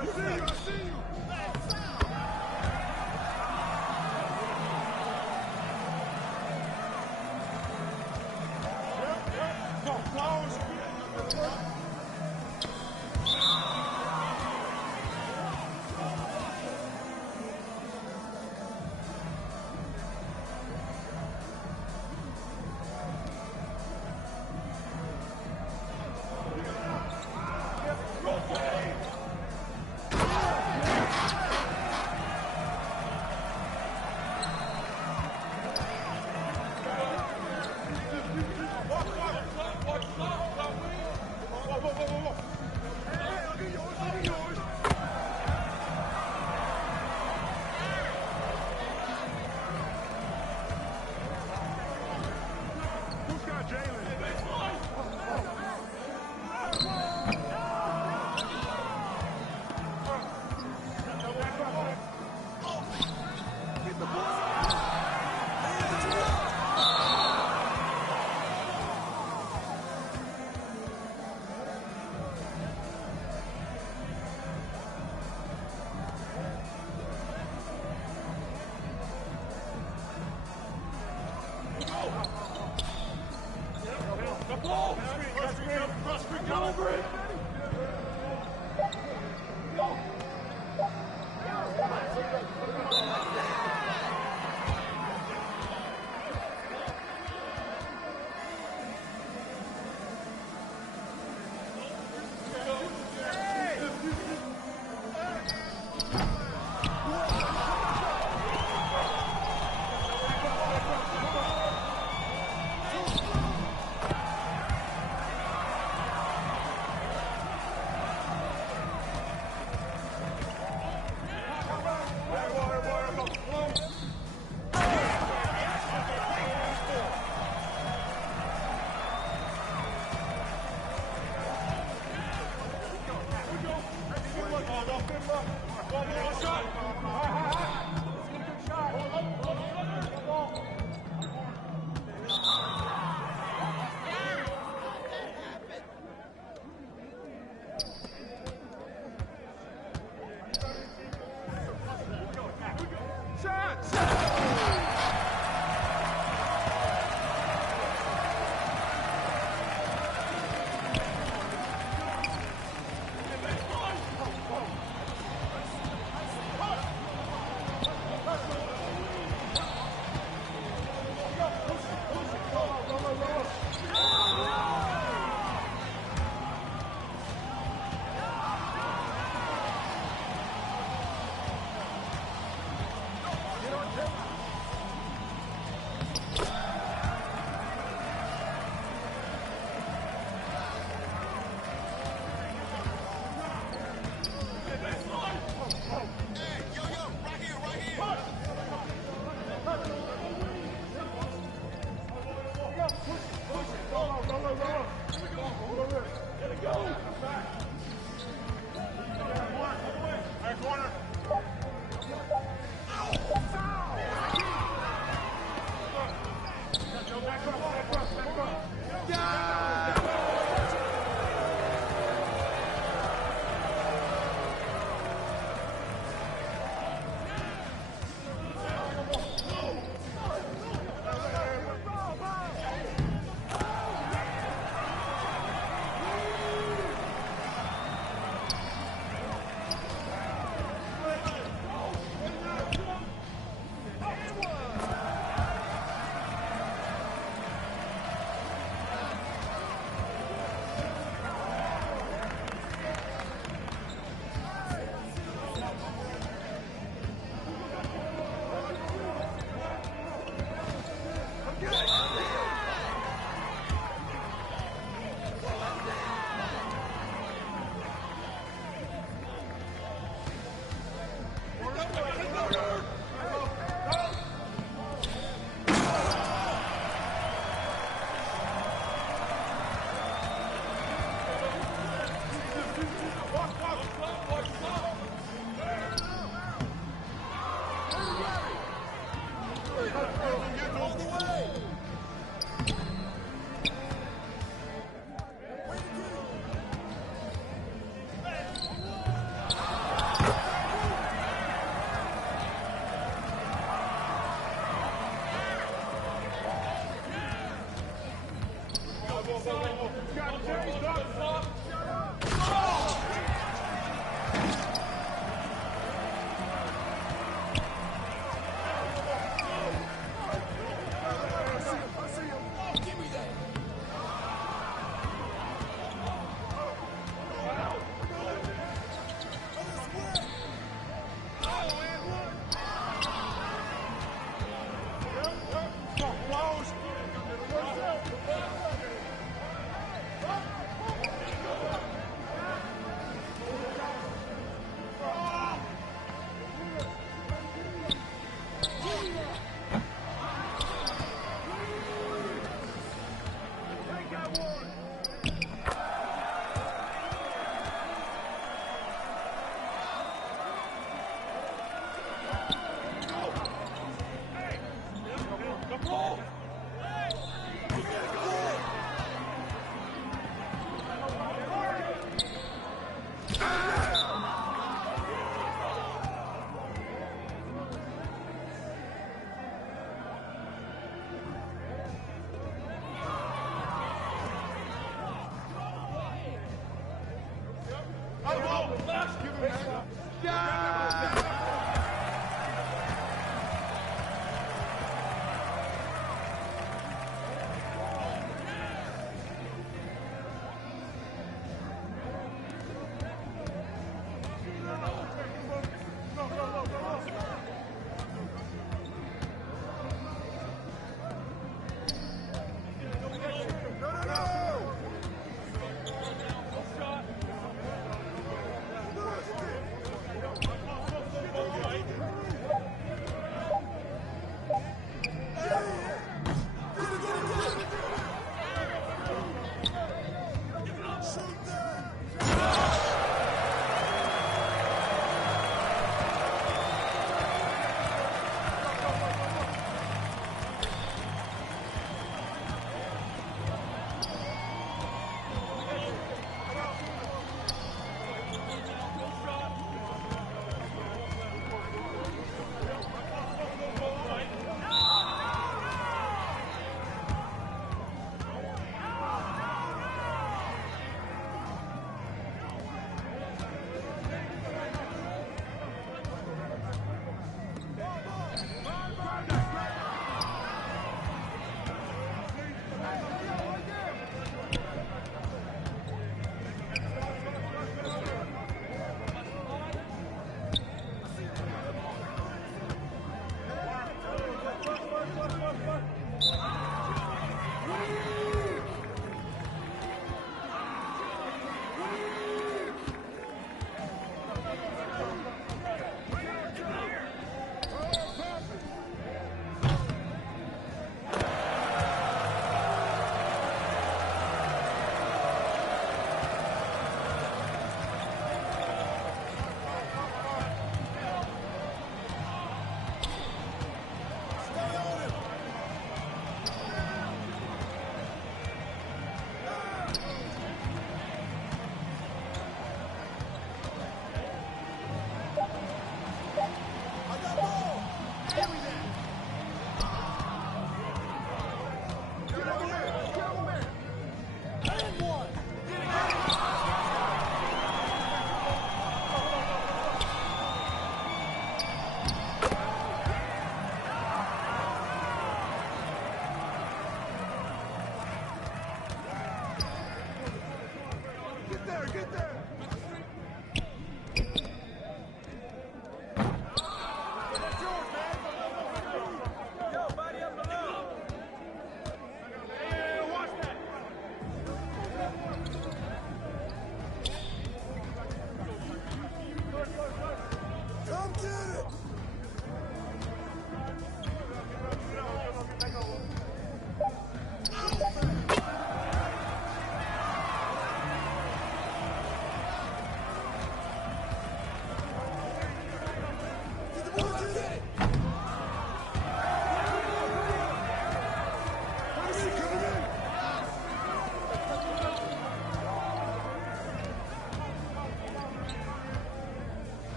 I see you.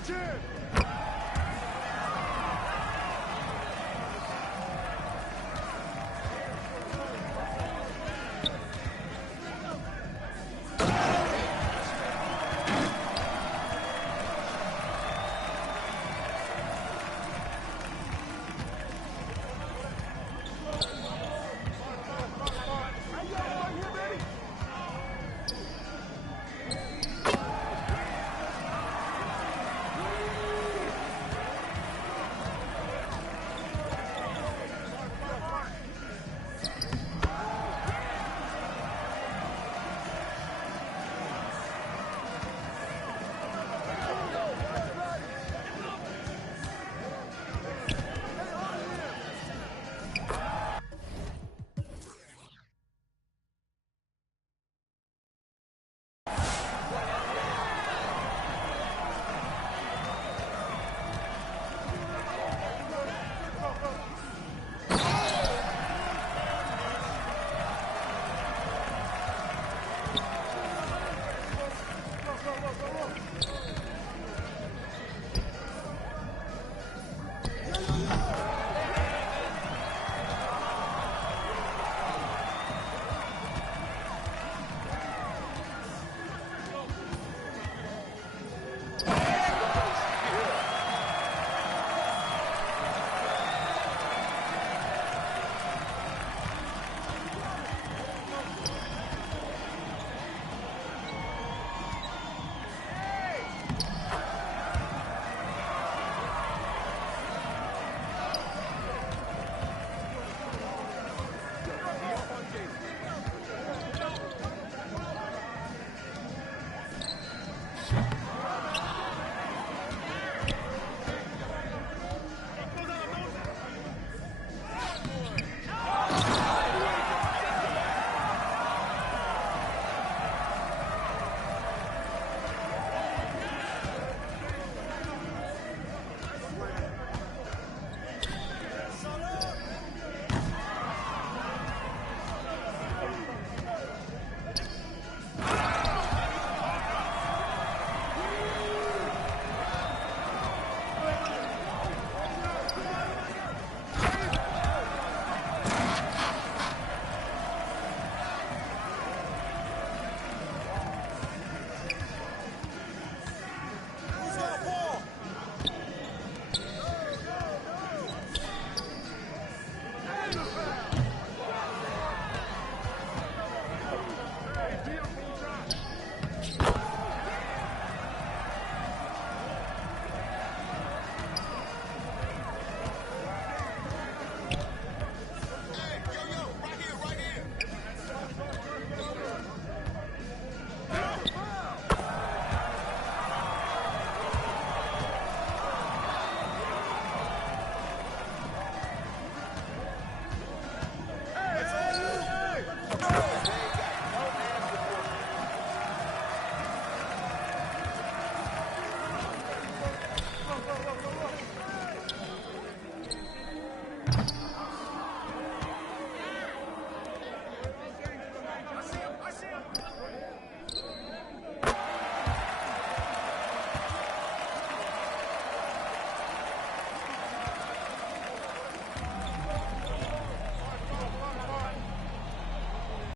Watch it!